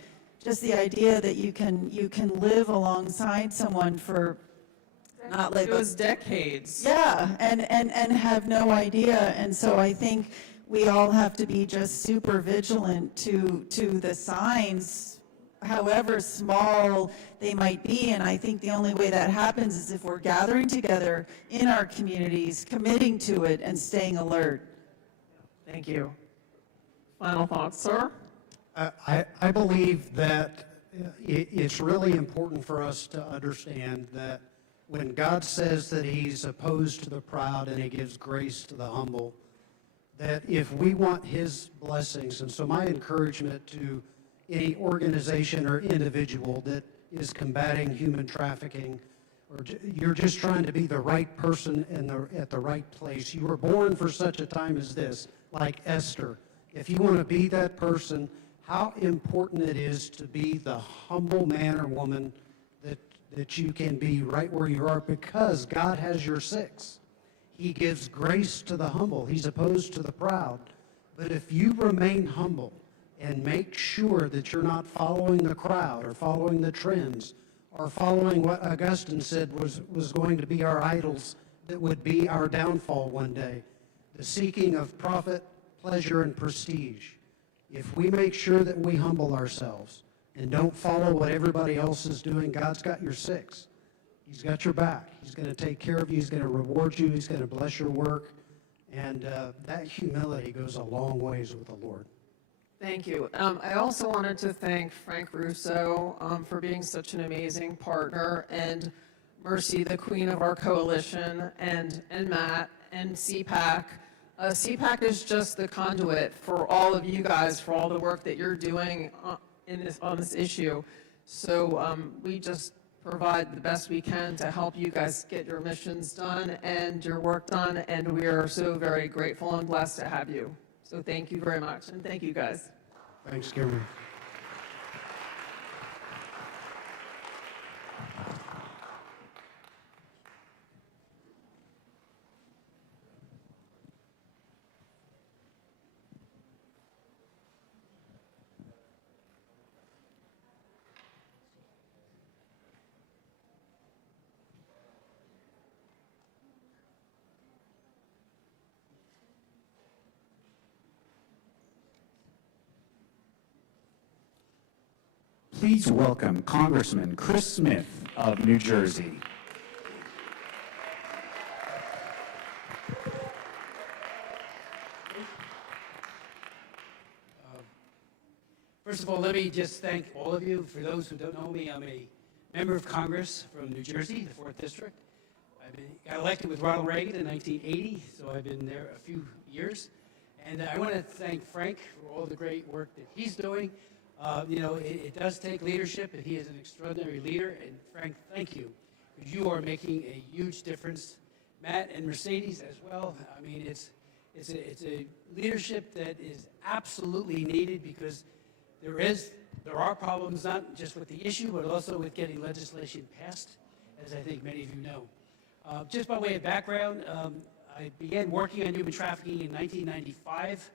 just the idea that you can live alongside someone for not like it was decades. Yeah, and have no idea. And so I think we all have to be just super vigilant to the signs, however small they might be. And I think the only way that happens is if we're gathering together in our communities, committing to it, and staying alert. Thank you. Final thoughts, sir? I believe that it's really important for us to understand that when God says that he's opposed to the proud and he gives grace to the humble, that if we want his blessings, and so my encouragement to any organization or individual that is combating human trafficking, or you're just trying to be the right person at the right place. You were born for such a time as this, like Esther. If you want to be that person, how important it is to be the humble man or woman that you can be right where you are, because God has your six. He gives grace to the humble. He's opposed to the proud. But if you remain humble and make sure that you're not following the crowd or following the trends or following what Augustine said was going to be our idols that would be our downfall one day, the seeking of profit, pleasure, and prestige. If we make sure that we humble ourselves and don't follow what everybody else is doing, God's got your six. He's got your back. He's going to take care of you. He's going to reward you. He's going to bless your work. And that humility goes a long ways with the Lord. Thank you. I also wanted to thank Frank Russo for being such an amazing partner, and Mercy, the queen of our coalition, and Matt, and CPAC. CPAC is just the conduit for all of you guys, for all the work that you're doing on this issue. So we just provide the best we can to help you guys get your missions done and your work done, and we are so very grateful and blessed to have you. So thank you very much, and thank you guys. Thanks, Cameron. Please welcome Congressman Chris Smith of New Jersey. First of all, let me just thank all of you. For those who don't know me, I'm a member of Congress from New Jersey, the 4th District. Got elected with Ronald Reagan in 1980, so I've been there a few years. And I want to thank Frank for all the great work that he's doing. You know, it does take leadership, and he is an extraordinary leader. And Frank, thank you, because you are making a huge difference. Matt and Mercedes as well. I mean, it's a leadership that is absolutely needed, because there are problems not just with the issue, but also with getting legislation passed, as I think many of you know. Just by way of background, I began working on human trafficking in 1995.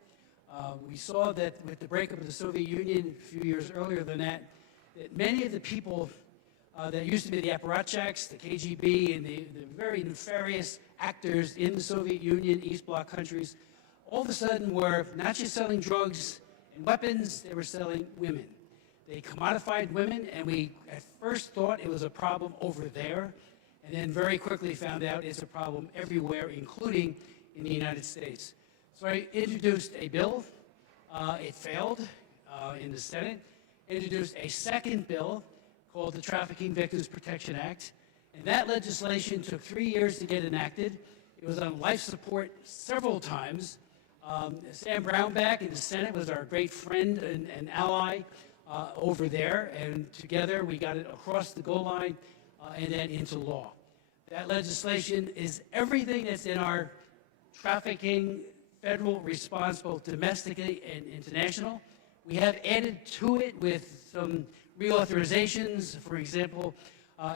We saw that with the breakup of the Soviet Union a few years earlier than that many of the people that used to be the apparatchiks, the KGB, and the very nefarious actors in the Soviet Union, East Bloc countries, all of a sudden were not just selling drugs and weapons, they were selling women. They commodified women, and we at first thought it was a problem over there, and then very quickly found out it's a problem everywhere, including in the United States. So I introduced a bill. It failed in the Senate. Introduced a second bill called the Trafficking Victims Protection Act. And that legislation took 3 years to get enacted. It was on life support several times. Sam Brownback in the Senate was our great friend and ally over there. And together we got it across the goal line and then into law. That legislation is everything that's in our trafficking federal response, both domestically and international. We have added to it with some reauthorizations. For example,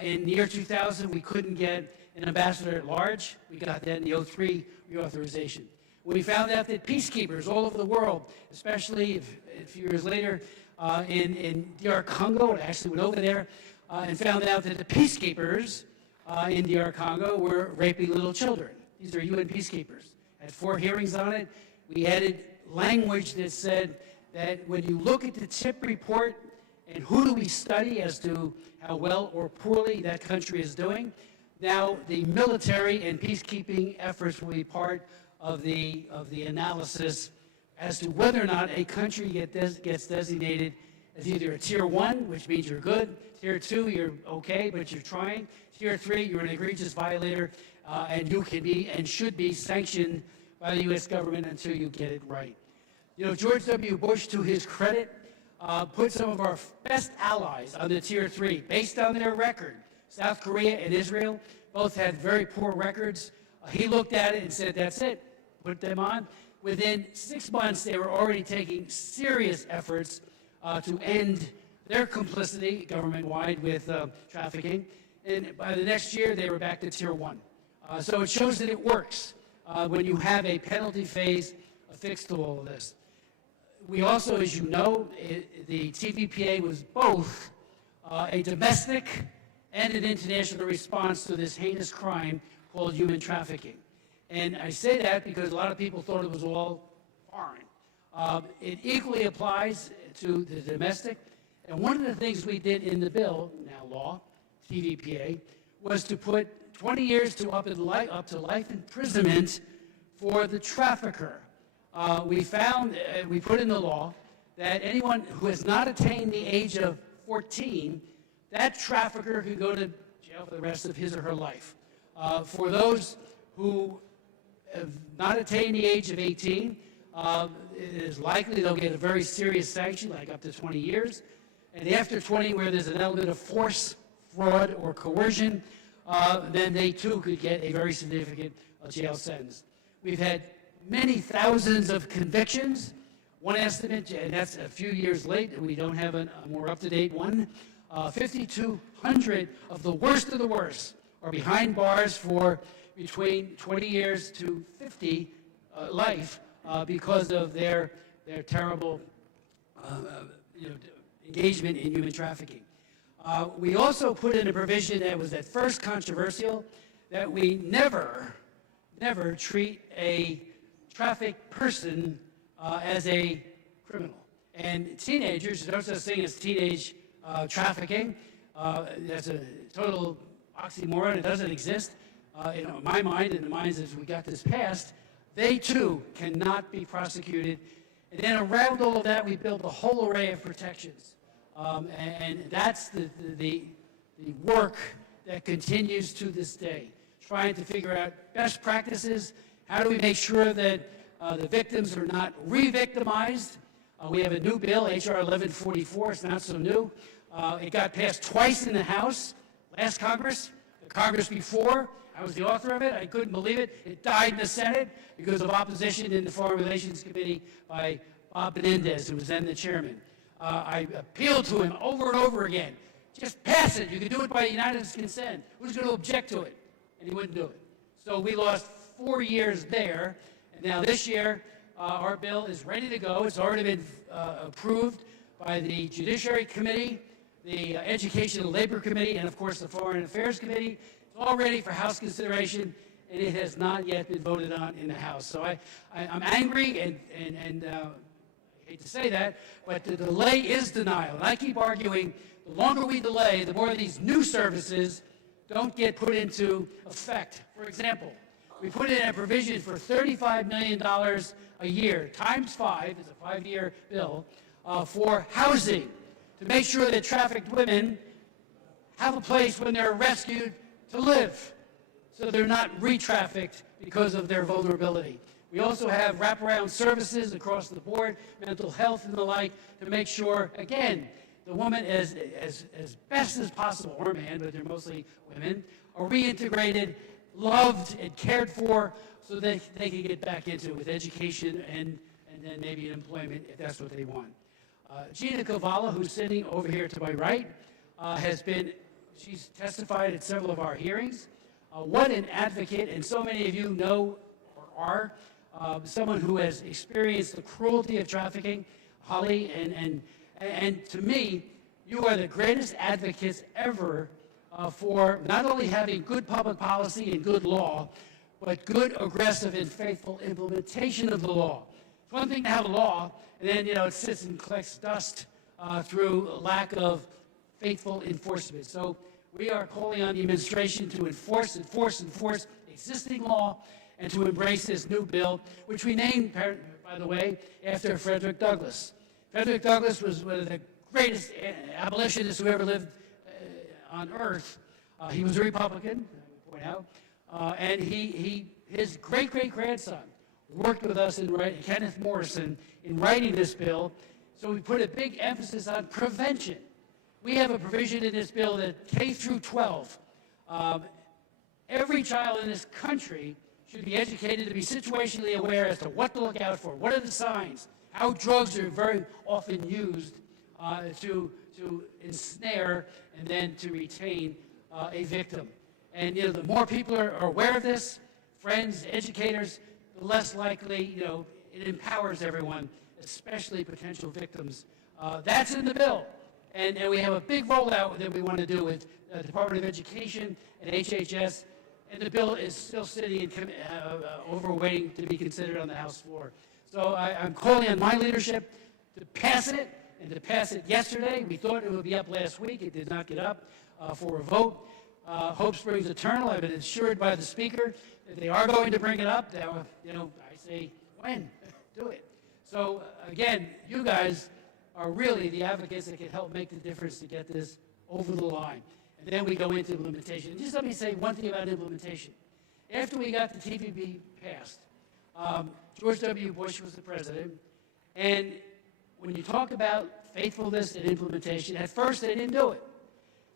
in the year 2000, we couldn't get an ambassador at large. We got that in the 2003 reauthorization. We found out that peacekeepers all over the world, especially a few years later in DR Congo, I actually went over there and found out that the peacekeepers in DR Congo were raping little children. These are UN peacekeepers. Had 4 hearings on it. We added language that said that when you look at the TIP report and who do we study as to how well or poorly that country is doing, now the military and peacekeeping efforts will be part of the analysis as to whether or not a country gets designated as either a Tier 1, which means you're good, Tier 2, you're okay, but you're trying, Tier 3, you're an egregious violator, and you can be and should be sanctioned by the U.S. government until you get it right. You know, George W. Bush, to his credit, put some of our best allies on the Tier 3 based on their record. South Korea and Israel both had very poor records. He looked at it and said, that's it, put them on. Within 6 months, they were already taking serious efforts to end their complicity government-wide with trafficking. And by the next year, they were back to Tier 1. So it shows that it works when you have a penalty phase affixed to all of this. We also, as you know, the TVPA was both a domestic and an international response to this heinous crime called human trafficking. And I say that because a lot of people thought it was all foreign. It equally applies to the domestic. And one of the things we did in the bill, now law, TVPA, was to put 20 years to up to life imprisonment for the trafficker. We put in the law that anyone who has not attained the age of 14, that trafficker could go to jail for the rest of his or her life. For those who have not attained the age of 18, it is likely they'll get a very serious sanction, like up to 20 years. And after 20, where there's an element of force, fraud, or coercion, then they too could get a very significant jail sentence. We've had many thousands of convictions. One estimate, and that's a few years late, and we don't have a more up-to-date one, 5,200 of the worst are behind bars for between 20 years to 50 life because of their terrible engagement in human trafficking. We also put in a provision that was at first controversial, that we never treat a trafficked person as a criminal. And teenagers, there's no such thing as teenage trafficking. That's a total oxymoron. It doesn't exist. In my mind, in the minds as we got this passed, they too cannot be prosecuted And then around all of that, we built a whole array of protections. And that's the work that continues to this day, trying to figure out best practices. How do we make sure that the victims are not re-victimized? We have a new bill, H.R. 1144. It's not so new. It got passed twice in the House, last Congress, the Congress before. I was the author of it. I couldn't believe it. It died in the Senate because of opposition in the Foreign Relations Committee by Bob Menendez, who was then the chairman. I appealed to him over and over again. Just pass it. You can do it by unanimous consent. Who's going to object to it? And he wouldn't do it. So we lost 4 years there. And now this year, our bill is ready to go. It's already been approved by the Judiciary Committee, the Education and Labor Committee, and of course the Foreign Affairs Committee. It's all ready for House consideration, and it has not yet been voted on in the House. So I'm angry and I hate to say that, but the delay is denial. And I keep arguing, the longer we delay, the more of these new services don't get put into effect. For example, we put in a provision for $35 million a year, times 5, it's a 5-year bill, for housing, to make sure that trafficked women have a place when they're rescued to live, so they're not re-trafficked because of their vulnerability. We also have wraparound services across the board, mental health and the like, to make sure, again, the woman, as best as possible, or man, but they're mostly women, are reintegrated, loved, and cared for, so that they can get back into it with education and then maybe employment if that's what they want. Gina Kovala, who's sitting over here to my right, she's testified at several of our hearings. What an advocate, and so many of you know or are someone who has experienced the cruelty of trafficking. Holly, and to me, you are the greatest advocates ever for not only having good public policy and good law, but good, aggressive, and faithful implementation of the law. It's one thing to have a law, and then, it sits and collects dust through lack of faithful enforcement. So we are calling on the administration to enforce existing law and to embrace this new bill, which we named, by the way, after Frederick Douglass. Frederick Douglass was one of the greatest abolitionists who ever lived on earth. He was a Republican, I would point out, and his great-great-grandson worked with us in writing, Kenneth Morrison, in writing this bill. So we put a big emphasis on prevention. We have a provision in this bill that K through 12, every child in this country should be educated to be situationally aware as to what to look out for, what are the signs, how drugs are very often used to ensnare and then to retain a victim. And the more people are aware of this, friends, educators, the less likely, it empowers everyone, especially potential victims. That's in the bill. And we have a big rollout that we want to do with the Department of Education and HHS, and the bill is still sitting over waiting to be considered on the House floor. So I'm calling on my leadership to pass it, and to pass it yesterday. We thought it would be up last week. It did not get up for a vote. Hope springs eternal. I've been assured by the Speaker that they are going to bring it up. Now, I say, when? Do it. So again, you guys are really the advocates that can help make the difference to get this over the line. And then we go into implementation. And just let me say one thing about implementation. After we got the TPP passed, George W. Bush was the president, and when you talk about faithfulness and implementation, at first they didn't do it.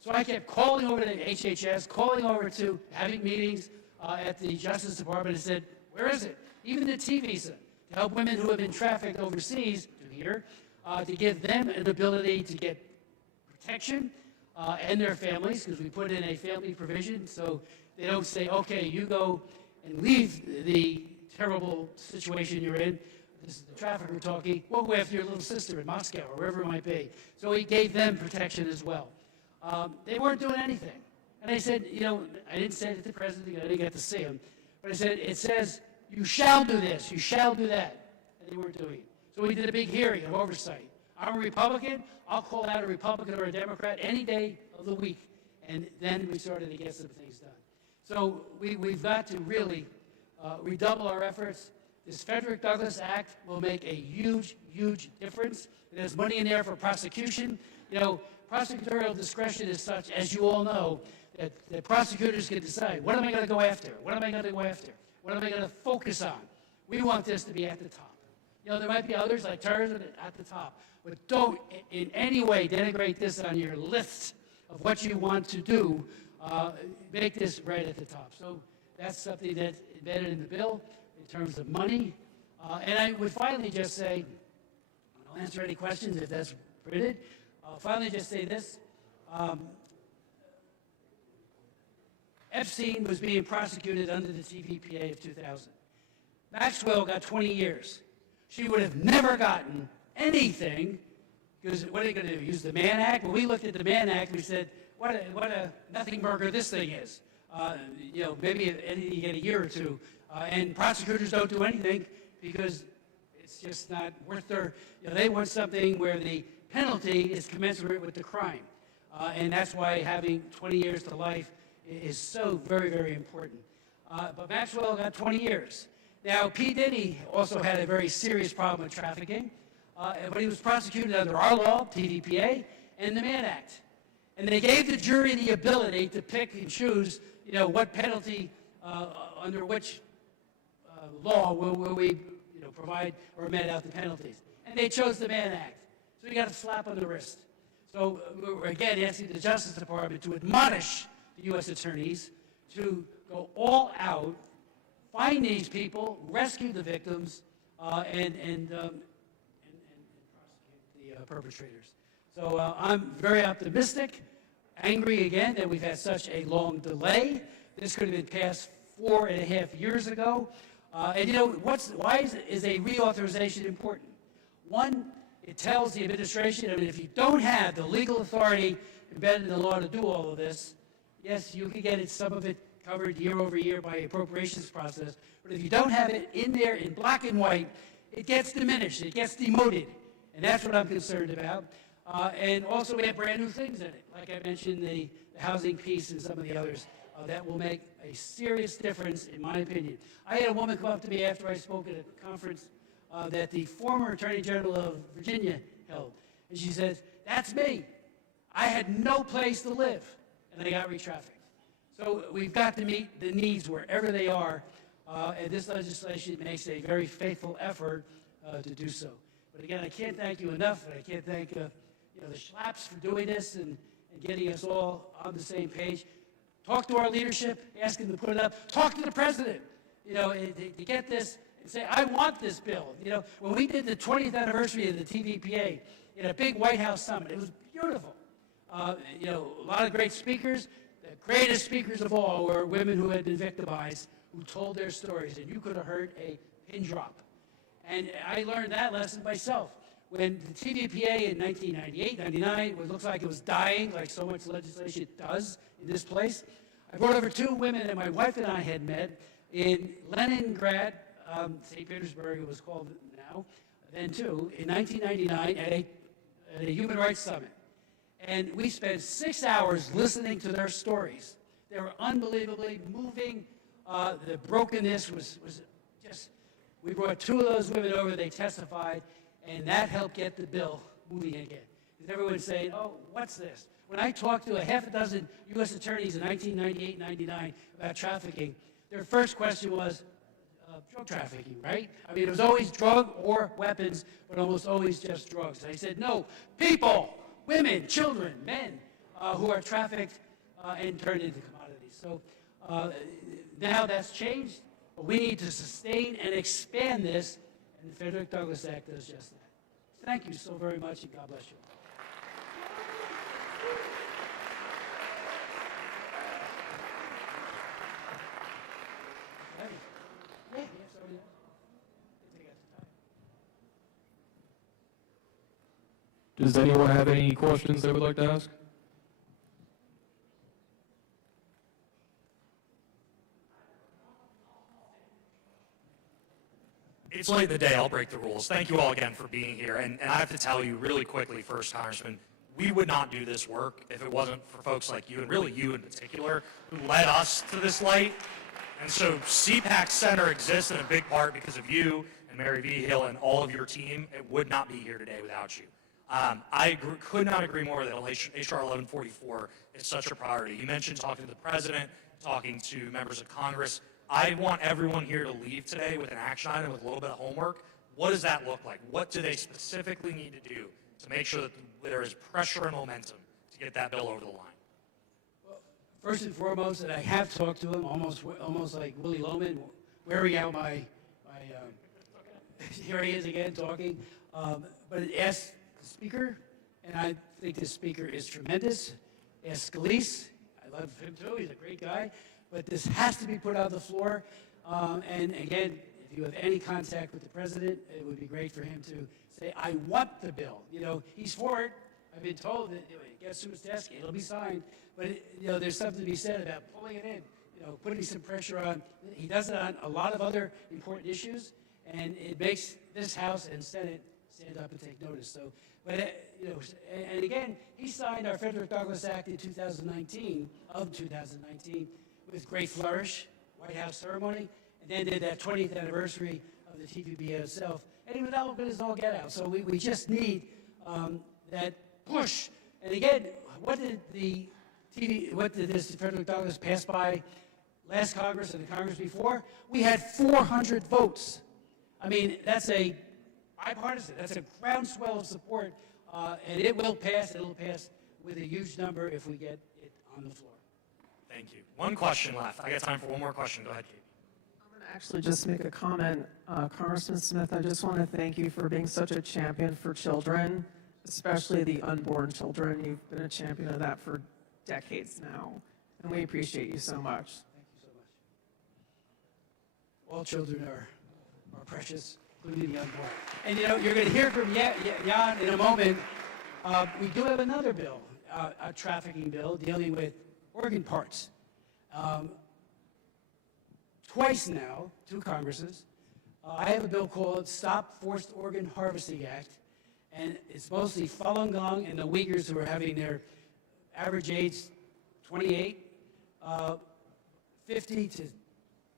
So I kept calling over to HHS, calling over to having meetings at the Justice Department, and said, where is it? Even the T visa, to help women who have been trafficked overseas to here, to give them an ability to get protection and their families, because we put in a family provision so they don't say, okay, you go and leave the terrible situation you're in. This is the trafficker talking. We'll go after your little sister in Moscow or wherever it might be. So he gave them protection as well. They weren't doing anything. And I said, I didn't say it to the president, I didn't get to see him, but I said, it says, you shall do this, you shall do that. And they weren't doing it. So we did a big hearing of oversight. I'm a Republican, I'll call out a Republican or a Democrat any day of the week. And then we started to get some things done. So we've got to really redouble our efforts. This Frederick Douglass Act will make a huge, huge difference. There's money in there for prosecution. You know, prosecutorial discretion is such, as you all know, that the prosecutors can decide, what am I going to go after? What am I going to go after? What am I going to focus on? We want this to be at the top. You know, there might be others like terrorism at the top, but don't in any way denigrate this on your list of what you want to do. Make this right at the top. So that's something that's embedded in the bill in terms of money. And I would finally just say, I'll answer any questions if that's permitted. I'll finally just say this. Epstein was being prosecuted under the TVPA of 2000. Maxwell got 20 years. She would have never gotten anything, because what are you going to do, use the Mann Act? When we looked at the Mann Act, we said, what a nothing burger this thing is. You know, maybe you get a year or two. And prosecutors don't do anything because it's just not worth their, you know, they want something where the penalty is commensurate with the crime. And that's why having 20 years to life is so very, very important. But Maxwell got 20 years. Now, P. Diddy also had a very serious problem with trafficking, but he was prosecuted under our law, TVPA, and the Mann Act. And they gave the jury the ability to pick and choose, you know, what penalty, under which law will we, you know, provide or met out the penalties. And they chose the Mann Act. So you got a slap on the wrist. So we're again asking the Justice Department to admonish the U.S. attorneys to go all out, find these people, rescue the victims, and prosecute the perpetrators. So I'm very optimistic, angry again that we've had such a long delay. This could have been passed 4.5 years ago. And you know, why is a reauthorization important? One, it tells the administration, I mean, if you don't have the legal authority embedded in the law to do all of this, yes, you can get it, some of it covered year over year by appropriations process, but if you don't have it in there in black and white, it gets diminished, it gets demoted, and that's what I'm concerned about. And also we have brand new things in it, like I mentioned, the housing piece and some of the others that will make a serious difference, in my opinion. I had a woman come up to me after I spoke at a conference that the former Attorney General of Virginia held, and she says, that's me. I had no place to live, and I got re-trafficked. So we've got to meet the needs wherever they are, and this legislation makes a very faithful effort to do so. But again, I can't thank you enough, and I can't thank you know, the Schlaps for doing this and getting us all on the same page. Talk to our leadership, ask them to put it up. Talk to the president, you know, to get this and say, I want this bill. You know, when we did the 20th anniversary of the TVPA in a big White House summit, it was beautiful. You know, a lot of great speakers. The greatest speakers of all were women who had been victimized, who told their stories, and you could have heard a pin drop. And I learned that lesson myself. When the TVPA in 1998, 99, it looks like it was dying, like so much legislation does in this place, I brought over two women that my wife and I had met in Leningrad, St. Petersburg it was called now, then too, in 1999 at a human rights summit. And we spent 6 hours listening to their stories. They were unbelievably moving. The brokenness was just, we brought two of those women over, they testified, and that helped get the bill moving again. Because everyone's saying, oh, what's this? When I talked to a half a dozen U.S. attorneys in 1998 and 99 about trafficking, their first question was drug trafficking, right? I mean, it was always drug or weapons, but almost always just drugs. And I said, no, people, women, children, men who are trafficked and turned into commodities. So now that's changed, but we need to sustain and expand this, and the Frederick Douglass Act does just that. Thank you so very much, and God bless you. Does anyone have any questions they would like to ask? It's late in the day, I'll break the rules. Thank you all again for being here. And I have to tell you really quickly, first, Congressman, we would not do this work if it wasn't for folks like you, and really you in particular, who led us to this light. And so CPAC Center exists in a big part because of you and Mary V. Hill and all of your team. It would not be here today without you. Could not agree more that HR 1144 is such a priority. You mentioned talking to the president, talking to members of Congress. I want everyone here to leave today with an action item with a little bit of homework. What does that look like? What do they specifically need to do to make sure that there is pressure and momentum to get that bill over the line? First and foremost, that I have talked to him, almost like Willie Loman, wearing out my here he is again talking. But it asks the speaker, and I think this speaker is tremendous. Ask Scalise, I love him too, he's a great guy. But this has to be put on the floor. And again, if you have any contact with the president, it would be great for him to say, I want the bill. You know, he's for it. I've been told that it gets to his desk, it'll be signed. But there's something to be said about pulling it in, putting some pressure on. He does it on a lot of other important issues, and it makes this House and Senate stand up and take notice. So, but and again, he signed our Frederick Douglass Act in 2019, with great flourish, White House ceremony, and then did that 20th anniversary of the TVPA itself, and he was out with his all get out. So we just need that push. And again, what did this Frederick Douglass pass by last Congress and the Congress before? We had 400 votes. I mean, that's a bipartisan, that's a groundswell of support, and it will pass. It'll pass with a huge number if we get it on the floor. Thank you. One question left. I got time for one more question. Go ahead, Katie. I'm going to actually just make a comment. Congressman Smith, I just want to thank you for being such a champion for children, especially the unborn children. You've been a champion of that for decades now, and we appreciate you so much. Thank you so much. All children are precious, including the unborn. And you're going to hear from Jan in a moment. We do have another bill, a trafficking bill dealing with organ parts. Twice now, two Congresses. I have a bill called Stop Forced Organ Harvesting Act, and it's mostly Falun Gong and the Uyghurs who are having their average age 28, 50 to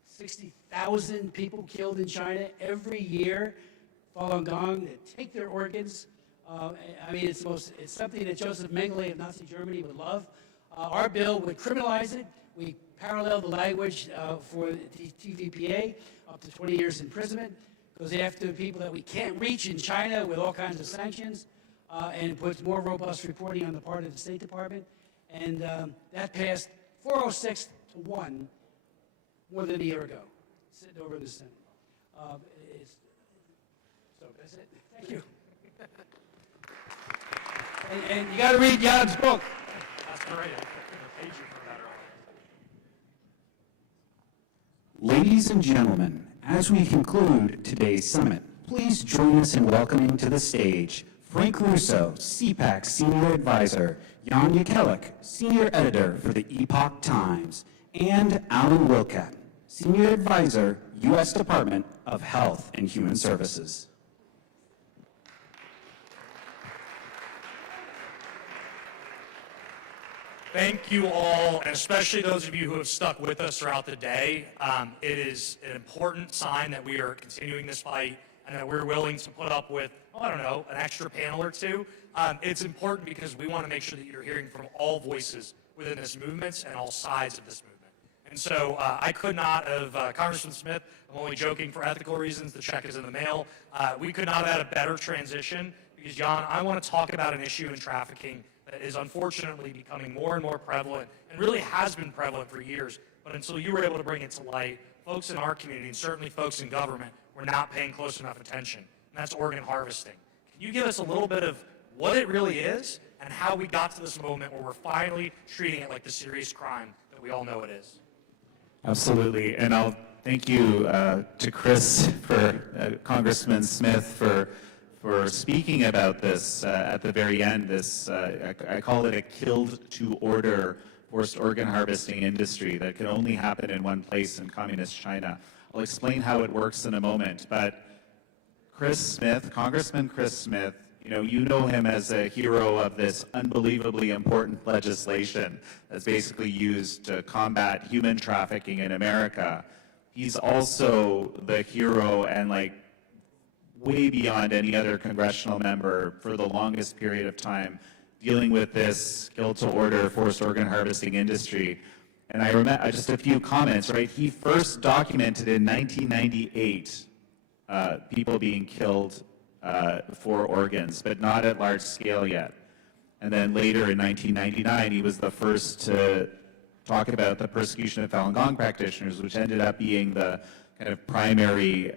60,000 people killed in China every year. Falun Gong, they take their organs. I mean, it's something that Joseph Mengele of Nazi Germany would love. Our bill would criminalize it. We parallel the language for the TVPA up to 20 years imprisonment. Goes after people that we can't reach in China with all kinds of sanctions, and it puts more robust reporting on the part of the State Department. And that passed 406 to 1 more than a year ago, sitting over in the Senate. So that's it. Thank you. And you got to read Jan's book. That's great. I paid you for that earlier. Ladies and gentlemen, as we conclude today's summit, please join us in welcoming to the stage Frank Russo, CPAC Senior Advisor, Jan Jekielek, Senior Editor for the Epoch Times, and Alan Wilcat, Senior Advisor, U.S. Department of Health and Human Services. Thank you all, and especially those of you who have stuck with us throughout the day. It is an important sign that we are continuing this fight and that we're willing to put up with, I don't know, an extra panel or two. It's important because we want to make sure that you're hearing from all voices within this movement and all sides of this movement. And so I could not have, Congressman Smith, I'm only joking for ethical reasons, the check is in the mail. We could not have had a better transition because, Jan, I want to talk about an issue in trafficking that is unfortunately becoming more and more prevalent and really has been prevalent for years. But until you were able to bring it to light, folks in our community and certainly folks in government were not paying close enough attention, and that's organ harvesting. Can you give us a little bit of what it really is and how we got to this moment where we're finally treating it like the serious crime that we all know it is? Absolutely, and I'll thank you to Chris, for Congressman Smith, for speaking about this at the very end. This I call it a killed to order forced organ harvesting industry that can only happen in one place in communist China. I'll explain how it works in a moment, but Chris Smith, Congressman Chris Smith, You know him as a hero of this unbelievably important legislation that's basically used to combat human trafficking in America. He's also the hero and like way beyond any other congressional member for the longest period of time dealing with this kill-to-order forced organ harvesting industry. And I remember just a few comments, right? He first documented in 1998 people being killed for organs, but not at large scale yet. And then later in 1999, he was the first to talk about the persecution of Falun Gong practitioners, which ended up being the kind of primary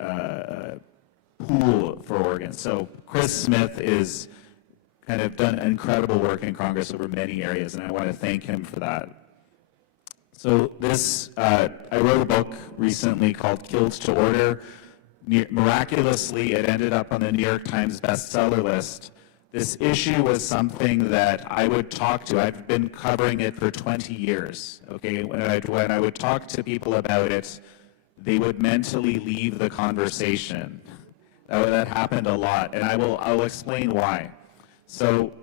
pool for organs. So Chris Smith is kind of done incredible work in Congress over many areas, and I want to thank him for that. So this, I wrote a book recently called Killed to Order. Miraculously, it ended up on the New York Times bestseller list. This issue was something that I would talk to. I've been covering it for 20 years, okay? When I would talk to people about it, they would mentally leave the conversation. That happened a lot, and I'll explain why. So,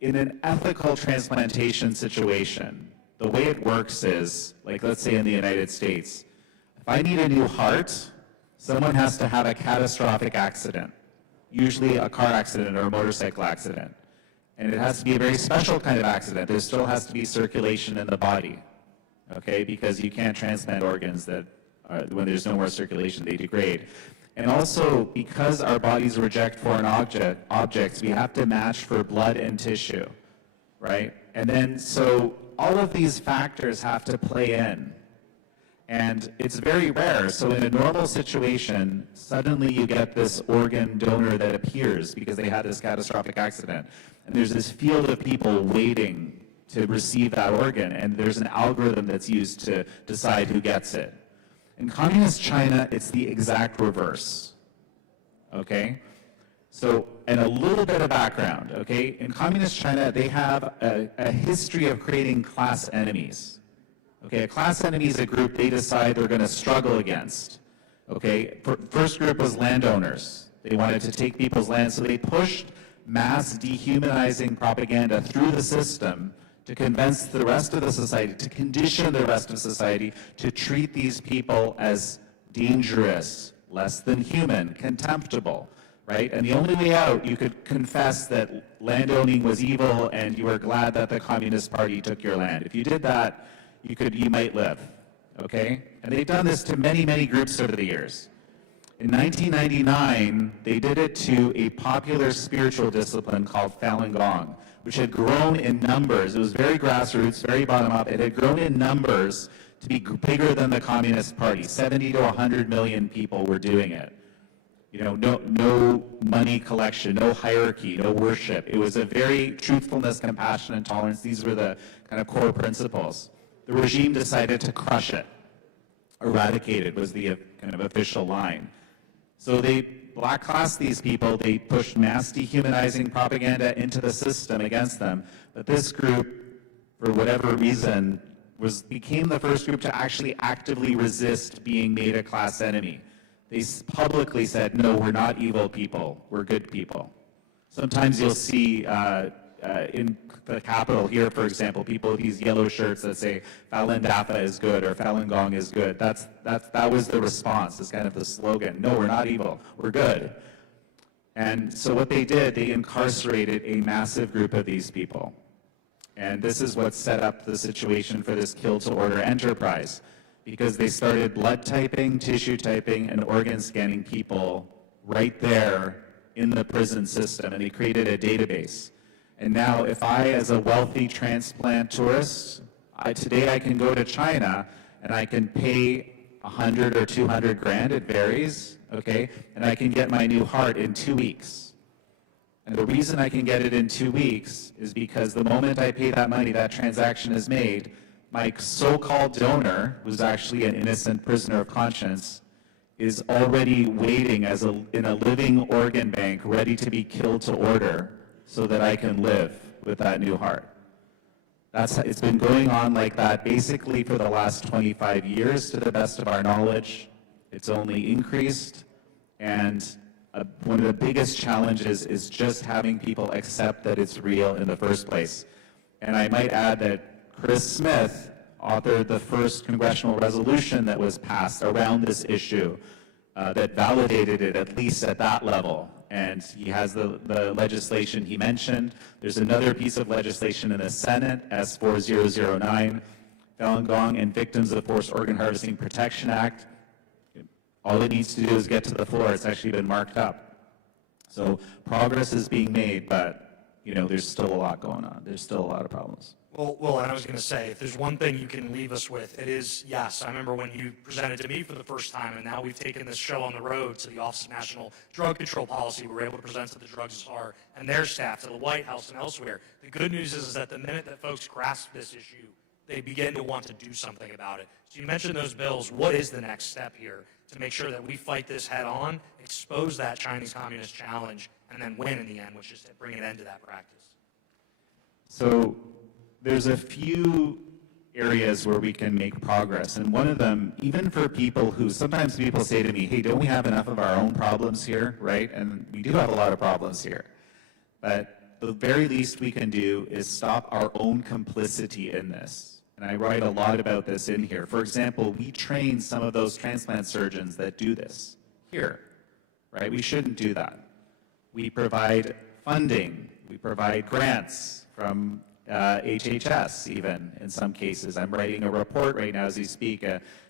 in an ethical transplantation situation, the way it works is, like let's say in the United States, if I need a new heart, someone has to have a catastrophic accident, usually a car accident or a motorcycle accident. And it has to be a very special kind of accident. There still has to be circulation in the body, okay? Because you can't transplant organs that, when there's no more circulation, they degrade. And also, because our bodies reject foreign objects, we have to match for blood and tissue, right? And then, so all of these factors have to play in. And it's very rare. So in a normal situation, suddenly you get this organ donor that appears because they had this catastrophic accident. And there's this field of people waiting to receive that organ. And there's an algorithm that's used to decide who gets it. In communist China, it's the exact reverse, okay? So, and a little bit of background, okay? In communist China, they have a history of creating class enemies. Okay, a class enemy is a group they decide they're going to struggle against. Okay, first group was landowners. They wanted to take people's land, so they pushed mass dehumanizing propaganda through the system to convince the rest of the society, to condition the rest of society to treat these people as dangerous, less than human, contemptible, right? And the only way out, you could confess that landowning was evil and you were glad that the Communist Party took your land. If you did that, you might live, okay? And they've done this to many, many groups over the years. In 1999, they did it to a popular spiritual discipline called Falun Gong, which had grown in numbers. It was very grassroots, very bottom up. It had grown in numbers to be bigger than the Communist Party. 70 to 100 million people were doing it. You know, no money collection, no hierarchy, no worship. It was a very truthfulness, compassion, and tolerance. These were the kind of core principles. The regime decided to crush it. Eradicate it was the kind of official line. So they black-classed these people. They pushed mass dehumanizing propaganda into the system against them. But this group, for whatever reason, became the first group to actually actively resist being made a class enemy. They publicly said, no, we're not evil people, we're good people. Sometimes you'll see in the Capitol here, for example, people with these yellow shirts that say Falun Dafa is good or Falun Gong is good. That was the response, is kind of the slogan. No, we're not evil, we're good. And so what they did, they incarcerated a massive group of these people. And this is what set up the situation for this kill to order enterprise, because they started blood typing, tissue typing, and organ scanning people right there in the prison system, and they created a database. And now if I, as a wealthy transplant tourist, today I can go to China and I can pay 100 or 200 grand, it varies, okay? And I can get my new heart in 2 weeks. And the reason I can get it in 2 weeks is because the moment I pay that money, that transaction is made, my so-called donor, who's actually an innocent prisoner of conscience, is already waiting in a living organ bank, ready to be killed to order, so that I can live with that new heart. It's been going on like that basically for the last 25 years, to the best of our knowledge. It's only increased, and one of the biggest challenges is just having people accept that it's real in the first place. And I might add that Chris Smith authored the first congressional resolution that was passed around this issue that validated it, at least at that level. And he has the legislation he mentioned. There's another piece of legislation in the Senate, S4009, Falun Gong and Victims of Forced Organ Harvesting Protection Act. All it needs to do is get to the floor. It's actually been marked up. So progress is being made, but there's still a lot going on. There's still a lot of problems. Well, and I was going to say, if there's one thing you can leave us with, it is, yes, I remember when you presented to me for the first time, and now we've taken this show on the road to the Office of National Drug Control Policy. We were able to present to the Drug Czar and their staff, to the White House and elsewhere. The good news is that the minute that folks grasp this issue, they begin to want to do something about it. So you mentioned those bills. What is the next step here to make sure that we fight this head on, expose that Chinese Communist challenge, and then win in the end, which is to bring an end to that practice? So there's a few areas where we can make progress. And one of them, even for people who, sometimes people say to me, hey, don't we have enough of our own problems here, right? And we do have a lot of problems here. But the very least we can do is stop our own complicity in this. And I write a lot about this in here. For example, we train some of those transplant surgeons that do this here, right? We shouldn't do that. We provide funding. We provide grants from HHS, even in some cases. I'm writing a report right now as we speak.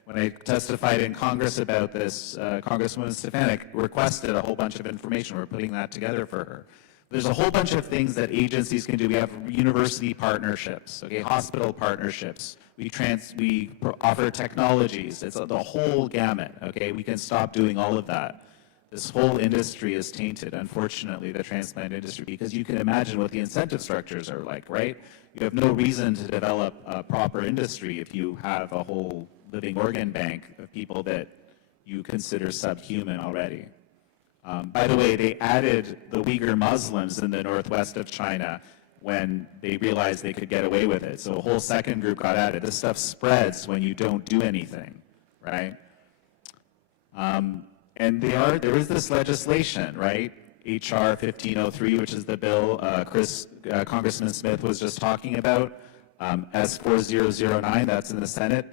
When I testified in Congress about this, Congresswoman Stefanik requested a whole bunch of information. We're putting that together for her. There's a whole bunch of things that agencies can do. We have university partnerships, okay, hospital partnerships. We offer technologies. It's the whole gamut, okay? We can stop doing all of that. This whole industry is tainted, unfortunately, the transplant industry, because you can imagine what the incentive structures are like, right? You have no reason to develop a proper industry if you have a whole living organ bank of people that you consider subhuman already. By the way, they added the Uyghur Muslims in the northwest of China when they realized they could get away with it. So a whole second group got added. This stuff spreads when you don't do anything, right? And there is this legislation, right? HR 1503, which is the bill Congressman Smith was just talking about. S4009, that's in the Senate.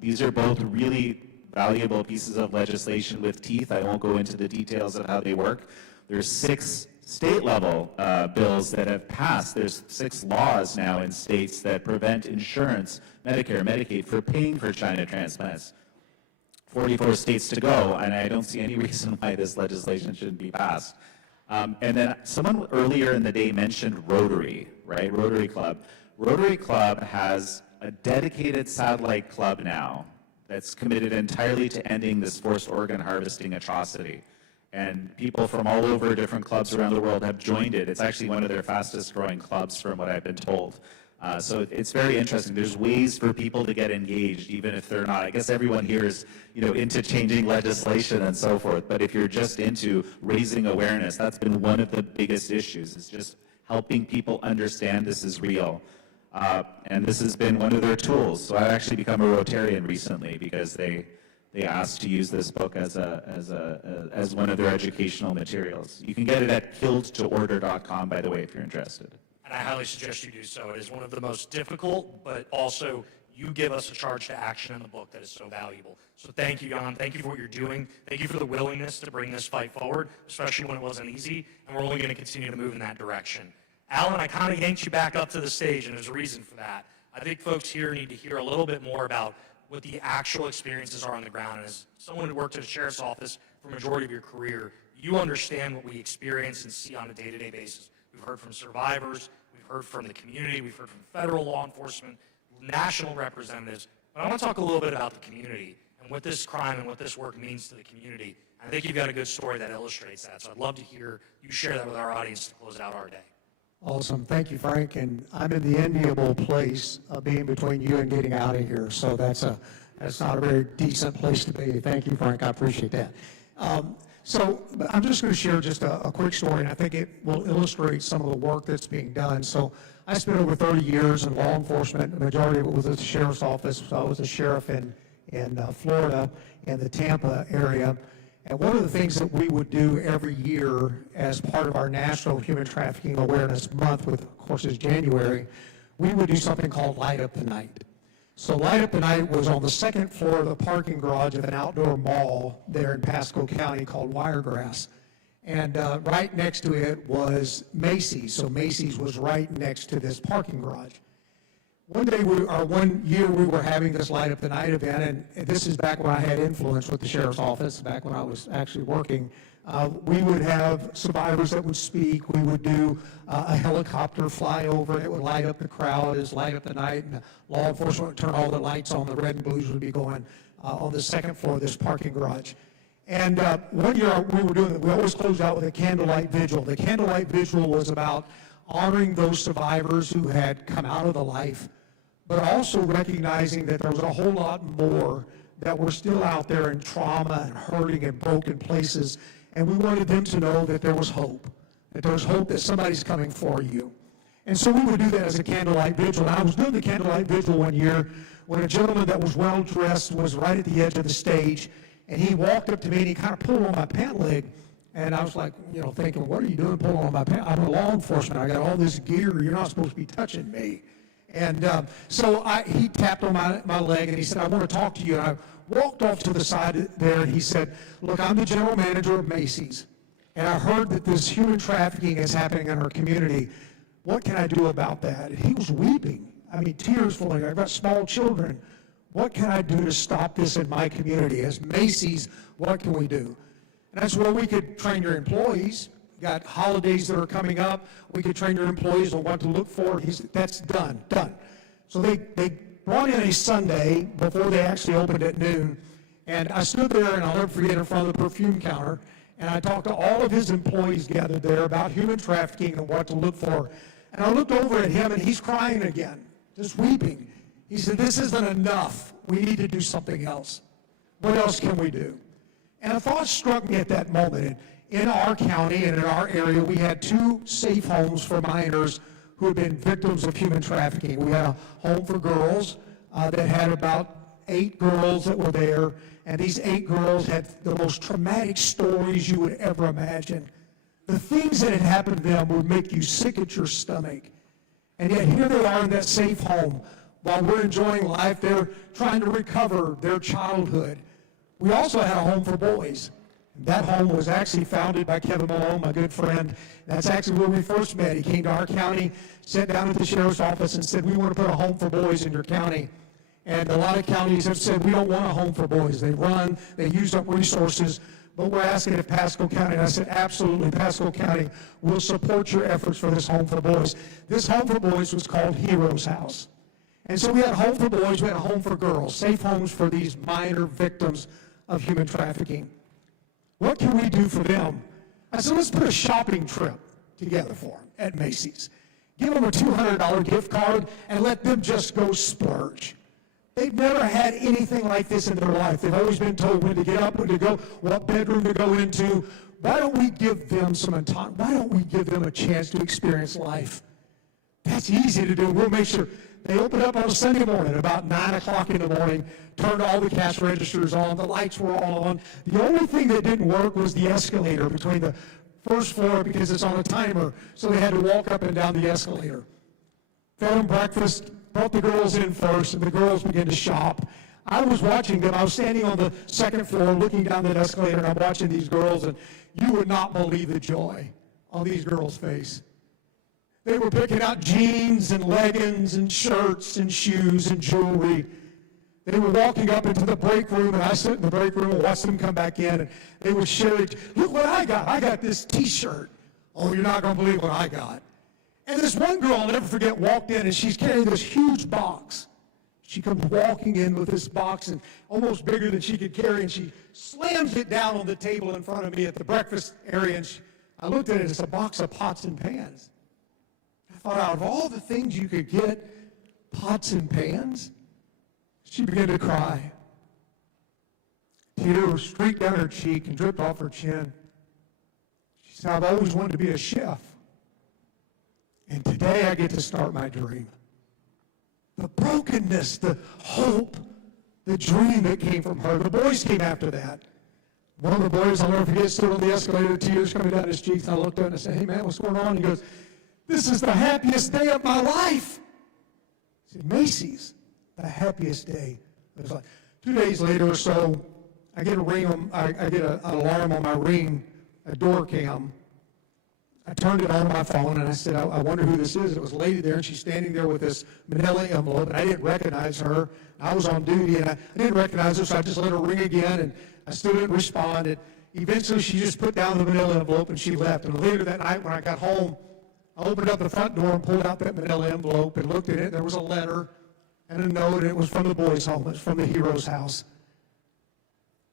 These are both really valuable pieces of legislation with teeth. I won't go into the details of how they work. There's 6 state-level bills that have passed. There's 6 laws now in states that prevent insurance, Medicare, Medicaid, for paying for China transplants. 44 states to go, and I don't see any reason why this legislation shouldn't be passed. And then someone earlier in the day mentioned Rotary, right? Rotary Club. Rotary Club has a dedicated satellite club now that's committed entirely to ending this forced organ harvesting atrocity. And people from all over different clubs around the world have joined it. It's actually one of their fastest growing clubs from what I've been told. So it's very interesting. There's ways for people to get engaged, even if they're not. I guess everyone here is, into changing legislation and so forth. But if you're just into raising awareness, that's been one of the biggest issues, is just helping people understand this is real. And this has been one of their tools. So I've actually become a Rotarian recently because they asked to use this book as one of their educational materials. You can get it at killedtoorder.com, by the way, if you're interested. And I highly suggest you do so. It is one of the most difficult, but also you give us a charge to action in the book that is so valuable. So thank you, Jan. Thank you for what you're doing. Thank you for the willingness to bring this fight forward, especially when it wasn't easy, and we're only going to continue to move in that direction. Alan, I kind of yanked you back up to the stage, and there's a reason for that. I think folks here need to hear a little bit more about what the actual experiences are on the ground. And as someone who worked at a sheriff's office for a majority of your career, you understand what we experience and see on a day-to-day basis. We've heard from survivors, we've heard from the community, we've heard from federal law enforcement, national representatives. But I want to talk a little bit about the community and what this crime and what this work means to the community. I think you've got a good story that illustrates that. So I'd love to hear you share that with our audience to close out our day. Awesome. Thank you, Frank. And I'm in the enviable place of being between you and getting out of here. So that's not a very decent place to be. Thank you, Frank. I appreciate that. So I'm just going to share just a quick story, and I think it will illustrate some of the work that's being done. So I spent over 30 years in law enforcement. The majority of it was at the sheriff's office. So I was a sheriff in Florida, in the Tampa area. And one of the things that we would do every year as part of our National Human Trafficking Awareness Month, which of course is January, we would do something called Light Up the Night. So Light Up the Night was on the second floor of the parking garage of an outdoor mall there in Pasco County called Wiregrass. And right next to it was Macy's. So Macy's was right next to this parking garage. One year we were having this Light Up the Night event, and this is back when I had influence with the sheriff's office, back when I was actually working. We would have survivors that would speak. We would do a helicopter fly over. It would light up the crowd as Light Up the Night, and law enforcement would turn all the lights on. The red and blues would be going on the second floor of this parking garage. And one year we always closed out with a candlelight vigil. The candlelight vigil was about honoring those survivors who had come out of the life, but also recognizing that there was a whole lot more that were still out there in trauma and hurting and broken places. And we wanted them to know that there was hope, that somebody's coming for you. And so we would do that as a candlelight vigil. And I was doing the candlelight vigil one year when a gentleman that was well dressed was right at the edge of the stage, and he walked up to me and he kind of pulled on my pant leg. And I was like, thinking, what are you doing pulling on my pant? I'm a law enforcement. I got all this gear. You're not supposed to be touching me. And so he tapped on my leg and he said, I want to talk to you. And I walked off to the side there and he said, look, I'm the general manager of Macy's. And I heard that this human trafficking is happening in our community. What can I do about that? And he was weeping. I mean, tears flowing. I've got small children. What can I do to stop this in my community? As Macy's, what can we do? And that's where we could train your employees. We got holidays that are coming up. We could train your employees on what to look for. That's done. So they brought in a Sunday before they actually opened at noon. And I stood there, and I'll never forget, in front of the perfume counter. And I talked to all of his employees gathered there about human trafficking and what to look for. And I looked over at him, and he's crying again, just weeping. He said, this isn't enough. We need to do something else. What else can we do? And a thought struck me at that moment. In our county and in our area, we had 2 safe homes for minors who had been victims of human trafficking. We had a home for girls that had about 8 girls that were there, and these 8 girls had the most traumatic stories you would ever imagine. The things that had happened to them would make you sick at your stomach. And yet here they are in that safe home. While we're enjoying life, they're trying to recover their childhood. We also had a home for boys. That home was actually founded by Kevin Malone, my good friend. That's actually where we first met. He came to our county, sat down at the sheriff's office and said, we want to put a home for boys in your county. And a lot of counties have said, we don't want a home for boys. They use up resources, but we're asking if Pasco County, and I said, absolutely, Pasco County will support your efforts for this home for boys. This home for boys was called Heroes House. And so we had a home for boys, we had a home for girls, safe homes for these minor victims of human trafficking. What can we do for them? I said, let's put a shopping trip together for them at Macy's. Give them a $200 gift card and let them just go splurge. They've never had anything like this in their life. They've always been told when to get up, when to go, what bedroom to go into. Why don't we give them why don't we give them a chance to experience life? That's easy to do. We'll make sure. They opened up on a Sunday morning, about 9 o'clock in the morning, turned all the cash registers on, the lights were all on. The only thing that didn't work was the escalator between the first floor because it's on a timer, so they had to walk up and down the escalator. Fed them breakfast, brought the girls in first, and the girls began to shop. I was watching them. I was standing on the second floor looking down that escalator, and I'm watching these girls, and you would not believe the joy on these girls' face. They were picking out jeans and leggings and shirts and shoes and jewelry. They were walking up into the break room, and I sit in the break room and watched them come back in, and they would share it. Look what I got. I got this T-shirt. Oh, you're not going to believe what I got. And this one girl, I'll never forget, walked in, and she's carrying this huge box. She comes walking in with this box, and almost bigger than she could carry, and she slams it down on the table in front of me at the breakfast area, and I looked at it, it's a box of pots and pans. I thought, out of all the things you could get, pots and pans? She began to cry. Tears streaked down her cheek and dripped off her chin. She said, I've always wanted to be a chef. And today I get to start my dream. The brokenness, the hope, the dream that came from her. The boys came after that. One of the boys, I'll never forget, stood on the escalator, tears coming down his cheeks. And I looked at him and I said, hey man, what's going on? He goes, this is the happiest day of my life. I said, Macy's, the happiest day of his life. 2 days later or so, I get a ring I get an alarm on my Ring, a door cam. I turned it on my phone and I said, I wonder who this is. It was a lady there and she's standing there with this manila envelope and I didn't recognize her. I was on duty and I didn't recognize her, so I just let her ring again and I still didn't respond. And eventually she just put down the manila envelope and she left. And later that night when I got home, I opened up the front door and pulled out that manila envelope and looked at it. There was a letter and a note, and it was from the boys' home. It was from the hero's house.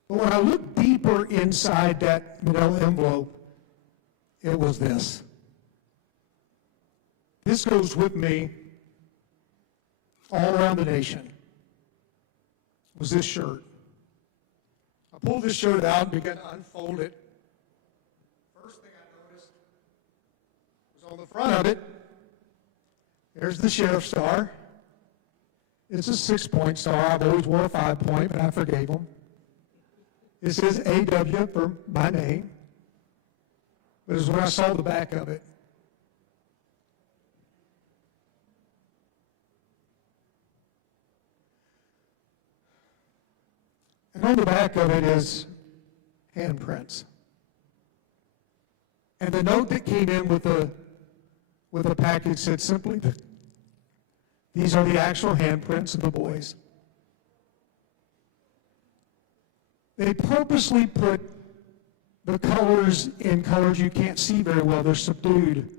But when I looked deeper inside that manila envelope, it was this. This goes with me all around the nation. It was this shirt. I pulled this shirt out and began to unfold it. First thing I noticed was on the front of it, there's the sheriff's star. It's a 6-point star. I've always wore a 5-point, but I forgave them. It says AW for my name. But it was when I saw the back of it. And on the back of it is handprints. And the note that came in with the package said simply that these are the actual handprints of the boys. They purposely put the colors in colors you can't see very well. They're subdued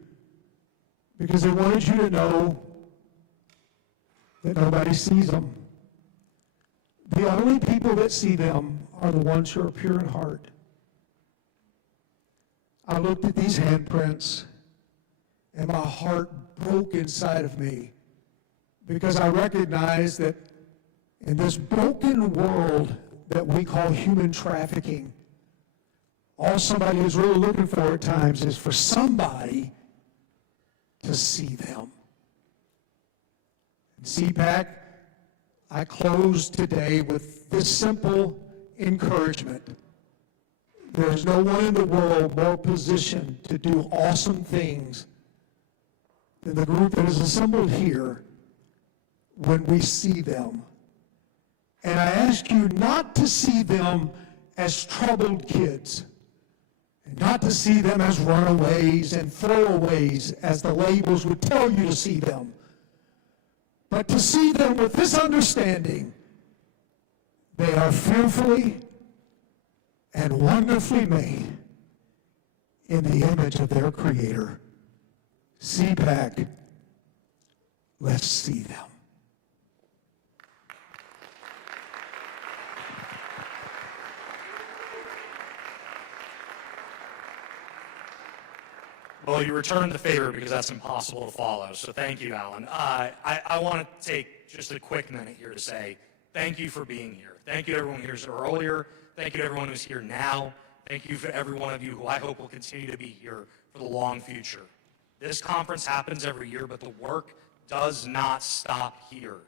because they wanted you to know that nobody sees them. The only people that see them are the ones who are pure in heart. I looked at these handprints and my heart broke inside of me because I recognized that in this broken world that we call human trafficking, all somebody is really looking for at times is for somebody to see them. CPAC, I close today with this simple encouragement. There is no one in the world more positioned to do awesome things than the group that is assembled here when we see them. And I ask you not to see them as troubled kids, and not to see them as runaways and throwaways, as the labels would tell you to see them, but to see them with this understanding: they are fearfully and wonderfully made in the image of their Creator. CPAC, let's see them. Well, you returned the favor because that's impossible to follow, so thank you, Alan. I want to take just a quick minute here to say thank you for being here. Thank you to everyone who was here earlier. Thank you to everyone who's here now. Thank you for every one of you who I hope will continue to be here for the long future. This conference happens every year, but the work does not stop here.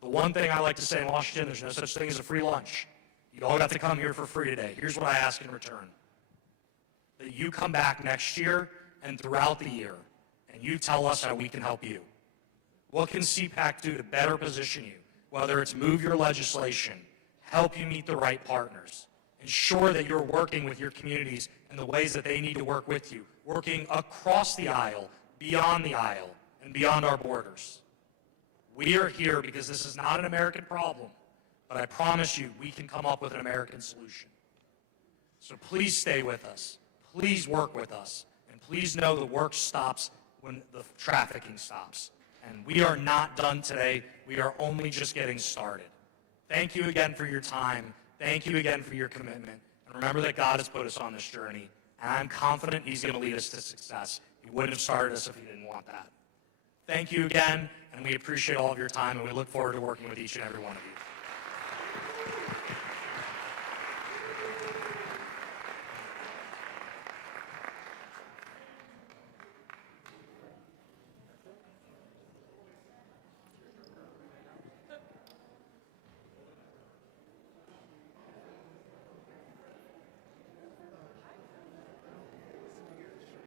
The one thing I like to say in Washington, there's no such thing as a free lunch. You all got to come here for free today. Here's what I ask in return: that you come back next year and throughout the year, and you tell us how we can help you. What can CPAC do to better position you? Whether it's move your legislation, help you meet the right partners, ensure that you're working with your communities in the ways that they need to work with you, working across the aisle, beyond and beyond our borders. We are here because this is not an American problem, but I promise you we can come up with an American solution. So please stay with us, please work with us, and please know the work stops when the trafficking stops. And we are not done today. We are only just getting started. Thank you again for your time. Thank you again for your commitment. And remember that God has put us on this journey, and I'm confident He's going to lead us to success. He wouldn't have started us if He didn't want that. Thank you again, and we appreciate all of your time, and we look forward to working with each and every one of you.